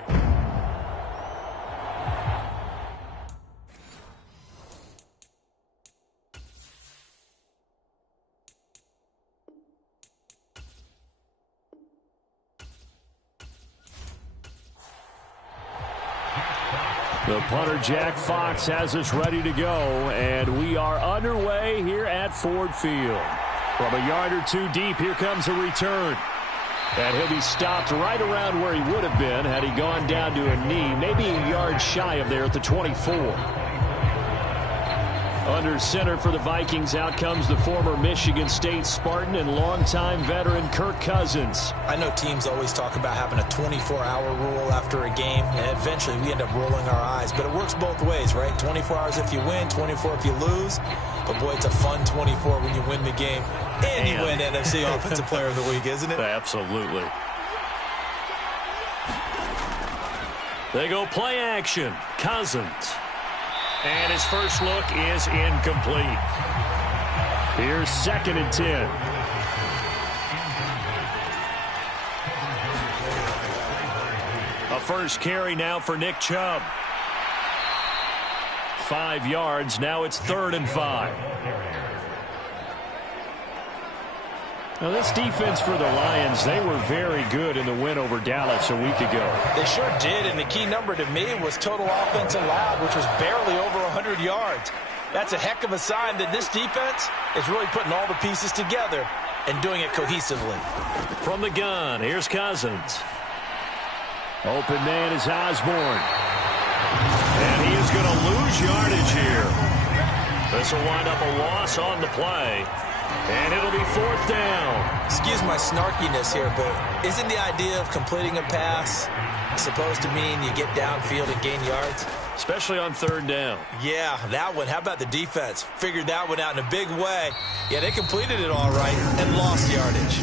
The punter, Jack Fox, has us ready to go, and we are underway here at Ford Field. From a yard or two deep, here comes a return. And he'll be stopped right around where he would have been had he gone down to a knee, maybe a yard shy of there at the 24. Under center for the Vikings, out comes the former Michigan State Spartan and longtime veteran Kirk Cousins. I know teams always talk about having a 24-hour rule after a game, and eventually we end up rolling our eyes. But it works both ways, right? 24 hours if you win, 24 if you lose. But, boy, it's a fun 24 when you win the game. And you win NFC Offensive Player of the Week, isn't it? Absolutely. They go play action. Cousins. And his first look is incomplete. Here's 2nd and 10. A first carry now for Nick Chubb. 5 yards. Now it's 3rd and 5. Now, this defense for the Lions, they were very good in the win over Dallas a week ago. They sure did, and the key number to me was total offense allowed, which was barely over 100 yards. That's a heck of a sign that this defense is really putting all the pieces together and doing it cohesively. From the gun, here's Cousins. Open man is Osborne. And he is going to lose yardage here. This will wind up a loss on the play. And it'll be 4th down. Excuse my snarkiness here, but isn't the idea of completing a pass supposed to mean you get downfield and gain yards? Especially on 3rd down. Yeah, that one. How about the defense? Figured that one out in a big way. Yeah, they completed it all right and lost yardage.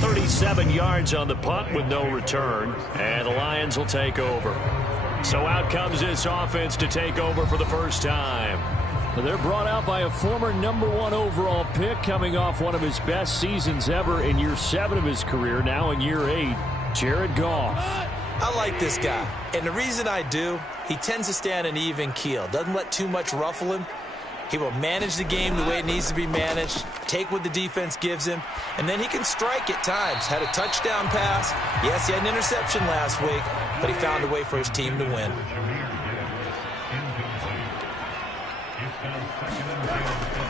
37 yards on the punt with no return. And the Lions will take over. So out comes this offense to take over for the first time. They're brought out by a former #1 overall pick coming off one of his best seasons ever in year 7 of his career, now in year 8, Jared Goff. I like this guy, and the reason I do, he tends to stay on an even keel, doesn't let too much ruffle him. He will manage the game the way it needs to be managed, take what the defense gives him, and then he can strike at times. Had a touchdown pass. Yes, he had an interception last week, but he found a way for his team to win.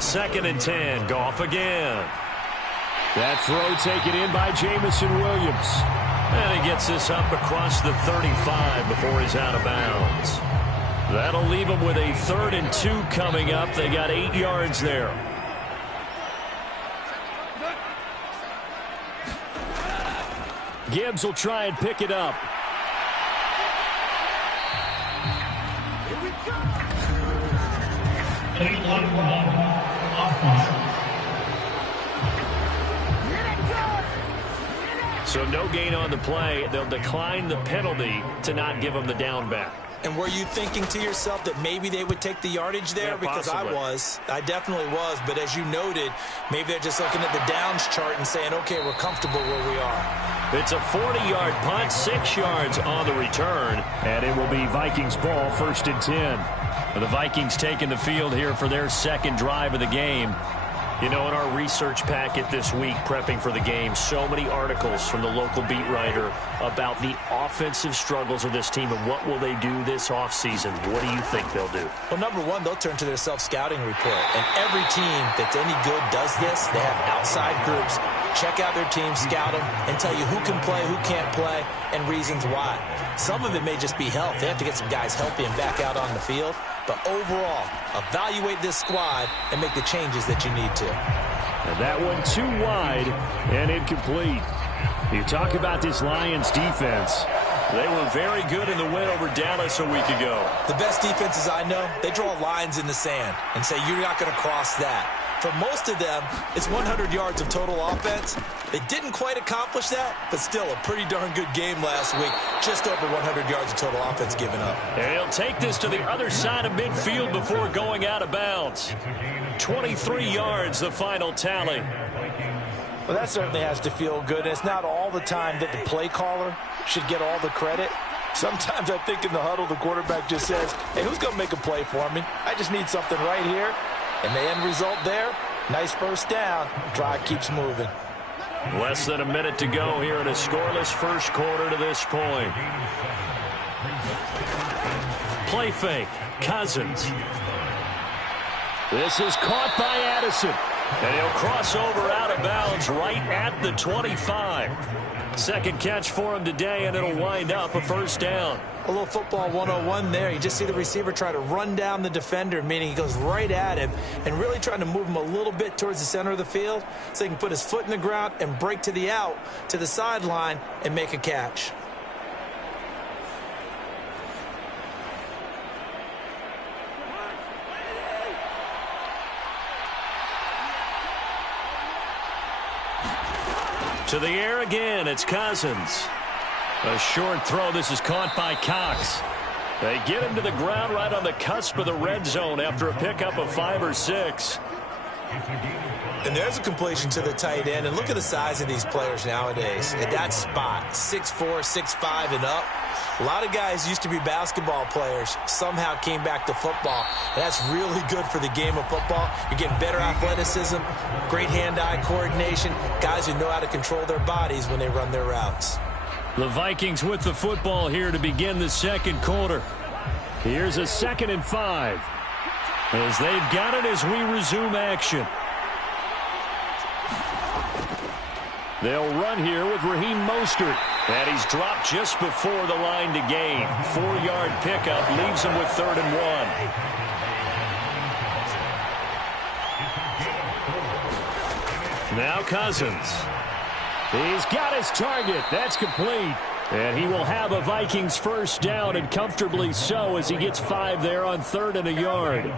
2nd and 10, Goff again. That throw taken in by Jamison Williams. And he gets this up across the 35 before he's out of bounds. That'll leave him with a 3rd and 2 coming up. They got 8 yards there. Gibbs will try and pick it up. So no gain on the play. They'll decline the penalty to not give him the down back. And were you thinking to yourself that maybe they would take the yardage there? Yeah, because possibly. I definitely was. But as you noted, maybe they're just looking at the downs chart and saying, okay, we're comfortable where we are. It's a 40-yard punt, 6 yards on the return. And it will be Vikings ball, 1st and 10. The Vikings taking the field here for their 2nd drive of the game. You know, in our research packet this week, prepping for the game, so many articles from the local beat writer about the offensive struggles of this team and what will they do this offseason. What do you think they'll do? Well, number one, they'll turn to their self-scouting report. And every team that's any good does this. They have outside groups. Check out their team, scout them, and tell you who can play, who can't play, and reasons why. Some of it may just be health. They have to get some guys healthy and back out on the field. But overall, evaluate this squad and make the changes that you need to. And that one too wide and incomplete. You talk about this Lions defense. They were very good in the win over Dallas a week ago. The best defenses I know, they draw lines in the sand and say you're not going to cross that. For most of them, it's 100 yards of total offense. They didn't quite accomplish that, but still a pretty darn good game last week. Just over 100 yards of total offense given up. And he'll take this to the other side of midfield before going out of bounds. 23 yards, the final tally. Well, that certainly has to feel good. It's not all the time that the play caller should get all the credit. Sometimes I think in the huddle, the quarterback just says, hey, who's going to make a play for me? I just need something right here. And the end result there, nice first down. Drive keeps moving. Less than a minute to go here in a scoreless first quarter to this point. Play fake. Cousins. This is caught by Addison. And he'll cross over out of bounds right at the 25. Second catch for him today, and it'll wind up a first down. A little football 101 there. You just see the receiver try to run down the defender, meaning he goes right at him and really trying to move him a little bit towards the center of the field so he can put his foot in the ground and break to the out, to the sideline, and make a catch. To the air again, it's Cousins. A short throw. This is caught by Cox. They get him to the ground right on the cusp of the red zone after a pickup of 5 or 6. And there's a completion to the tight end. And look at the size of these players nowadays. At that spot, 6'4", 6'5", and up. A lot of guys used to be basketball players, somehow came back to football. And that's really good for the game of football. You're getting better athleticism, great hand-eye coordination, guys who know how to control their bodies when they run their routes. The Vikings with the football here to begin the second quarter. Here's a 2nd and 5. As they've got it as we resume action. They'll run here with Raheem Mostert. And he's dropped just before the line to gain. 4-yard pickup leaves him with 3rd and 1. Now Cousins. He's got his target. That's complete. And he will have a Vikings first down, and comfortably so, as he gets 5 there on 3rd and a yard.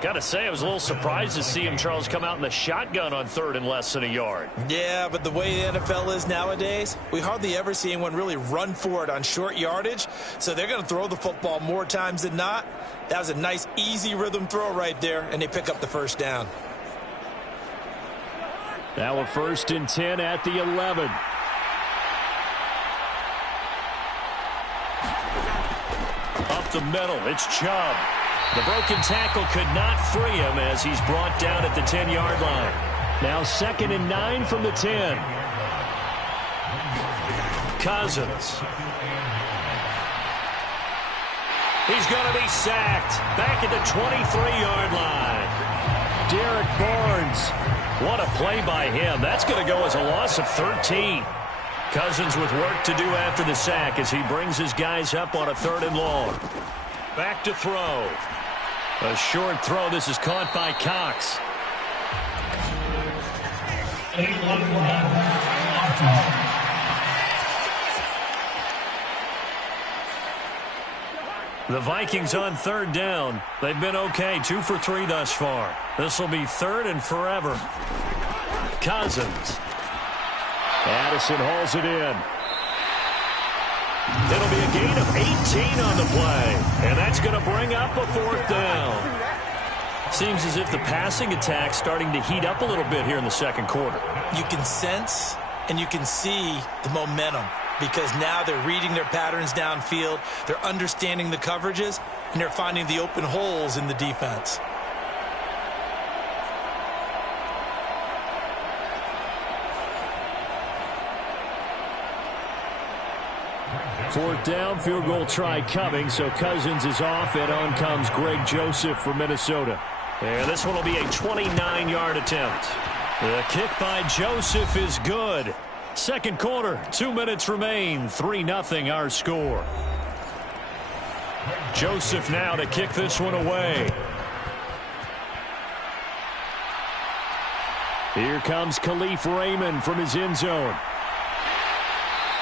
Got to say, I was a little surprised to see him, Charles, come out in the shotgun on 3rd and less than a yard. Yeah, but the way the NFL is nowadays, we hardly ever see anyone really run for it on short yardage. So they're going to throw the football more times than not. That was a nice, easy rhythm throw right there, and they pick up the first down. Now a 1st and 10 at the 11. Up the middle, it's Chubb. The broken tackle could not free him as he's brought down at the 10-yard line. Now 2nd and 9 from the 10. Cousins. He's going to be sacked. Back at the 23-yard line. Derek Barnes. What a play by him. That's going to go as a loss of 13. Cousins with work to do after the sack as he brings his guys up on a 3rd and long. Back to throw. A short throw. This is caught by Cox. The Vikings on 3rd down. They've been okay. 2 for 3 thus far. This will be 3rd and forever. Cousins. Addison hauls it in. It'll be a gain of 18 on the play. And that's going to bring up a 4th down. Seems as if the passing attack's starting to heat up a little bit here in the second quarter. You can sense and you can see the momentum because now they're reading their patterns downfield, they're understanding the coverages, and they're finding the open holes in the defense. Fourth down, field goal try coming, so Cousins is off, and on comes Greg Joseph from Minnesota. And this one will be a 29-yard attempt. The kick by Joseph is good. Second quarter, 2 minutes remain, 3-0 our score. Joseph now to kick this one away. Here comes Khalif Raymond from his end zone.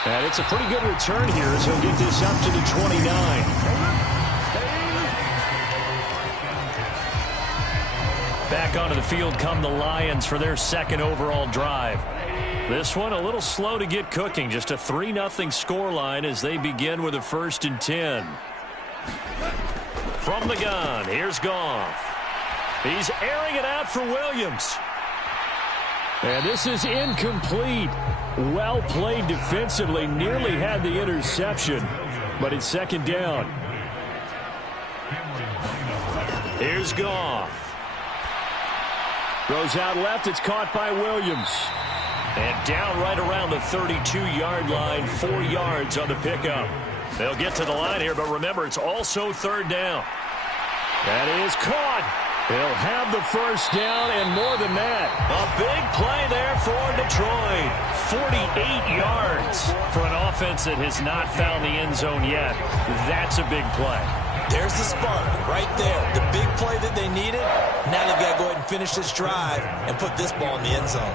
And it's a pretty good return here as he'll get this up to the 29. Back onto the field come the Lions for their second overall drive. This one a little slow to get cooking. Just a 3-0 scoreline as they begin with a 1st and 10. From the gun, here's Goff. He's airing it out for Williams. And this is incomplete. Well played defensively. Nearly had the interception, but it's second down. Here's Goff. Throws out left. It's caught by Williams. And down right around the 32-yard line. 4 yards on the pickup. They'll get to the line here, but remember, it's also third down. That is caught. He'll have the first down and more than that. A big play there for Detroit. 48 yards for an offense that has not found the end zone yet. That's a big play. There's the spark right there. The big play that they needed. Now they've got to go ahead and finish this drive and put this ball in the end zone.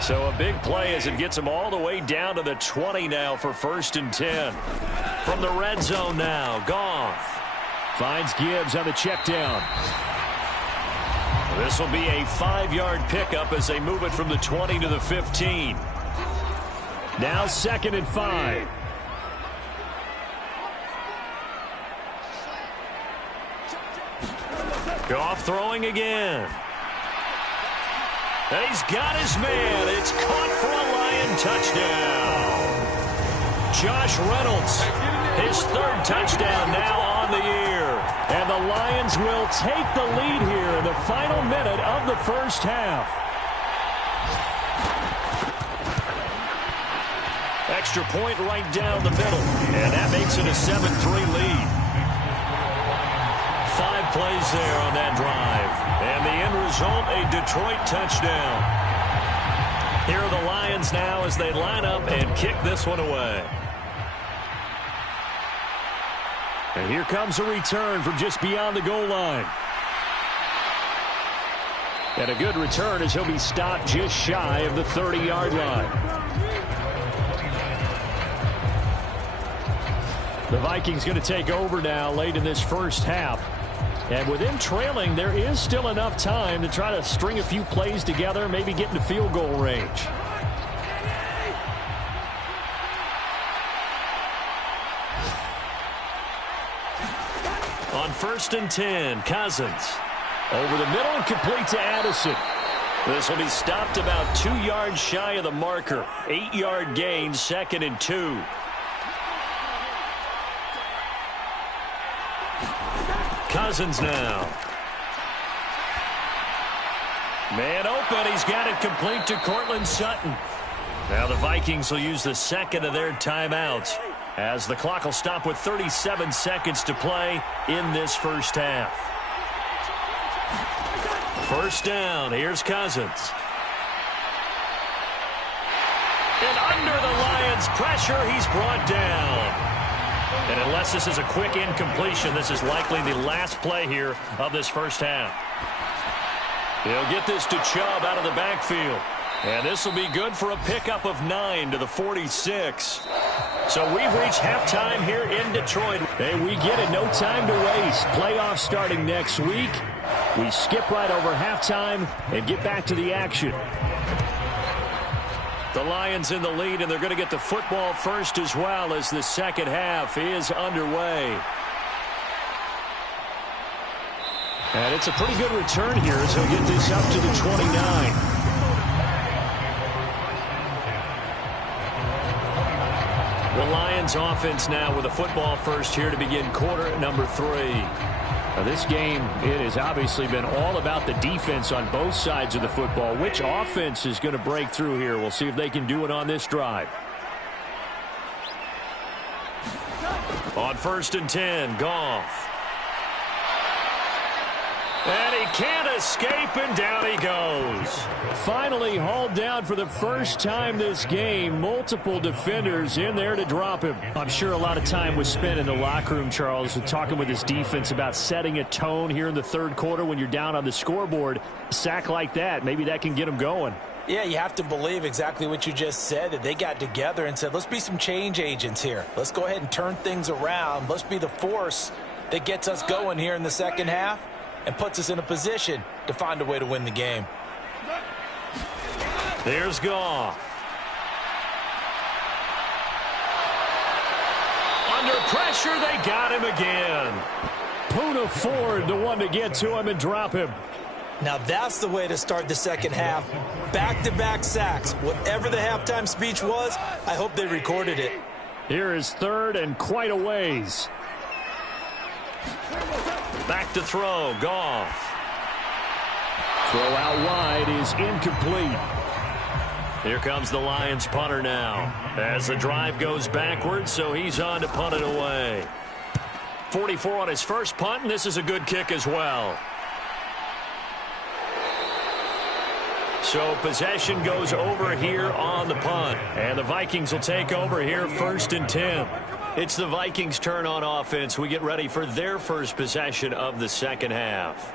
So a big play as it gets them all the way down to the 20 now for 1st and 10. From the red zone now, Goff finds Gibbs on the check down. This will be a 5-yard pickup as they move it from the 20 to the 15. Now 2nd and 5. Goff throwing again. And he's got his man. It's caught for a Lion touchdown. Josh Reynolds, his 3rd touchdown now on the year. And the Lions will take the lead here in the final minute of the first half. Extra point right down the middle. And that makes it a 7-3 lead. 5 plays there on that drive. And the end result, a Detroit touchdown. Here are the Lions now as they line up and kick this one away. And here comes a return from just beyond the goal line. And a good return as he'll be stopped just shy of the 30-yard line. The Vikings going to take over now late in this first half. And with them trailing, there is still enough time to try to string a few plays together, maybe get into field goal range. On 1st and 10, Cousins. Over the middle and complete to Addison. This will be stopped about 2 yards shy of the marker. 8-yard gain, 2nd and 2. Cousins now. Man open. He's got it complete to Cortland Sutton. Now the Vikings will use the 2nd of their timeouts as the clock will stop with 37 seconds to play in this first half. First down. Here's Cousins. And under the Lions' pressure, he's brought down. And unless this is a quick incompletion, this is likely the last play here of this first half. He'll get this to Chubb out of the backfield. And this will be good for a pickup of 9 to the 46. So we've reached halftime here in Detroit. Hey, we get it. No time to waste. Playoffs starting next week. We skip right over halftime and get back to the action. The Lions in the lead, and they're going to get the football first as well as the second half is underway. And it's a pretty good return here as he'll get this up to the 29. The Lions offense now with a football first here to begin quarter number 3. Now this game, it has obviously been all about the defense on both sides of the football. Which offense is going to break through here? We'll see if they can do it on this drive. On 1st and 10, Goff. And he can't escape, and down he goes. Finally hauled down for the first time this game. Multiple defenders in there to drop him. I'm sure a lot of time was spent in the locker room, Charles, talking with his defense about setting a tone here in the third quarter when you're down on the scoreboard. A sack like that, maybe that can get them going. Yeah, you have to believe exactly what you just said, that they got together and said, let's be some change agents here. Let's go ahead and turn things around. Let's be the force that gets us going here in the second half and puts us in a position to find a way to win the game. There's Goff. Under pressure, they got him again. Poona Ford, the one to get to him and drop him. Now that's the way to start the second half. Back-to-back sacks. Whatever the halftime speech was, I hope they recorded it. Here is third and quite a ways. Back to throw, Goff. Throw out wide is incomplete. Here comes the Lions punter now. As the drive goes backwards, so he's on to punt it away. 44 on his first punt, and this is a good kick as well. So possession goes over here on the punt. And the Vikings will take over here 1st and 10. It's the Vikings' turn on offense. We get ready for their first possession of the second half.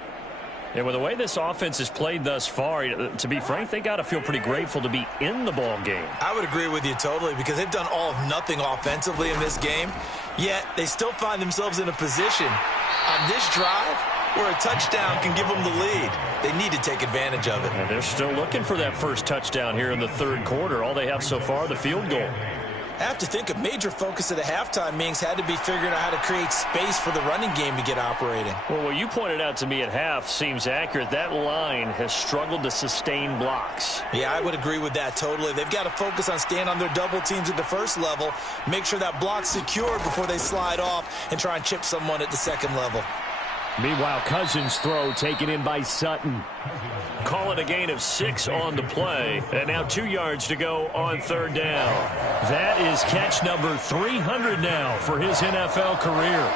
And with the way this offense has played thus far, to be frank, they got to feel pretty grateful to be in the ball game. I would agree with you totally because they've done all of nothing offensively in this game, yet they still find themselves in a position on this drive where a touchdown can give them the lead. They need to take advantage of it. And they're still looking for that first touchdown here in the third quarter. All they have so far, the field goal. I have to think a major focus of the halftime meetings had to be figuring out how to create space for the running game to get operating. Well, what you pointed out to me at half seems accurate. That line has struggled to sustain blocks. Yeah, I would agree with that totally. They've got to focus on staying on their double teams at the first level, make sure that block's secured before they slide off and try and chip someone at the second level. Meanwhile, Cousins' throw taken in by Sutton. Call it a gain of 6 on the play. And now 2 yards to go on third down. That is catch number 300 now for his NFL career.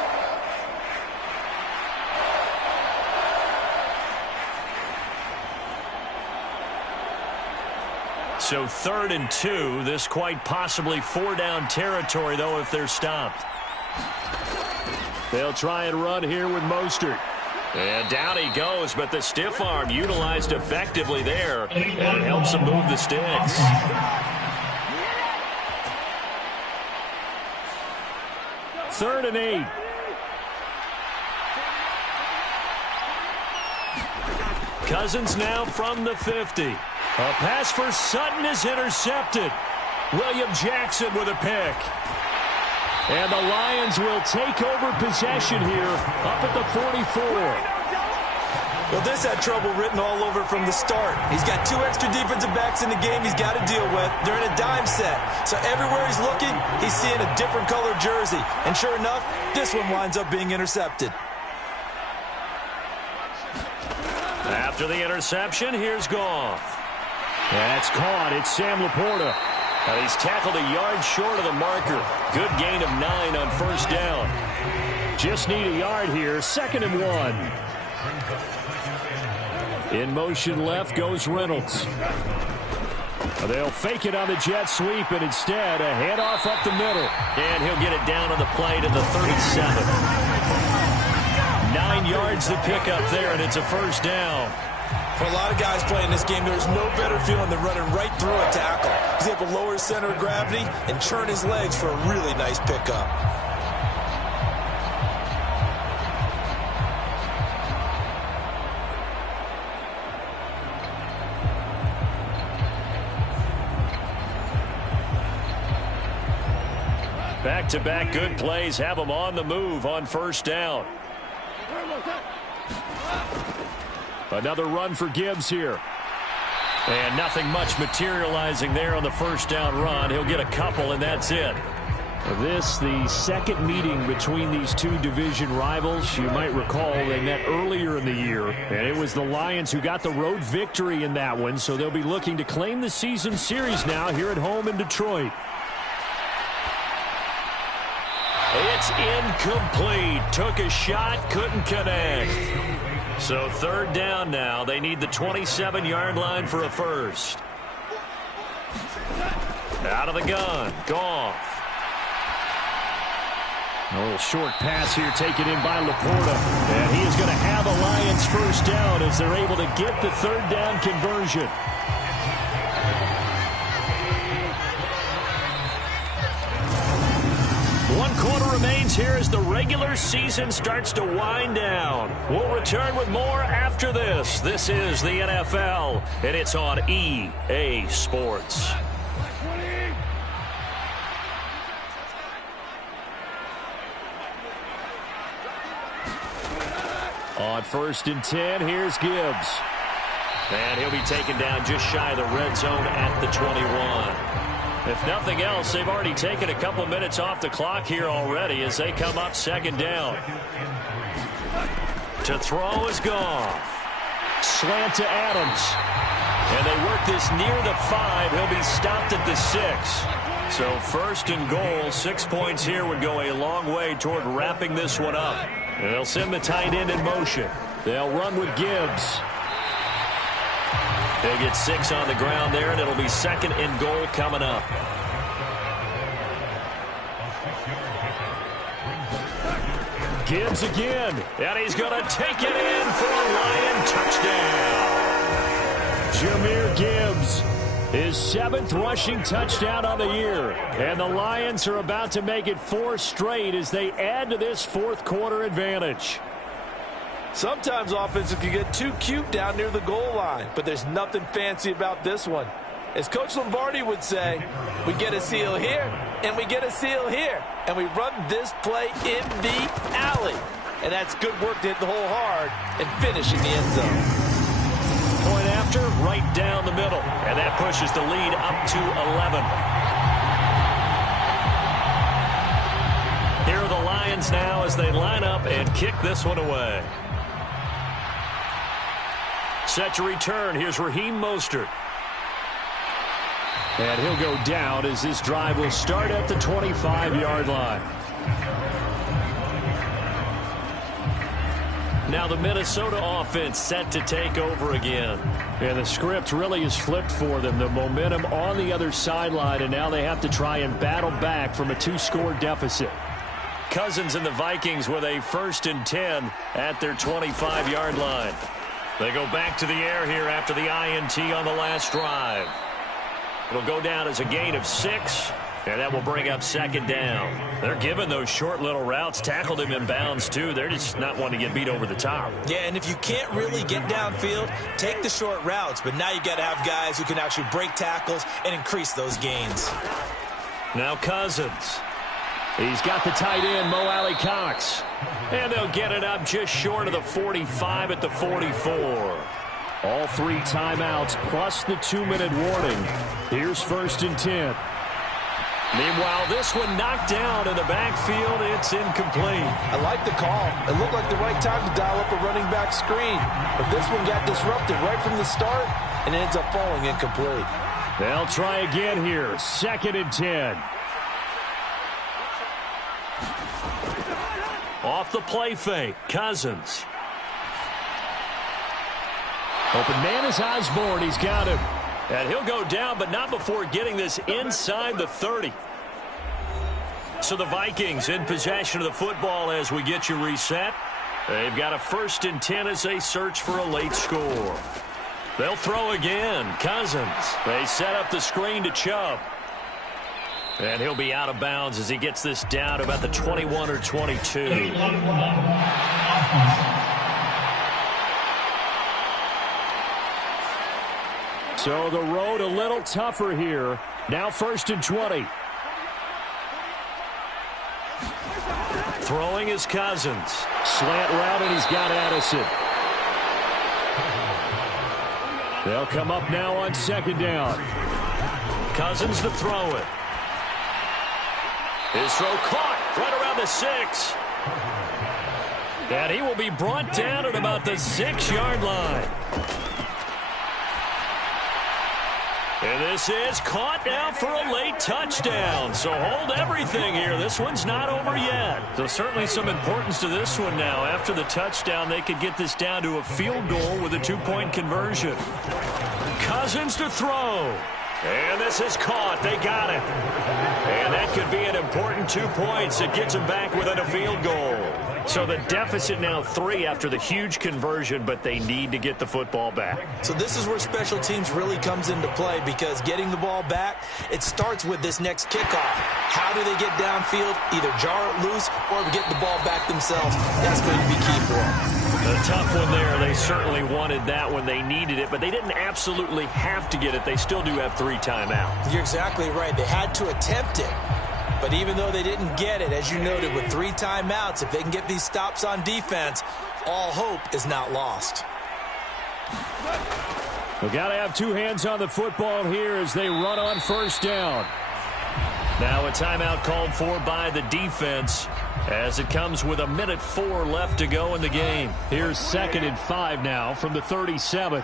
So 3rd and 2. This quite possibly 4-down territory, though, if they're stopped. They'll try and run here with Mostert. And down he goes, but the stiff arm utilized effectively there, and it helps him move the sticks. Third and 8. Cousins now from the 50. A pass for Sutton is intercepted. William Jackson with a pick. And the Lions will take over possession here up at the 44. Well, this had trouble written all over from the start. He's got 2 extra defensive backs in the game he's got to deal with. They're in a dime set. So everywhere he's looking, he's seeing a different color jersey. And sure enough, this one winds up being intercepted. After the interception, here's Goff. That's caught. It's Sam Laporta. And he's tackled a yard short of the marker. Good gain of 9 on first down. Just need a yard here. 2nd and 1. In motion left goes Reynolds. They'll fake it on the jet sweep, and instead a handoff up the middle. And he'll get it down on the play to the 37. 9 yards to pick up there, and it's a first down. For a lot of guys playing this game, there's no better feeling than running right through a tackle. He's able to lower his center of gravity and turn his legs for a really nice pickup. Back-to-back good plays have them on the move on first down. Another run for Gibbs here. And nothing much materializing there on the first down run. He'll get a couple, and that's it. This, the second meeting between these two division rivals. You might recall they met earlier in the year, and it was the Lions who got the road victory in that one, so they'll be looking to claim the season series now here at home in Detroit. It's incomplete. Took a shot, couldn't connect. So third down now. They need the 27-yard line for a first. Out of the gun. Goff. A little short pass here taken in by Laporta. And he is going to have a Lions first down as they're able to get the third down conversion. One quarter remains here as the regular season starts to wind down. We'll return with more after this. This is the NFL, and it's on EA Sports. On 1st and 10, here's Gibbs. And he'll be taken down just shy of the red zone at the 21. If nothing else, they've already taken a couple minutes off the clock here already as they come up 2nd down. To throw is Goff. Slant to Adams. And they work this near the 5. He'll be stopped at the 6. So 1st and goal, 6 points here would go a long way toward wrapping this one up. And they'll send the tight end in motion. They'll run with Gibbs. They'll get 6 on the ground there, and it'll be 2nd and goal coming up. Gibbs again, and he's going to take it in for a Lion touchdown. Jahmyr Gibbs, his 7th rushing touchdown on the year. And the Lions are about to make it 4 straight as they add to this 4th quarter advantage. Sometimes offenses can get too cute down near the goal line, but there's nothing fancy about this one. As Coach Lombardi would say, we get a seal here, and we get a seal here, and we run this play in the alley. And that's good work to hit the hole hard and finish in the end zone. Point after, right down the middle, and that pushes the lead up to 11. Here are the Lions now as they line up and kick this one away. Set to return. Here's Raheem Mostert. And he'll go down as this drive will start at the 25-yard line. Now the Minnesota offense set to take over again. And the script really is flipped for them. The momentum on the other sideline, and now they have to try and battle back from a 2-score deficit. Cousins and the Vikings with a 1st and 10 at their 25-yard line. They go back to the air here after the INT on the last drive. It'll go down as a gain of 6, and that will bring up 2nd down. They're giving those short little routes, tackled him in bounds too. They're just not wanting to get beat over the top. Yeah, and if you can't really get downfield, take the short routes. But now you got to have guys who can actually break tackles and increase those gains. Now Cousins. He's got the tight end, Mo Alley Cox. And they'll get it up just short of the 45 at the 44. All 3 timeouts plus the 2-minute warning. Here's 1st and 10. Meanwhile, this one knocked down in the backfield. It's incomplete. I like the call. It looked like the right time to dial up a running back screen. But this one got disrupted right from the start, and it ends up falling incomplete. They'll try again here. 2nd and 10. Off the play fake, Cousins. Open man is Osborne. He's got him. And he'll go down, but not before getting this inside the 30. So the Vikings in possession of the football as we get you reset. They've got a 1st and 10 as they search for a late score. They'll throw again. Cousins. They set up the screen to Chubb. And he'll be out of bounds as he gets this down to about the 21 or 22. So the road a little tougher here. Now 1st and 20. Throwing is Cousins. Slant route, and he's got Addison. They'll come up now on 2nd down. Cousins to throw it. His throw caught right around the 6. And he will be brought down at about the 6-yard line. And this is caught now for a late touchdown. So hold everything here. This one's not over yet. So certainly some importance to this one now. After the touchdown, they could get this down to a field goal with a 2-point conversion. Cousins to throw. And this is caught. They got it. And that could be an important 2 points. It gets them back within a field goal. So the deficit now 3 after the huge conversion, but they need to get the football back. So this is where special teams really comes into play, because getting the ball back, it starts with this next kickoff. How do they get downfield? Either jar it loose or get the ball back themselves. That's going to be key for them. A tough one there. They certainly wanted that when they needed it, but they didn't absolutely have to get it. They still do have 3 timeouts. You're exactly right. They had to attempt it. But even though they didn't get it, as you noted, with 3 timeouts, if they can get these stops on defense, all hope is not lost. We've got to have 2 hands on the football here as they run on first down. Now a timeout called for by the defense as it comes with 1:04 left to go in the game. Here's 2nd and 5 now from the 37.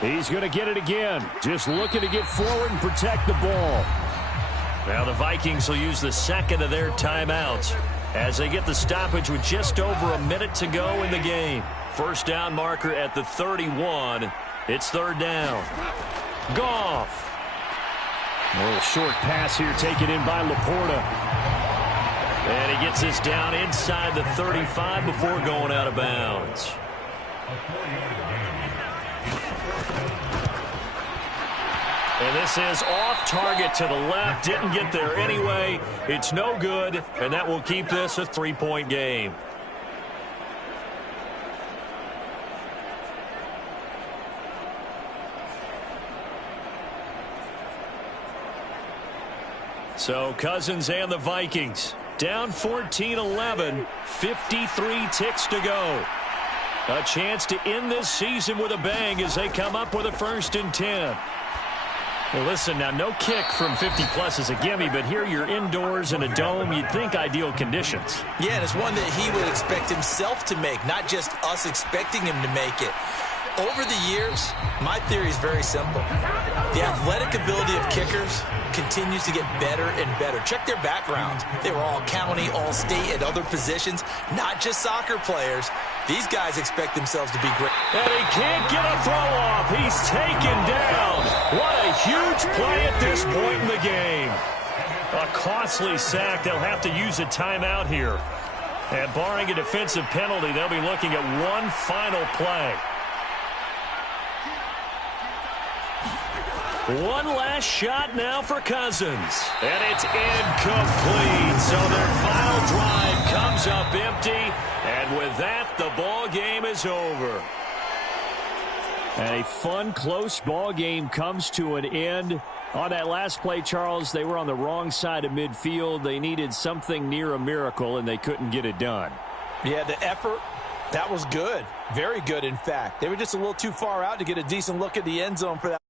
He's going to get it again. Just looking to get forward and protect the ball. Now the Vikings will use the 2nd of their timeouts as they get the stoppage with just over a minute to go in the game. First down marker at the 31. It's 3rd down. Goff. A little short pass here taken in by Laporta. And he gets this down inside the 35 before going out of bounds. And this is off target to the left. Didn't get there anyway. It's no good, and that will keep this a 3-point game. So Cousins and the Vikings down 14-11, 53 ticks to go. A chance to end this season with a bang as they come up with a 1st and 10. Well, listen, now no kick from 50-plus is a gimme, but here you're indoors in a dome. You'd think ideal conditions. Yeah, and it's one that he would expect himself to make, not just us expecting him to make it. Over the years, my theory is very simple. The athletic ability of kickers continues to get better and better. Check their backgrounds. They were all county, all state, at other positions, not just soccer players. These guys expect themselves to be great. And he can't get a throw off. He's taken down. What a huge play at this point in the game. A costly sack. They'll have to use a timeout here. And barring a defensive penalty, they'll be looking at one final play. One last shot now for Cousins. And it's incomplete. So their final drive comes up empty. And with that, the ball game is over. And a fun, close ball game comes to an end. On that last play, Charles, they were on the wrong side of midfield. They needed something near a miracle, and they couldn't get it done. Yeah, the effort, that was good. Very good, in fact. They were just a little too far out to get a decent look at the end zone for that.